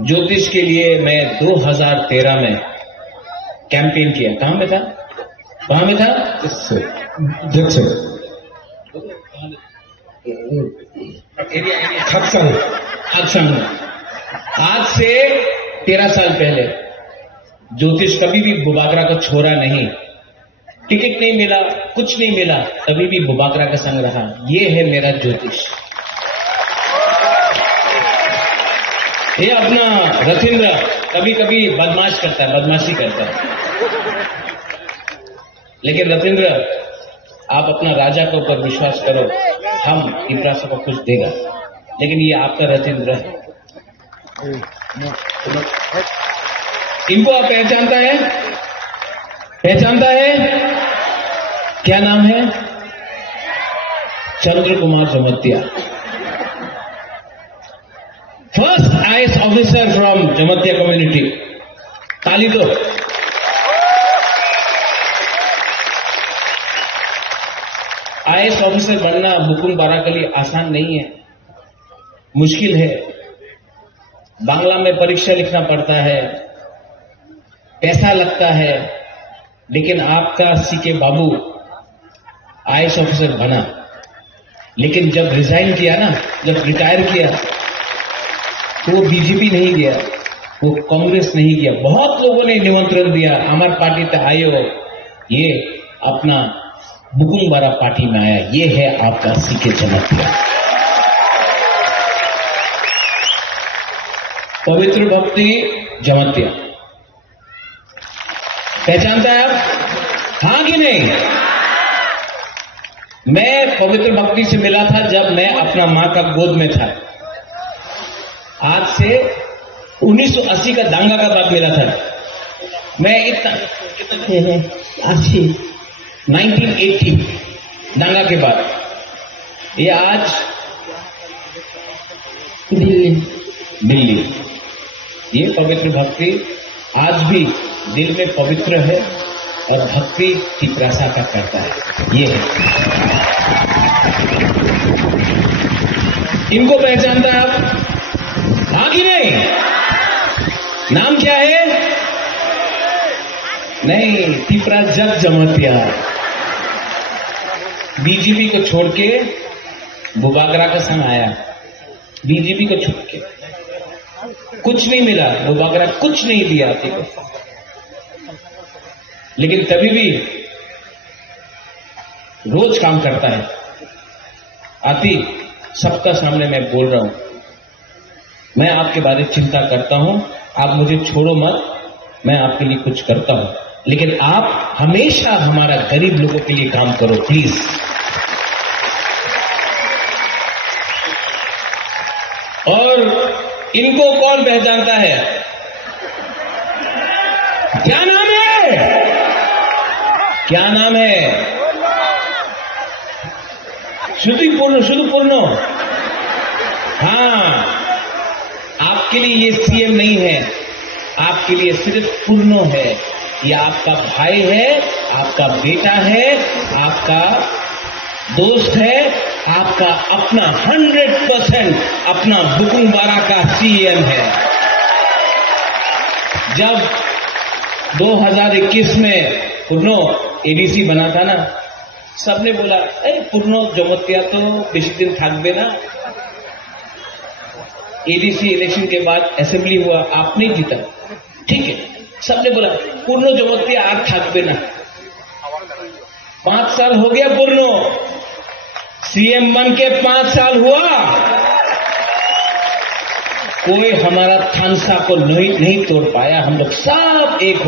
ज्योतिष के लिए मैं 2013 में कैंपेन किया। कहां में था? खत्संग में। आज से 13 साल पहले ज्योतिष कभी भी बुबागरा को छोड़ा नहीं। टिकट नहीं मिला, कुछ नहीं मिला, तभी भी बुबागरा का संग रहा। ये है मेरा ज्योतिष। ये अपना रथिंद्र कभी कभी बदमाशी करता है, लेकिन रथिंद्र आप अपना राजा के ऊपर विश्वास करो, हम इब्रासा को कुछ देगा। लेकिन ये आपका रथिंद्र है। इनको आप पहचानता है? क्या नाम है? Chandra Kumar Jamatia, first IAS officer from Jamatia community. ताली दो। आईएएस ऑफिसर बनना बुकुम बारा के लिए आसान नहीं है, मुश्किल है। बांग्ला में परीक्षा लिखना पड़ता है, पैसा लगता है। लेकिन आपका सीके बाबू आईएएस ऑफिसर बना, लेकिन जब रिजाइन किया ना, जब रिटायर किया, तो वो बीजेपी नहीं गया, वो कांग्रेस नहीं गया। बहुत लोगों ने निमंत्रण दिया, हमारे पार्टी तक आए हो, ये अपना बुकुम बारा पार्टी में आया। ये है आपका सीके जमतिया। पवित्र भक्ति जमतिया पहचानता है आप? हाँ कि नहीं? मैं पवित्र भक्ति से मिला था जब मैं अपना मां का गोद में था। आज से 1980 का दांगा का बाद मिला था। मैं इतना 1980 दांगा के बाद, ये आज दिल्ली। ये पवित्र भक्ति आज भी दिल में पवित्र है और भक्ति की प्रसा का करता है। ये है। इनको पहचानता है आप? आगे नहीं? नाम क्या है? नहीं, तिपरा जग जमतिया। बीजेपी को छोड़ के बुबागरा का संग आया। बीजेपी को छोड़ के कुछ नहीं मिला, बुबागरा कुछ नहीं दिया आती को, लेकिन तभी भी रोज काम करता है। आती सबका सामने मैं बोल रहा हूं, मैं आपके बारे में चिंता करता हूं, आप मुझे छोड़ो मत, मैं आपके लिए कुछ करता हूं, लेकिन आप हमेशा हमारा गरीब लोगों के लिए काम करो प्लीज। और इनको कौन पहचानता है? क्या नाम है? क्या नाम है? शुद्धपूर्ण। हाँ, आपके लिए ये सीएम नहीं है, आपके लिए सिर्फ पूर्णो है। ये आपका भाई है, आपका बेटा है, आपका दोस्त है, आपका अपना 100% अपना बुकुम बारा का सीएम है। जब 2021 में पूर्णो एडीसी बना था ना, सबने बोला अरे पूर्णो जमतिया तो बेसी दिन थाकबे ना। एडीसी इलेक्शन के बाद असेंबली हुआ, आप नहीं जीता, ठीक है, सबने बोला पूर्णो जमतिया आज थाकबे ना। 5 साल हो गया पूर्णो सीएम बन के 5 साल हुआ, कोई हमारा थानसा को नहीं तोड़ पाया। हम लोग सब एक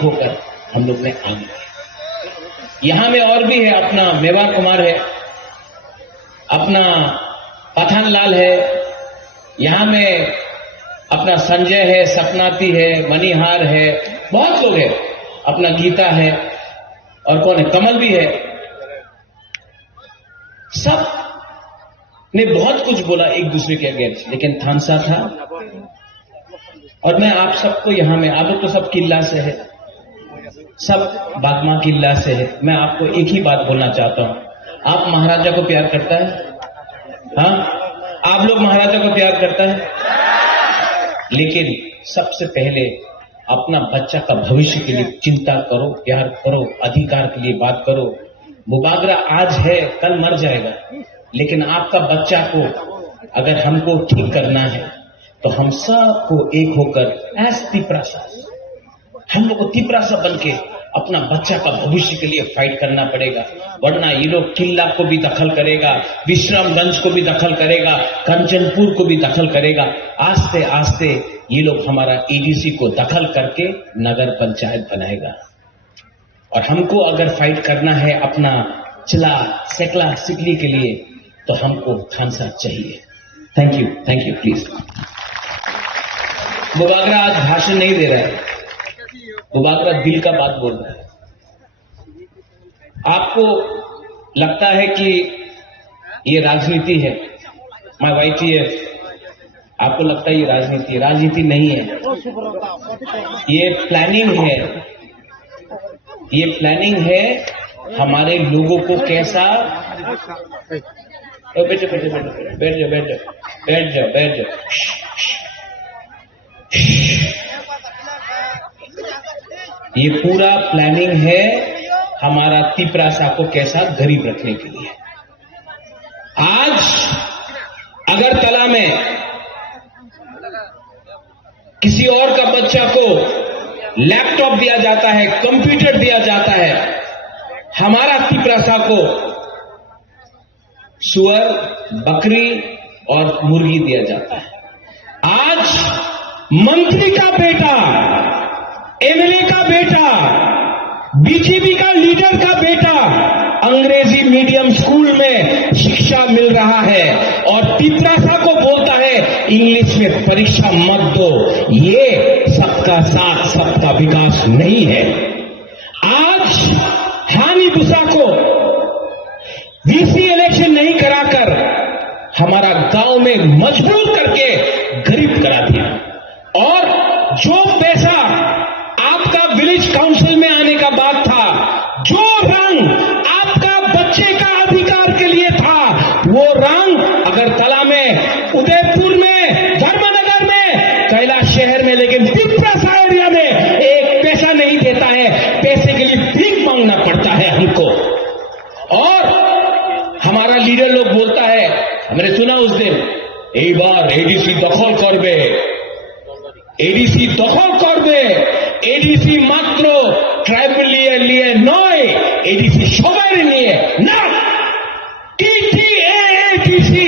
होकर हम लोग ने आगे। यहां में और भी है, अपना मेवार कुमार है, अपना पठान लाल है, यहां में अपना संजय है, सपनाती है, मणिहार है, बहुत लोग है, अपना गीता है, और कौन है, कमल भी है। सब ने बहुत कुछ बोला एक दूसरे के अगेंस्ट, लेकिन थानसा था। और मैं आप सबको यहां में, आप लोग तो सब किला से है, सब बागमा किला से है। मैं आपको एक ही बात बोलना चाहता हूं, आप महाराजा को प्यार करता है? हाँ, आप लोग महाराजा को प्यार करता है, लेकिन सबसे पहले अपना बच्चा का भविष्य के लिए चिंता करो, प्यार करो, अधिकार के लिए बात करो। मुबागरा आज है, कल मर जाएगा, लेकिन आपका बच्चा को अगर हमको ठीक करना है तो हम सबको एक होकर एस तिपरासा, हम लोग को तिपरासा बन के अपना बच्चा का भविष्य के लिए फाइट करना पड़ेगा। वरना ये लोग किला को भी दखल करेगा, विश्रामगंज को भी दखल करेगा, कंचनपुर को भी दखल करेगा। आस्ते आस्ते ये लोग हमारा एडीसी को दखल करके नगर पंचायत बनाएगा। और हमको अगर फाइट करना है अपना चिला सेकला सिकली के लिए तो हमको खानसा चाहिए। Thank you please. मुबागरा आज भाषण नहीं दे रहा है, मुबागरा दिल का बात बोल रहा है। आपको लगता है कि ये राजनीति है, माय वाईटीएफ, आपको लगता है ये राजनीति है, राजनीति नहीं है, ये प्लानिंग है। ये प्लानिंग है हमारे लोगों को कैसा, बैठ जाओ बैठ जाओ बैठ जाओ बैठ जाओ बैठ जाओ बैठ जाओ। ये पूरा प्लानिंग है हमारा तिपरासा को कैसा गरीब रखने के लिए। आज अगरतला में किसी और का बच्चा को लैपटॉप दिया जाता है, कंप्यूटर दिया जाता है, हमारा तिपरासा को सुअर, बकरी और मुर्गी दिया जाता है। आज मंत्री का बेटा, एमएलए का बेटा, बीजेपी का लीडर का बेटा अंग्रेजी मीडियम स्कूल में शिक्षा मिल रहा है और तिपरासा को बोलता है इंग्लिश में परीक्षा मत दो। ये सबका साथ सबका विकास नहीं है। आज हानि बुसा को वीसी इलेक्शन नहीं कराकर हमारा गांव में मजबूर करके गरीब करा दिया। और जो पैसा आपका विलेज काउंसिल में आने का बात था, जो रंग आपका बच्चे का अधिकार के लिए था, वो रंग अगरतला में, उदयपुर में, धर्मनगर में, कैलाश शहर में, लेकिन तिपरासा एरिया में एक पैसा नहीं देता है। पैसे के लिए भीख मांगना पड़ता है हमको। और हमारा लीडर लोग बोलता है, हमने सुना उस दिन, एक बार एडीसी दखल करबे, एडीसी दखल करबे, एडीसी মাত্র ট্রাইবাল নিয়ে নয়, एडीसी সবার নিয়ে না, टीटीएडीसी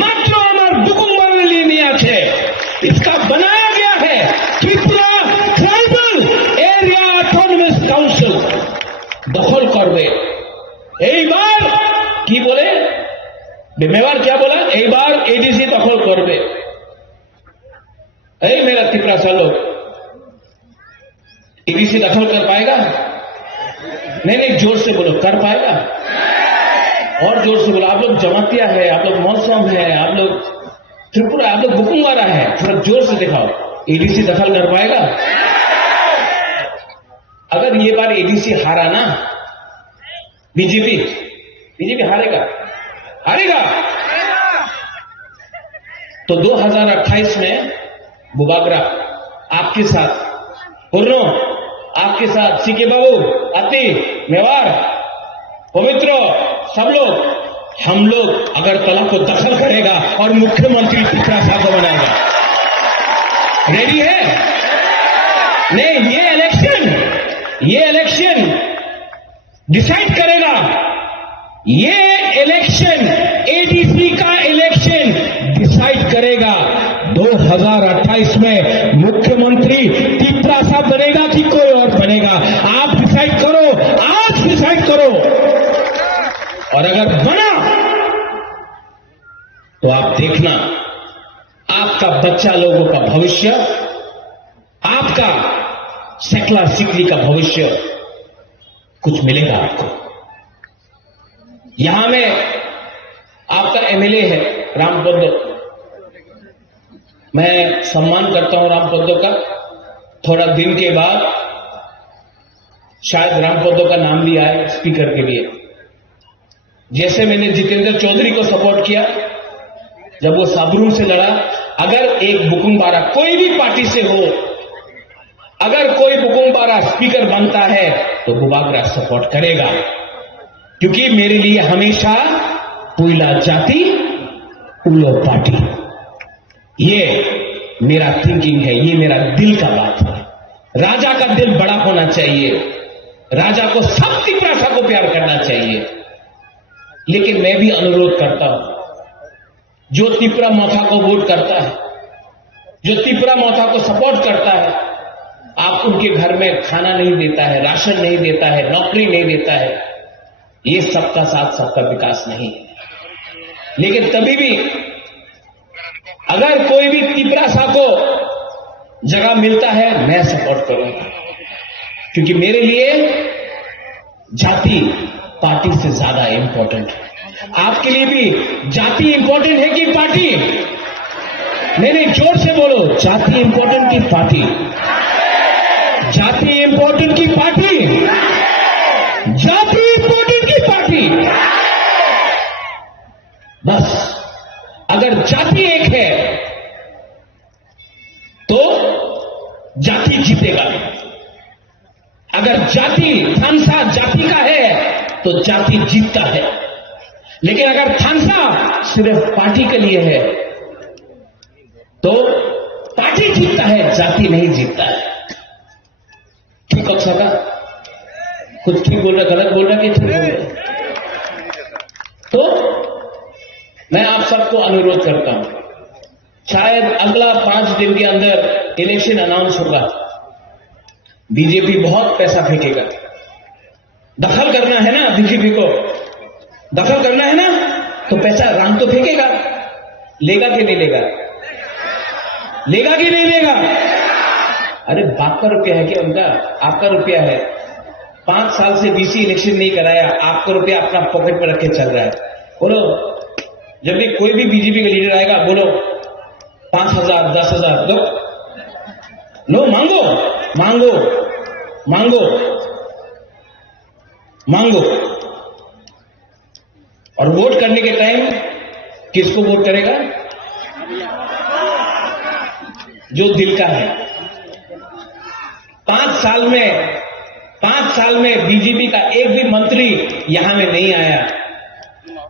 মাত্র আমার দুকুমবারের लिए নিয়ে আছে। इसका बनाया गया है Tripura tribal area autonomous council दखल करबे। এই বার কি বলে मेवार क्या बोला, एक बार एडीसी दखल करबे। मेरा तिपरासा लोग एडीसी दखल कर पाएगा? नहीं, जोर से बोलो, कर पाएगा? और जोर से बोलो। आप लोग जमातिया है, आप लोग मौसम है, आप लोग त्रिपुरा, आप लोग बुकुंगारा है, थोड़ा जोर से दिखाओ। एडीसी दखल कर पाएगा? अगर ये बार एडीसी हारा ना, बीजेपी हारेगा तो 2028 में मुबागरा आपके साथ, पुर्नो आपके साथ, सीके बाबू, अति, मेवार, पवित्र, सब लोग, हम लोग अगरतला को दखल करेगा और मुख्यमंत्री तिपरासा को बनाएगा। रेडी है? नहीं, ये इलेक्शन डिसाइड करेगा। ये इलेक्शन, एडीसी का इलेक्शन डिसाइड करेगा 2028 में मुख्यमंत्री तिपरासा बनेगा कि कोई और बनेगा। आप डिसाइड करो, आज डिसाइड करो। और अगर बना तो आप देखना, आपका बच्चा लोगों का भविष्य, आपका सेकला सिकली का भविष्य कुछ मिलेगा आपको। यहां में आपका एमएलए है रामपद्दो, मैं सम्मान करता हूं रामपद्दो का। थोड़ा दिन के बाद शायद रामपद्दो का नाम भी आए स्पीकर के लिए। जैसे मैंने जितेंद्र चौधरी को सपोर्ट किया, जब वो सबरूम से लड़ा, अगर एक बुकुमबारा कोई भी पार्टी से हो, अगर कोई बुकुमबारा स्पीकर बनता है तो बुबागरा सपोर्ट करेगा, क्योंकि मेरे लिए हमेशा पुइला जाति पुलो पार्टी, ये मेरा थिंकिंग है, ये मेरा दिल का बात है। राजा का दिल बड़ा होना चाहिए, राजा को सब तिपरासा को प्यार करना चाहिए। लेकिन मैं भी अनुरोध करता हूं, जो तिपरा मोथा को वोट करता है, जो तिपरा मोथा को सपोर्ट करता है, आप उनके घर में खाना नहीं देता है, राशन नहीं देता है, नौकरी नहीं देता है, ये सबका साथ सबका विकास नहीं है। लेकिन तभी भी अगर कोई भी तिपरासा को जगह मिलता है, मैं सपोर्ट करूंगा, क्योंकि मेरे लिए जाति पार्टी से ज्यादा इंपॉर्टेंट है। आपके लिए भी जाति इंपॉर्टेंट है कि पार्टी? नहीं, जोर से बोलो, जाति इंपॉर्टेंट की पार्टी? जाति इंपॉर्टेंट की पार्टी? जाति इंपॉर्टेंट की पार्टी? बस अगर जाति एक है तो जाति जीतेगा। अगर जाति थानसा जाति का है तो जाति जीतता है। लेकिन अगर थानसा सिर्फ पार्टी के लिए है तो पार्टी जीतता है, जाति नहीं जीतता है। ठीक हो सका? कुछ ठीक बोल रहा, गलत बोल रहा कि ठीक बोल रहा? तो मैं आप सबको अनुरोध करता हूं, शायद अगला 5 दिन के अंदर इलेक्शन अनाउंस होगा, बीजेपी बहुत पैसा फेंकेगा। दखल करना है ना बीजेपी को, दखल करना है ना, तो पैसा राम तो फेंकेगा। लेगा कि नहीं लेगा? लेगा कि नहीं लेगा? अरे बाप का रुपया है क्या उनका? आपका रुपया है। 5 साल से बीसी इलेक्शन नहीं कराया, आपका रुपया अपना पॉकेट पर रख के चल रहा है। बोलो, जब भी कोई भी बीजेपी का लीडर आएगा, बोलो 5,000 10,000 दो, लो, मांगो मांगो मांगो मांगो। और वोट करने के टाइम किसको वोट करेगा? जो दिल का है। 5 साल में बीजेपी का एक भी मंत्री यहां में नहीं आया।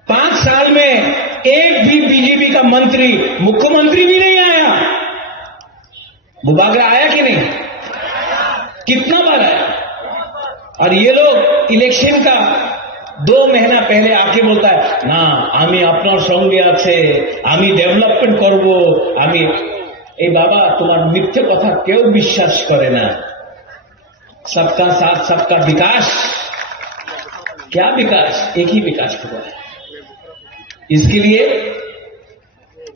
5 साल में एक भी बीजेपी का मंत्री, मुख्यमंत्री भी नहीं आया। बुबागरा आया कि नहीं? कितना बार आया? और ये लोग इलेक्शन का 2 महीना पहले आके बोलता है ना, आमी अपना संगे আছে, आमी डेवलपमेंट करबो, आमी। ए बाबा, तुम्हार मिथ्या कथा क्यों विश्वास करे ना? सबका साथ सबका विकास, क्या विकास? एक ही विकास हुआ है। इसके लिए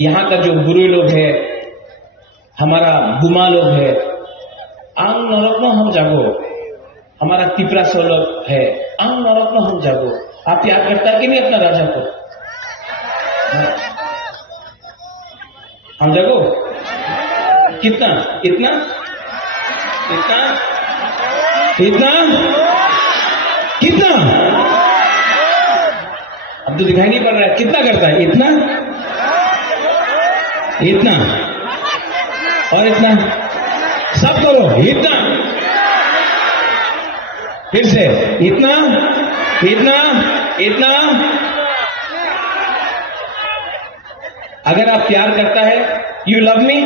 यहां का जो बुरे लोग है, हमारा बुमा लोग है, आंग नरक हम जागो, हमारा तिपरा सो लोग है, आंग नरक हम जागो। आप याद करता है कि नहीं अपना राजा को? हम जागो कितना? इतना इतना इतना कितना? अब तो दिखाई नहीं पड़ रहा है। कितना करता है? इतना, इतना और इतना। सब करो, इतना, फिर से इतना इतना इतना। अगर आप प्यार करता है, यू लव मी,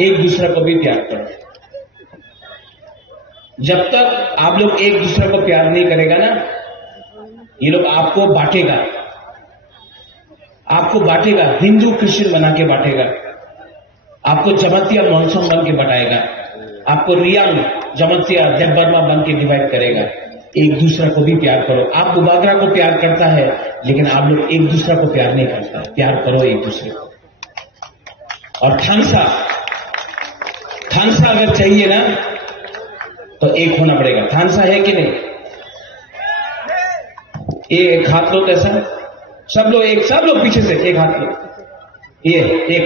एक दूसरे को भी प्यार करो। जब तक आप लोग एक दूसरे को प्यार नहीं करेगा ना, ये लोग आपको बांटेगा, आपको बांटेगा, हिंदू क्रिश्चियन बना के बांटेगा, आपको जमतिया मॉनसून बन के बटाएगा, आपको रियांग जमतिया देवबर्मा बन के डिवाइड करेगा। एक दूसरे को भी प्यार करो। आप बुबागरा को प्यार करता है, लेकिन आप लोग एक दूसरे को प्यार नहीं करता। प्यार करो एक दूसरे को। और थानसा अगर चाहिए ना, तो एक होना पड़ेगा। थानसा है कि नहीं? एक हाथ लो, कैसा? सब लोग पीछे से एक हाथ लो। ये एक,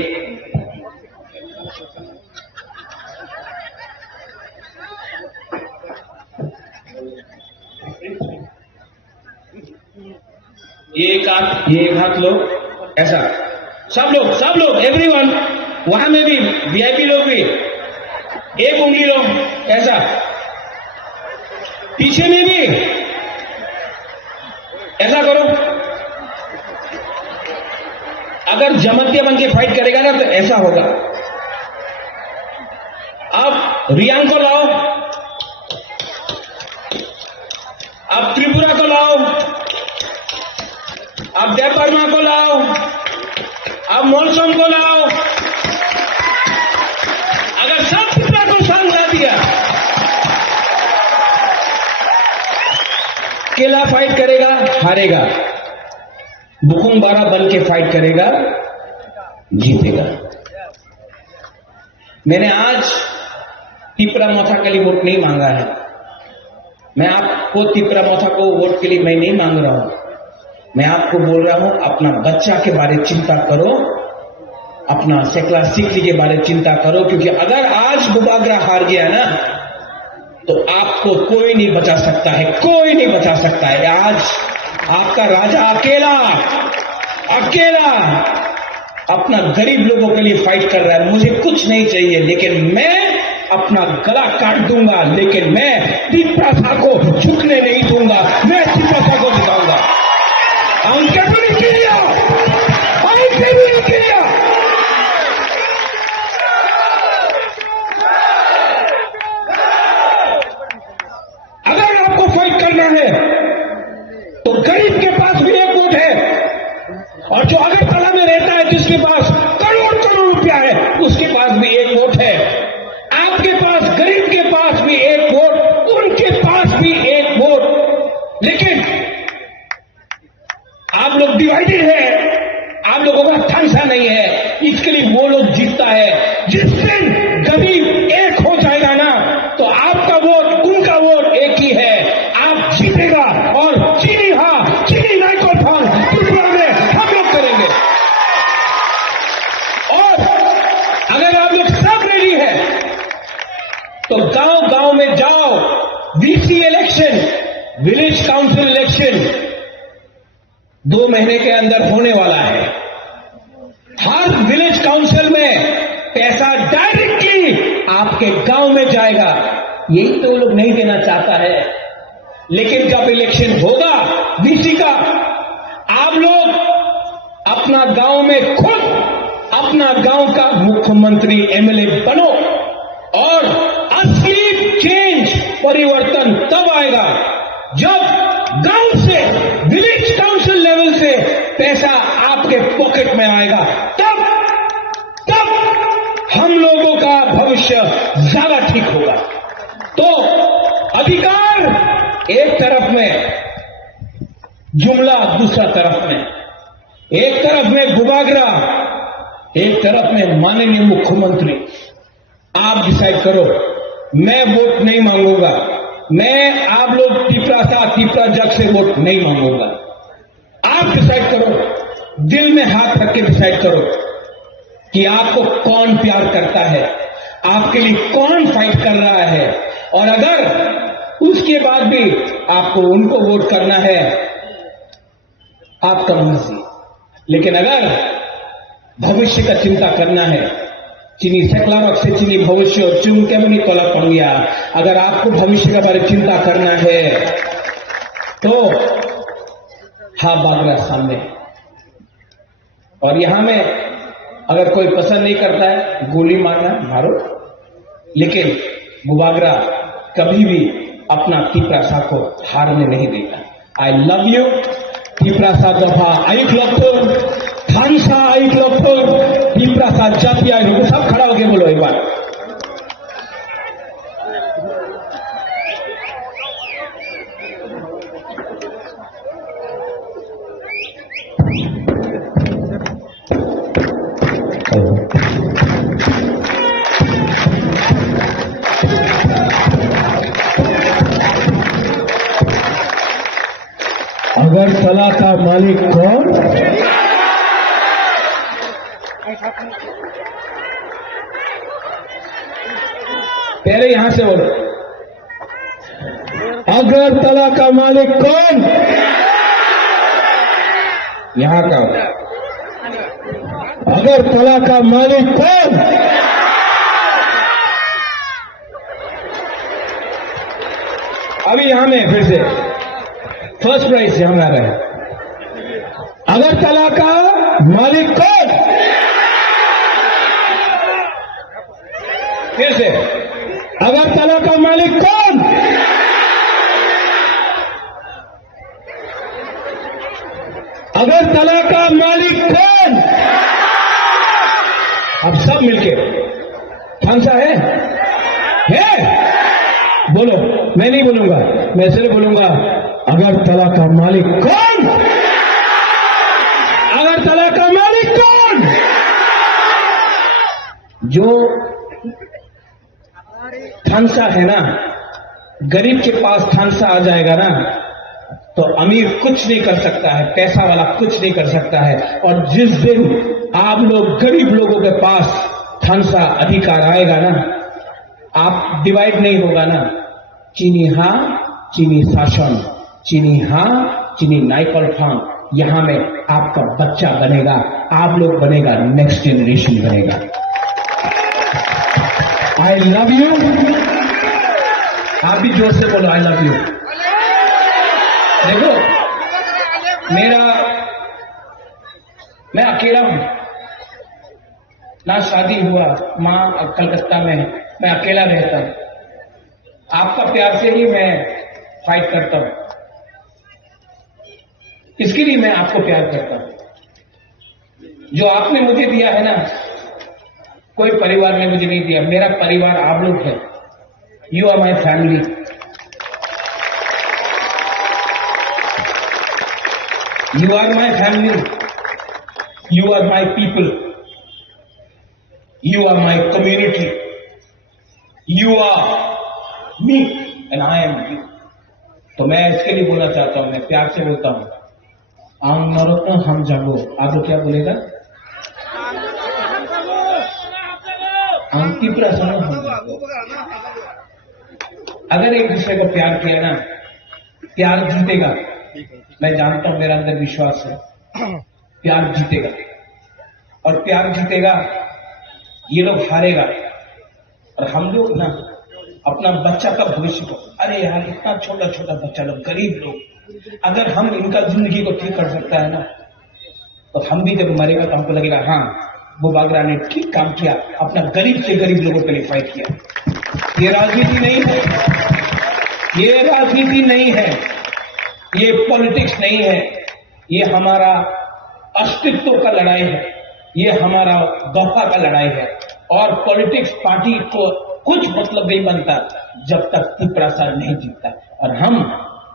ये एक हाथ लो। ऐसा सब लोग एवरीवन, वहां में भी वीआईपी लोग भी एक उंगली लो, ऐसा पीछे में भी ऐसा करो। अगर जमतिया बन के फाइट करेगा ना तो ऐसा होगा। अब रियांग को लाओ, अब त्रिपुरा को लाओ, अब देवबर्मा को लाओ, अब मोलसोम को लाओ। अगर सब त्रिपुरा को साथ ला दिया, अकेला फाइट करेगा हारेगा, बुकुंग बारा बन के फाइट करेगा जीतेगा। मैंने आज तिपरा मोथा के लिए वोट नहीं मांगा है। मैं आपको तिपरा मोथा को वोट के लिए मैं नहीं मांग रहा हूं। मैं आपको बोल रहा हूं, अपना बच्चा के बारे में चिंता करो, अपना सेकला सिकली के बारे में चिंता करो, क्योंकि अगर आज बुबागरा हार गया ना तो आपको कोई नहीं बचा सकता है, कोई नहीं बचा सकता है। आज आपका राजा अकेला अपना गरीब लोगों के लिए फाइट कर रहा है। मुझे कुछ नहीं चाहिए, लेकिन मैं अपना गला काट दूंगा, लेकिन मैं तिपरा को झुकने नहीं दूंगा। मैं तिपरा को जिताऊंगा। अगर आपको फाइट करना है तो गरीब के पास भी एक वोट है, और जो अगरतला में रहता है जिसके पास करोड़ रुपया है उसके पास भी एक वोट है। आपके पास, गरीब के पास भी एक वोट, उनके पास भी एक वोट। लेकिन आप लोग डिवाइडेड है, आप लोगों का ठांसा नहीं है, इसके लिए वो लोग जीतता है। जिस दिन गरीब एक हो जाएगा ना तो आपका वोट, उनका वोट एक ही है, आप जीतेगा। और चीनी नाइको फॉल त्रिपुरा में हम लोग करेंगे। और अगर आप लोग सब रेडी है तो गांव में जाओ। VC election, village council election 2 महीने के अंदर होने वाला है। हर विलेज काउंसिल में पैसा डायरेक्टली आपके गांव में जाएगा। यही तो वो लोग नहीं देना चाहता है। लेकिन जब इलेक्शन होगा वीसी का, आप लोग अपना गांव में खुद अपना गांव का मुख्यमंत्री एमएलए बनो। और असली चेंज, परिवर्तन तब आएगा जब गांव से, विलेज काउंसिल लेवल से पैसा आपके पॉकेट में आएगा। तब हम लोगों का भविष्य ज्यादा ठीक होगा। तो अधिकार एक तरफ में, जुमला दूसरा तरफ में, एक तरफ में बुबागरा, एक तरफ में माननीय मुख्यमंत्री। आप डिसाइड करो। मैं वोट नहीं मांगूंगा। मैं आप लोग तिपरा जग से वोट नहीं मांगूंगा। आप डिसाइड करो, दिल में हाथ रख के डिसाइड करो कि आपको कौन प्यार करता है, आपके लिए कौन फाइट कर रहा है। और अगर उसके बाद भी आपको उनको वोट करना है, आपका मर्जी। लेकिन अगर भविष्य का चिंता करना है, चीनी सेकलावक से चीनी भविष्य चुन के मनी कोला पंगिया, अगर आपको भविष्य का बारे चिंता करना है तो हा बागरा सामने। और यहां में अगर कोई पसंद नहीं करता है, गोली मारना मारो, लेकिन बुबागरा कभी भी अपना तिपरा को हारने नहीं देगा। आई लव यू तिपरा दफा आयुक लखुर, थानसा आयुक लखुर, तिपरा जाति आयुक। सब खड़ा होके बोलो एक बार। अगरतला का मालिक कौन? पहले यहां से बोलो, अगरतला का मालिक कौन? यहां का अगरतला का मालिक कौन? अभी यहां में फिर से फर्स्ट प्राइज से हम आ रहे हैं। अगरतला का मालिक कौन? फिर से अगरतला का मालिक कौन? अगरतला का मालिक कौन? अब सब मिलके थानसा है? बोलो, मैं नहीं बोलूंगा, मैं सिर्फ बोलूंगा अगरतला का मालिक कौन? अगरतला का मालिक कौन? जो थानसा है ना, गरीब के पास थानसा आ जाएगा ना, तो अमीर कुछ नहीं कर सकता है, पैसा वाला कुछ नहीं कर सकता है। और जिस दिन आप लोग गरीब लोगों के पास थानसा अधिकार आएगा ना, आप डिवाइड नहीं होगा ना, चीनी हां चीनी शासन, चीनी हां चीनी नाइकल फांग, यहां में आपका बच्चा बनेगा, आप लोग बनेगा, नेक्स्ट जनरेशन बनेगा। I love you. आप भी जोर से बोलो आई लव यू। देखो मैं अकेला हूं ना, शादी हुआ, मां कलकत्ता में है, मैं अकेला रहता हूं। आपका प्यार से ही मैं फाइट करता हूं, इसके लिए मैं आपको प्यार करता हूं। जो आपने मुझे दिया है ना, कोई परिवार ने मुझे नहीं दिया, मेरा परिवार आप लोग है। You are my family. You are my family. You are my people. You are my community. You are me and I am you. तो मैं इसके लिए बोलना चाहता हूं, मैं प्यार से बोलता हूं, आम नरोत्तम हम जागो। आप लोग क्या बोलेगा? आम तीव्र सुनो हम जागो। अगर एक दूसरे को प्यार किया ना, प्यार जीतेगा। मैं जानता हूं, मेरा अंदर विश्वास है, प्यार जीतेगा। और प्यार जीतेगा, ये लोग हारेगा। और हम लोग ना अपना बच्चा का भविष्य को, अरे यार इतना छोटा छोटा बच्चा लोग, गरीब लोग, अगर हम इनका जिंदगी को ठीक कर सकता है ना, तो हम भी जब मरेगा तो हमको लगेगा हाँ वो बागरा ने ठीक काम किया, अपना गरीब से गरीब लोगों के लिए फाइट किया। ये राजनीति नहीं है, ये राजनीति नहीं है, ये पॉलिटिक्स नहीं है, ये हमारा अस्तित्व का लड़ाई है, ये हमारा दफा का लड़ाई है। और पॉलिटिक्स पार्टी को कुछ मतलब नहीं बनता जब तक तिपरासा नहीं जीतता। और हम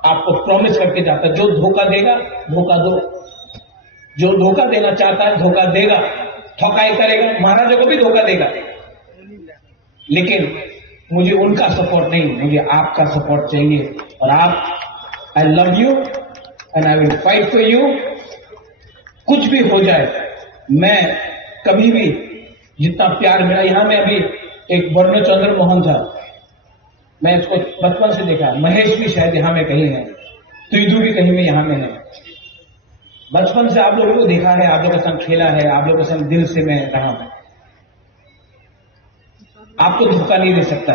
आपको प्रॉमिस करके जाता है, जो धोखा देगा धोखा दो, जो धोखा देना चाहता है धोखा देगा, ठकाई करेगा, महाराजा को भी धोखा देगा। लेकिन मुझे उनका सपोर्ट नहीं, मुझे आपका सपोर्ट चाहिए। और आप, I love you and I will fight for you। कुछ भी हो जाए, मैं कभी भी जितना प्यार मेरा, यहां में अभी एक वर्ण चंद्र मोहन था, मैं इसको बचपन से देखा, महेश भी शायद यहां में कहीं है, तुइदू भी कहीं में यहां में है। बचपन से आप लोगों को देखा है, आप लोगों के संग खेला है, आप लोगों के संग दिल से मैं रहा हूं। आपको धोखा नहीं दे सकता,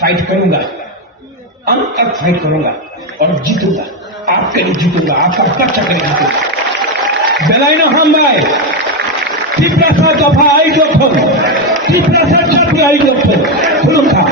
फाइट करूंगा, अंत तक फाइट करूंगा और जीतूंगा, आपके लिए जीतूंगा, आपका पक्ष के लिए जीतूंगा। बेलाइनो हम भाई तिपरासा दफा आई दफा, तिपरासा जाति आई दफा, खुलूंगा।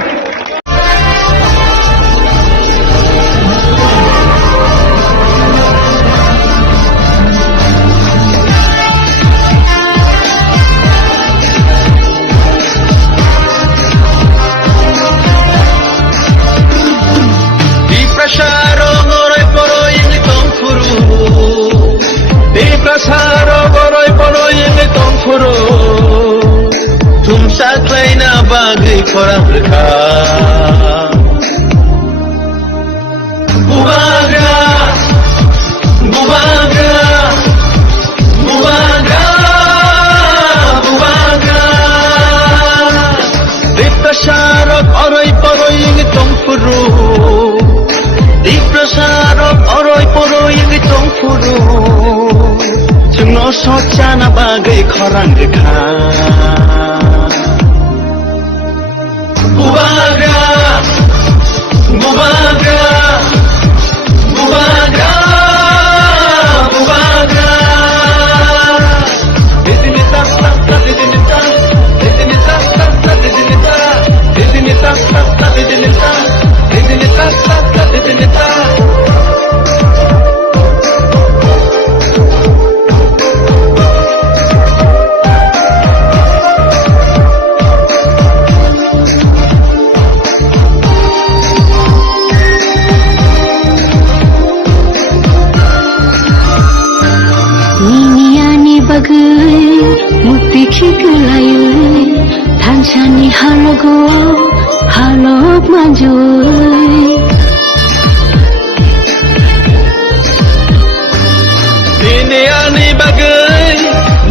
सचाना बागै खरां रेखा Bubaga, bubaga, bubaga, bubaga. Didinita, didinita, didinita, didinita, didinita, didinita, didinita, didinita. मुक्ति खिकलायो थानसानी हालगो हालग माजुय Diniani bagai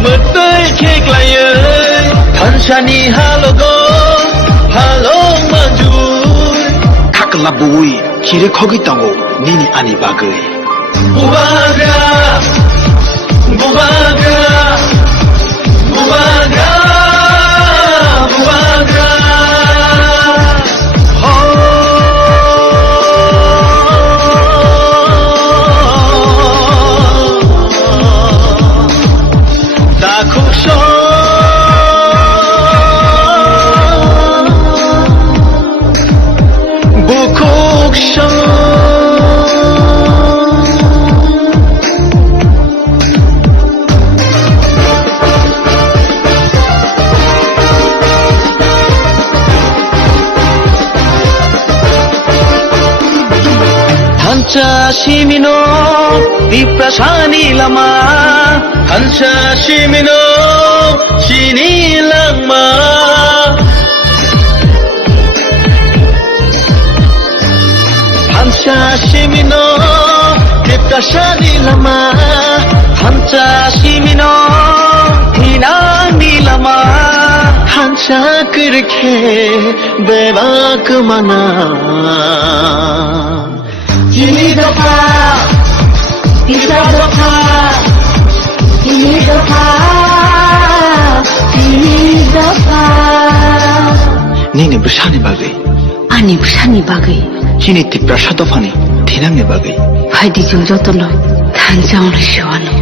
mutai khiklayö थानसानी हालगो हालग माजुय खाकला बुई खिरे खगै तंगो निनि आनि बागै Bubaga, bubaga, bubaga, bubaga. Dakusho, bukuksho. Hansa Shimino, di prasani lama. Hansa Shimino, shini lama. Hansa Shimino, di prasani lama. Hansa Shimino, hinani lama. Hansa kirke bebak mana. Ini doka, bisa doka, ini doka, ini doka. निनि बसानि बागै आनि बुसानि बागै किनि तिप्रा सातफानि थिनांनि बागै फाइदि जों जतन थानजाउन शिवानो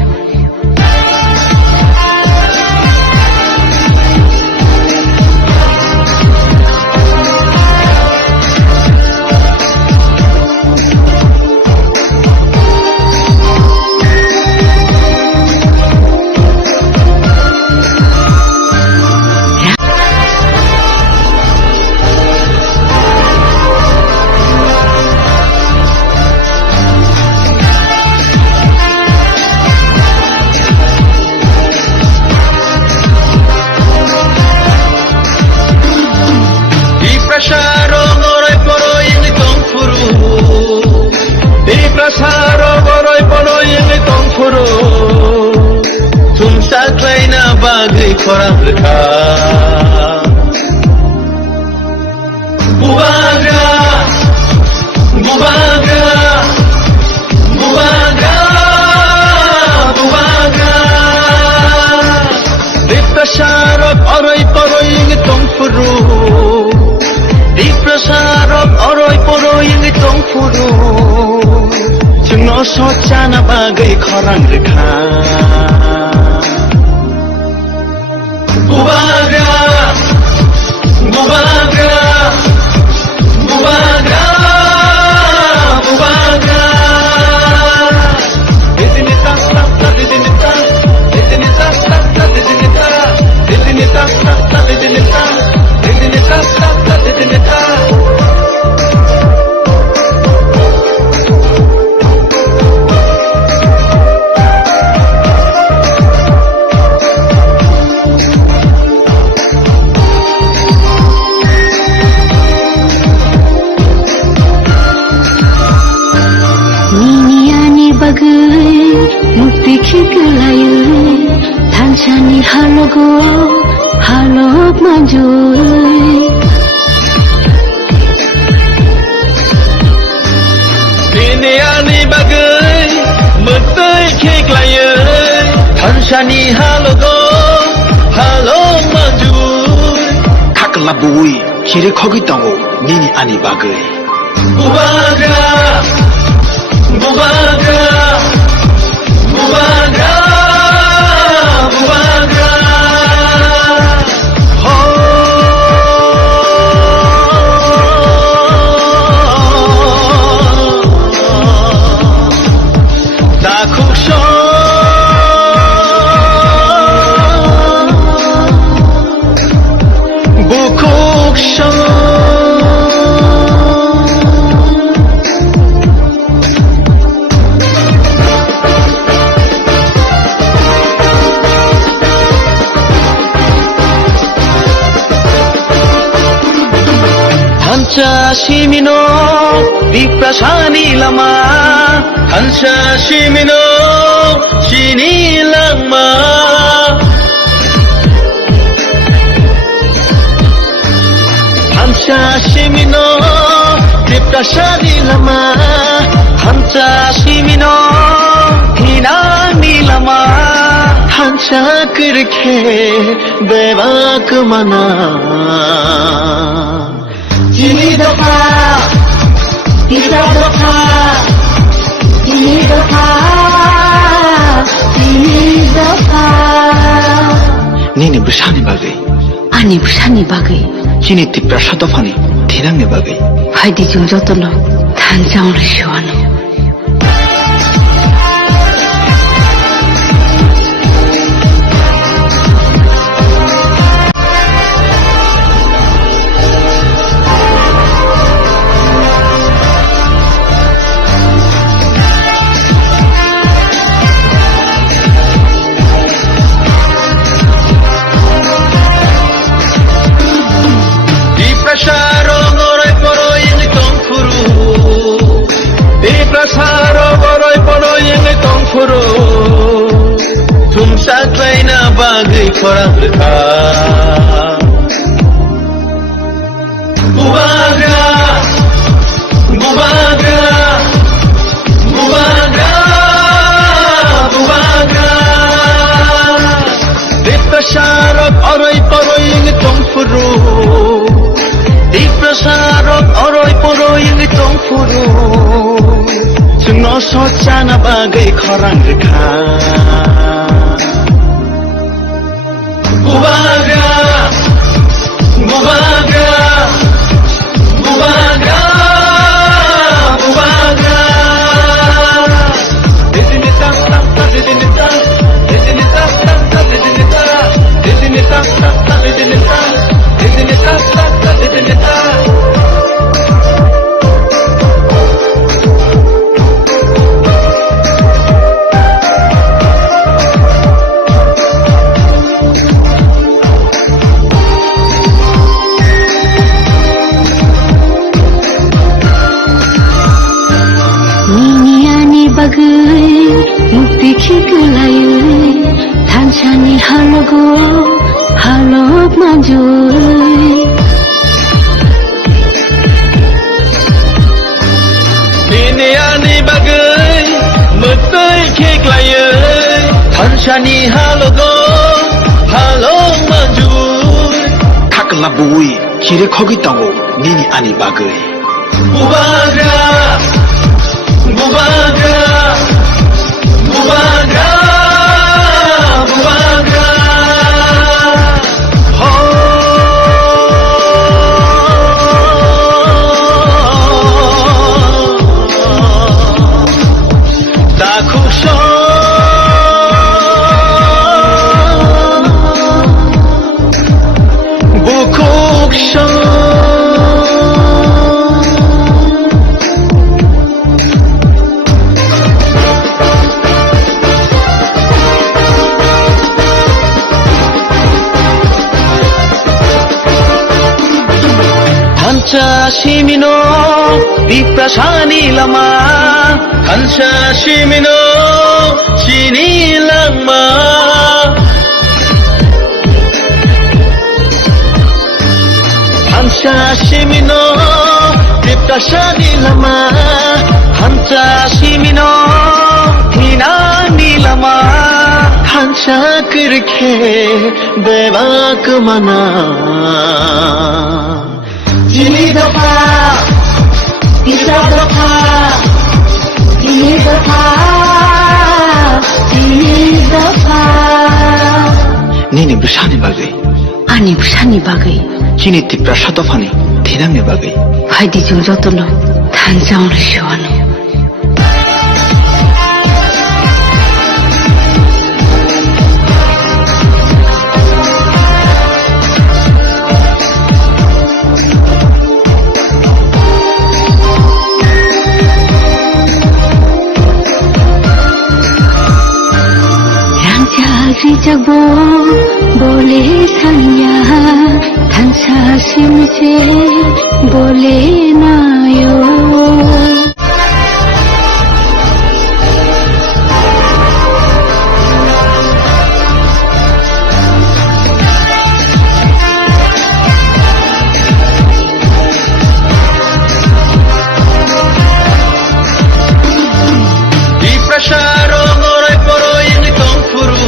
Korang reka Bubaga, bubaga, bubaga, bubaga. Diprasarap aroy paroy ngitong puro Diprasarap aroy paroy ngitong puro Tungno socana bagay korang reka Bubaga, bubaga, bubaga, bubaga. Didinita, didinita, didinita, didinita, didinita, didinita, didinita, didinita. मुक्ति खिकलायो थानसानी हालगो हालग माजुय Diniani bagai mutai khiklayö 탄산이 할로고 할로 만주 카클라부이 키레 거기땅고 니니 아니 바그이 무바가 무바가 무바가 무바가 한차 시민호 빅파샤니 라마 한차 시민호 시니 랑마 한차 시민호 빅파샤니 라마 한차 시민호 히나니 라마 한차 그렇게 배바그마나 지니도 파 비싸도 파 지니도 파 지니도 파 니니 부샤니 바그이 아니 부산이 바그이 키니 티프라 샤토파니 디랑니 바그이 화이디 중 저들로 단장으로 시원해 bagai korang dekat Mubaga Mubaga Mubaga Mubaga Diprasarok oray poroy ngitong puro Diprasarok oray poroy ngitong puro Sungosot sana bagai korang dekat Mubaga, Mubaga, Mubaga, Mubaga. Didinita, didinita, didinita, didinita, didinita, didinita, didinita, didinita. मुक्ति खिकलायो थानसानी हालगो हालग माजो Biniani bagai mutai khiklayo थानसानी हालगो हालग माजो 카클라부이 키레 거기땅고 니니 아니 바그이 Mubaga Mubaga Mubaga Mubaga 다쿠쇼 부쿠쇼 한차 시민호 비프라샤니 라마 한차 시민호 시니 랑마 한차 시민호 비프라샤니 라마 한차 시민호 히나니 라마 한차 Shakir खे बेबाक मना Ini doka, bisa doka, ini doka, ini doka. Nini bersani bagai Ani busani bagai kini tipra satofani thidangni bagai Haidi jung jotono thanjang rishwano Jagbo bole sanya thansa simse bole nayo Di prasaro ngorai poro yang tongfuru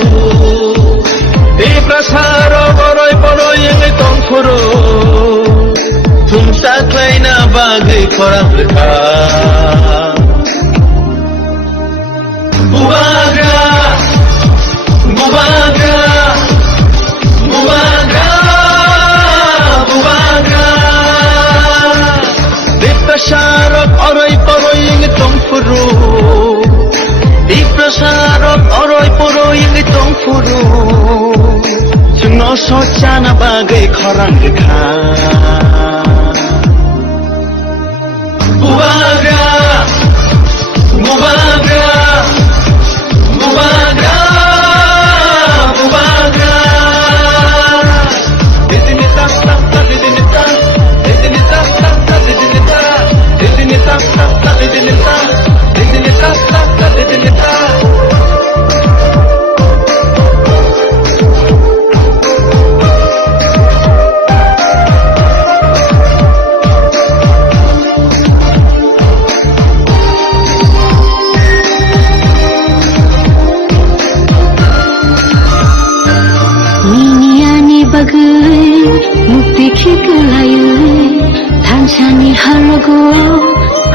Di prasaro ngorai poro yang tongfuru Tumsa klaina bagai korang leka Bubaga Bubaga Bubaga Bubaga Di prasaro ngorai poro yang tongfuru Di prasarot oroy poroy ng itong puro Sunosot na bagay korang likha Bubaga Bubaga Bubaga Bubaga Didinita Tata Didinita Didinita Tata Didinita Didinita Tata Didinita Didinita Tata Didinita bagai mukti khikelayu thansani halogo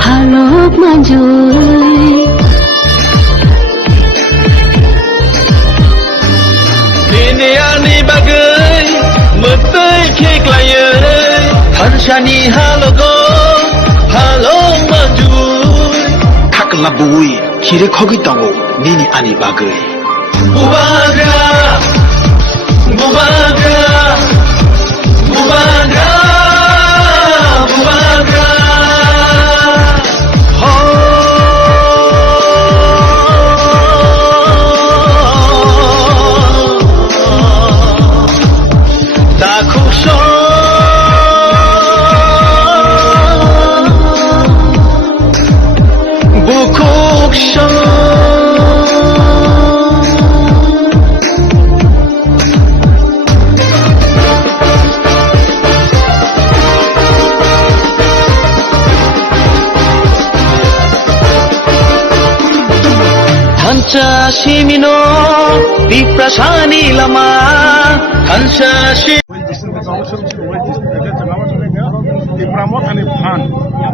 halok manjoy Ini ani bagai mukti khikelayu thansani halogo halok manjoy Kakla bui kire khogi tango nini ani bagai Bubaga Bubaga Bubaga Bubaga Dakusho Bukuksho Hansa Simino di prasani lama Hansa Simino di pramot ani phan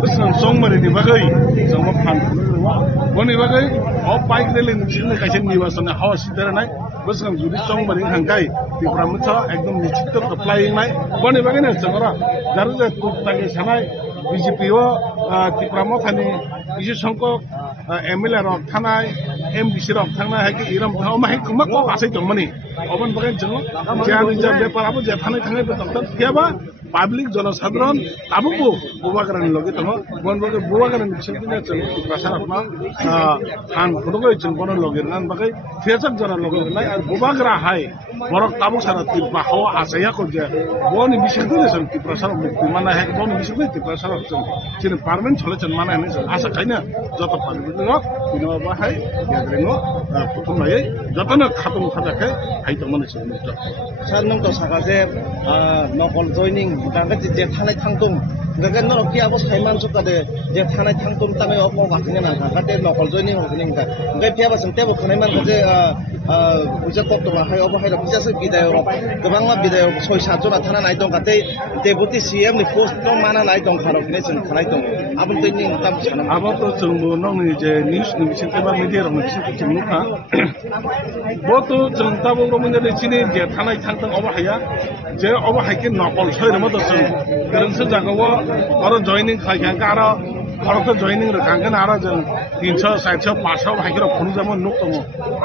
bisang song mari di bagai song phan boni bagai o bike relin chine kaisen niwasan hawa sidara nai bisang judi song mari hangkai di pramot sa ekdom nichito applying nai boni bagai na changara jaruje tuktagi sanai BJP o di pramot ani isu songko MLA rok thanai MDC rok thanai hai ki iram thau ma hai kuma ko asai tongmani obon bagai jeng jani ja bepar abo je thanai thanai betok kiaba public জনসাধারণ তাবুকো বুবাগারানি লগে তং বন বগে বুবাগারানি সিদিনে চং প্রশাসনমা খান ফটোগো চং বন লগে নান বাগে ফেসক জনা লগে নাই আর বুবাগরা হাই বরক তাবুক সারা তিরপা হাওয়া আসায়া কো যে বন বিশেষদিনে চং প্রশাসন মুক্তি মানা হে বন বিশেষদিনে প্রশাসন চং চিন পার্মানেন্ট চলে চং মানা হে আশা খাইনা যত পাবলিক দङ বিনো বাহাই গেদ্রেঙ প্রথম নাই যতনা খাতম খাজাকে হাই তমনে চং সার নং তো সাকা যে নকল জয়নিং গাঙ্গে যে থানায় থাংতুম গাঙ্গে নরক কি আবো সাইমান সুকাদে যে থানায় থাংতুম তামে অপ গাथिने ना गाते नकल जयनिं होगनिं गा गाय पियाबासं तेबो खनायमान जे buja kottoma hai obo hai bisa bidayok gobangma bidayok 6-7 jona thana nai dong katei deputy CM ni post no mana nai dong kharo kine chung khanai dong abon tei ni tam chana abo to chungbo nong ni je news ni bisin ba media rong bisin chung ha bo to chung ta bo mo ne chini je thanai thangtang obo haya je obo haike nokol choi mo to chung gerengse jagawo aro joining khai kan kara aro to joining ro kan kan ara jeng 300 400 500 haike ro phunu jamo nok to mo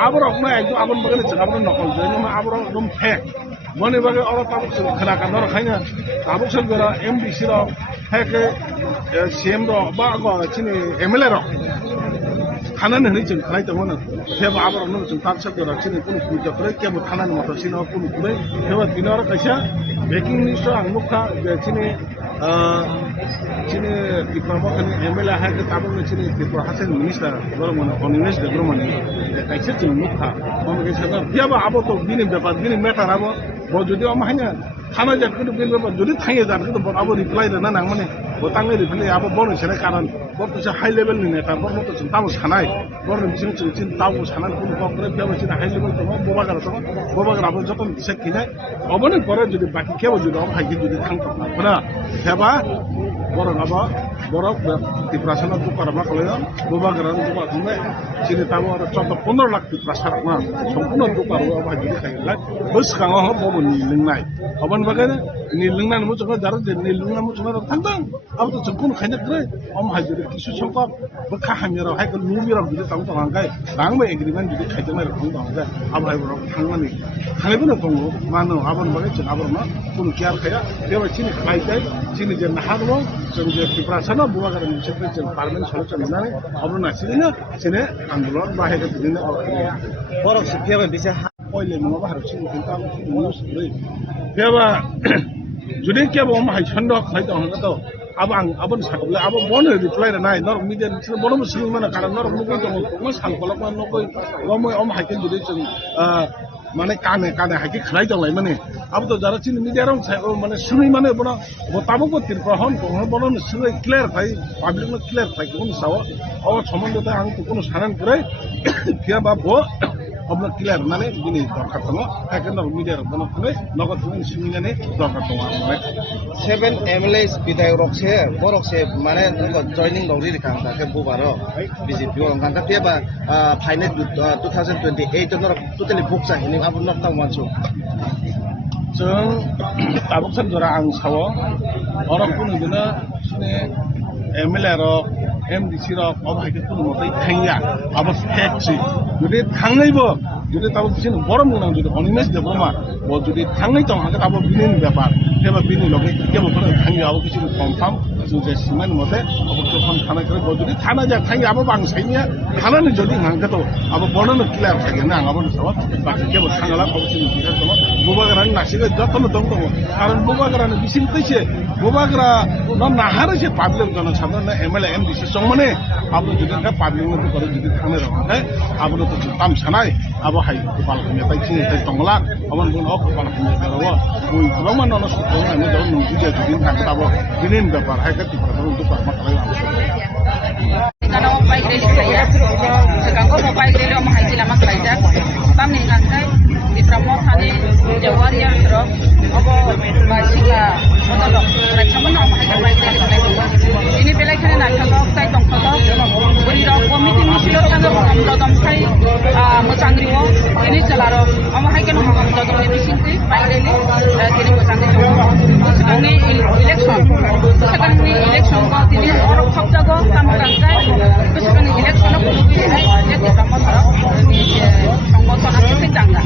abo rok ma ekdo abon bagale chung abon nokol joining ma abo ro dum fake mone bage aro ta chung khara kan ro khaina abo chung gora MDC ro haike CM ro ba go chini MLA ro 하나는 흔히 가야 되면은 대바 아버는 좀 답답해라 치는 কোনো 부자 그래 কেবল থানার মতো ছিল কোনো করে 대바 দিনার কাছে baking minister আংমুখা চিনি চিনি টিপামখানি MLA হাকে তাবং চিনি টিপা হাসেন মিনিস্টার গরমনে কমিউনিস্ট গরমনে কাইছে চিনি মুখা কমকে সাথে বিয়াবা আবতো বিনি ব্যাপার বিনি ম্যাটার আবো যদি আমাহাইনা থানা যা কিন্তু বিল ব্যাপার যদি থাইয়ে যান কিন্তু আবো রিপ্লাই না না মানে বতাঙ্গে রিপ্লাই আবো বড় সেরে কারণ বড় হাই লেভেল নি নেতা বড় মতো তাও সানাই বড় বিছিন চিন তাও সানান কোন করে বিয়াবা চিনা হাই লেভেল তো বোবাগার তো বোবাগার আবো যত দিছে কিনে অবনে পরে যদি বাকি কেউ যদি হাইকে যদি থাংতো না হেবা বড় নাবা বড় টিপ্রাসনা তো করবা কলে বোবাগার তো পাথমে চিনি তাও আর 14-15 লাখ টিপ্রাসনা না সম্পূর্ণ তো পারবো বাকি খাইলা বস কাঙ্গ হ ববনি লিংনাই অবন বাগানে নি লিংনান মু জগা দার যে নি লিংনা মু জগা থাংতাং আবো তো জকুন খাইনা করে অম হাইজে কিছু সংখ্যক বখা হামিরাও হাইকে লুমিরাও যদি তাও তো হাঙ্গাই রাংবে এগ্রিমেন্ট যদি খাইতে মাই রকম দাও আবাই বড় থাংমানি থাংবেনো দङ मानो आबन बागै जों आबन मा कुनु केयार खाया बेबा चिनि खाइजाय चिनि जे नाहागो जों जे टिप्रासना बुवागार बिसोर जों पार्लामेन्ट सलुसन होनानै अबन नासिनो सिने आन्दोलन बाहेर दिनो borok sipiaba bisa ओइले नङा बाहेर चिनि किन्ता निउस रै बेबा जुदि केबो माहाय छन्द खाइदा हंगातो अब आं आबन साकबले अब बन रिप्लाई नाय नर मिडिया बिसोर बन मुसलिम माने कारण नर मुगै दङ म सालकलक मा नगै गम अम हाइकेन जुदि जों माने काने हाइके खलाइ दंलाय माने अब तो जरा चिन मिडिया रं माने सुनै माने बन बताबो को तिरप्रहन को बन सुनै क्लियर थाइ पाब्लिक में क्लियर थाइ कोन साव अब सम्बन्धता आं तो कोनो सानान करे फिया बाबो अब क्लियर माने दिनै दरखार दङ हाइकेन मिडिया रं बन थाङै नगद जों सुनैनानै दरखार दङ आं 7 MLAs bidayok rokse borokse mane joining dongri kangta ke bubaro BJP orang kangta dia ba final 2028 nor totally book sa hini abun nok tang mansu जों ताबुकसन जरा आं सावो अरक कुनु दिना सिने एमएलए रक एमडीसी रक अब हाइके कुनु मते थांया अब फेक छि जुदि थांनैबो जुदि ताबुकसन बरम नang जुदि अनिमेस देबमा ब जुदि थांनै दं हाके अब बिनिन व्यापार केबा बिनि लगे केबो फन थांया अब किछु कन्फर्म जों जे सिमान मते अब तो फन थाना करे ब जुदि थाना जा थांया अब बां साइनिया थाना नि जुदि हांगतो अब बर्णन क्लियर थागे ना अब साव बाकी केबो थांगाला अब जों बिरा दङ बुबागरानि नासिगे जतन दङ कारण बुबागरानि बिसिम कैसे बुबागरा न नाहारसे पाब्लिक जन सामने न एमएलए एमडीसी संमने अब जुदि का पाब्लिक में करे जुदि थांने रहै अब तो ताम सानाय अब हाय गोपाल खमे बाइथिं दंगला अबन बुन अ गोपाल खमे दरव बुइ गोबां न सुखौ आने दं जुदि जुदि थांताबो बिनिन व्यापार हाय का तिफ्रा दं दुपा मा खालाय karena mau baik dari saya, sekarang mau baik dari mau haji lama kerja, kami ngantai di promosi Jawa Raya terus, apa masih lah, motor, mereka mana mau haji baik dari saya. Ini belai kan nak kalau saya tongkol, beri rok komiti misilor kan dom saya, musangriwo, ini celaro, mau haji kan mau dom ini misinti, baik dari, kini musangriwo. Sekarang ni election, sekarang ni election kau ini orang kau jago, kamu kantai. Sekarang ini election aku lebih jadi kamu tahu ini penggotoran itu tidak.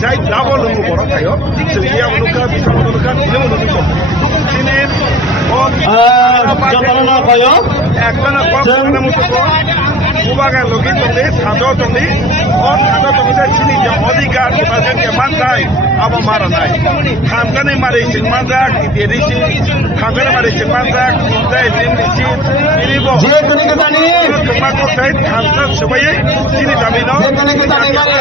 जाय दाबो लोगो बरं थायो जों इयाव लुका बिसाव लुका दिनो लुका दिने जमाना कयो एकजना कखना मुसुको बुबागा लगिन दंदे सादो दंदे सादो दंदे चिनि जे अधिकार बाजन के मानथाय अब मारनाय थामगानै मारै सिं मानजाक देरिसि थामगानै मारै सिं मानजाक जाय दिनसि बिरिबो जे कोनि गतानि कमाको साइड थामगा सबायै चिनि दाबिनो जे कोनि गतानि मारै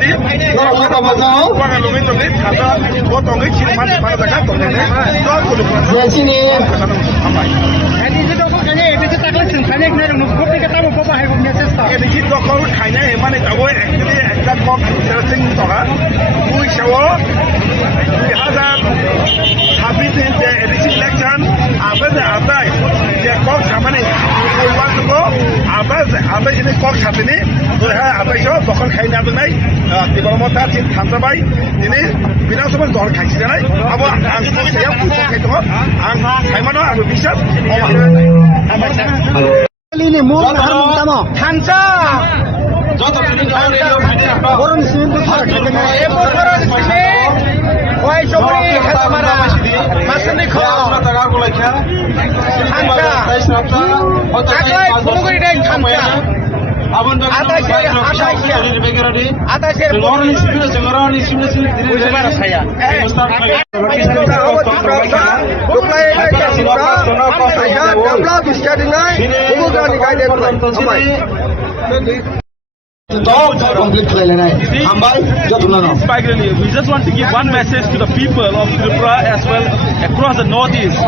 di Kuala Lumpur tongi kata bo tongi kiriman di mana jaga tongi ne to kulu sini ediki dokol khanya emane jabo actually ekta kok interesting toga mui shawo 2026 je ediki election abaze abai je kok samane we want to go abaze ini kok sabini to ha abai sho dokol khaina dunai tibarmota tin thansabai ini বিধানসভার দল খাইছে নাই আবো আং সেয়া পুজো খাইতো আং খাইমানো আবো বিশ্বাস ini mul harmutamo থানচা যত koron simple ওই সবরি খামারা মাসনি খো থানচা আকাই ফুলগুড়ি die থানচা We just want to give one message to the people of Tripura as well across the northeast.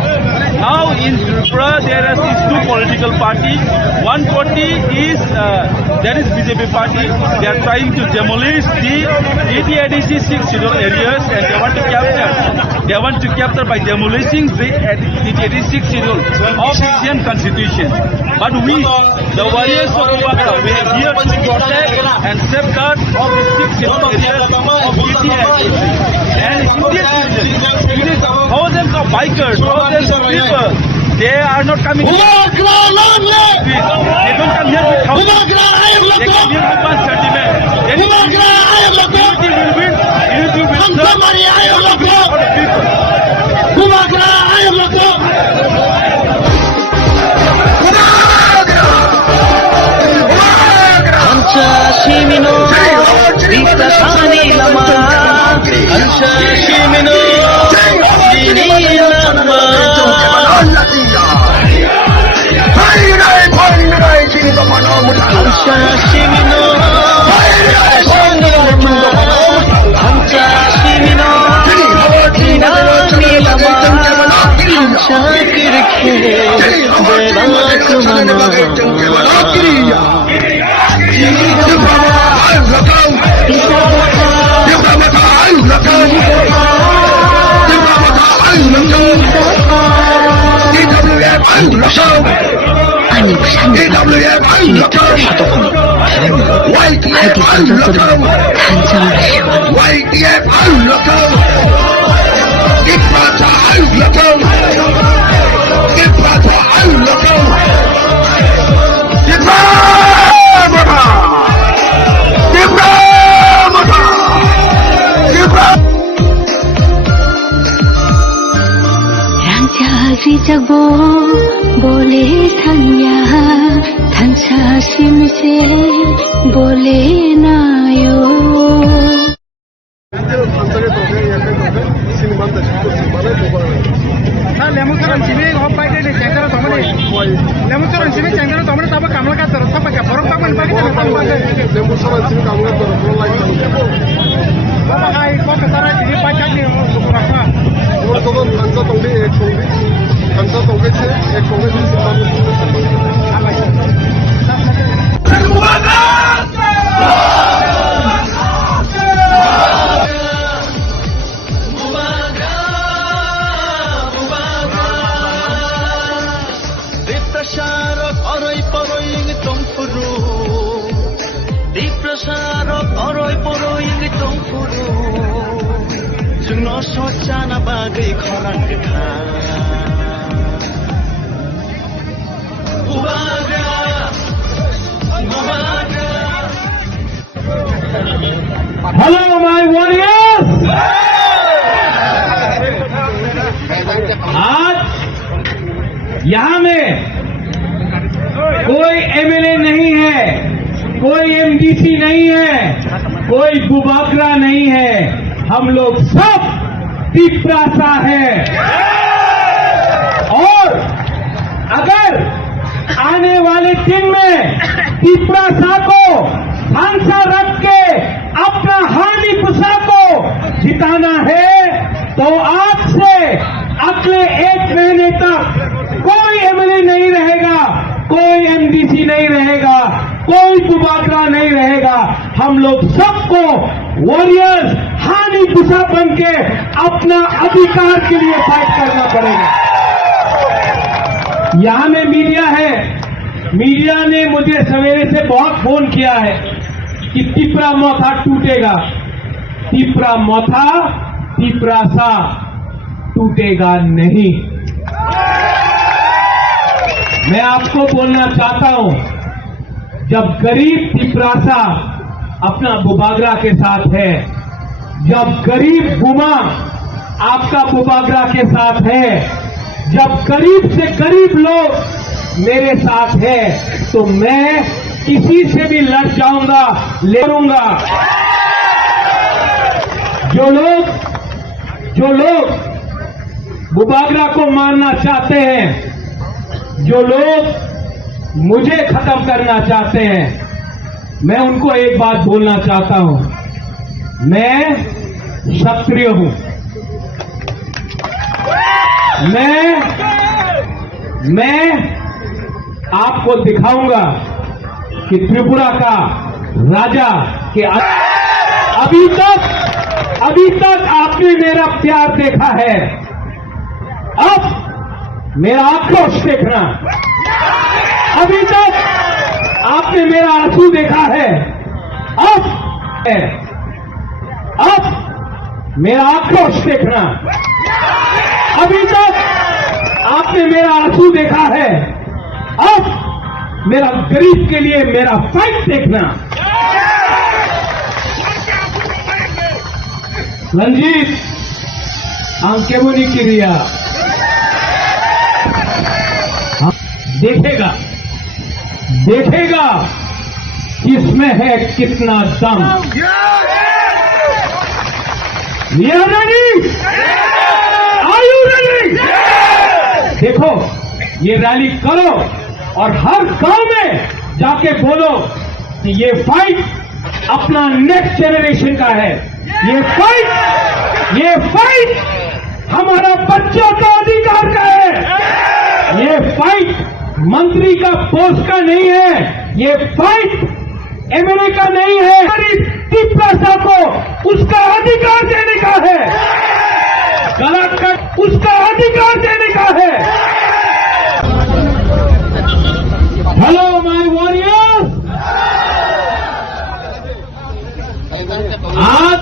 Now in Tripura there are these two political parties. One party is that is BJP party. They are trying to demolish the ETADC 6 scheduled areas and they want to capture. They want to capture by demolishing the ETADC 6 schedule of Indian Constitution. But we, the warriors of Tripura, we are here to protect and safeguard of the 6 scheduled areas of ETADC. And in this region, thousands of bikers, thousands of people, they are not coming here. They don't come here with thousands. They come here with one sentiment. Then unity will win. Unity will serve for the people. Shimino, Rita Shani Lama, Ansha Shimino, Shini Lama. Ansha Shimino, Shani Lama, Ansha Shimino, Rita Shani Lama, Ansha Kirkhe, Bela Kumana. 아니 부산에서 이미터 사도군 하기 부서들은 단정을 Jagbo bole thanya thansa simse bole nayo lemusaran sini hopai de jengara tomane lemusaran sini jengara tomane taba kamla ka taraf taba ka borok taman pagi de taba lemusaran sini kamla ka taraf online baba kai ko ka tara sini pajak ni sukuraka और तो कंसा तोगे एक से सोचाना बागै खराङ था Hello, my warriors! आज यहाँ में कोई एमएलए नहीं है, कोई एमडीसी नहीं है, कोई बुबाकरा नहीं है, हम लोग सब तिपरासा है। और अगर आने वाले दिन में तिपरासा को हंसा रख के अपना कोई बुबागरा नहीं रहेगा। हम लोग सबको वॉरियर्स हानि पुसा बन के अपना अधिकार के लिए फाइट करना पड़ेगा। यहां में मीडिया है, मीडिया ने मुझे सवेरे से बहुत फोन किया है कि तिपरा मोथा टूटेगा। तिपरा मोथा तिपरा सा टूटेगा नहीं। मैं आपको बोलना चाहता हूं, जब गरीब तिपरासा अपना बुबागरा के साथ है, जब गरीब गुमा आपका बुबागरा के साथ है, जब गरीब से गरीब लोग मेरे साथ है, तो मैं किसी से भी लड़ जाऊंगा, लड़ूंगा। जो लोग बुबागरा को मारना चाहते हैं, जो लोग मुझे खत्म करना चाहते हैं, मैं उनको एक बात बोलना चाहता हूं, मैं क्षत्रिय हूं। मैं आपको दिखाऊंगा कि त्रिपुरा का राजा के अभी तक आपने मेरा प्यार देखा है, अब मेरा आक्रोश देखना। अभी तक आपने मेरा आंसू देखा है, अब मेरा आक्रोश देखना। अभी तक आपने मेरा आंसू देखा है, अब मेरा गरीब के लिए मेरा फाइट देखना। रंजीत आंकेमुनि क्रिया देखेगा किसमें है कितना दम। ये रेडी, आर यू रेडी? देखो, ये रैली करो और हर गांव में जाके बोलो कि ये फाइट अपना नेक्स्ट जनरेशन का है। ये फाइट हमारा बच्चों का अधिकार का है। ये फाइट मंत्री का पोस्ट का नहीं है, ये फाइट एमएलए का नहीं है, तिपरासा को उसका अधिकार देने का है, गला कट उसका अधिकार देने का है। हेलो माय वॉरियर्स, आज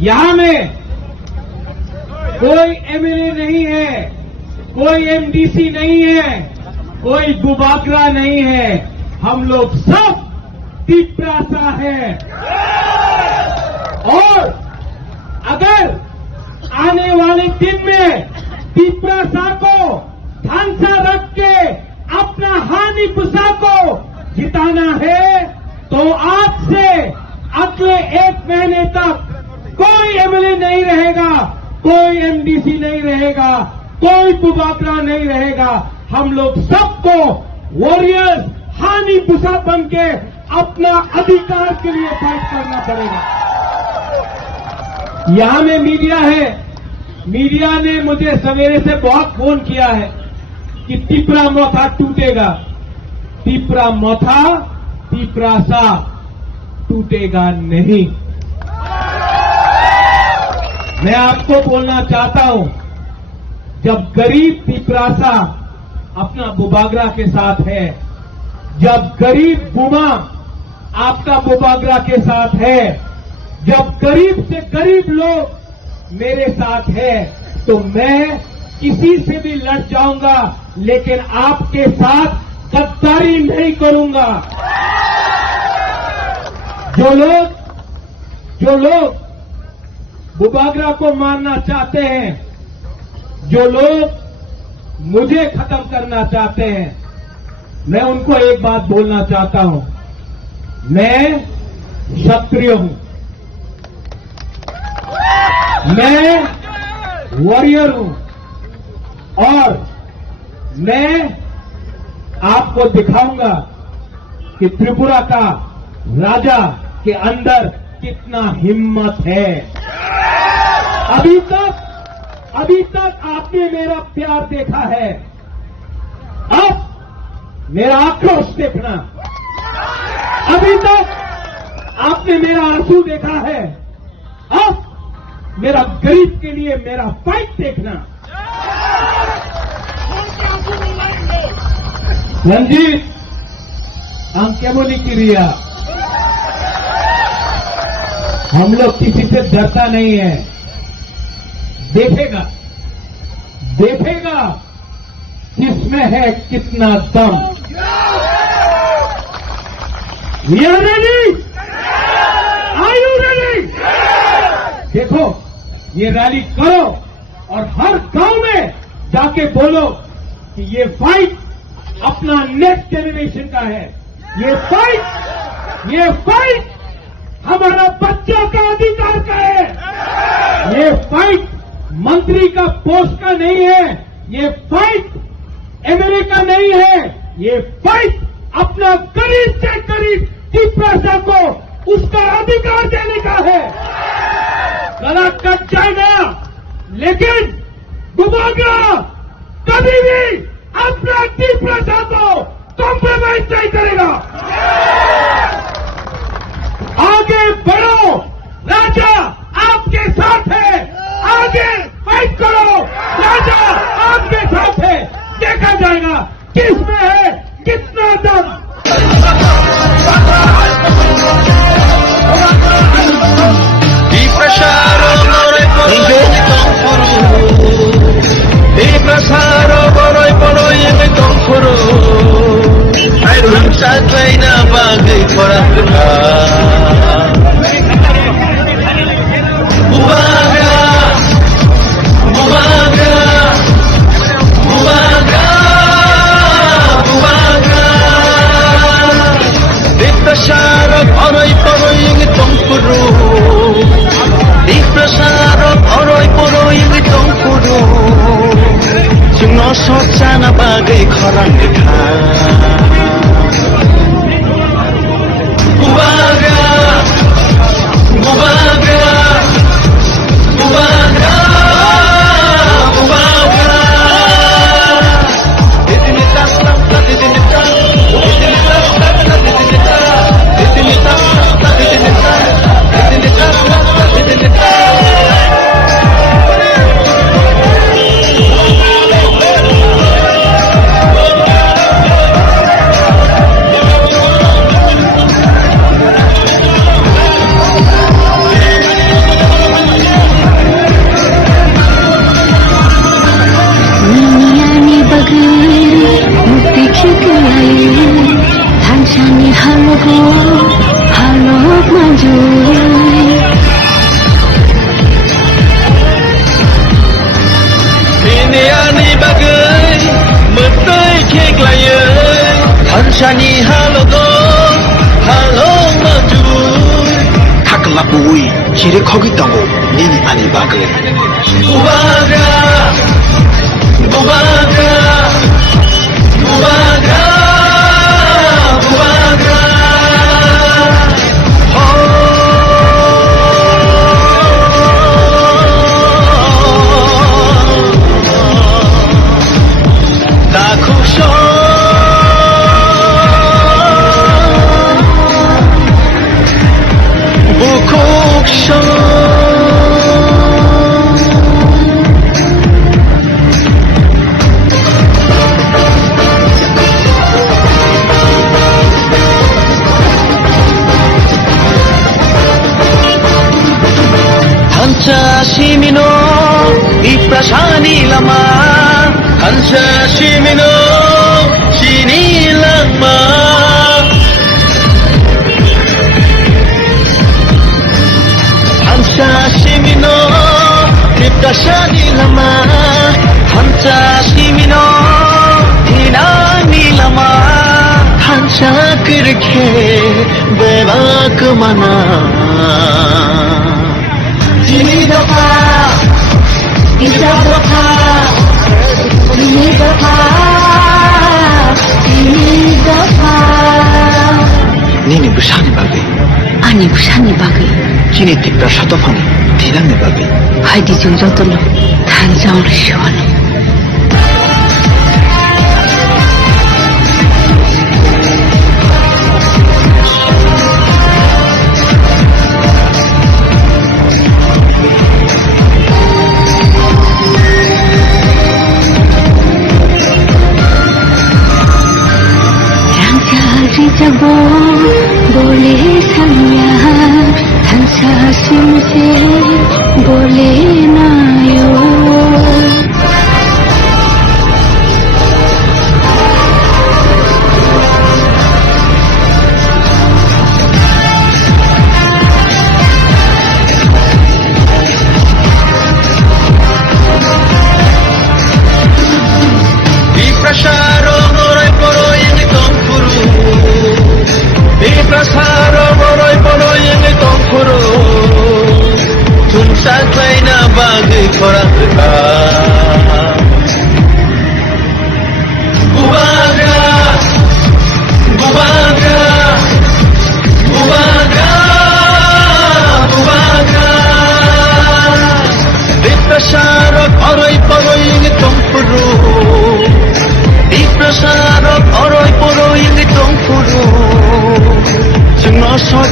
यहां में कोई एमएलए नहीं है, कोई एमडीसी नहीं है, कोई बुबागरा नहीं है, हम लोग सब तिपरासा है। और अगर आने वाले दिन में तिपरासा को ढांचा रख के अपना हानि पुसा को जिताना है, तो आज से अगले 1 महीने तक कोई एमएलए नहीं रहेगा, कोई एमडीसी नहीं रहेगा, कोई बुबागरा नहीं रहेगा। हम लोग सबको वॉरियर्स हानि पुसा बन के अपना अधिकार के लिए फाइट करना पड़ेगा। यहां में मीडिया है, मीडिया ने मुझे सवेरे से बहुत फोन किया है कि तिपरा मोथा टूटेगा। तिपरा मोथा तिपरासा टूटेगा नहीं। मैं आपको बोलना चाहता हूं, जब गरीब तिपरासा अपना बुबागरा के साथ है, जब गरीब गुमा आपका बुबागरा के साथ है, जब गरीब से गरीब लोग मेरे साथ है, तो मैं किसी से भी लड़ जाऊंगा, लेकिन आपके साथ गद्दारी नहीं करूंगा। जो लोग बुबागरा को मारना चाहते हैं, जो लोग मुझे खत्म करना चाहते हैं, मैं उनको एक बात बोलना चाहता हूं, मैं क्षत्रिय हूं, मैं वॉरियर हूं, और मैं आपको दिखाऊंगा कि त्रिपुरा का राजा के अंदर कितना हिम्मत है। अभी तक आपने मेरा प्यार देखा है, अब मेरा आक्रोश देखना। अभी तक आपने मेरा आंसू देखा है, अब मेरा गरीब के लिए मेरा फाइट देखना। रंजीत अंकेमोनी की रिया, हम लोग किसी से डरता नहीं है। देखेगा किसमें है कितना दम। We are ready? Are you ready? देखो, ये रैली करो और हर गांव में जाके बोलो कि ये फाइट अपना नेक्स्ट जनरेशन का है। ये फाइट हमारा बच्चों का अधिकार का है। ये फाइट मंत्री का पोस्ट का नहीं है। ये फाइट एमएलए का नहीं है। ये फाइट अपना करीब से करीब त्रिपुरा को उसका अधिकार देने का है। गला कट जाएगा लेकिन डूबेगा कभी भी अपना त्रिपुरा को कॉम्प्रोमाइज नहीं करेगा। आगे बढ़ो, राजा आपके साथ है। आगे फाइट करो, राजा आपके साथ है। देखा जाएगा किसमें है कितना दम। सोचाना बागै खराङ Shani halogo halo maju Kakla bui kire khogi tango nini ani bagle Ubaga Ubaga Ubaga Ubaga Shimino iprashani lama Hansa shimino shini lama Hansa shimino iprashani lama Hansa shimino inani lama Hansa kirke bebak mana Ini doka, ini doka, ini doka, ini doka. Nini busani bagai. Ani busani bagai. Kini tikra shatofani tidak bagai. Hai di jungjotono, tanjang rishuano. से बोले ना यो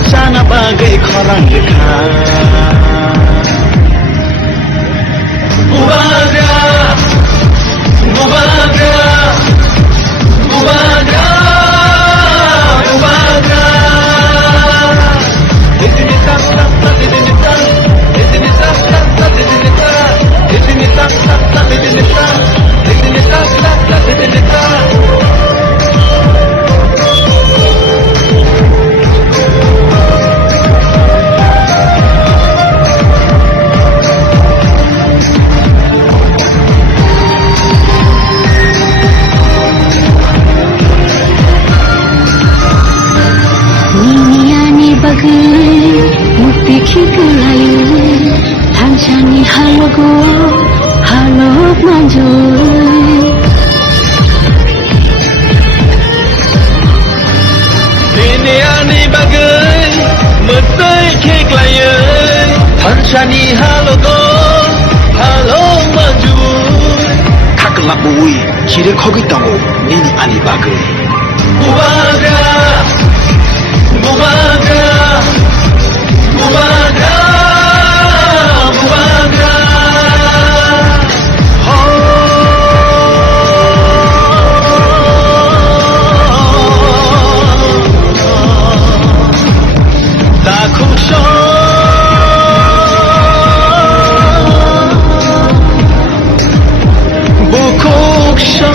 Sana bagai koran lekha Bubaga Bubaga Bubaga Bubaga Idinita sata idinita Idinita sata idinita Idinita sata idinita Idinita sata idinita Mukti khikulayu Thanchani halogo halok manjoi Diniani bagai mukti khikulayu Thanchani halogo halok manjoi Thakla bui kire khogi tango nini ani bagai Bubaga Bubaga Bubaga, Bubaga, Dakusho, Bukuksho.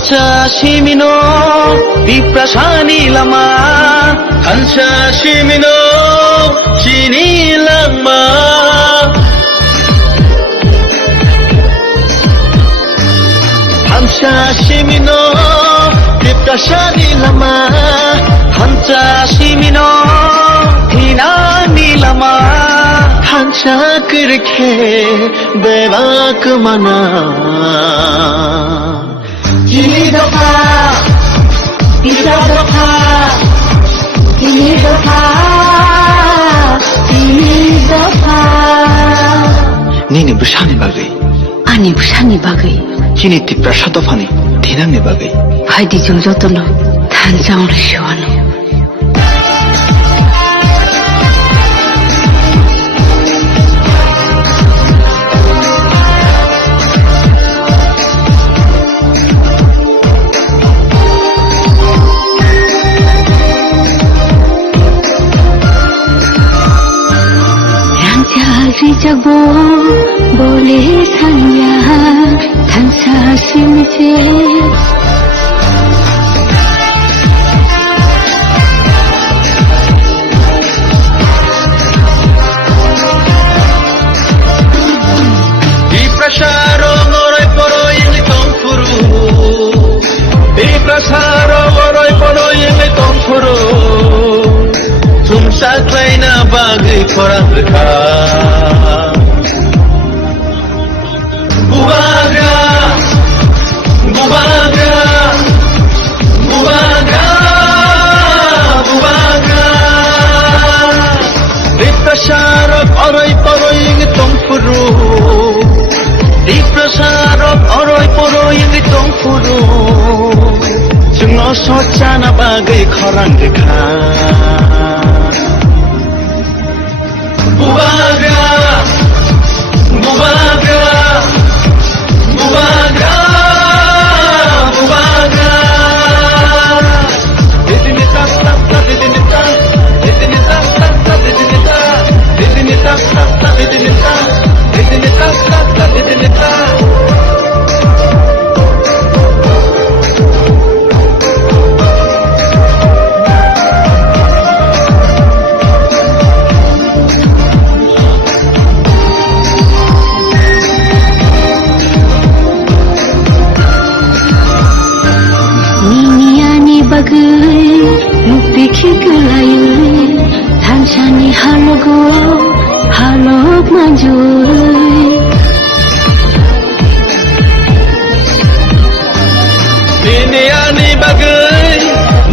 Hancha shimino diprasani lama Hancha shimino shini lama Hancha shimino diprasani lama Hancha shimino hinani lama Hancha kirke bevak mana Ini doka, bisa doka, ini doka, ini doka. Nini bersani bagai, ani bersani bagai. Kini tipra shatofani, tinang ne bagai. Hai di jongjotono, tanjang rishwano. Jagbo boleh sanya tansa simse Di prasaro ngorai poro ini tongkuru Di prasaro ngorai poro ini tongkuru Tumsa klaina bagai korang dekat Bubaga, Bubaga, Bubaga, Bubaga Diprasarap aroy-paroy yung itong puro Diprasarap aroy-paroy yung itong puro Sungosotsa na bagay korang dekat Bubaga 하루고 하루만 줄 Ini ani bagai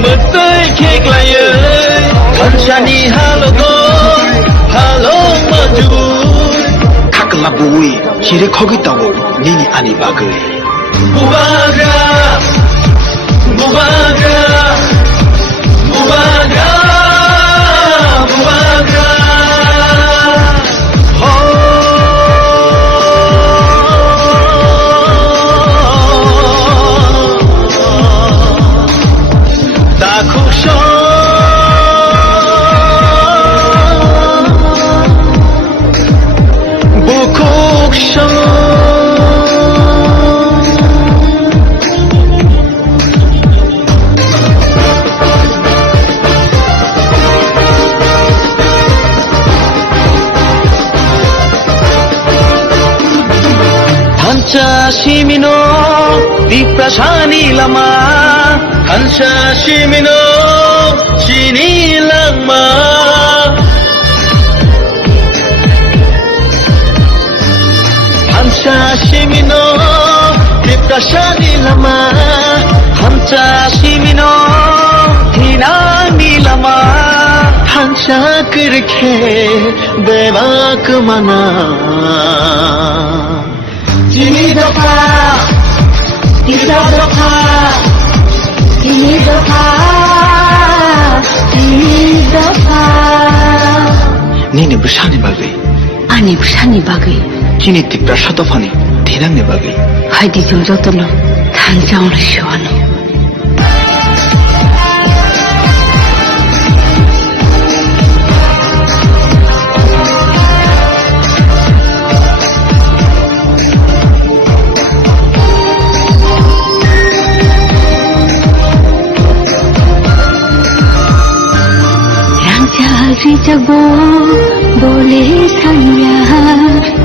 Metai kek layai Hanshani halogo Halo maju Kakalabui kiri khogi tango nini ani bagai Bubaga Bubaga Bubaga Bubaga Hansa Shimino Diprasani Lama Hansa Shimino Shini Lama Hansa Shimino Diprasani Lama Hansa Shimino Hinani Lama Hansa Kirke Devak Mana Ini doka, tidak doka, ini doka, ini doka. nini busani bagai 아니 부산이 바기 kini tipra shatofani thinang ne bagai 하이디 조조도노 단장으로 시원해 रिजबो बोले सैया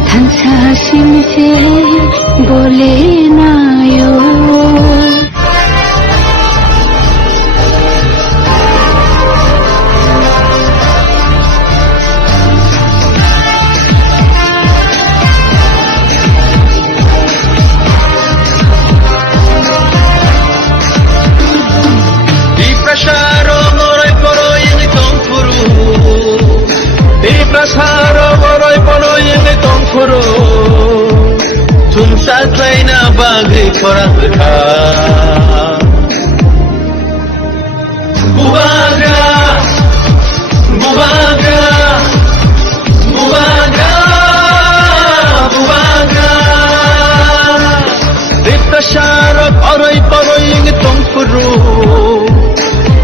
धनसा सिमसे बोले नायो Sumsaklaina bagai perang bekal Bubaga Bubaga Bubaga Bubaga Diprasarap aroy-paroy yung itong puro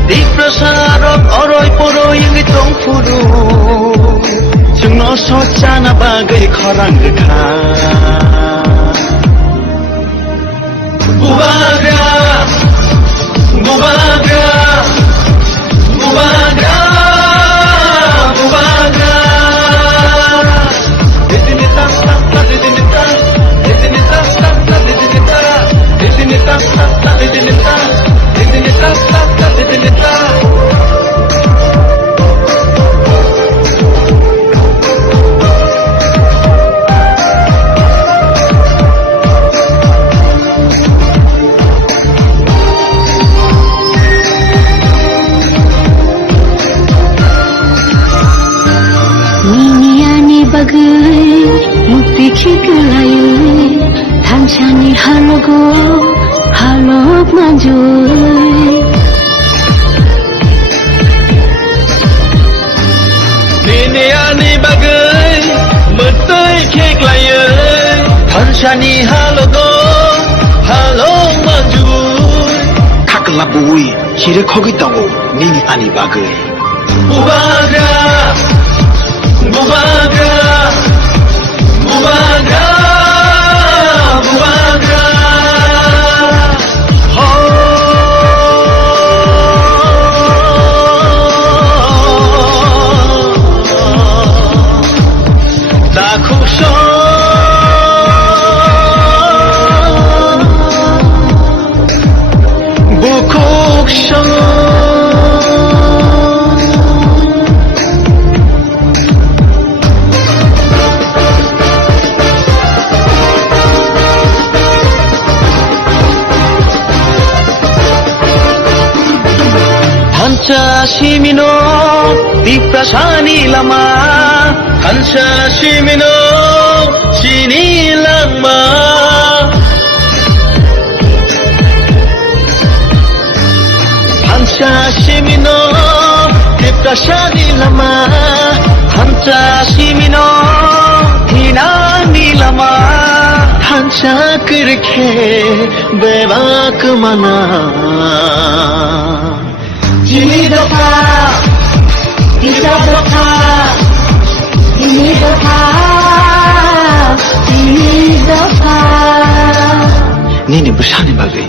Diprasarap aroy-paroy yung itong puro Sungno sotsana bagai korang bekal Bubaga, Bubaga, Bubaga, Bubaga. Ditinita, ditinita, ditinita, ditinita, ditinita, ditinita, ditinita, ditinita. मुक्ति छिकलायो थांसानी हालोगो हालोग माजुय Nini ani bagai metai keklayo थांसानी हालोगो हालोग माजुय Kakalabui kiri khogi tango nini ani bagai Bubaga Bubaga Bubaga Bubaga 시민노 디프라사니 라마 한사 시민노 시니랑마 한사 시민노 디프라사니 라마 한사 시민노 디나니 라마 한사 그렇게 배바그마나 Ini doka, kita doka, ini doka, ini doka. Nini busani bagai.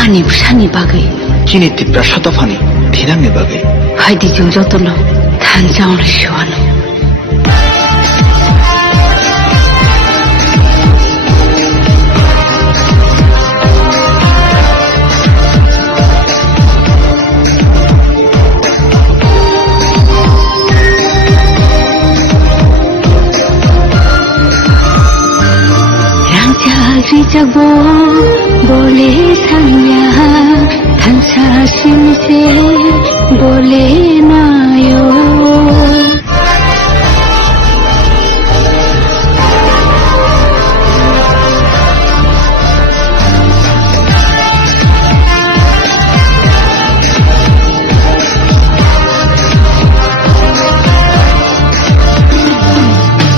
Ani busani bagai. Kini tipra shatafani thirangni bagai. Haidi jong jotono thanjang le shuano. Jabo boleh sanya tansa simse boleh nayo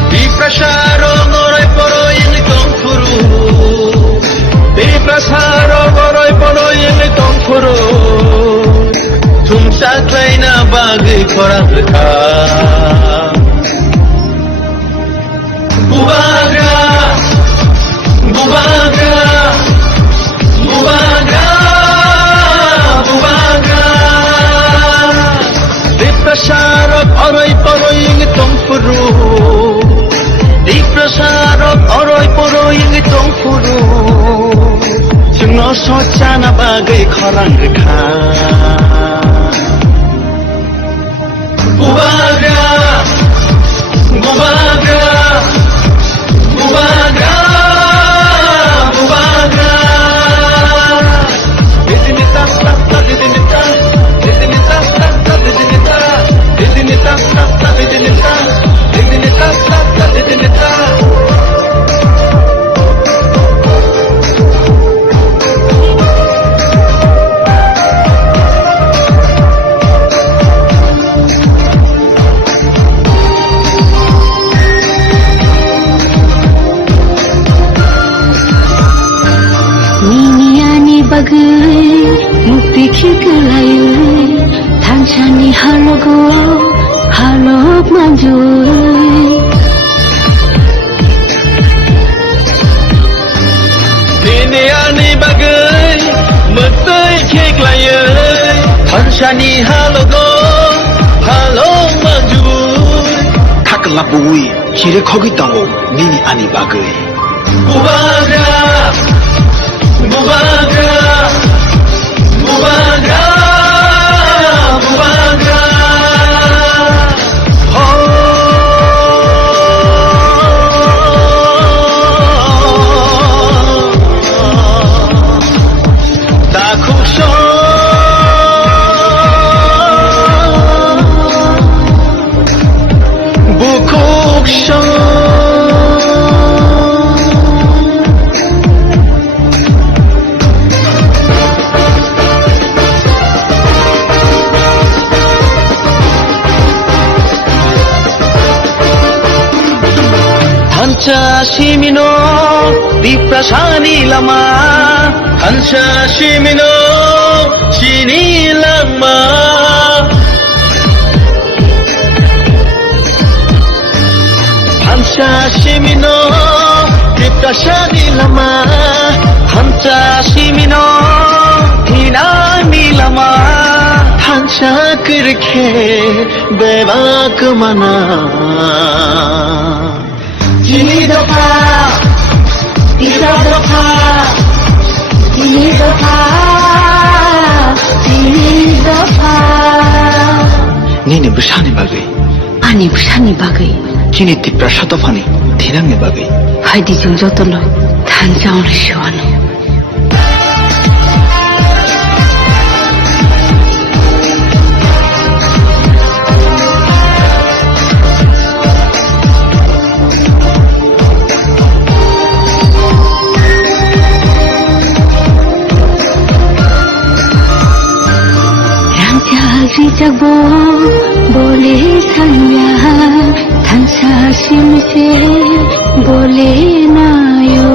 di prasaro norai poro ini tongkuru Prasaro boroi boroi ele tongkuru tumsa klaina bagi korang lekha bubaga bubaga bubaga bubaga di prasaro boroi boroi ele tongkuru di prasaro boroi boroi ele tongkuru Jengno socana bagai korang rekha Bubaga Bubaga Bubaga Bubaga Didinita tata didinita Didinita tata didinita Didinita tata didinita Didinita tata didinita bagai mukti kikelayu tanchani halogo halok manjui Diniani bagai mukti kikelayu tanchani halogo halok manjui Kakalabui kire khogi tango nini ani bagai. Bubaga Bubaga Bubaga Bubaga Dakusho Bukuksho 한자 시민노 디프라사니 라마 한자 시민노 시니랑마 한자 시민노 디프라사니 라마 한자 시민노 디나니 라마 한자 그렇게 배바그마나 Ini doka, kita doka, ini doka, ini doka. Nini busani bagai. Ani busani bagai. Kini tipra shatafani thirangni bagai. Haidi jong jotono thanjang le shuano. जोखिम से बोले ना यो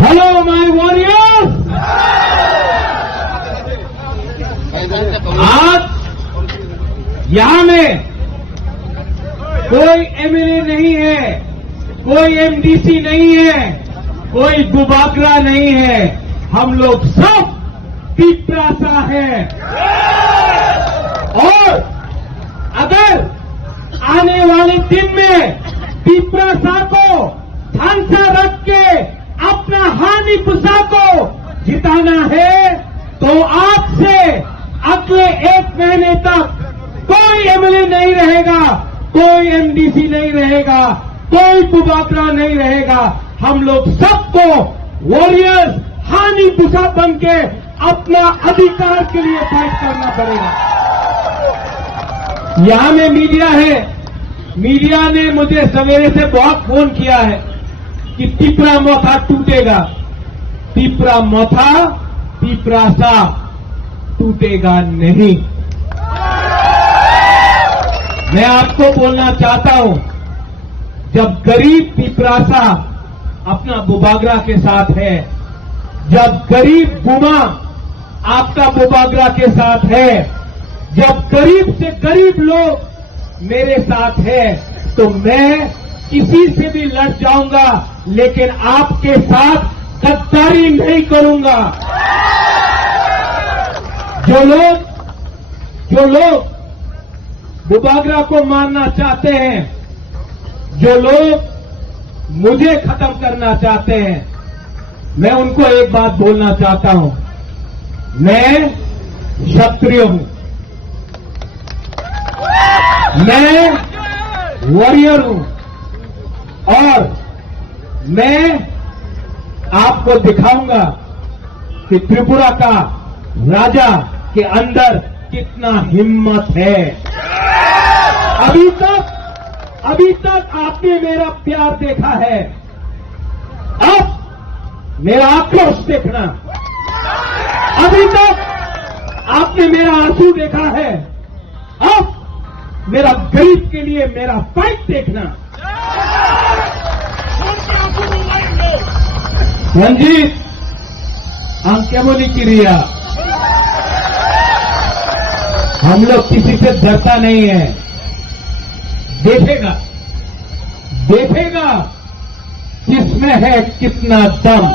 hello my warriors, आज यहाँ में कोई MLA नहीं है, कोई एमडीसी नहीं है, कोई गुबाकरा नहीं है, हम लोग सब पिपरासा है। और अगर आने वाले दिन में पिपरासा को ध्यान रख के अपना हानि पुसा को जिताना है तो आज से अगले 1 महीने तक कोई एमएलए नहीं रहेगा, कोई एमडीसी नहीं रहेगा, कोई बुबाकरा नहीं रहेगा। हम लोग सबको वॉरियर्स हानि पुसा बन के अपना अधिकार के लिए फाइट करना पड़ेगा। यहां में मीडिया है, मीडिया ने मुझे सवेरे से बहुत फोन किया है कि पिपरा मोथा टूटेगा। पिपरा मोथा पिपरा सा टूटेगा नहीं। मैं आपको बोलना चाहता हूं, जब गरीब पिपरासा अपना बुबागरा के साथ है, जब गरीब बुमा आपका बुबागरा के साथ है, जब गरीब से गरीब लोग मेरे साथ है, तो मैं किसी से भी लड़ जाऊंगा, लेकिन आपके साथ गद्दारी नहीं करूंगा। जो लोग बुबागरा को मारना चाहते हैं, जो लोग मुझे खत्म करना चाहते हैं, मैं उनको एक बात बोलना चाहता हूं। मैं क्षत्रिय हूं, मैं वॉरियर हूं, और मैं आपको दिखाऊंगा कि त्रिपुरा का राजा के अंदर कितना हिम्मत है। अभी तक आपने मेरा प्यार देखा है, अब मेरा आक्रोश देखना। अभी तक आपने मेरा आंसू देखा है, अब मेरा गरीब के लिए मेरा फाइट देखना। रंजीत अंकेमोली की रिया, हम लोग किसी से डरता नहीं है। देखेगा किसमें है कितना दम।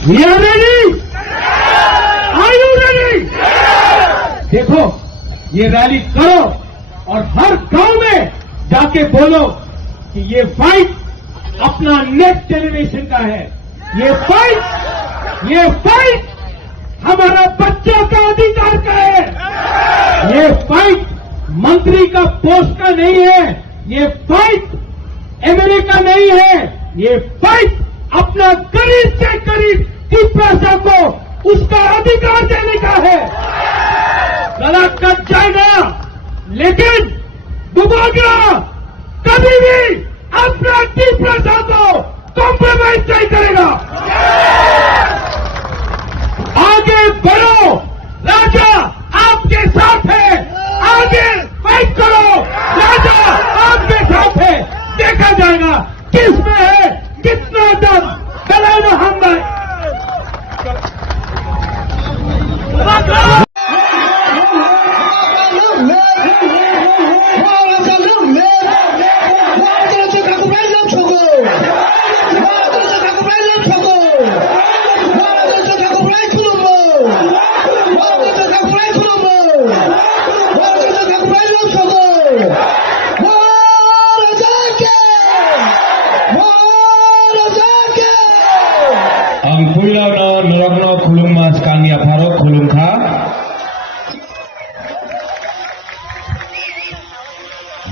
We are ready? Are you ready? देखो, ये रैली करो और हर गांव में जाके बोलो कि ये फाइट अपना नेक्स्ट जनरेशन का है। ये फाइट हमारा बच्चों का अधिकार का है। ये फाइट मंत्री का पोस्ट का नहीं है, ये फाइट एमएलए का नहीं है, ये फाइट अपना गरीब से गरीब पिपरासा को उसका अधिकार देने का है। गला कट जाएगा, लेकिन बुबागरा कभी भी अपना पिपरासा को कॉम्प्रोमाइज नहीं करेगा। आगे बढ़ो, राजा आपके साथ है, आगे फाइट करो, राजा आपके साथ है। देखा जाएगा किसमें है कितना दम। कलाना हम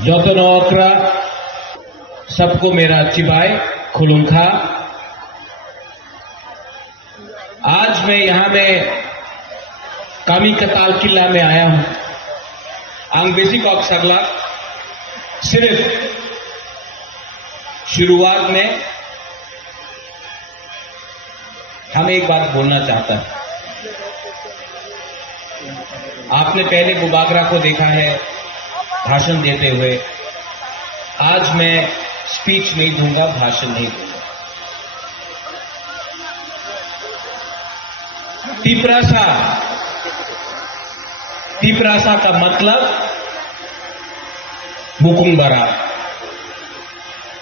जतनोकरा सबको मेरा चिबाय खुलुंखा। आज मैं यहां में कामी कताल किला में आया हूं। आंग बेसी कॉक सगला सिर्फ शुरुआत में हम एक बात बोलना चाहता है। आपने पहले बुबागरा को देखा है भाषण देते हुए। आज मैं स्पीच नहीं दूंगा, भाषण नहीं दूंगा। तिपरासा का मतलब मुकुंदरा,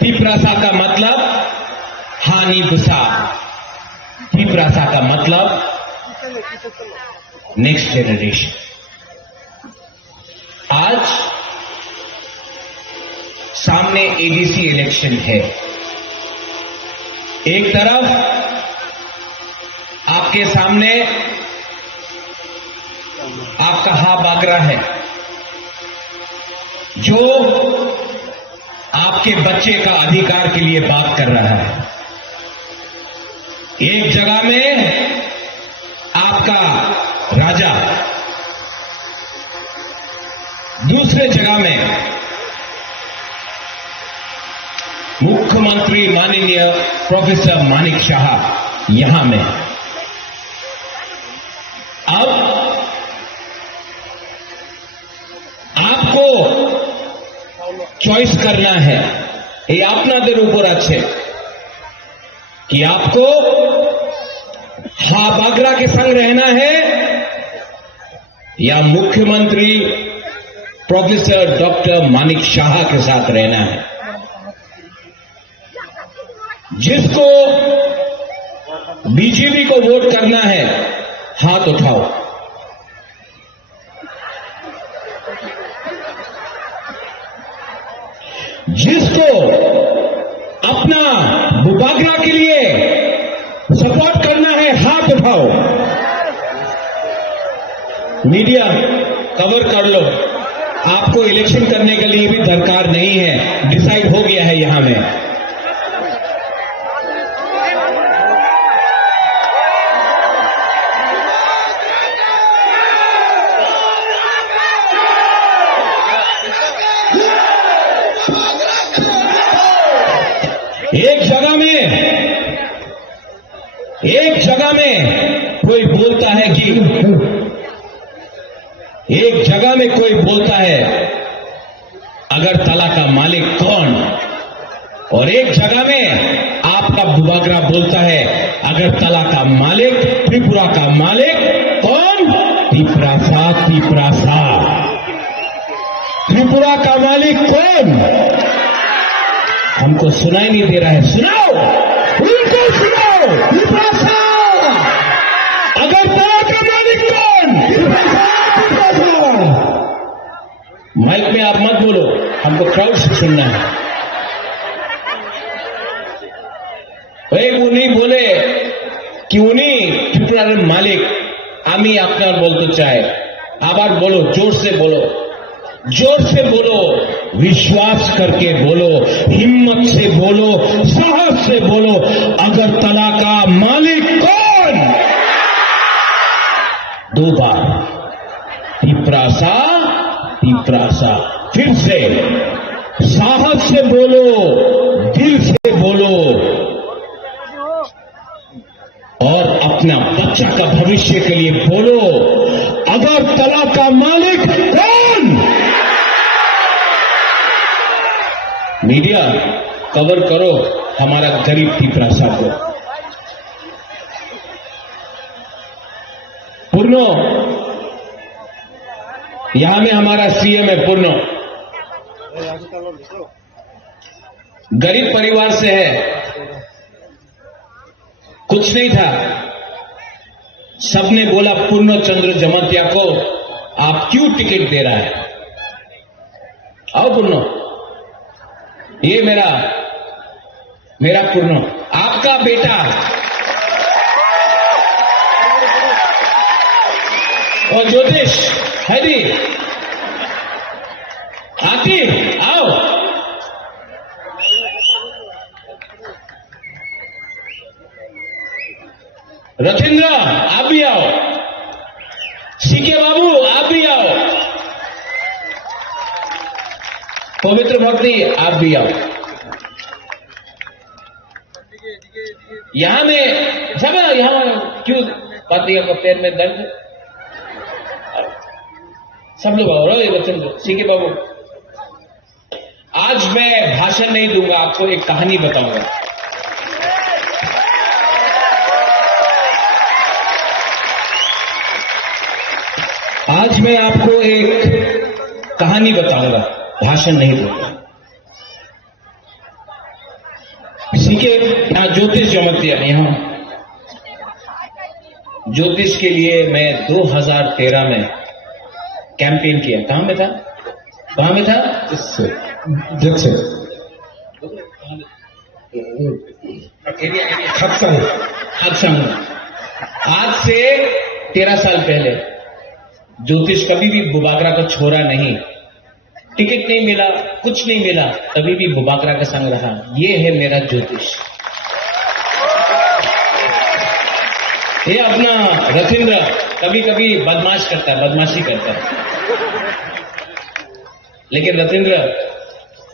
तिपरासा का मतलब हानि बुसा, तिपरासा का मतलब नेक्स्ट जनरेशन। आज सामने एडीसी इलेक्शन है। एक तरफ आपके सामने आपका हा बागरा है, जो आपके बच्चे का अधिकार के लिए बात कर रहा है। एक जगह में आपका राजा, दूसरे जगह में मुख्यमंत्री माननीय प्रोफेसर मानिक शाह यहां में। अब आपको चॉइस करना है, ये आपनाদের উপর আছে कि आपको बागरा के संग रहना है या मुख्यमंत्री प्रोफेसर डॉक्टर मानिक शाह के साथ रहना है। जिसको बीजेपी को वोट करना है हाथ उठाओ। जिसको अपना बागरा के लिए सपोर्ट करना है हाथ उठाओ। मीडिया कवर कर लो, आपको इलेक्शन करने के लिए भी दरकार नहीं है, डिसाइड हो गया है यहां में। एक जगह में कोई बोलता है कि एक जगह में कोई बोलता है अगरतला का मालिक कौन, और एक जगह में आपका बुबागरा बोलता है अगरतला का मालिक, त्रिपुरा का मालिक कौन, तिपरासा। तिपरासा त्रिपुरा का मालिक कौन? हमको सुनाई नहीं दे रहा है, सुनाओ, उनको सुनाओ। तिपरासा। अगरतला का मालिक कौन? तिपरासा। माइक में आप मत बोलो, हमको क्राउड से सुनना है। उन्हीं बोले कि उन्हीं त्रिपुरार मालिक आमी आपनार बोलते चाहे। आबार बोलो, जोर से बोलो, जोर से बोलो, विश्वास करके बोलो, हिम्मत से बोलो, साहस से बोलो। अगरतला का मालिक कौन? दो बार तिपरासा। तिपरासा। फिर से साहस से बोलो, दिल से बोलो, और अपना बच्चा का भविष्य के लिए बोलो। अगरतला का मालिक कौन? मीडिया कवर करो हमारा गरीब तिपरासा को। पूर्णो, यहां में हमारा सीएम है पूर्णो, गरीब परिवार से है, कुछ नहीं था। सबने बोला पूर्ण चंद्र जमातिया को आप क्यों टिकट दे रहा है? आओ पूर्ण, ये मेरा पूर्ण, आपका बेटा और ज्योतिष हरी आती, आओ। रथिंद्र आप भी आओ, सीके बाबू आप भी आओ, पवित्र भक्ति आप भी आओ। यहां में सब यहां क्यों पाती आपका पैर में दर्द? सब लोग आओ। ये रथिंद्र, सीके बाबू, आज मैं भाषण नहीं दूंगा, आपको एक कहानी बताऊंगा। आज मैं आपको एक कहानी बताऊंगा, भाषण नहीं दूंगा। किसी के यहां ज्योतिष जमातिया, यहां ज्योतिष के लिए मैं 2013 में कैंपेन किया। कहां में था? कहां में था? आज से 13 साल पहले ज्योतिष कभी भी बुबागरा को छोड़ा नहीं। टिकट नहीं मिला, कुछ नहीं मिला, तभी भी बुबाकरा का संग रहा। ये है मेरा ज्योतिष। ये अपना रथिंद्र कभी कभी बदमाशी करता है, लेकिन रथिंद्र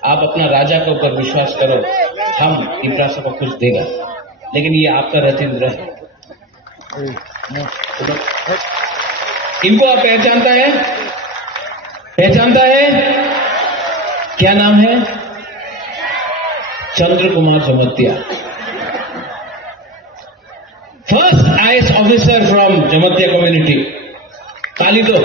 आप अपना राजा के ऊपर विश्वास करो, हम तिपरासा को कुछ देगा, लेकिन ये आपका रथिंद्र है। इनको आप पहचानता है? क्या नाम है? Chandra Kumar Jamatia, first IAS officer from Jamatia community. ताली दो।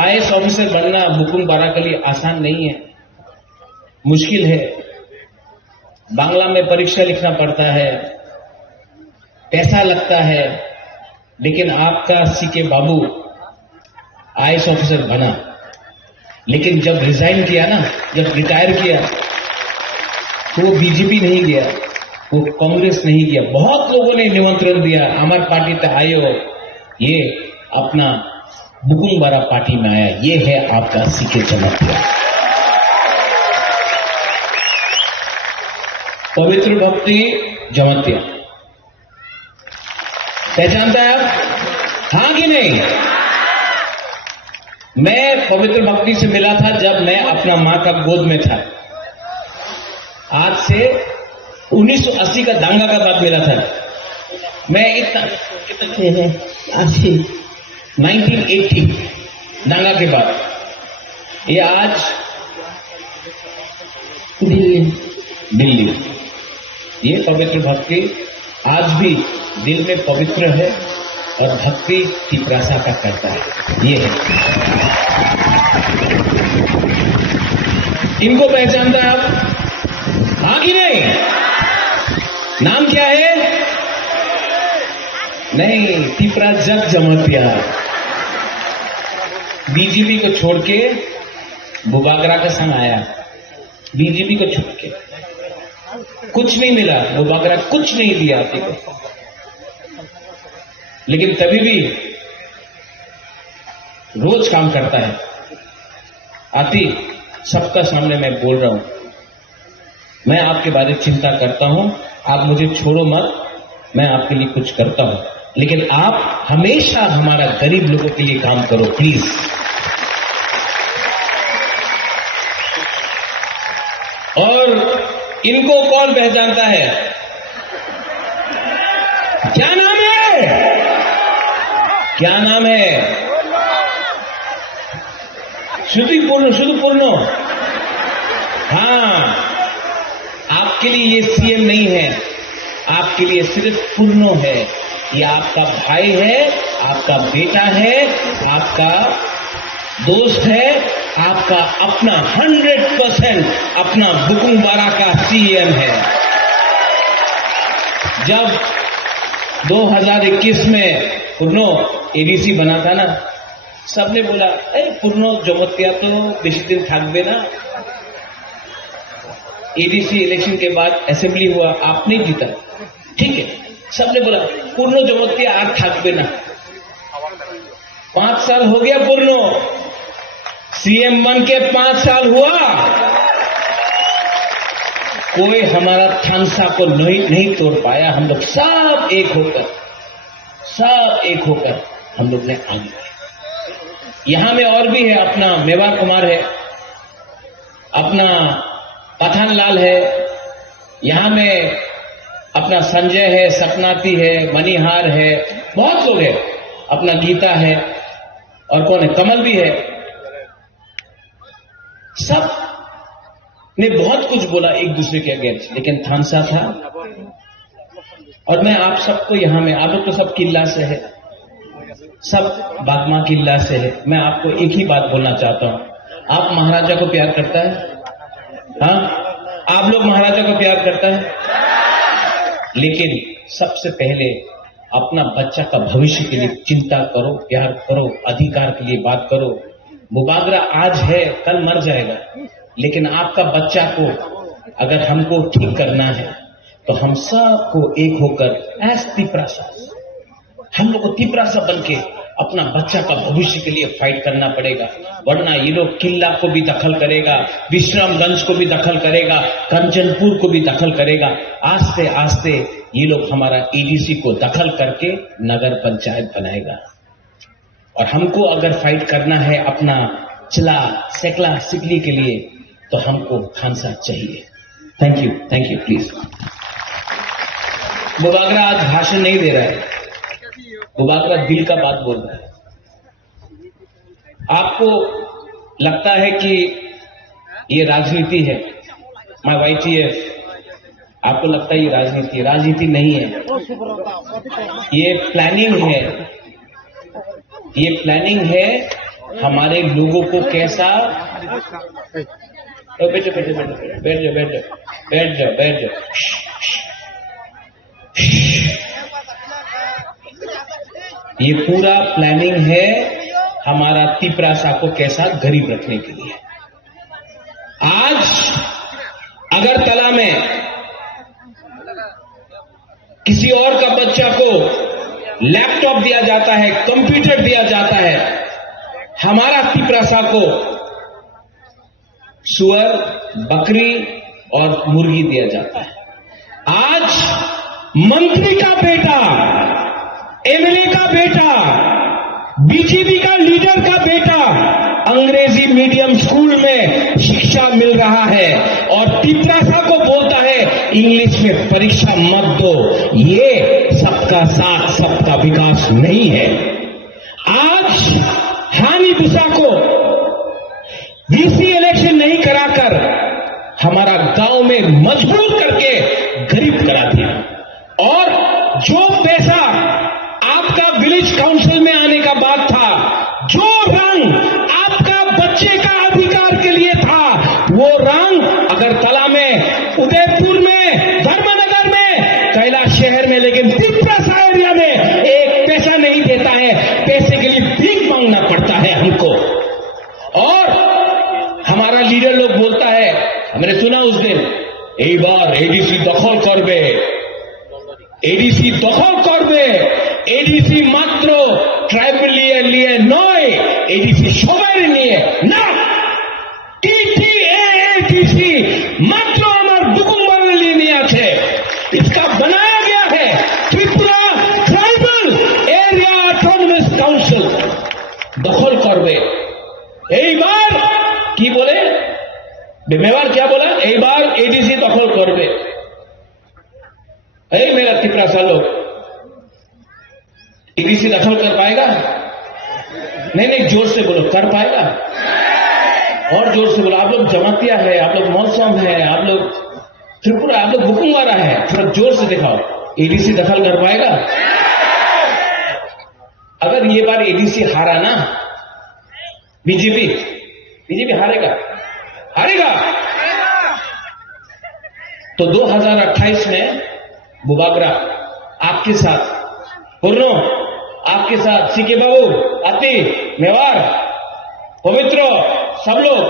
IAS ऑफिसर बनना बुकुम बारा के लिए आसान नहीं है, मुश्किल है। बांग्ला में परीक्षा लिखना पड़ता है, पैसा लगता है, लेकिन आपका सीके बाबू IAS ऑफिसर बना। लेकिन जब रिजाइन किया ना, जब रिटायर किया, तो वो बीजेपी नहीं गया, वो कांग्रेस नहीं गया। बहुत लोगों ने निमंत्रण दिया, हमारे पार्टी तक आयो, ये अपना बुकुम बारा पार्टी में आया। ये है आपका सीके जमतिया। पवित्र भक्ति जमतिया, पहचानता है आप? हाँ कि नहीं? मैं पवित्र भक्ति से मिला था जब मैं अपना मां का गोद में था। आज से 1980 का दांगा का बाद मिला था। मैं इतना 1980 दांगा के बाद, ये आज दिल्ली। ये पवित्र भक्ति आज भी दिल में पवित्र है और भक्ति तिपरासा का करता है। ये है। इनको पहचानता है आप? हाँ कि नहीं? नाम क्या है? नहीं, तिपरा जग जमतिया। बीजेपी को छोड़ के बुबागरा का संग आया। बीजेपी को छोड़ के कुछ नहीं मिला, बुबागरा कुछ नहीं दिया आती को, लेकिन तभी भी रोज काम करता है। आती सबका सामने मैं बोल रहा हूं, मैं आपके बारे में चिंता करता हूं, आप मुझे छोड़ो मत, मैं आपके लिए कुछ करता हूं, लेकिन आप हमेशा हमारा गरीब लोगों के लिए काम करो प्लीज। और इनको कौन पहचानता है? क्या नाम है? क्या नाम है? शुद्धपूर्ण। हाँ, आपके लिए ये सीएम नहीं है, आपके लिए सिर्फ पूर्णो है। ये आपका भाई है, आपका बेटा है, आपका दोस्त है, आपका अपना 100% अपना बुकुम बारा का सीएम है। जब 2021 में पूर्णो एडीसी बना था ना, सबने बोला पूर्णो जमतिया तो बेशी दिन थाकबे ना। एडीसी इलेक्शन के बाद असेंबली हुआ, आप नहीं जीता, ठीक है, सबने बोला पूर्णो जमतिया आज थाकबे ना। 5 साल हो गया पूर्णो सीएम बन के 5 साल हुआ, कोई हमारा थानसा को नहीं तोड़ पाया। हम लोग सब एक होकर हम लोग ने आगे बढ़े। यहां में और भी है, अपना मेवार कुमार है, अपना पठान लाल है, यहां में अपना संजय है, सपनाती है, मणिहार है, बहुत लोग है, अपना गीता है, और कौन है, कमल भी है। सब ने बहुत कुछ बोला एक दूसरे के अगेंस्ट, लेकिन थानसा था। और मैं आप सबको यहां में, आप लोग तो सब किला से है, सब बागमा किला से है, मैं आपको एक ही बात बोलना चाहता हूं, आप महाराजा को प्यार करता है? हाँ, आप लोग महाराजा को प्यार करता है? लेकिन सबसे पहले अपना बच्चा का भविष्य के लिए चिंता करो, प्यार करो, अधिकार के लिए बात करो। बुबागरा आज है, कल मर जाएगा, लेकिन आपका बच्चा को अगर हमको ठीक करना है तो हम सबको एक होकर एस तिपरासा, हम लोग को तिपरासा बन के अपना बच्चा का भविष्य के लिए फाइट करना पड़ेगा, वरना ये लोग किला को भी दखल करेगा, विश्रामगंज को भी दखल करेगा, कंचनपुर को भी दखल करेगा। आस्ते आस्ते ये लोग हमारा एडीसी को दखल करके नगर पंचायत बनाएगा। और हमको अगर फाइट करना है अपना चिला सेकला सिकली के लिए, तो हमको खानसा चाहिए। Thank you please. बुबागरा आज भाषण नहीं दे रहा है, बुबागरा दिल का बात बोल रहा है। आपको लगता है कि ये राजनीति है, माय YTF, आपको लगता है ये राजनीति, राजनीति नहीं है, ये प्लानिंग है। ये प्लानिंग है हमारे लोगों को कैसा, बैठ जाओ। ये पूरा प्लानिंग है हमारा तिपरासा को कैसा गरीब रखने के लिए। आज अगरतला में किसी और का बच्चा को लैपटॉप दिया जाता है, कंप्यूटर दिया जाता है, हमारा तिपरासा को सुअर, बकरी और मुर्गी दिया जाता है। आज मंत्री का बेटा, एमएलए का बेटा, बीजेपी का लीडर का बेटा अंग्रेजी मीडियम स्कूल में शिक्षा मिल रहा है और तिपरासा को बोलता है इंग्लिश में परीक्षा मत दो। ये सबका साथ सबका विकास नहीं है। आज हानि दिशा को डीसी इलेक्शन नहीं कराकर हमारा गांव में मजबूर करके गरीब करा दिया। और जो पैसा आपका विलेज काउंसिल में आने का बात था, जो रंग आपका बच्चे का अधिकार के लिए था, वो रंग अगरतला में, उदयपुर में, धर्मनगर में, कैलाश शहर में, लेकिन तिपरासा एरिया में एक पैसा नहीं देता है। पैसे के लिए भीख मांगना पड़ता है हमको। और हमारा लीडर लोग बोलता है, हमने सुना उस दिन, एक बार एडीसी दखल करबे, एडीसी दखल करबे, एडीसी मात्र ट्राइबल लिए नय, एडीसी सबाई निये ना, टीटीएडीसी मात्र हमार बुकुमबार लिए निये आछे। इसका बनाया गया है Tripura tribal area autonomous council दखल करबे। एक बार की बोले बेमेवार क्या बोला, एक बार एडीसी दखल करबे। मेरा तिपरासा लोग, एडीसी दखल कर पाएगा? नहीं, जोर से बोलो, कर पाएगा? और जोर से बोलो। आप लोग जमातिया है, आप लोग मौसम है, आप लोग त्रिपुरा, आप लोग बुकुंगारा है, थोड़ा जोर से दिखाओ। एडीसी दखल कर पाएगा? अगर ये बार एडीसी हारा ना, बीजेपी हारेगा तो 2028 में बुबागरा आपके साथ, पूर्णो आपके साथ, सीके बाबू, अति, मेवार, पवित्र, सब लोग,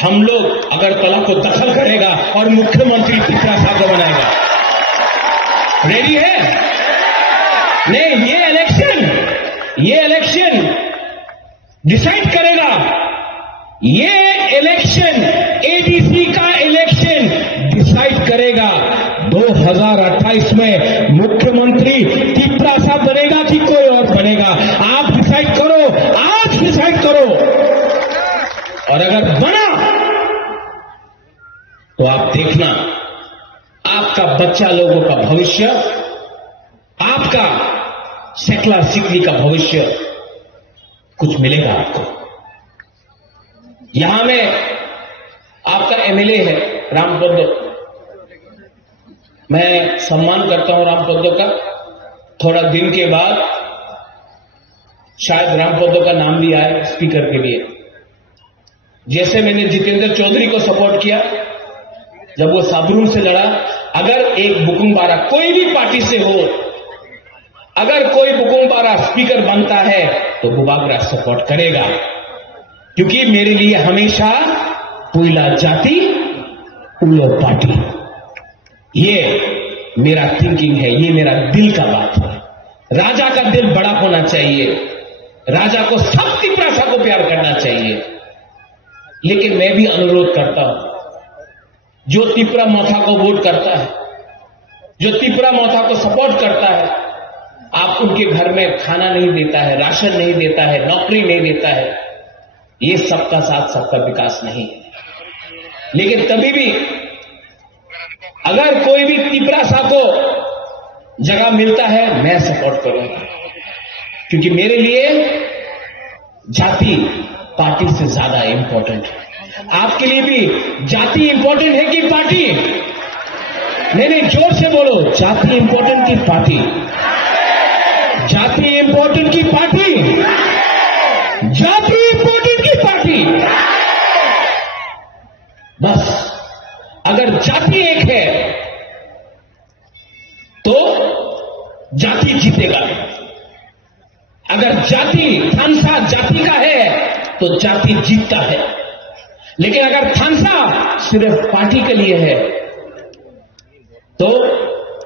हम लोग अगरतला को दखल करेगा और मुख्यमंत्री तिपरासा को बनाएगा। रेडी है? नहीं, ये इलेक्शन डिसाइड करेगा। ये इलेक्शन, एडीसी का इलेक्शन डिसाइड करेगा 2028 में मुख्यमंत्री तिपरासा बनेगा कि कोई और बनेगा। आप डिसाइड करो, आज डिसाइड करो। और अगर बना तो आप देखना, आपका बच्चा लोगों का भविष्य, आपका सेकला सिकली का भविष्य कुछ मिलेगा आपको। यहां में आपका एमएलए है रामपद्दो, मैं सम्मान करता हूं रामपद्दो का। थोड़ा दिन के बाद शायद रामपद्दो का नाम भी आए स्पीकर के लिए। जैसे मैंने जितेंद्र चौधरी को सपोर्ट किया जब वो साबरून से लड़ा। अगर एक बुकुंबारा कोई भी पार्टी से हो, अगर कोई बुकुंबारा स्पीकर बनता है तो बुबागरा सपोर्ट करेगा, क्योंकि मेरे लिए हमेशा पुइला जाति उलो पार्टी, ये मेरा थिंकिंग है, ये मेरा दिल का बात है। राजा का दिल बड़ा होना चाहिए, राजा को सब तिपरासा को प्यार करना चाहिए। लेकिन मैं भी अनुरोध करता हूं, जो तिपरा मोथा को वोट करता है, जो तिपरा मोथा को सपोर्ट करता है, आप उनके घर में खाना नहीं देता है, राशन नहीं देता है, नौकरी नहीं देता है, ये सबका साथ सबका विकास नहीं है। लेकिन कभी भी अगर कोई भी तिपरासा को जगह मिलता है, मैं सपोर्ट करूंगा, क्योंकि मेरे लिए जाति पार्टी से ज्यादा इंपॉर्टेंट है। आपके लिए भी जाति इंपॉर्टेंट है कि पार्टी? नहीं, जोर से बोलो, जाति इंपॉर्टेंट की पार्टी? जाति इंपॉर्टेंट की पार्टी? जाति इंपॉर्टेंट की पार्टी? बस अगर जाति एक है तो जाति जीतेगा। अगर जाति थानसा जाति का है तो जाति जीतता है। लेकिन अगर थानसा सिर्फ पार्टी के लिए है तो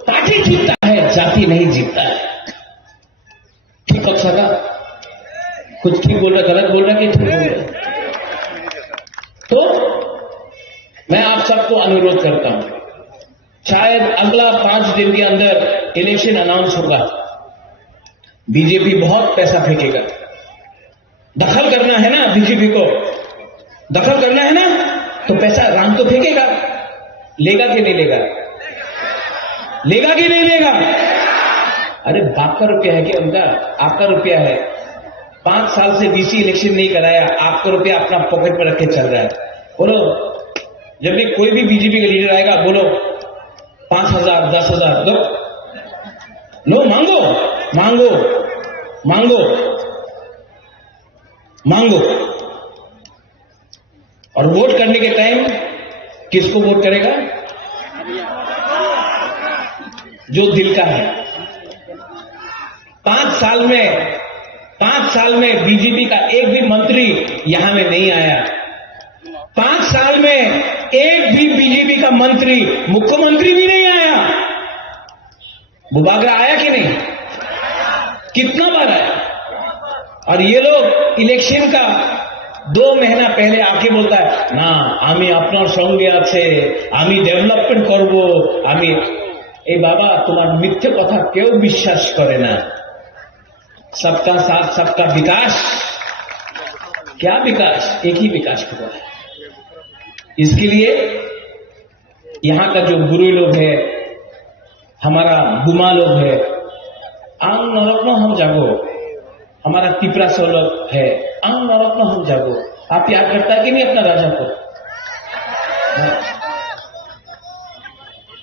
पार्टी जीतता है, जाति नहीं जीतता है। ठीक हो सका? कुछ ठीक बोल रहा, गलत बोल रहा कि ठीक बोल रहा? तो मैं आप सबको अनुरोध करता हूं, शायद अगला 5 दिन के अंदर इलेक्शन अनाउंस होगा। बीजेपी बहुत पैसा फेंकेगा। दखल करना है ना बीजेपी को, दखल करना है ना, तो पैसा राम तो फेंकेगा। लेगा कि नहीं लेगा? लेगा कि नहीं लेगा? अरे बाप का रुपया है क्या उनका? आपका रुपया है। 5 साल से डीसी इलेक्शन नहीं कराया, आपका रुपया अपना पॉकेट में रख के चल रहा है। बोलो, जब भी कोई भी बीजेपी का लीडर आएगा, बोलो 5,000 10,000 दो, लो, मांगो मांगो मांगो मांगो। और वोट करने के टाइम किसको वोट करेगा? जो दिल का है। 5 साल में बीजेपी का एक भी मंत्री यहां में नहीं आया। 5 साल में एक भी बीजेपी का मंत्री, मुख्यमंत्री भी नहीं आया। बुबागरा आया कि नहीं? कितना बार आया? और ये लोग इलेक्शन का 2 महीना पहले आके बोलता है ना, आमी अपना संगे আছে, आमी डेवलपमेंट करबो, आमी। ए बाबा, तुम्हार मिथ्या कथा क्यों विश्वास करे ना? सबका साथ सबका विकास। क्या विकास? एक ही विकास हुआ है। इसके लिए यहां का जो गुरु लोग है, हमारा गुमा लोग है, आंग नरक हम जागो, हमारा तिपरा सो लोग है, आंग नरक हम जागो। आप प्यार करता है कि नहीं अपना राजा को?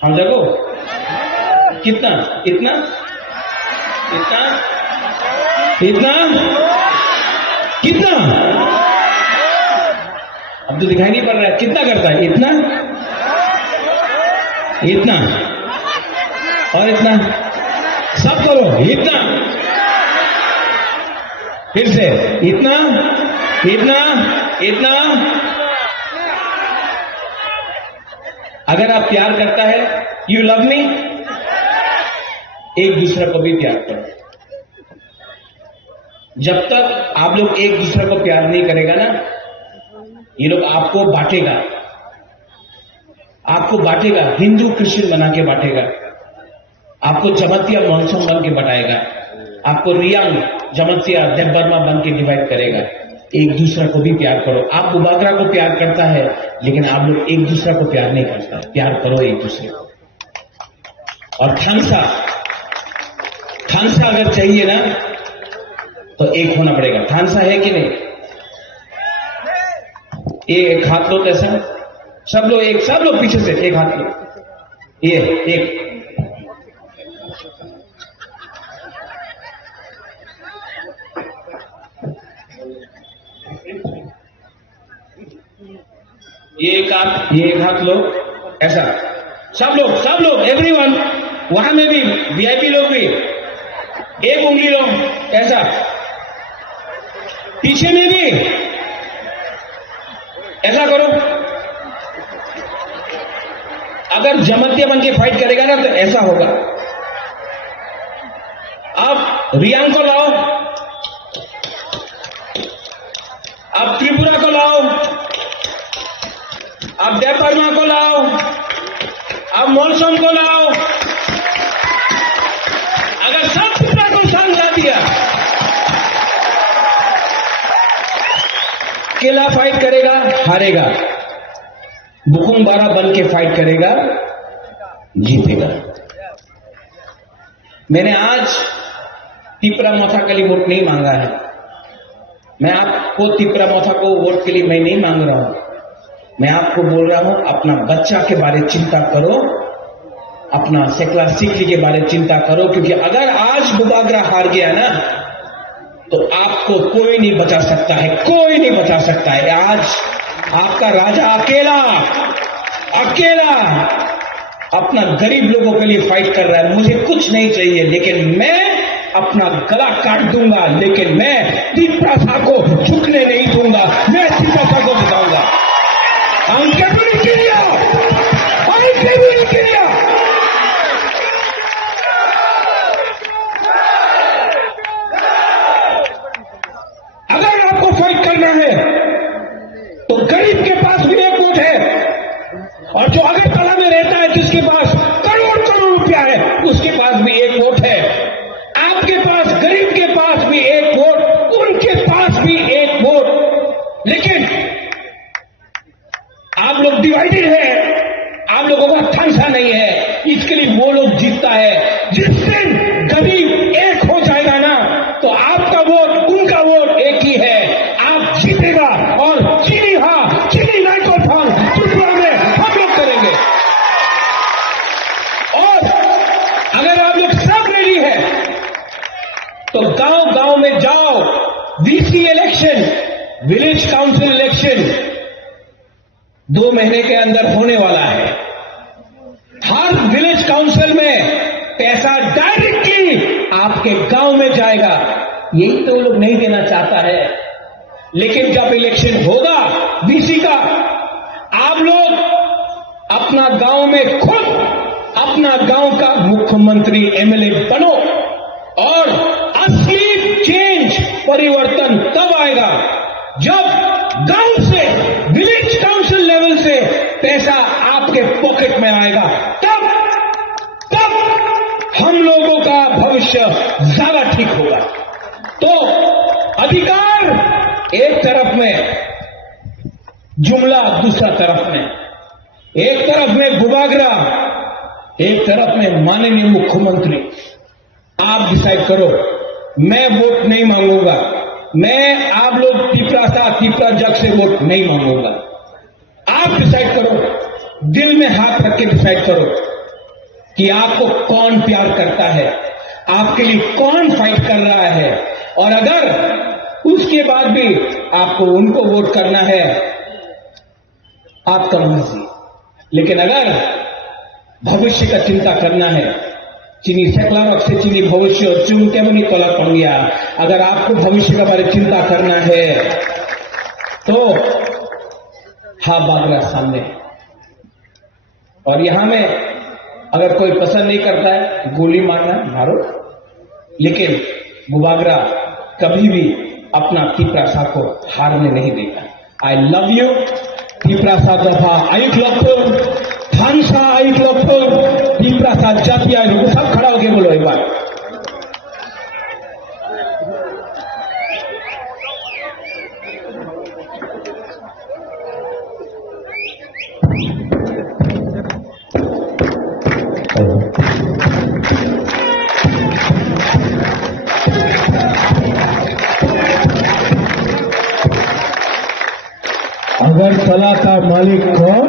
हम जागो कितना? इतना इतना इतना कितना? अब तो दिखाई नहीं पड़ रहा है। कितना करता है? इतना, इतना और इतना। सब करो, इतना, फिर से इतना, इतना, इतना। अगर आप प्यार करता है, यू लव मी, एक दूसरे को भी प्यार करो। जब तक आप लोग एक दूसरे को प्यार नहीं करेगा ना, ये लोग आपको बांटेगा, आपको बांटेगा, हिंदू क्रिश्चियन बना के बांटेगा, आपको जमतिया मॉनसून बन के बटाएगा, आपको रियांग जमतिया देवबर्मा बन के डिवाइड करेगा। एक दूसरे को भी प्यार करो। आप बुबागरा को प्यार करता है, लेकिन आप लोग एक दूसरे को प्यार नहीं करता। प्यार करो एक दूसरे को। और खानसा अगर चाहिए ना, तो एक होना पड़ेगा। थानसा है कि नहीं? एक हाथ लो, कैसा? सब लोग पीछे से एक हाथ लो। ये एक, ये एक हाथ लो, ऐसा। सब लोग एवरीवन, वहां में भी वीआईपी लोग भी एक उंगली लो, ऐसा। पीछे में भी ऐसा करो। अगर जमतिया बन के फाइट करेगा ना, तो ऐसा होगा। अब रियांग को लाओ, अकेला फाइट करेगा, हारेगा। बुकुमबारा बन के फाइट करेगा, जीतेगा। मैंने आज तिपरा मोथा के लिए वोट नहीं मांगा है। मैं आपको तिपरा मोथा को वोट के लिए मैं नहीं मांग रहा हूं। मैं आपको बोल रहा हूं, अपना बच्चा के बारे में चिंता करो, अपना सेकला सिकली के बारे में चिंता करो, क्योंकि अगर आज बुबागरा हार गया ना तो आपको कोई नहीं बचा सकता है, कोई नहीं बचा सकता है। आज आपका राजा अकेला अपना गरीब लोगों के लिए फाइट कर रहा है। मुझे कुछ नहीं चाहिए, लेकिन मैं अपना गला काट दूंगा, लेकिन मैं तिपरा को झुकने नहीं दूंगा। मैं तिपरा को बताऊंगा, अगर आपको फाइट करना है तो गरीब के पास भी एक वोट है, और जो अगरतला में रहता है जिसके पास करोड़ रुपया है उसके पास भी एक वोट है। आपके पास, गरीब के पास भी एक वोट, उनके पास भी एक वोट। लेकिन आप लोग डिवाइडेड है, आप लोगों का थांसा नहीं है, इसके लिए वो लोग जीतता है। जिस दिन गरीब एक हो जाएगा ना तो आपका वोट, उनका वोट एक ही है, आप जीतेगा। और चीनी नाइको फॉल त्रिपुरा में हम लोग करेंगे। और अगर आप लोग सब रेडी है तो गांव में जाओ। VC election, village council election 2 महीने के अंदर होने वाला है। हर विलेज काउंसिल में पैसा डायरेक्टली आपके गांव में जाएगा। यही तो लोग नहीं देना चाहता है। लेकिन जब इलेक्शन होगा बीसी का, आप लोग अपना गांव में खुद अपना गांव का मुख्यमंत्री एमएलए बनो। और असली चेंज, परिवर्तन तब आएगा जब गांव से, विलेज काउंसिल लेवल से पैसा आपके पॉकेट में आएगा। तब हम लोगों का भविष्य ज्यादा ठीक होगा। तो अधिकार एक तरफ में, जुमला दूसरा तरफ में, एक तरफ में बुबागरा, एक तरफ में माननीय मुख्यमंत्री। आप डिसाइड करो। मैं वोट नहीं मांगूंगा, मैं आप लोग तिपरा जग से वोट नहीं मांगूंगा। आप डिसाइड करो, दिल में हाथ रख के डिसाइड करो कि आपको कौन प्यार करता है, आपके लिए कौन फाइट कर रहा है। और अगर उसके बाद भी आपको उनको वोट करना है, आपका मर्जी। लेकिन अगर भविष्य का चिंता करना है, चीनी सेकला रख से चीनी भविष्य चुन के भी तोला पड़ गया। अगर आपको भविष्य के बारे में चिंता करना है तो हा बागरा सामने। और यहां में अगर कोई पसंद नहीं करता है, गोली मारना मारो, लेकिन बुबागरा कभी भी अपना तिपरा सा को हारने नहीं देगा। आई लव यू तिपरा सा दफा आयुक लखोर, थानसा आयुक लखोर, तिपरा सा जातिया लोग सब खड़ा होके बोलो एक बार। अगरतला का मालिक कौन?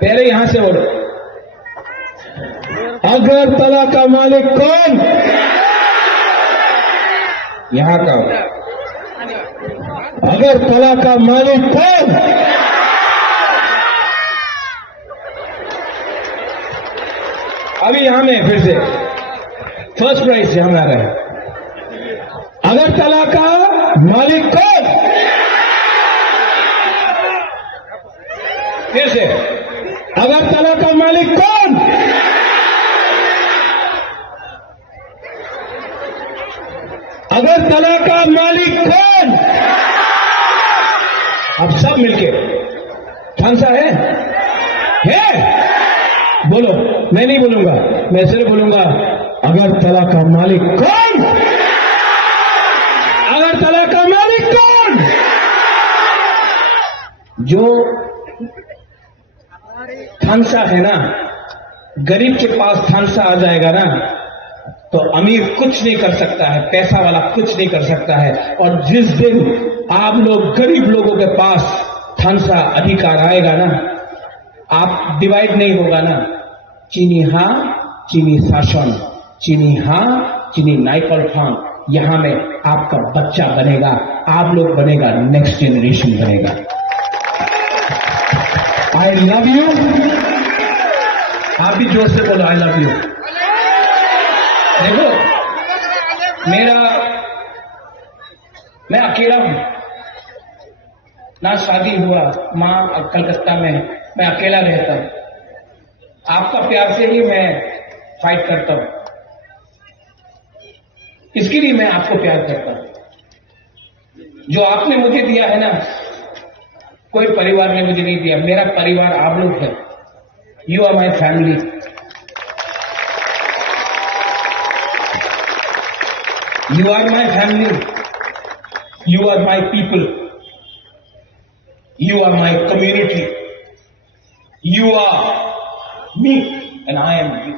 पहले यहां से बोलो, अगरतला का मालिक कौन? यहां का अगरतला का मालिक कौन? अभी यहां में फिर से फर्स्ट प्राइज से हम आ रहे हैं। अगरतला का मालिक कौन? फिर से, अगरतला का मालिक कौन? अगरतला का मालिक कौन? अब सब मिलके, थानसा है? बोलो, मैं नहीं बोलूंगा, मैं सिर्फ बोलूंगा अगरतला का मालिक कौन? अगरतला का मालिक कौन? जो थानसा है ना, गरीब के पास थानसा आ जाएगा ना तो अमीर कुछ नहीं कर सकता है, पैसा वाला कुछ नहीं कर सकता है। और जिस दिन आप लोग गरीब लोगों के पास थानसा अधिकार आएगा ना, आप डिवाइड नहीं होगा ना, चीनी हां चीनी शासन, चीनी हां चीनी नाइकल फांग, यहां में आपका बच्चा बनेगा, आप लोग बनेगा, नेक्स्ट जनरेशन बनेगा। I love you. आप भी जोर से बोलो आई लव यू। देखो मैं अकेला हूं ना, शादी हुआ, मां कलकत्ता में, मैं अकेला रहता हूं। आपका प्यार से ही मैं फाइट करता हूं, इसके लिए मैं आपको प्यार करता हूं। जो आपने मुझे दिया है ना, कोई परिवार ने मुझे नहीं दिया। मेरा परिवार आप लोग है। You are my family. You are my family. You are my people. You are my community. You are me and I am you.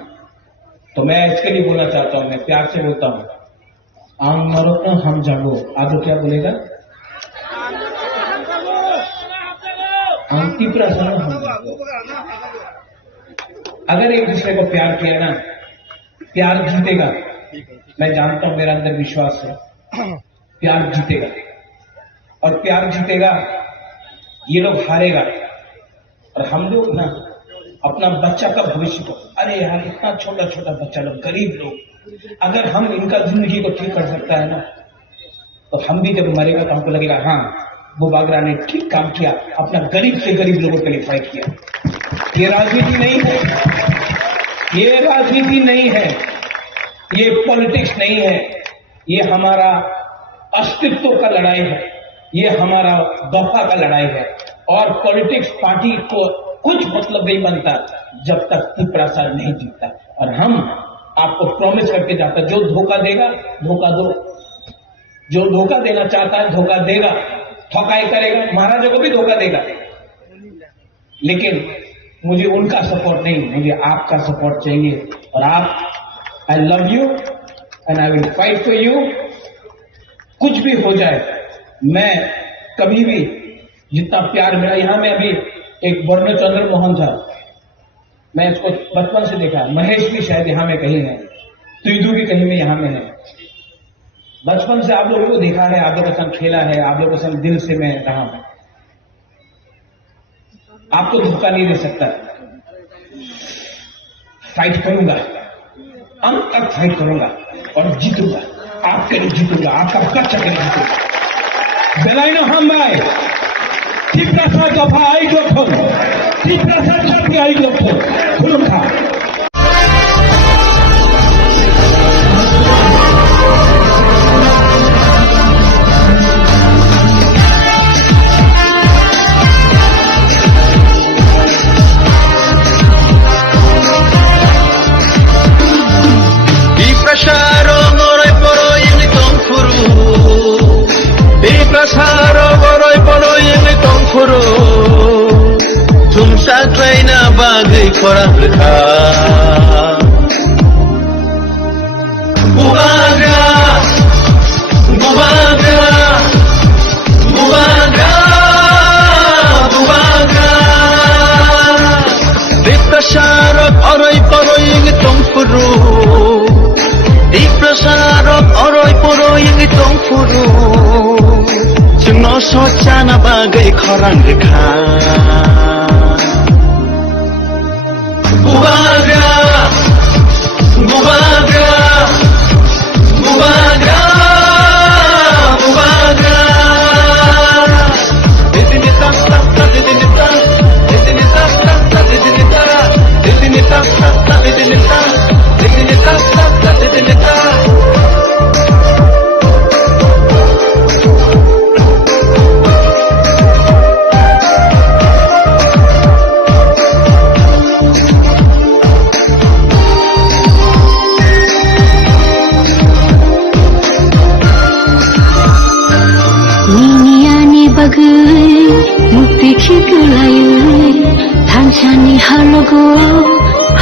तो मैं इसके लिए बोलना चाहता हूं, मैं प्यार से बोलता हूं, आम मरो न हम जागो। आप लोग क्या बोलेगा? आम तीपरा सरो हम जागो। अगर एक दूसरे को प्यार किया ना, प्यार जीतेगा। मैं जानता हूं, मेरा अंदर विश्वास है, प्यार जीतेगा। और प्यार जीतेगा, ये लोग हारेगा। और हम लोग ना अपना बच्चा का भविष्य को, अरे यार इतना छोटा छोटा बच्चा लोग, गरीब लोग, अगर हम इनका जिंदगी को ठीक कर सकता है ना, तो हम भी जब मरेगा तो हमको लगेगा हाँ वो बागरा ने ठीक काम किया, अपना गरीब से गरीब लोगों के लिए फाइट किया। ये राजनीति नहीं है, ये राजनीति नहीं है, ये पॉलिटिक्स नहीं है, ये हमारा अस्तित्व का लड़ाई है, ये हमारा दफा का लड़ाई है। और पॉलिटिक्स पार्टी को कुछ मतलब नहीं बनता जब तक तीपरा सर नहीं जीतता। और हम आपको प्रॉमिस करके जाता, जो धोखा देगा धोखा दो, जो धोखा देना चाहता है धोखा देगा, ठकाई करेगा, महाराजा को भी धोखा देगा। लेकिन मुझे उनका सपोर्ट नहीं, मुझे आपका सपोर्ट चाहिए। और आप, I love you and I will fight for you. कुछ भी हो जाए, मैं कभी भी, जितना प्यार मेरा यहां में, अभी एक वर्ण चंद्र मोहन था, मैं इसको बचपन से देखा, महेश भी शायद यहां में कहीं है, तुइदू भी कहीं में यहां में है। बचपन से आप लोगों को देखा है, आप लोगों के संग खेला है, आप लोगों के संग दिल से मैं रहा हूं। आपको धोखा नहीं दे सकता। फाइट करूंगा, अंत तक फाइट करूंगा और जीतूंगा, आपके लिए जीतूंगा, आपका बच्चा के लिए जीतूंगा। बेलाइनो हम भाई तीपरा सर दफा आई लोग, तीपरा सर छाती आई लोग खुलम था। Traina bagai korang rekha Bubaga Bubaga Bubaga Bubaga Diprasarap aroy paroy ing tongpuru Diprasarap aroy paroy ing tongpuru Jengno socana bagai korang rekha Bubaga, Bubaga, Bubaga, Bubaga. Ditinita, ditinita, ditinita, ditinita, ditinita, ditinita, ditinita, ditinita.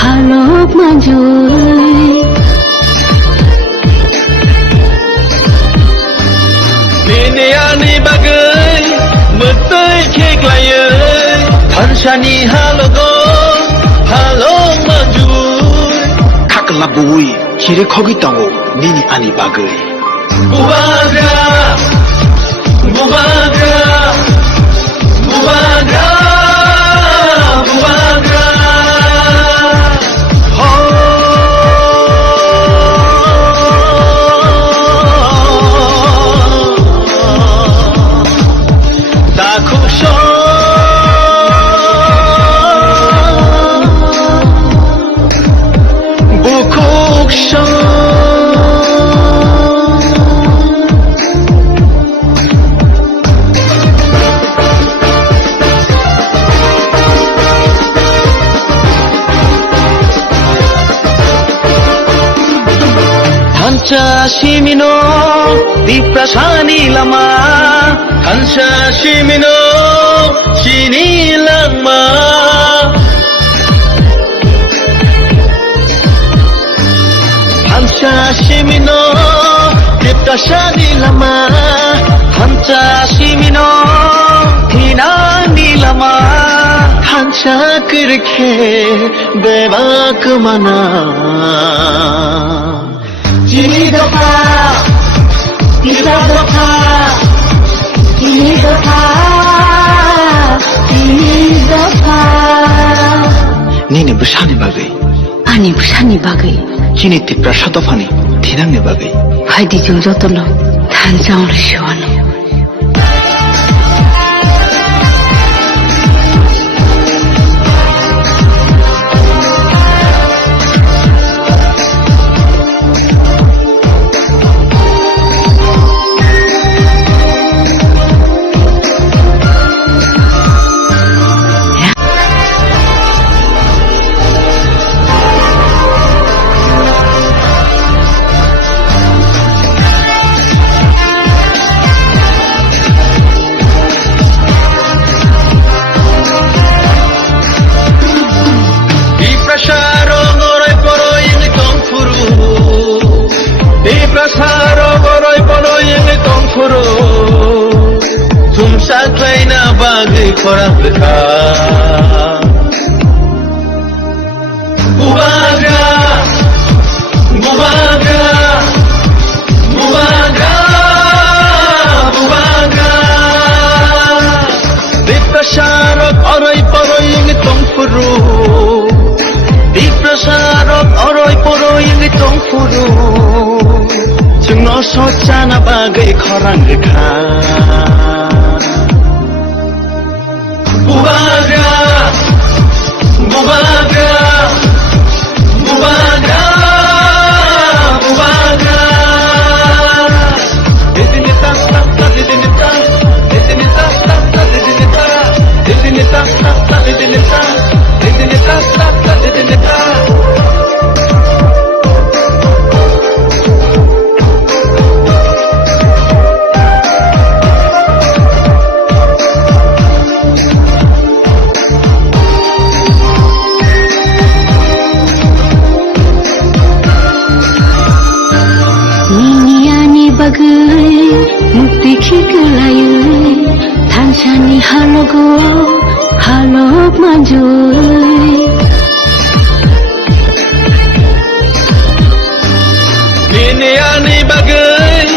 halok manjui Bini ani bagai Metai kek layai Tanshani halogo Halok manjui Kakalabui kiri khogi tango nini ani bagai Bubaga Bubaga Bubaga Bubaga Hansa Shimino Diprasani Lama Hansa Shimino Shini Lama Hansa Shimino Diprasani Lama Hansa Shimino Hinani Lama Hansa Kirke Bebak Mana Jini doka, kita doka, jini doka, jini doka. nini besani bagai ani busani bagai kini tipra satofani thinangni bagai haidi jung jotolo than jaung shwanu Korang dekat Bubaga Bubaga Bubaga Bubaga Diprasarok orai poroi yang tongfuru Diprasarok orai poroi yang tongfuru Jengno socana bagai korang dekat Bubaga, Bubaga, Bubaga, Bubaga. Ditinita, ditinita, ditinita, ditinita, ditinita, ditinita, ditinita, ditinita. bagai mukti khiklayai thansani halogo halok manjui Ini ani bagai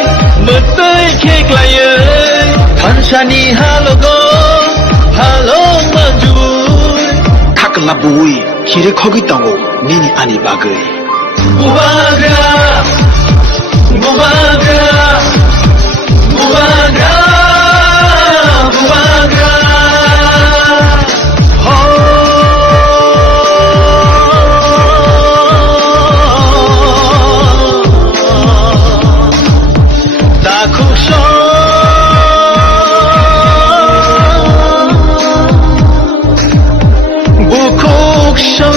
metai khiklayai thansani halogo halok manjui Kakalabui kiri khogi tango nini ani bagai Bubaga Bubaga Bubaga Bubaga Dakusho Bukuksho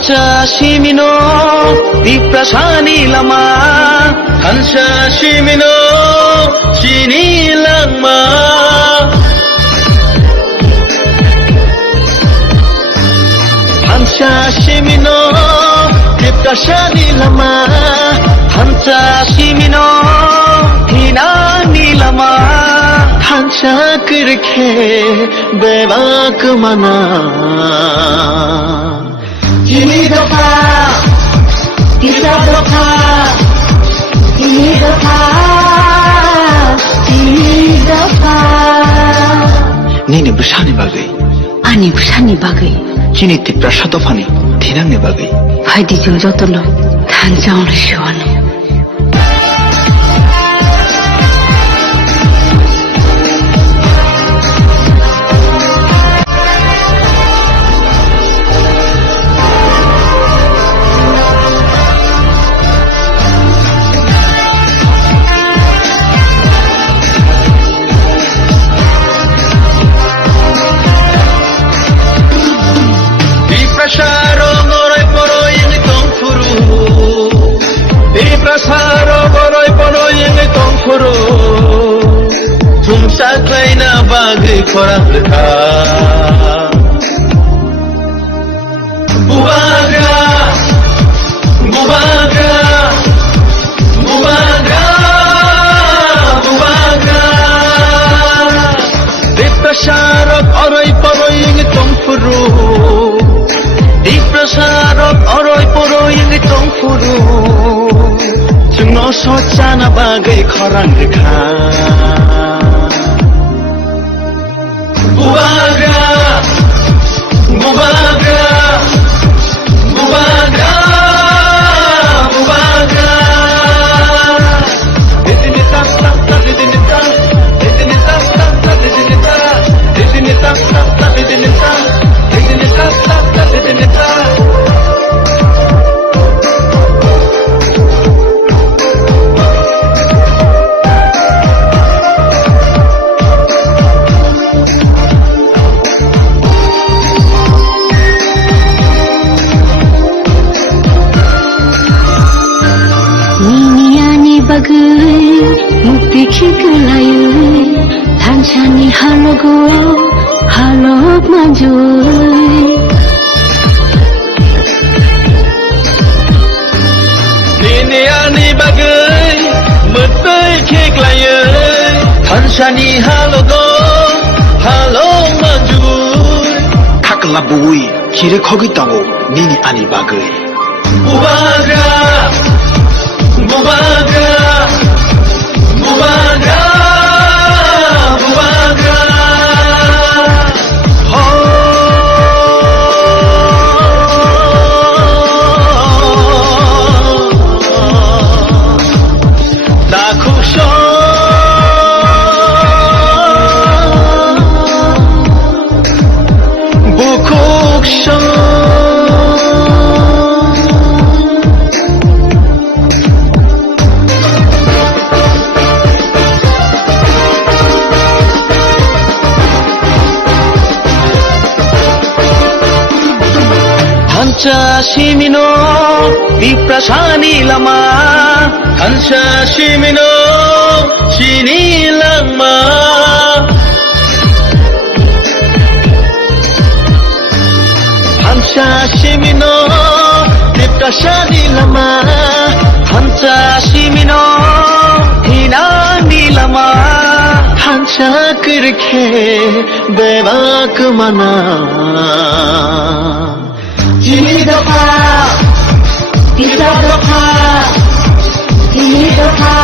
한자 시민호 디프라사니 라마 한자 시민호 시니 랑마 한자 시민호 디프라사니 라마 한자 시민호 हिनानी लमा हंसा करके बेबाक मना ini dofा tiga dofा ini dofा Nini besani bagai ani busani bagai kini tipra satofani thinangni bagai haidi jung jotono than jaung shone Saklaina bagai korang leka Bubaga Bubaga Bubaga Bubaga Diprasarok orai poroi yang tongfuru Diprasarok orai poroi yang tongfuru Jengno socana bagai korang leka Bubaga, bubaga, bubaga, bubaga. Didini tak tak tak didini tak, didini tak tak tak didini tak, didini tak tak tak didini tak, didini tak tak tak didini tak. bagai mukti khikelayu thanchani halogo halok manjoi ini ani bagai mukti khikelayu thanchani halogo halok manjoi kakla bui kire khogi tango nini ani bagai bubaga bubaga bubaga bubaga dakhusho bukuksho 한자 시민호 디프라사니 라마 한자 시민호 시니 랑마 한자 시민호 디프라사니 라마 한자 시민호 हिनानी लमा हंसा करके बेबाक मना ini dofा tiga dofा ini dofा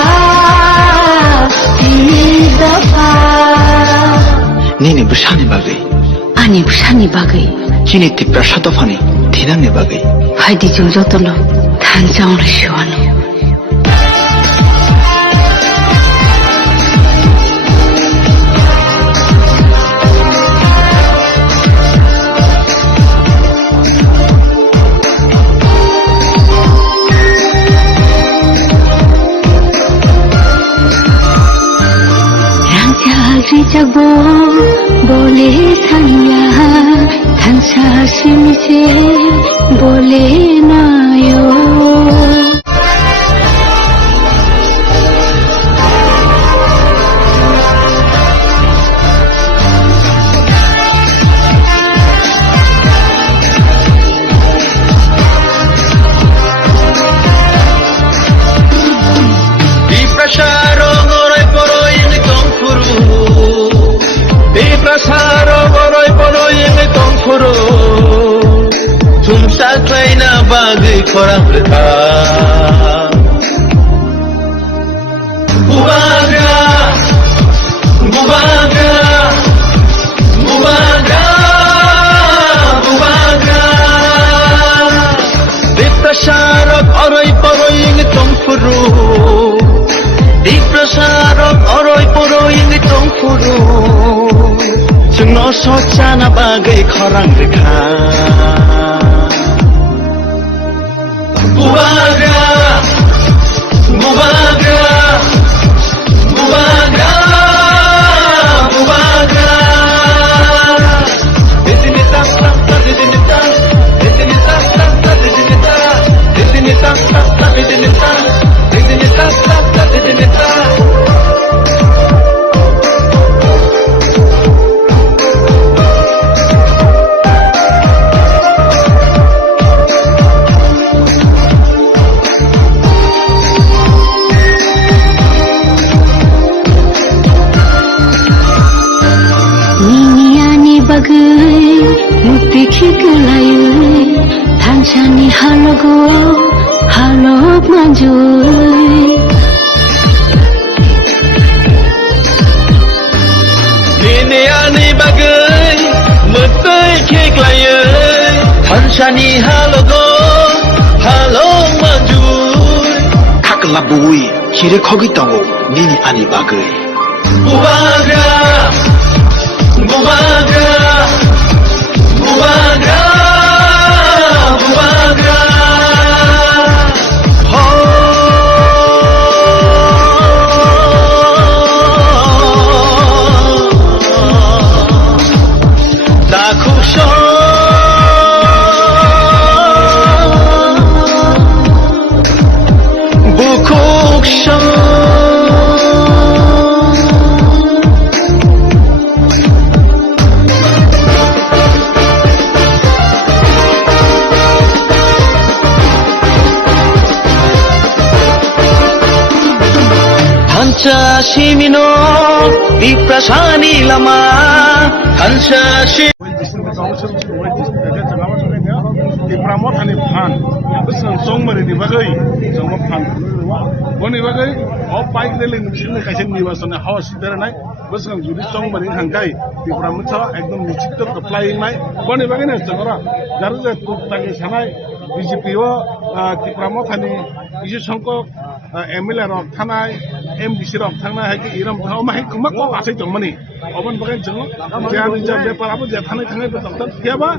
Nini besani bagai ani busani bagai kini tipra satofani thinangni bagai haidi jung jotono than jaung shone Jagbo bole thanya thansa simche bole na bagay korang berta Bubaga Bubaga Bubaga Bubaga Diprasarok oroy poroy ng itong puro Diprasarok oroy poroy ng itong puro Sungno socha na bagay korang rekha Bubaga Bubaga Bubaga Bubaga Didinita Didinita Didinita Didinita Didinita Didinita Didinita Didinita Bagai mukti khiklayui thanchani halogo halok manjui Ini ani bagai mukti khiklayui thanchani halogo halok manjui Kaklabui kire khogi tango nini ani bagai Bubaga Bubaga Bubaga Bubaga Dakusho Bukuksho Hansa Shimino Diprasani Lama Hansa Shimino Ibramo thani phan bisang songmari ni bagai songma phan boni bagai o bike dele ni kaisen ni wasana hawa sidara nai bisang judi songmari hangkai Ibramo tha ekdom nichito applying nai boni bagai na chagora jaru je tutage sanai BJP o Ibramo thani isu songko MLA rok thanai MDC rok thanai hai ki iram tha ma hai kumak ko asai jongmani obon bagai jong jani ja bepar abu je thanai thanai to tab kiaba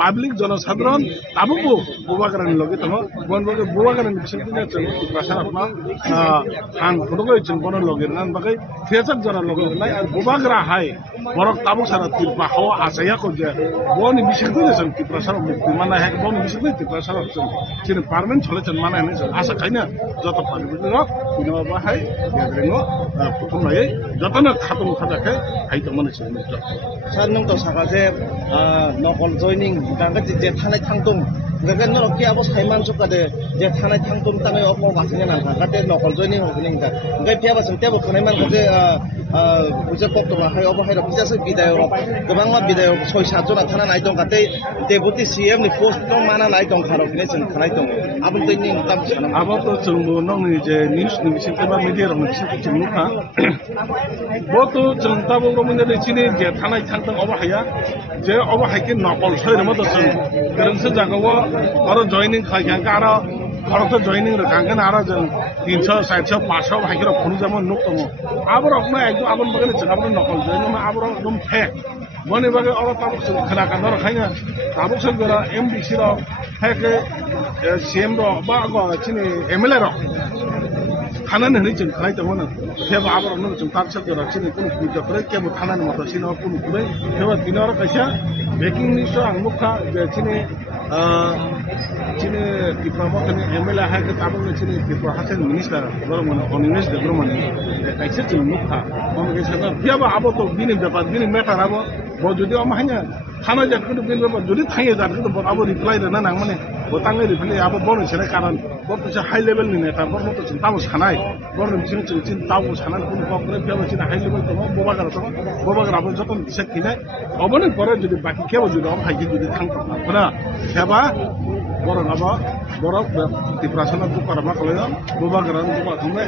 public জনসাধারণ তাবুকো বুবাগারানি লগে তম বনবগে বুবাগারানি বিসংতিনে চং প্রশাসনমা আং ফটোগৈ চং বন লগে নান বাগৈ ফেসাক জনা লগে নাই আর বুবাগরা হাই বরক তাবু সারা তিরপা হাওয়া আসায়া কো যে বনি বিসংতিনে চং কি প্রশাসন মুক্তি মানা হে বনি বিসংতিনে তি প্রশাসন চং চিনে পার্মানেন্ট চলে চং মানা হে আশা খাইনা যত পারবিন রক বিনো বাহাই গেরেনো প্রথম নাই যতনা খাতম খাজাকে হাই তো মনে চং সার নং তো সাকাজে নকল joining Gangga je thanai thangtung gagan no ki abo saiman chukade je thanai thangtung tangai opo basine nang gate nokol joining honing da gai pia basung tebo khonai man je buja pok to hai obo hai rok jasa bidayo gobang ma bidayo 6-7 jona thana nai dong gate deputy CM ni post to mana nai dong kharo kine chen thanai dong abun to ni tam chana abo to chungbu nong ni je news ni bisin te ba media rok ni bisin chungbu kha bo to chungta bo romine de chini je thanai thangtung obo haya je obo hai ki nokol soi mo to chung gerengse jagawo aro joining khai gangka aro খরচ joining রে গাঙ্গন আরো জন 300 700 500 ভাইরা phone যেমন নোক তম আবার অকমা একদম আবন বাগানে চাবন নকল জয়নিং আবার একদম ফেক বনে বাগে অর তাবক খানা কান্দর খাইনা তাবক সগরা এমডিসি র ফেকে সিএম র বা গো চিনি এমএলএ র খানানে হই जों খাইতে হন সেবা আবার অন্য जों তার সগরা চিনি কোন পুজো করে কেমন খানানে মত চিনি কোন করে সেবা দিনর কাইসা বেকিং নিস আং মুখা যে চিনি Chini Ibramo thani MLA hai ke tabung chini Tripura Hasen minister goromani oninges de goromani kaise chini mukha om ke sana biaba abo to bini bepa bini matter abo bo jodi om hanya khana jat kudu bin bepa jodi thange jat kudu bo abo reply na nang mane bo tangai reply abo bon sene karan bo pisa high level ni neta bo to chin tamu sanai bo chini chin tamu sanan kun ko kore biaba chini high level to bo bagara bo joton sekine obone pore jodi baki kebo jodi om hai jodi thang na kona seba borong abo borok tiprasana dukar ma kalaya boba garan dukar thumne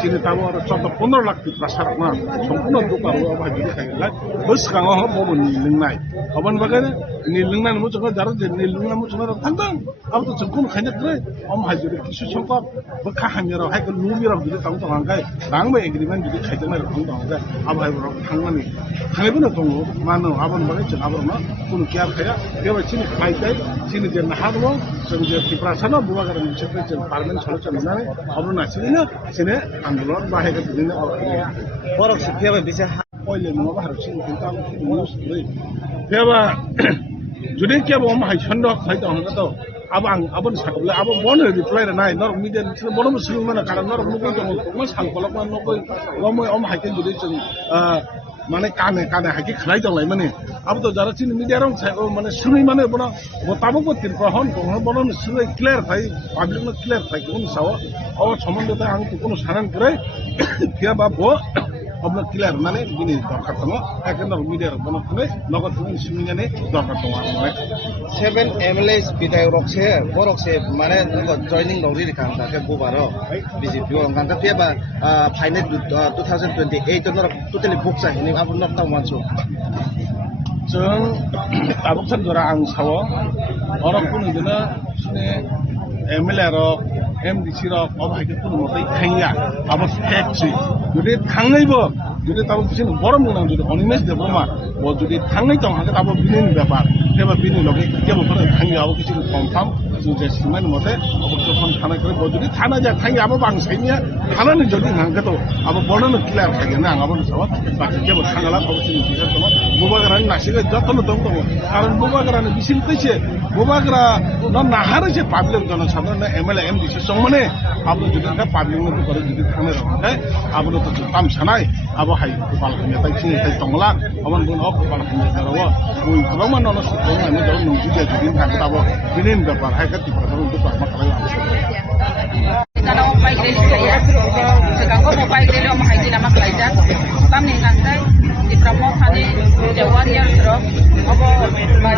chini tabo ar 15 lakh tiprasar ma সম্পূর্ণ dukar abo hajuri khaila bus kango ho bobo ni lingnai aban bagane ni lingnai mu chunga jar je ni lingnai mu chunga tangtang abo to chungkun khanya kre om hajuri kisu chungka bakha hamira hai ko lumi ram juri tang tang kai rang me agreement juri khaijana tang tang ga abo hai ro thangmani thangibuna tongo mano aban bagane chen abo ma kun kyar khaya dewa chini khai kai chini je nahadmo sing je tiprasana boba garan ni chekre chen parliament chalo chamna ne abo na chini na chine andolon ba hai ka dine abo borok se pheba bise oile mo ba har chini kintam news rei pheba judi ke bo ma hai chando khai ta hanga to abang abon sakable abo bon reply na nai nor media ni bono muslim mana karan nor mu ko mo sal kolok ma no ko mo om hai ken judi chen মানে কানে কানে হাকি খাই দলাই মানে আবো তো যারা চিনি media রং মানে শুনি মানে বনা মোতাবক তিরপ্রহন কোন বনা শুনে ক্লিয়ার থাই পাবলিক ন ক্লিয়ার থাই কোন সাও ও সম্বন্ধে আং কোন সারান করে কিয়া বা বো অবনা ক্লিয়ার মানে বিনি দরকার দङ একেন মিডিয়া বনা করে লগত শুনিগানে দরকার দङ মানে 7 MLAs biday rokse borokse mane joining nori kan ta ke bubaro BJP kan ta peba final 2028 no totally book sa hini abun nok ta wanso जों ताबुकसान जरा आं सावो अरब कुन दिना सुने एमएलए रो एमडीसी रो अब हाइके कुन मते खाइया अब फेक्सि जुदि थांनायबो जुदि ताबु किसिन गरम नang जुदि अनिमेस देबमा बो जुदि थांनाय दं हाके ताबु बिनि ब्यापार तेबा बिनि लगे केबो फरे थांया अब किसिन कन्फार्म जों जे सिमान मते अब जखन थानाय करे बो जुदि थाना जा थांया अब बांसाइनिया थानानि जुदि हांके तो अब बर्णन क्लियर थागे ना आं अब सावो बाकी केबो थांगाला अब किसिन बिचार दङ बुबाग्रानि नासिगे जतन दङ कारण बुबाग्रानि बिसिन कैसे बुबाग्रा न नाहार जे पाब्लिक जनसाधारण एमएलए एमडीसी संमने अब जुदि का पाब्लिक न करे जुदि थाने रहे अब तो ताम छनाय अब हाय गोपाल खनिया ताइ थिं ताइ तंगला अबन बन अफ गोपाल खनिया रवा बुइ खबमा न न सुखौ न जल न जुदि जुदि थाके अब बिनिन ब्यापार हाय कति प्रकार दुख मा खालाय Karena orang baik dari saya, sekarang